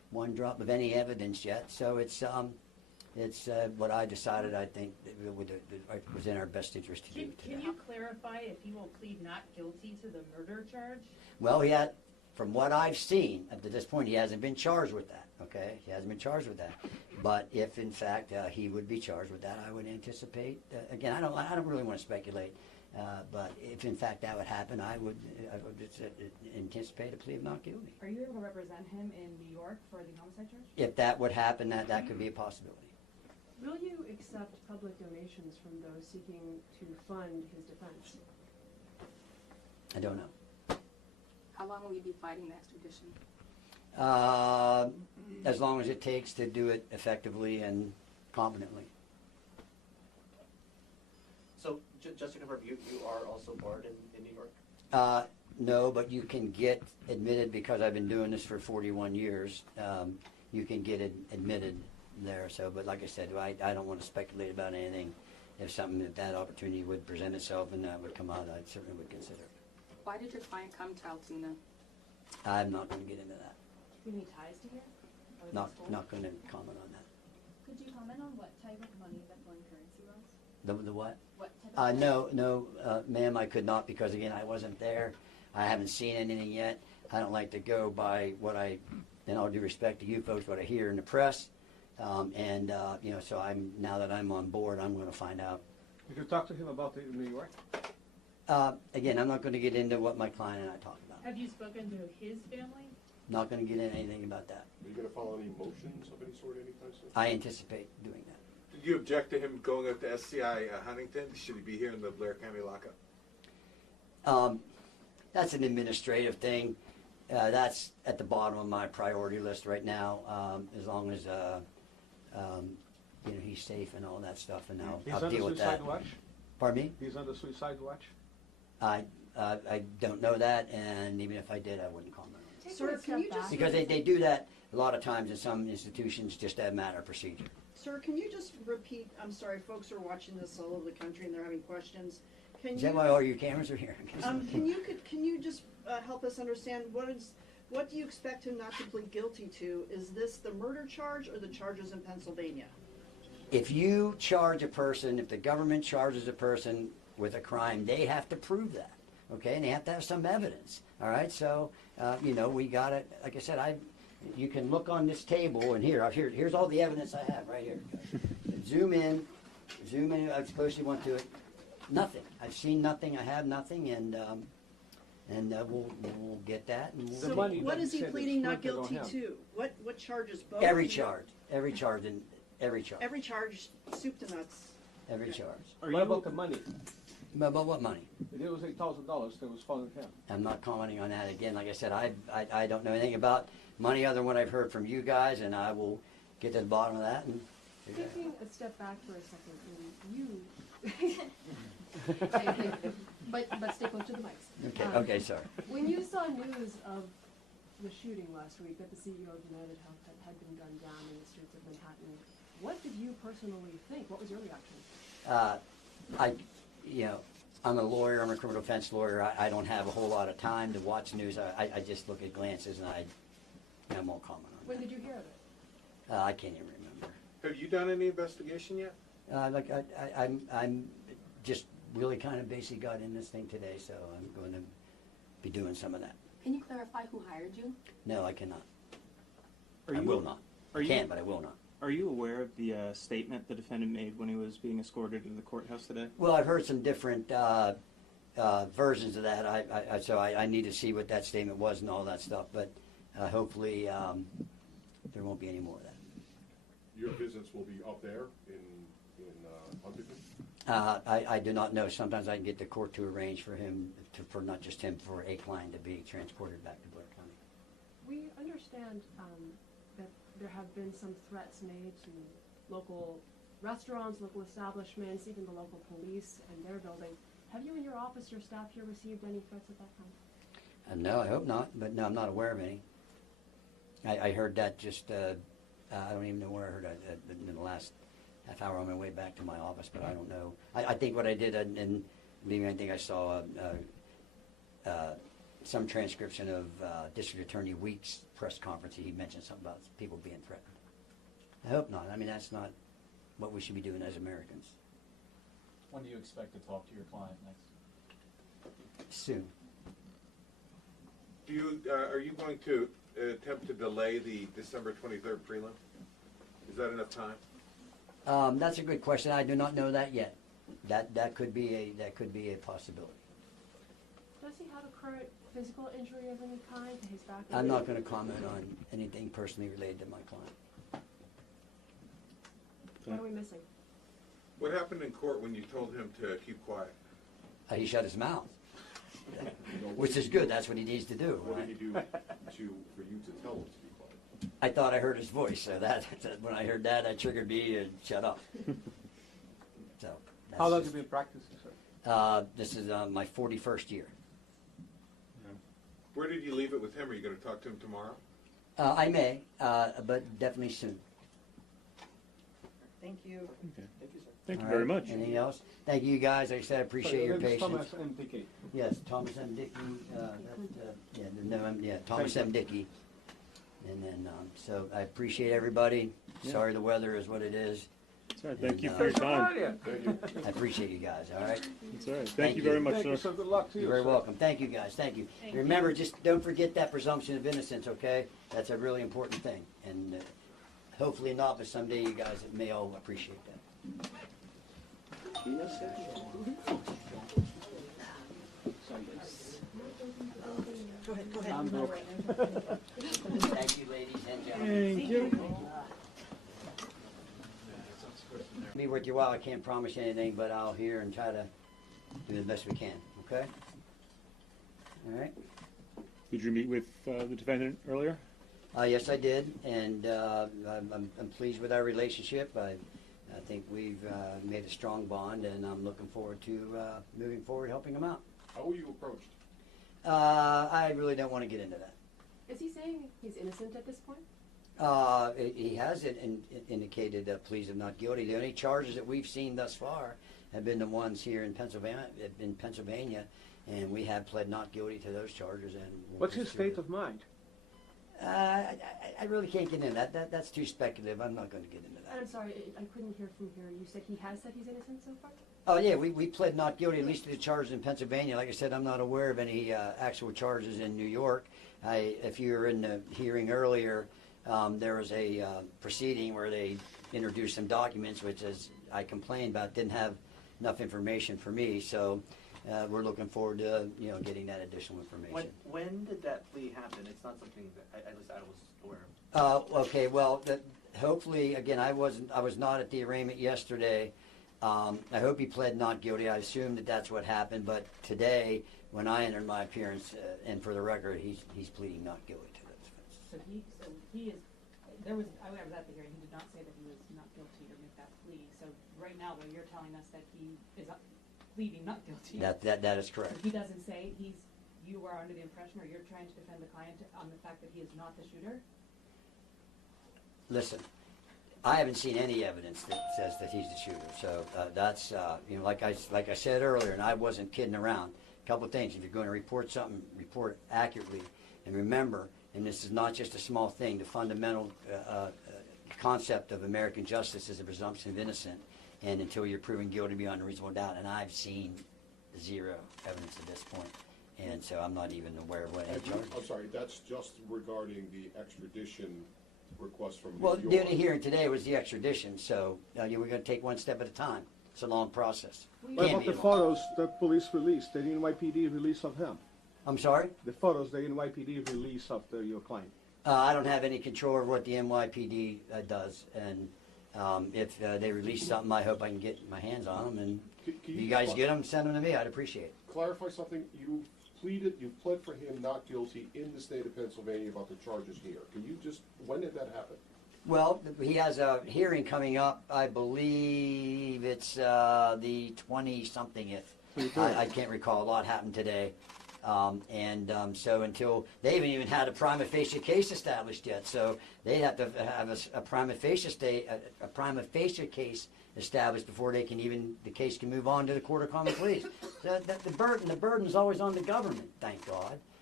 one drop of any evidence yet. So it's what I decided. I think it was in our best interest to do today. Can you clarify if he will plead not guilty to the murder charge? Well, from what I've seen up to this point, he hasn't been charged with that. Okay, he hasn't been charged with that. But if in fact he would be charged with that, I would anticipate. Again, I don't really want to speculate. But if in fact that would happen, I would anticipate a plea of not guilty. Are you able to represent him in New York for the homicide charge? If that would happen, that could be a possibility. Will you accept public donations from those seeking to fund his defense? I don't know. How long will you be fighting the extradition? As long as it takes to do it effectively and competently. So, just to confirm, you are also barred in New York? No, but you can get admitted because I've been doing this for 41 years. You can get admitted there. So, but like I said, I don't want to speculate about anything. If that opportunity would present itself and that would come out, I certainly would consider it. Why did your client come to Altoona? I'm not going to get into that. Do you have any ties to here? Or is it school? Not going to comment on that. Could you comment on what type of money that foreign currency was? The what? What type of No, ma'am, I could not because, again, I wasn't there. I haven't seen anything yet. I don't like to go by what in all due respect to you folks, what I hear in the press. So now that I'm on board, I'm going to find out. Did you talk to him about it in New York? Again, I'm not going to get into what my client and I talked about. Have you spoken to his family? Not going to get into anything about that. Are you going to file any motions of any sort anytime soon? I anticipate doing that. Did you object to him going up to SCI Huntington? Should he be here in the Blair County lockup? That's an administrative thing. That's at the bottom of my priority list right now. As long as he's safe and all that stuff, and I'll deal with that. He's on the suicide watch? Pardon me? He's on the suicide watch? I don't know that, and even if I did, I wouldn't comment on it. Sir, can you just Because they do that a lot of times in some institutions, just as a matter of procedure. Sir, can you just repeat? I'm sorry, folks are watching this all over the country and they're having questions. Is that why all your cameras are here? Can you just help us understand what do you expect him not to plead guilty to? Is this the murder charge or the charges in Pennsylvania? If you charge a person, if the government charges a person with a crime, they have to prove that, okay? And they have to have some evidence, all right? So, we got it. Like I said, you can look on this table, and here's all the evidence I have right here. Zoom in, I closely went to it. Nothing. I've seen nothing. I have nothing, and we'll get that. And So what is he pleading not guilty to? What charges? Both? Every charge, Every charge. Every charge, soup to nuts. Every charge. What about the money? About what money? It was $8,000 that was found in him. I'm not commenting on that. Again, like I said, I don't know anything about money other than what I've heard from you guys, and I will get to the bottom of that. And Taking a step back for a second, but stay close to the mics. Okay, sorry. When you saw news of the shooting last week that the CEO of UnitedHealthcare had been gunned down in the streets of Manhattan, what did you personally think? What was your reaction? I'm a lawyer. I'm a criminal defense lawyer. I don't have a whole lot of time to watch news. I just look at glances and I won't comment on When that. did you hear of it? I can't even remember. Have you done any investigation yet? I'm just really kind of basically got in this thing today, so I'm going to be doing some of that. Can you clarify who hired you? No, I cannot. I will not. I can, but I will not. Are you aware of the statement the defendant made when he was being escorted to the courthouse today? Well, I've heard some different versions of that. So I need to see what that statement was and all that stuff. But hopefully there won't be any more of that. Your visits will be up there in Huntington? I do not know. Sometimes I can get the court to arrange for him, for not just him, for a client to be transported back to Blair County. We understand that there have been some threats made to local restaurants, local establishments, even the local police and their building. Have you and your office, your staff here, received any threats of that kind? No, I hope not. But no, I'm not aware of any. I heard that just, I don't even know where I heard it in the last half hour on my way back to my office, but I don't know. I think what I did, and believe me, I think I saw some transcription of District Attorney Weeks' press conference. He mentioned something about people being threatened. I hope not. I mean, that's not what we should be doing as Americans. When do you expect to talk to your client next? Soon. Are you going to attempt to delay the December 23rd prelim? Is that enough time? That's a good question. I do not know that yet. That could be a possibility. Does he have a current physical injury of any kind to his back? I'm not going to comment on anything personally related to my client. What are we missing? What happened in court when you told him to keep quiet? He shut his mouth, which is good. That's what he needs to do. What Right? did he do for you to tell him to be quiet? I thought I heard his voice, so that when I heard that triggered me and shut up. So. How long have you been practicing, sir? This is my 41st year. Where did you leave it with him? Are you going to talk to him tomorrow? I may, but definitely soon. Thank you. Okay. Thank you, sir. Thank you All very right. much. Anything else? Thank you guys. Like I said, I appreciate your patience. Thomas and Dickey. Yes, Thomas M. Dickey. Thomas M. Dickey. And then, so I appreciate everybody. Yeah. Sorry the weather is what it is. That's all right. Thank And, you for your time. I appreciate you guys. All right. That's all right. Thank Thank you you. very much, Thank you, sir. sir. Good luck to you, You're very sir. welcome. Thank you guys. Thank you. Remember, just don't forget that presumption of innocence, okay? That's a really important thing. And hopefully not, but someday you guys may all appreciate that. Go ahead. I'm broke. Thank you, ladies and gentlemen. Thank you. Be worth your while. I can't promise you anything, but I'll hear and try to do the best we can, okay? All right? Did you meet with the defendant earlier? Yes, I did, and I'm pleased with our relationship. I think we've made a strong bond, and I'm looking forward to moving forward, helping him out. How were you approached? I really don't want to get into that. Is he saying he's innocent at this point? He has indicated pleas of not guilty. The only charges that we've seen thus far have been the ones here in Pennsylvania, and we have pled not guilty to those charges. And What's his state of mind? I really can't get into that. That's too speculative. I'm not going to get into that. I'm sorry, I couldn't hear from here. You said he has said he's innocent so far? Oh, yeah, we pled not guilty, at least to the charges in Pennsylvania. Like I said, I'm not aware of any actual charges in New York. If you were in the hearing earlier, there was a proceeding where they introduced some documents, which, as I complained about, didn't have enough information for me. So we're looking forward to getting that additional information. When did that plea happen? It's not something that at least I was aware of. Okay, well, hopefully, again, I was not at the arraignment yesterday. I hope he pled not guilty. I assume that that's what happened. But today, when I entered my appearance, and for the record, he's pleading not guilty to those offenses. So he is, I was at the hearing, he did not say that he was not guilty or make that plea. So right now, though, you're telling us that he is pleading not guilty. That is correct. He doesn't say you are under the impression, or you're trying to defend the client on the fact that he is not the shooter? Listen, I haven't seen any evidence that says that he's the shooter. So that's like I said earlier, and I wasn't kidding around. A couple of things: if you're going to report something, report it accurately, and remember. And this is not just a small thing. The fundamental concept of American justice is the presumption of innocence, and until you're proven guilty beyond a reasonable doubt. And I've seen zero evidence at this point, and so I'm not even aware of what any charges. I'm sorry, that's just regarding the extradition request from New Well, York. the only hearing today was the extradition, so we're going to take one step at a time. It's a long process. What Can't about be the long. photos that police released, the NYPD release of him? I'm sorry? The photos the NYPD release of your client. I don't have any control over what the NYPD does, and if they release something, I hope I can get my hands on them. And Can if you guys get them, send them to me. I'd appreciate it. Clarify something, you pled for him not guilty in the state of Pennsylvania about the charges here. Can you just, when did that happen? Well, he has a hearing coming up. I believe it's the 20-somethingth. I can't recall. A lot happened today. So until they haven't even had a prima facie case established yet, so they have to have a prima facie case established before they can the case can move on to the Court of Common Pleas. The burden's always on the government, thank God.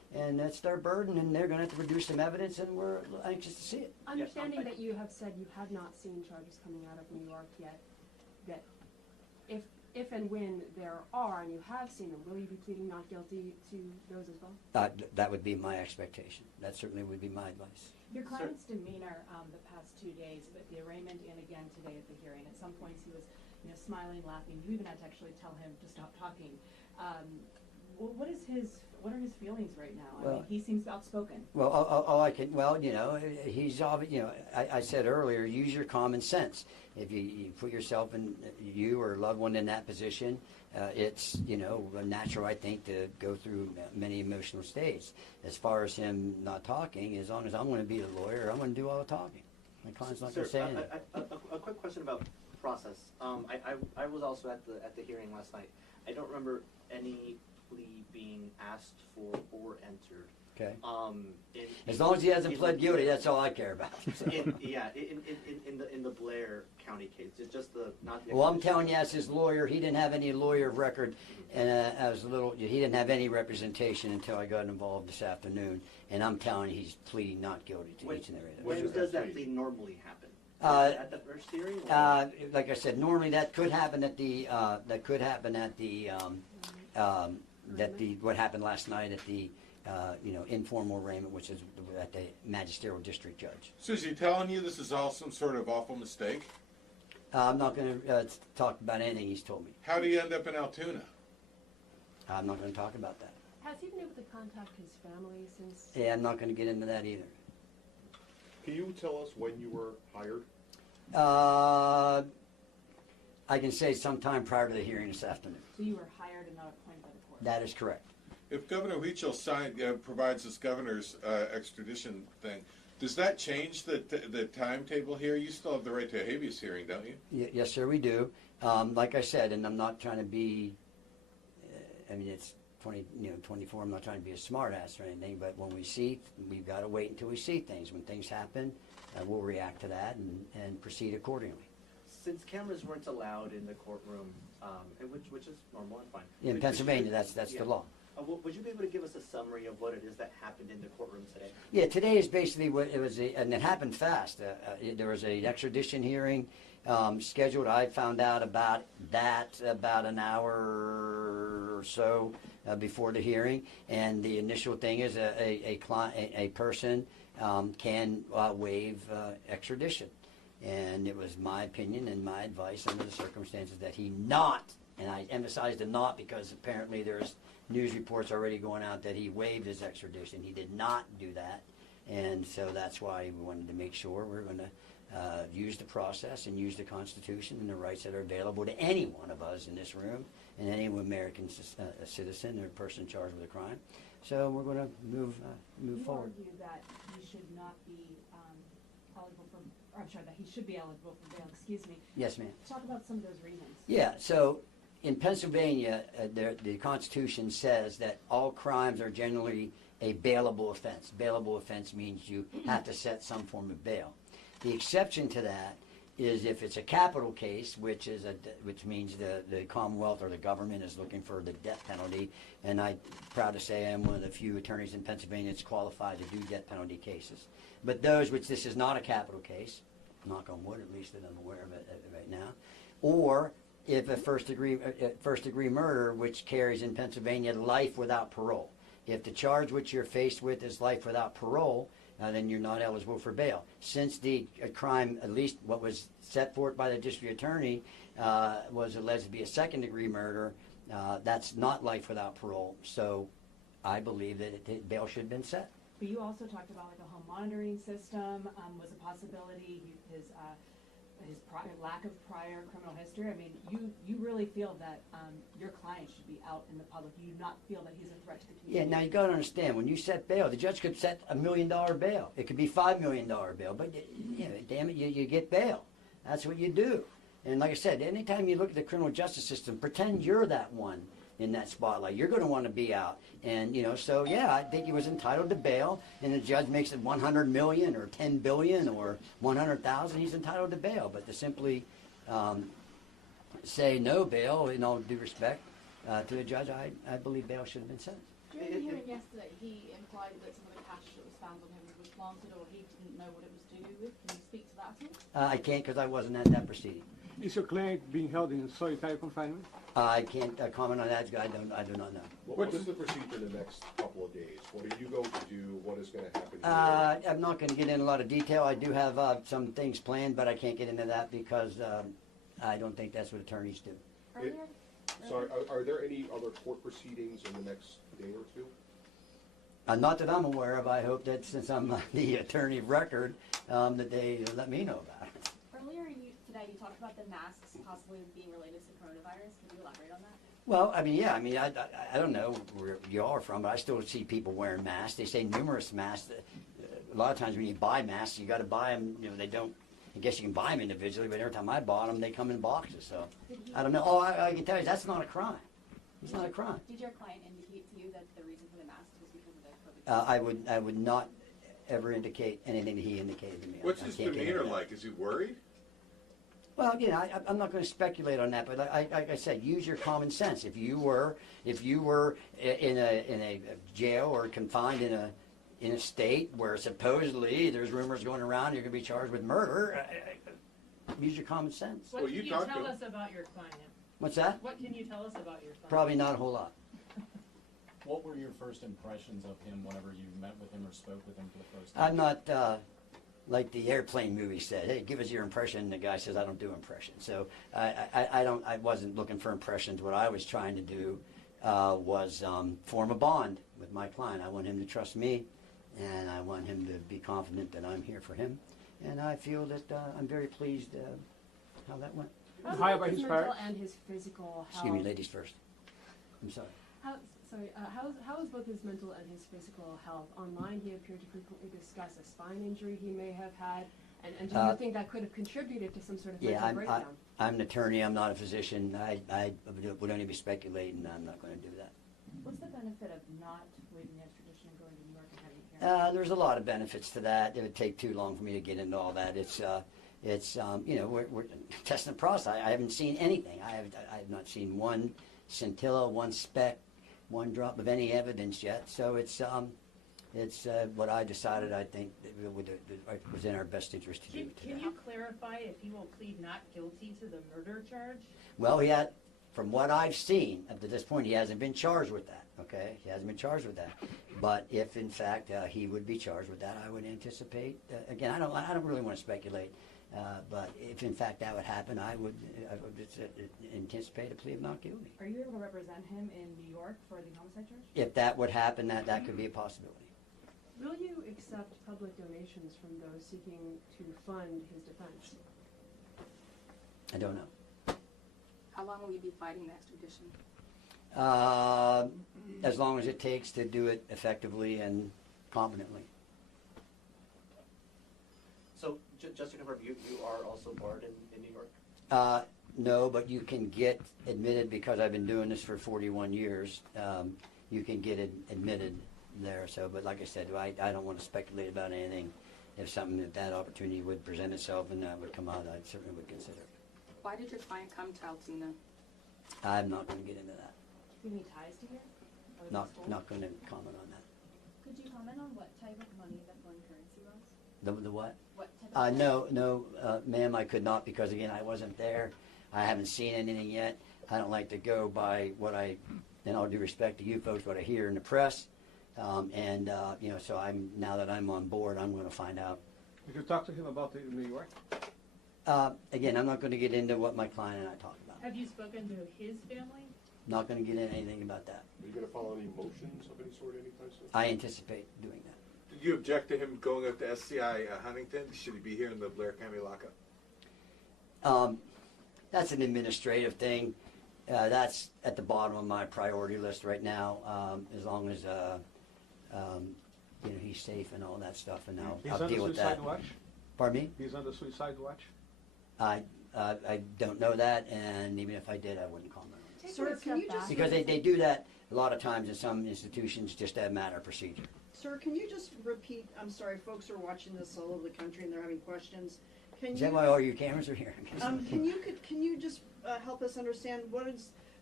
and that's their burden, and they're going to have to produce some evidence, and we're anxious to see it. Understanding that you have said you have not seen charges coming out of New York yet, that if and when there are, and you have seen them, will you be pleading not guilty to those as well? That would be my expectation. That certainly would be my advice. Your client's demeanor the past 2 days, but the arraignment and again today at the hearing, at some points he was, smiling, laughing. You even had to actually tell him to stop talking. What are his feelings right now? I mean, he seems outspoken. Well, he's obvious. I said earlier, use your common sense. If you put yourself in, you or a loved one in that position, it's natural, I think, to go through many emotional states. As far as him not talking, as long as I'm going to be the lawyer, I'm going to do all the talking. My client's not going to say anything. A quick question about process. I was also at the hearing last night. I don't remember any plea being asked for or entered. Okay. As long as he hasn't pled guilty, that's all I care about. in the Blair County case, it's just not the. Well, I'm telling you, as his lawyer, he didn't have any lawyer of record, and he didn't have any representation until I got involved this afternoon. And I'm telling you, he's pleading not guilty to each and every other. When does that plea normally happen? At the first hearing? Like I said, normally that could happen at the what happened last night at the informal arraignment, which is at the magisterial district judge. So is he telling you this is all some sort of awful mistake? I'm not going to talk about anything he's told me. How do you end up in Altoona? I'm not going to talk about that. Has he been able to contact his family since? Yeah, I'm not going to get into that either. Can you tell us when you were hired? I can say sometime prior to the hearing this afternoon. So you were hired and not appointed by the court? That is correct. If Governor Huichol provides this governor's extradition thing, does that change the timetable here? You still have the right to a habeas hearing, don't you? Yes, sir, we do. Like I said, and I'm not trying to be, it's 24, I'm not trying to be a smart ass or anything, but when we've got to wait until we see things. When things happen, we'll react to that and proceed accordingly. Since cameras weren't allowed in the courtroom, which is normal and fine. In Pennsylvania, that's the law. Would you be able to give us a summary of what it is that happened in the courtroom today? Yeah, today is basically what it was, and it happened fast. There was an extradition hearing scheduled. I found out about that about an hour or so before the hearing, and the initial thing is a person can waive extradition. And it was my opinion and my advice under the circumstances that he not, and I emphasize the not because apparently there's news reports already going out that he waived his extradition. He did not do that, and so that's why we wanted to make sure we're going to use the process and use the Constitution and the rights that are available to any one of us in this room and any American citizen or person charged with a crime. So we're going to move forward. You argue that he should not be eligible for, or I'm sorry, that he should be eligible for bail, excuse me. Yes, ma'am. Talk about some of those reasons. Yeah, so in Pennsylvania, the Constitution says that all crimes are generally a bailable offense. Bailable offense means you have to set some form of bail. The exception to that is if it's a capital case, which means the Commonwealth or the government is looking for the death penalty, and I'm proud to say I'm one of the few attorneys in Pennsylvania that's qualified to do death penalty cases. But those which this is not a capital case, knock on wood, at least that I'm aware of it right now, or if a first degree murder, which carries in Pennsylvania life without parole. If the charge which you're faced with is life without parole, then you're not eligible for bail. Since the crime, at least what was set forth by the district attorney, was alleged to be a second degree murder, that's not life without parole. So I believe that bail should have been set. But you also talked about like a home monitoring system was a possibility. His lack of prior criminal history. I mean, you really feel that your client should be out in the public. You do not feel that he's a threat to the community. Yeah, now you got to understand, when you set bail, the judge could set $1 million bail. It could be $5 million bail, but damn it, you get bail. That's what you do. And like I said, anytime you look at the criminal justice system, pretend you're that one in that spotlight. You're going to want to be out. And, so yeah, I think he was entitled to bail, and the judge makes it $100 million or $10 billion or $100,000, he's entitled to bail. But to simply say no bail, in all due respect, to the judge, I believe bail should have been set. During the hearing yesterday, he implied that some of the cash that was found on him was planted or he didn't know what it was to do with. Can you speak to that at all? I can't because I wasn't at that proceeding. Is your client being held in solitary confinement? I can't comment on that. I do not know. What is the procedure in the next couple of days? What are you going to do? What is going to happen here? I'm not going to get into a lot of detail. I do have some things planned, but I can't get into that because I don't think that's what attorneys do. So are there any other court proceedings in the next day or two? Not that I'm aware of. I hope that since I'm the attorney of record, that they let me know about it. Earlier today, you talked about the masks possibly being related to coronavirus. Can you elaborate on that? Well, I don't know where you are from, but I still see people wearing masks. They say numerous masks. A lot of times when you buy masks, you got to buy them. They don't. I guess you can buy them individually, but every time I bought them, they come in boxes. So I don't know. Oh, I can tell you that's not a crime. It's not a crime. Did your client indicate to you that the reason for the mask was because of the COVID? I would not ever indicate anything that he indicated to me. What's his demeanor like? Is he worried? Well, I'm not going to speculate on that, but like I said, use your common sense. If you were in a jail or confined in a state where supposedly there's rumors going around you're going to be charged with murder, use your common sense. What can you tell us about your client? What's that? What can you tell us about your client? Probably not a whole lot. What were your first impressions of him whenever you met with him or spoke with him for the first time? I'm not like the airplane movie said. Hey, give us your impression. And the guy says, I don't do impressions. So I wasn't looking for impressions. What I was trying to do was form a bond with my client. I want him to trust me, and I want him to be confident that I'm here for him. And I feel that I'm very pleased how that went. How about his mental and his physical health? Excuse me, ladies first. I'm sorry. How is both his mental and his physical health? Online, he appeared to frequently discuss a spine injury he may have had, and do you think that could have contributed to some sort of mental breakdown? I'm an attorney. I'm not a physician. I would only be speculating. I'm not going to do that. What's the benefit of not waiving the extradition and going to New York and having a hearing? There's a lot of benefits to that. It would take too long for me to get into all that. We're testing the process. I haven't seen anything. I have not seen one scintilla, one speck, one drop of any evidence yet. So it's what I decided. I think that was in our best interest to do. Can you clarify if he will plead not guilty to the murder charge? Well, from what I've seen up to this point, he hasn't been charged with that. Okay, he hasn't been charged with that. But if in fact he would be charged with that, I would anticipate. Again, I don't really want to speculate. But if in fact that would happen, I would anticipate a plea of not guilty. Are you able to represent him in New York for the homicide charge? If that would happen, that could be a possibility. Will you accept public donations from those seeking to fund his defense? I don't know. How long will you be fighting the extradition? As long as it takes to do it effectively and competently. So, just to confirm, you are also barred in New York? No, but you can get admitted because I've been doing this for 41 years. You can get admitted there. So, but like I said, I don't want to speculate about anything. If that opportunity would present itself and that would come out, I certainly would consider it. Why did your client come to Altoona? I'm not going to get into that. Do you have any ties to here? Not going to comment on that. Could you comment on what type of money that foreign currency was? The what? What type of No, ma'am, I could not because, again, I wasn't there. I haven't seen anything yet. I don't like to go by in all due respect to you folks, what I hear in the press. So now that I'm on board, I'm going to find out. Did you talk to him about it in New York? Again, I'm not going to get into what my client and I talked about. Have you spoken to his family? Not going to get into anything about that. Are you going to file any motions of any sort anytime soon? I anticipate doing that. Did you object to him going up to SCI Huntington? Should he be here in the Blair County lockup? That's an administrative thing. That's at the bottom of my priority list right now. As long as he's safe and all that stuff, and I'll deal with that. He's on the suicide watch? Pardon me? He's on the suicide watch? I don't know that, and even if I did, I wouldn't comment on it. Sir, can you just... Because they do that a lot of times in some institutions just as a matter of procedure. Sir, can you just repeat, I'm sorry, folks are watching this all over the country and they're having questions. Is that why all your cameras are here? Can you just help us understand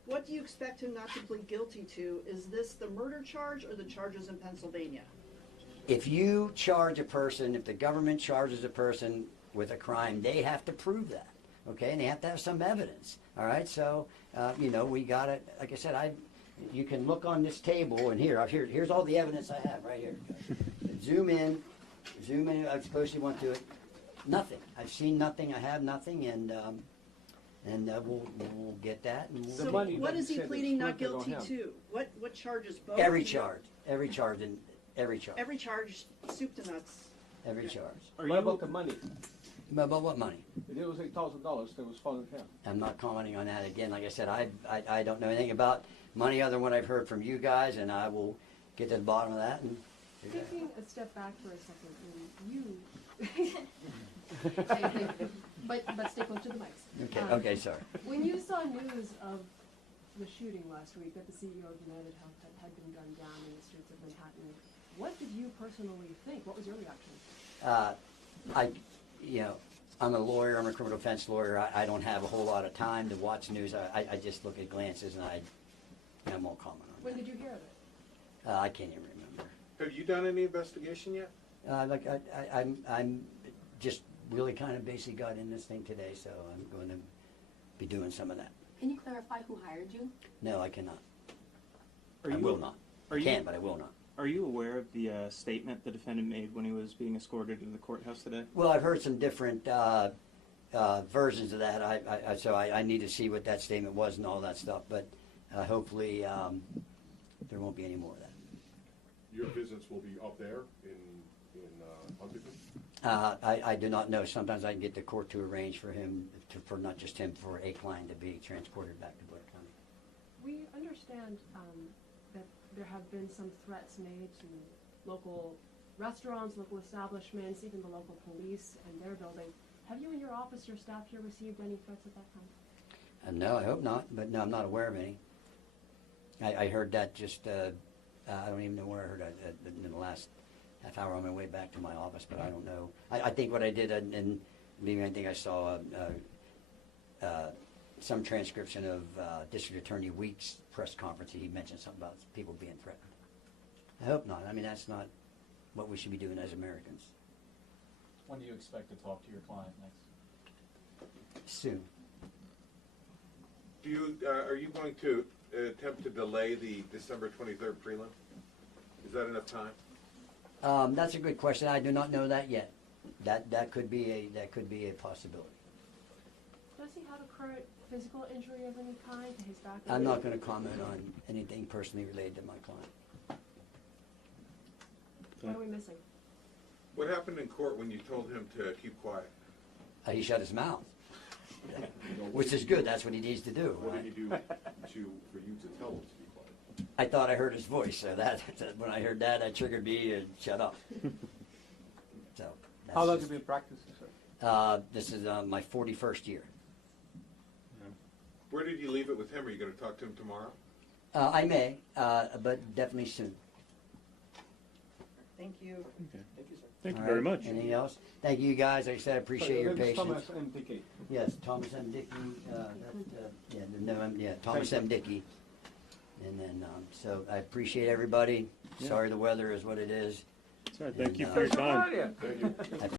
what do you expect him not to plead guilty to? Is this the murder charge or the charges in Pennsylvania? If you charge a person, if the government charges a person with a crime, they have to prove that, okay? And they have to have some evidence, all right? So, you know, we got it. Like I said, you can look on this table, and here's all the evidence I have right here. Zoom in, I suppose you want to it. Nothing. I've seen nothing. I have nothing, and we'll get that. And So what is he pleading not guilty to? What charges? Both? Every charge, and every charge. Every charge, soup to nuts. Every charge. What about the money? About what money? It was $8,000 that was found in him. I'm not commenting on that again. Like I said, I don't know anything about money other than what I've heard from you guys, and I will get to the bottom of that. And Taking a step back for a second, but stay close to the mics. Okay, sorry. When you saw news of the shooting last week that the CEO of UnitedHealthcare had been gunned down in the streets of Manhattan, what did you personally think? What was your reaction? I'm a lawyer. I'm a criminal defense lawyer. I don't have a whole lot of time to watch news. I just look at glances, and I won't comment on When did you hear of it? that. I can't even remember. Have you done any investigation yet? I'm just really kind of basically got in this thing today, so I'm going to be doing some of that. Can you clarify who hired you? No, I cannot. I will not. I can, but I will not. Are you aware of the statement the defendant made when he was being escorted to the courthouse today? Well, I've heard some different versions of that. So I need to see what that statement was and all that stuff. But hopefully there won't be any more of that. Your visits will be up there in Huntington? I do not know. Sometimes I can get the court to arrange for him, for not just him, for a client to be transported back to Blair County. We understand that there have been some threats made to local restaurants, local establishments, even the local police and their building. Have you and your office, your staff here, received any threats of that kind? No, I hope not. But no, I'm not aware of any. I heard that just, I don't even know where I heard it in the last half hour on my way back to my office, but I don't know. I think what I did, and maybe I think I saw some transcription of District Attorney Weeks' press conference. He mentioned something about people being threatened. I hope not. I mean, that's not what we should be doing as Americans. When do you expect to talk to your client next? Soon. Are you going to attempt to delay the December 23rd prelim? Is that enough time? That's a good question. I do not know that yet. That could be a possibility. Does he have a current physical injury of any kind to his back? I'm not going to comment on anything personally related to my client. What are we missing? What happened in court when you told him to keep quiet? He shut his mouth, which is good. That's what he needs to do. What Right? did he do for you to tell him to be quiet? I thought I heard his voice, so that when I heard that triggered me and shut up. So. How long have you been practicing, sir? This is my 41st year. Where did you leave it with him? Are you going to talk to him tomorrow? I may, but definitely soon. Thank you. Okay. Thank you, sir. Thank you All very right. much. Anything else? Thank you guys. Like I said, I appreciate your patience. Thomas M. Dickey. Yes, Thomas M. Dickey. Thomas M. Dickey. And then, so I appreciate everybody. Yeah. Sorry the weather is what it is. Sorry, thank you And, for your time. I